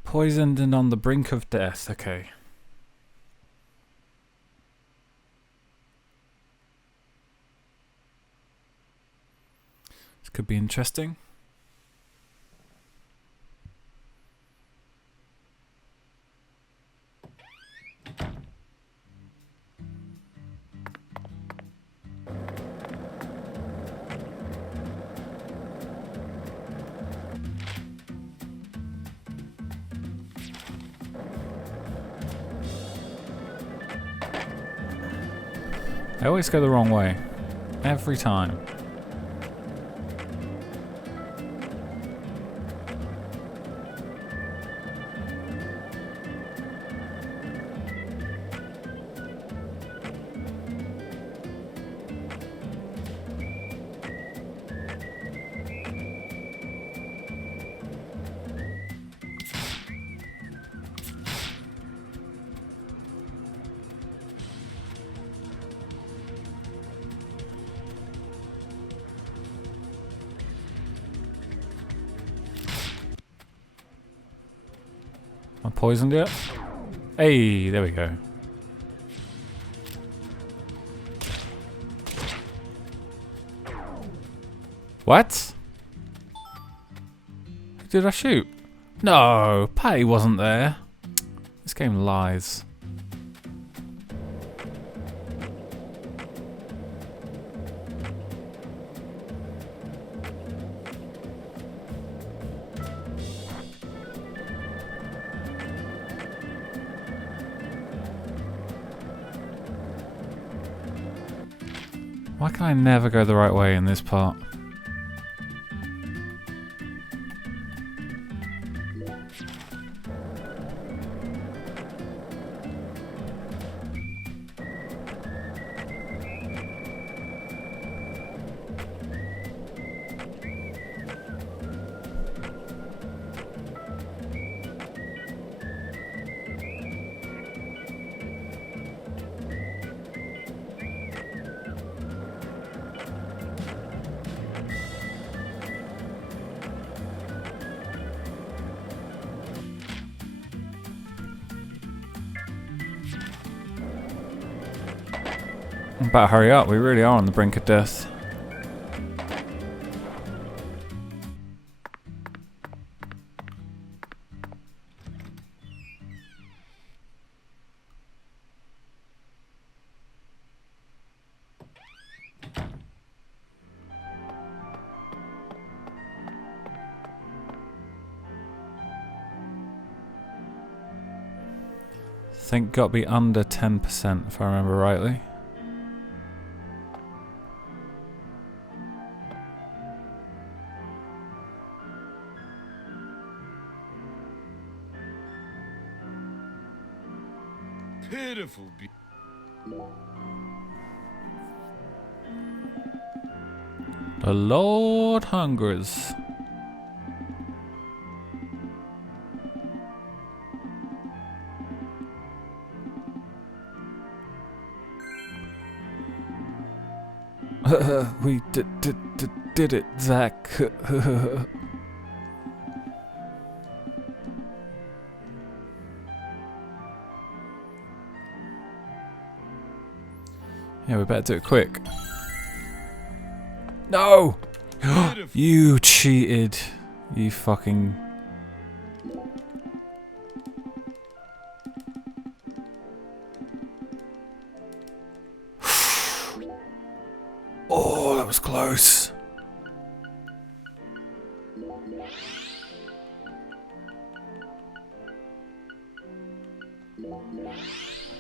Poisoned and on the brink of death, okay. This could be interesting. I always go the wrong way. Every time. Am I poisoned yet? Hey, there we go. What? Who did I shoot? No, Patty wasn't there. This game lies. Why can I never go the right way in this part? Better hurry up, we really are on the brink of death. I think got to be under 10% if I remember rightly. Pitiful be The Lord hungers. We did it, Zach. Yeah, we better do it quick. No! You cheated. You fucking... Oh, that was close.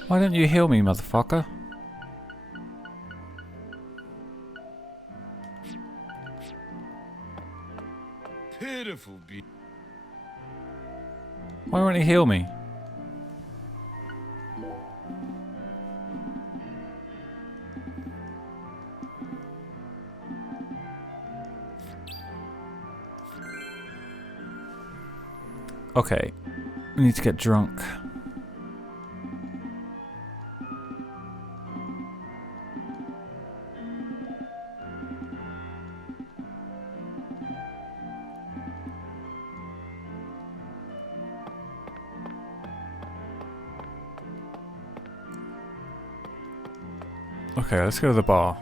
Why don't you heal me, motherfucker? pitiful be. Why won't he heal me? Okay, we need to get drunk. Okay, let's go to the bar.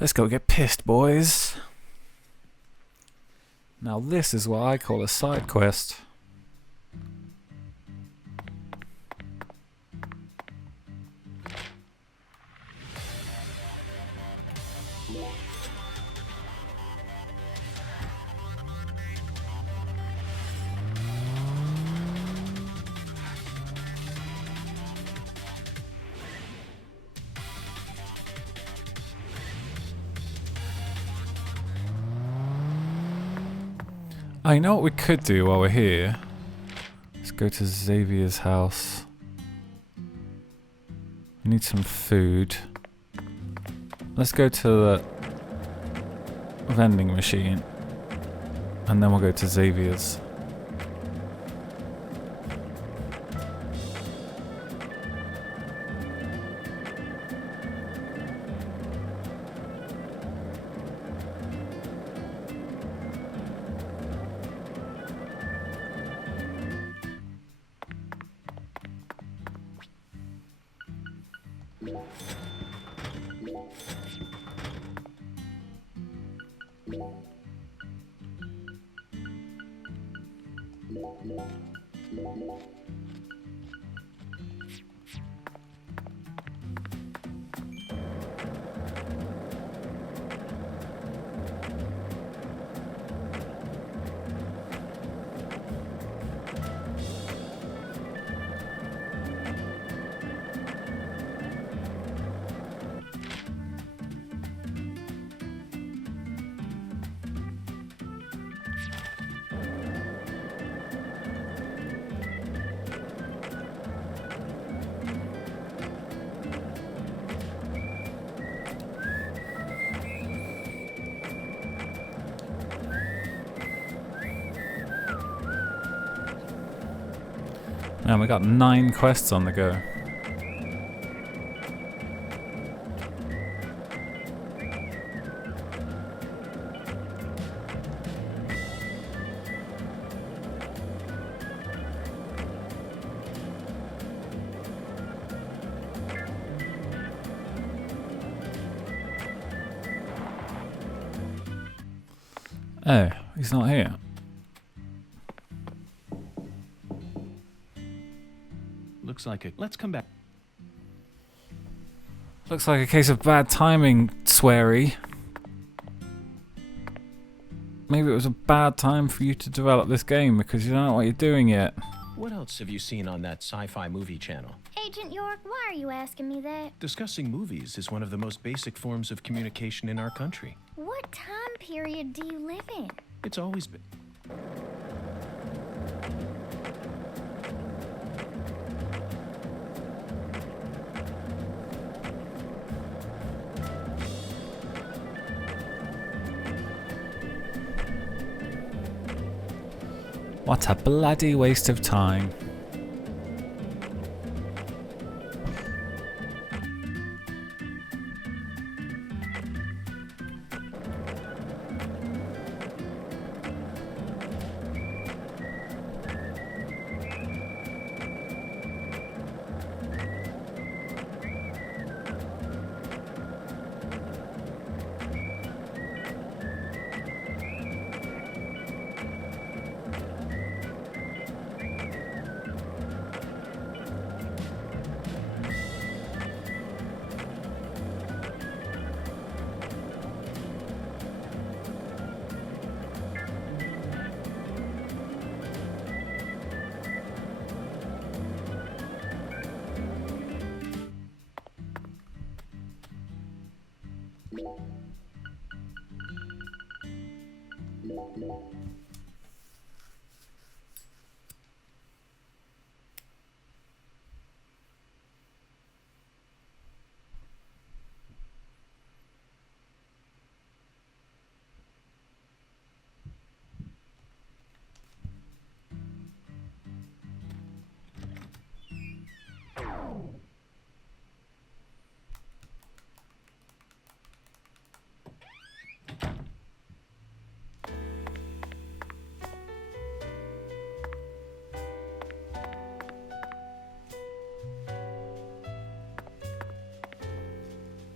Let's go get pissed, boys. Now this is what I call a side quest. I know what we could do while we're here. Let's go to Xavier's house. We need some food. Let's go to the vending machine. And then we'll go to Xavier's. And we got 9 quests on the go. Oh, he's not here. Looks like it. Let's come back. Looks like a case of bad timing, Sweary. Maybe it was a bad time for you to develop this game because you don't know what you're doing yet. What else have you seen on that sci-fi movie channel? Agent York, why are you asking me that? Discussing movies is one of the most basic forms of communication in our country. What time period do you live in? It's always been. What a bloody waste of time.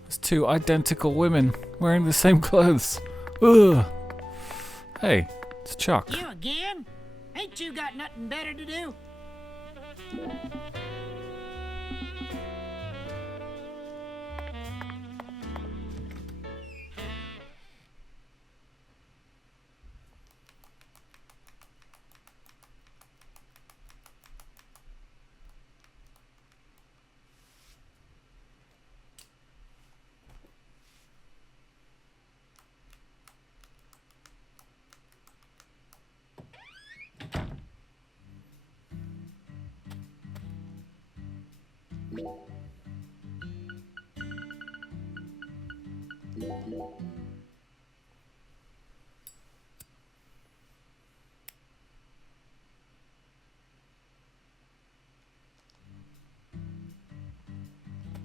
It's two identical women wearing the same clothes. Ugh. Hey, it's Chuck. You again? Ain't you got nothing better to do?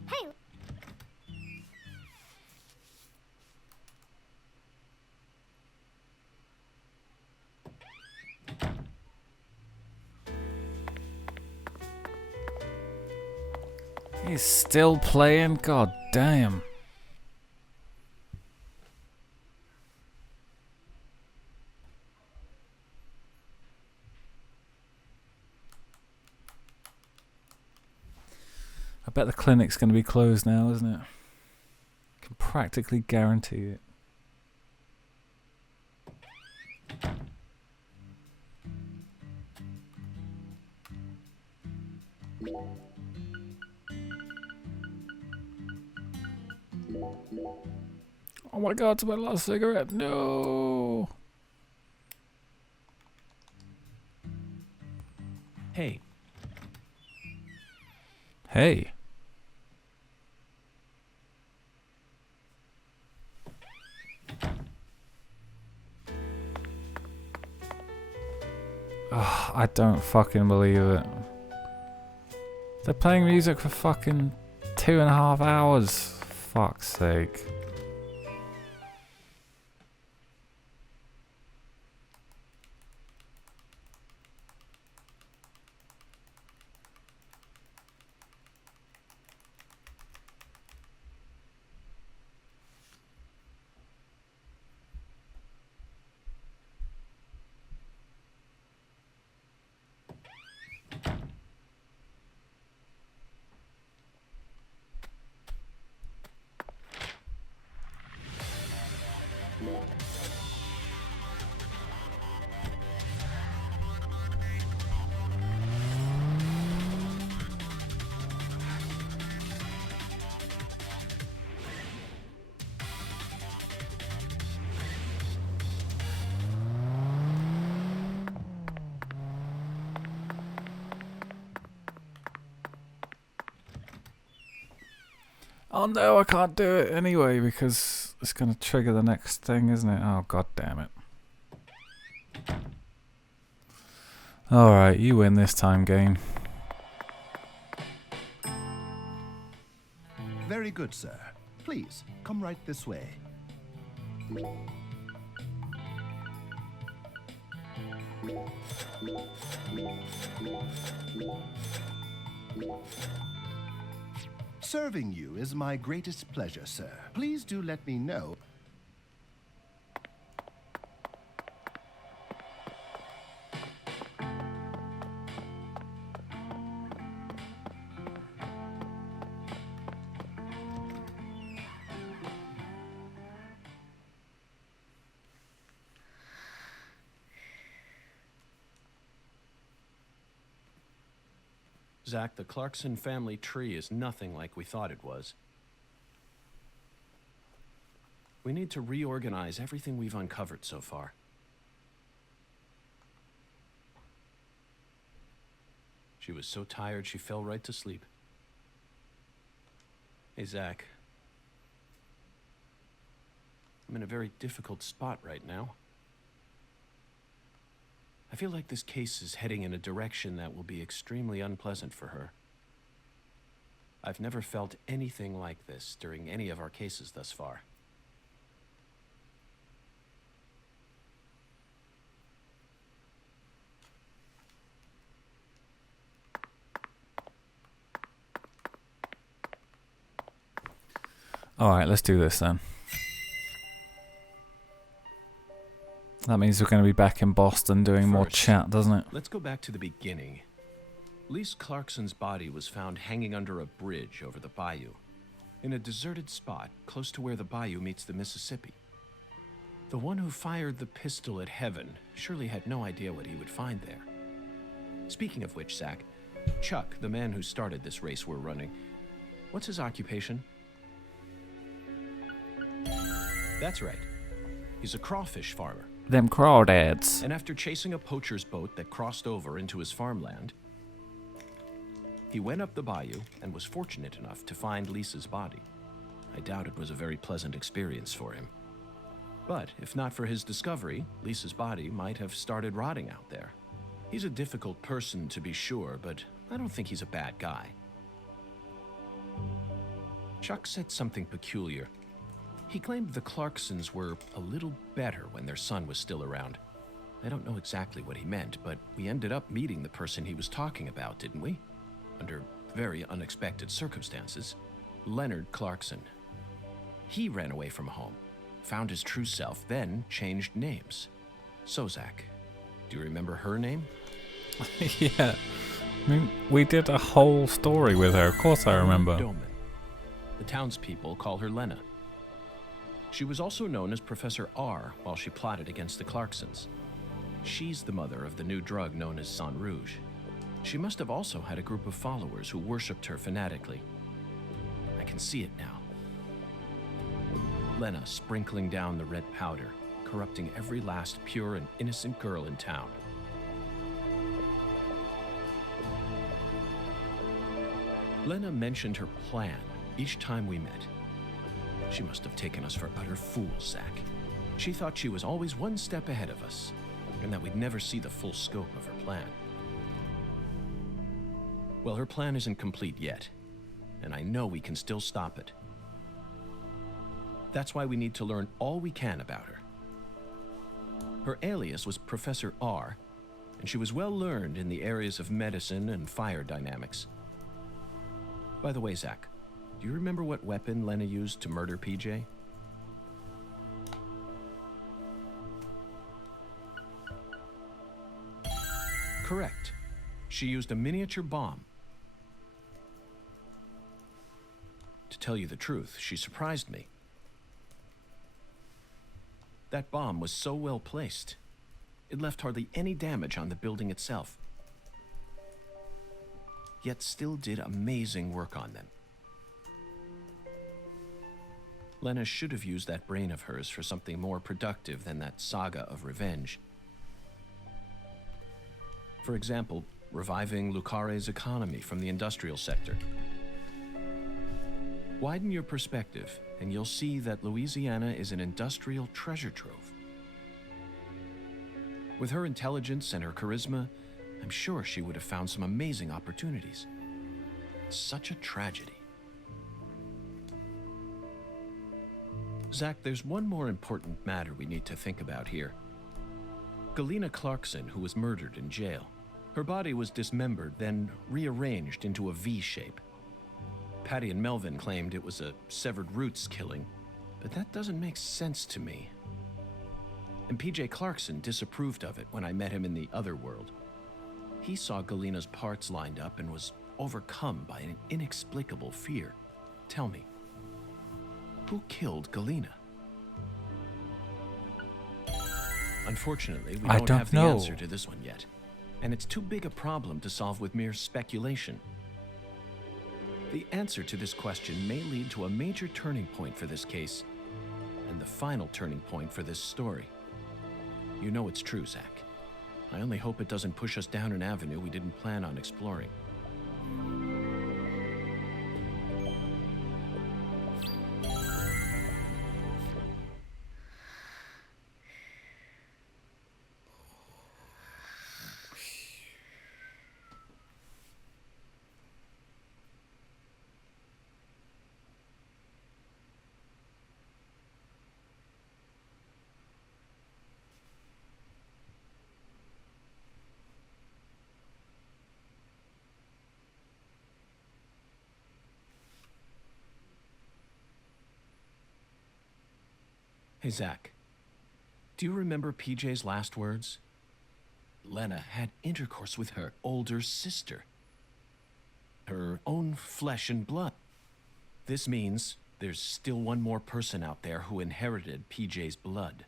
Hey, He's still playing? God damn. I bet the clinic's going to be closed now, isn't it? I can practically guarantee it. Oh my god, it's my last cigarette. No. Hey. Hey. Oh, I don't fucking believe it. They're playing music for fucking 2.5 hours. Fuck's sake. Oh no, I can't do it anyway because it's going to trigger the next thing, isn't it? Oh, god damn it. Alright, you win this time, game. Very good, sir. Please, come right this way. Serving you is my greatest pleasure, sir. Please do let me know. Zach, the Clarkson family tree is nothing like we thought it was. We need to reorganize everything we've uncovered so far. She was so tired she fell right to sleep. Hey, Zach. I'm in a very difficult spot right now. I feel like this case is heading in a direction that will be extremely unpleasant for her. I've never felt anything like this during any of our cases thus far. Alright, let's do this then. That means we're going to be back in Boston doing more chat, doesn't it? Let's go back to the beginning. Lise Clarkson's body was found hanging under a bridge over the bayou, in a deserted spot close to where the bayou meets the Mississippi. The one who fired the pistol at Heaven surely had no idea what he would find there. Speaking of which, Zach, Chuck, the man who started this race we're running, what's his occupation? That's right. He's a crawfish farmer. Them crawdads. And after chasing a poacher's boat that crossed over into his farmland, he went up the bayou and was fortunate enough to find Lisa's body. I doubt it was a very pleasant experience for him. But if not for his discovery, Lisa's body might have started rotting out there. He's a difficult person to be sure, but I don't think he's a bad guy. Chuck said something peculiar. He claimed the Clarksons were a little better when their son was still around. I don't know exactly what he meant, but we ended up meeting the person he was talking about, didn't we? Under very unexpected circumstances. Leonard Clarkson. He ran away from home, found his true self, then changed names. So, Zach, do you remember her name? Yeah. I mean, we did a whole story with her. Of course I remember. Doman. The townspeople call her Lena. She was also known as Professor R while she plotted against the Clarksons. She's the mother of the new drug known as Sang Rouge. She must have also had a group of followers who worshipped her fanatically. I can see it now. Lena sprinkling down the red powder, corrupting every last pure and innocent girl in town. Lena mentioned her plan each time we met. She must have taken us for utter fools, Zach. She thought she was always one step ahead of us, and that we'd never see the full scope of her plan. Well, her plan isn't complete yet, and I know we can still stop it. That's why we need to learn all we can about her. Her alias was Professor R, and she was well learned in the areas of medicine and fire dynamics. By the way, Zach, do you remember what weapon Lena used to murder PJ? Correct. She used a miniature bomb. To tell you the truth, she surprised me. That bomb was so well placed, it left hardly any damage on the building itself, yet still did amazing work on them. Lena should have used that brain of hers for something more productive than that saga of revenge. For example, reviving Lucare's economy from the industrial sector. Widen your perspective, and you'll see that Louisiana is an industrial treasure trove. With her intelligence and her charisma, I'm sure she would have found some amazing opportunities. Such a tragedy. Zach, there's one more important matter we need to think about here. Galena Clarkson, who was murdered in jail. Her body was dismembered, then rearranged into a V shape. Patty and Melvin claimed it was a severed roots killing, but that doesn't make sense to me. And PJ Clarkson disapproved of it when I met him in the other world. He saw Galena's parts lined up and was overcome by an inexplicable fear. Tell me, who killed Galena? Unfortunately, we don't have the answer to this one yet, and it's too big a problem to solve with mere speculation. The answer to this question may lead to a major turning point for this case, and the final turning point for this story. You know it's true, Zach. I only hope it doesn't push us down an avenue we didn't plan on exploring. Hey, Zach. Do you remember PJ's last words? Lena had intercourse with her older sister. Her own flesh and blood. This means there's still one more person out there who inherited PJ's blood.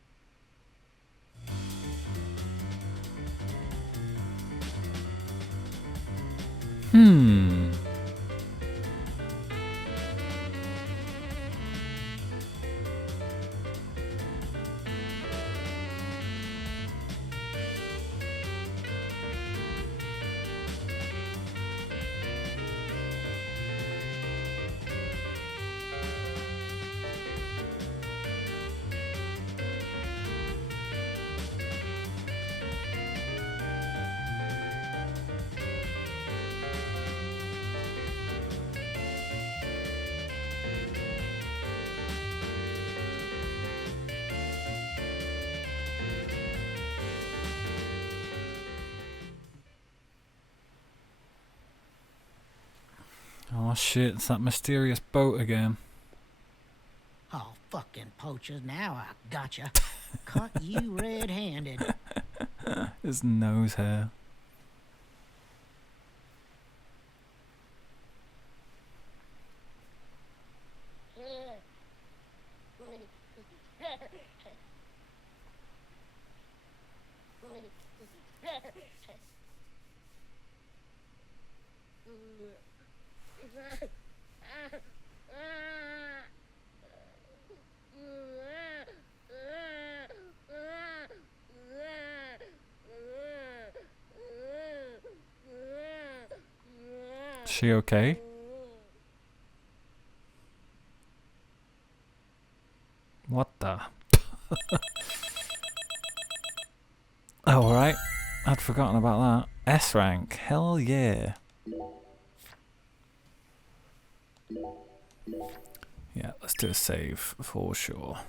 Oh shit, it's that mysterious boat again. Oh, fucking poachers, now I gotcha. Caught you red-handed. His nose hair. She okay? What the? Oh, right. I'd forgotten about that. S rank. Hell yeah. Yeah, let's do a save for sure.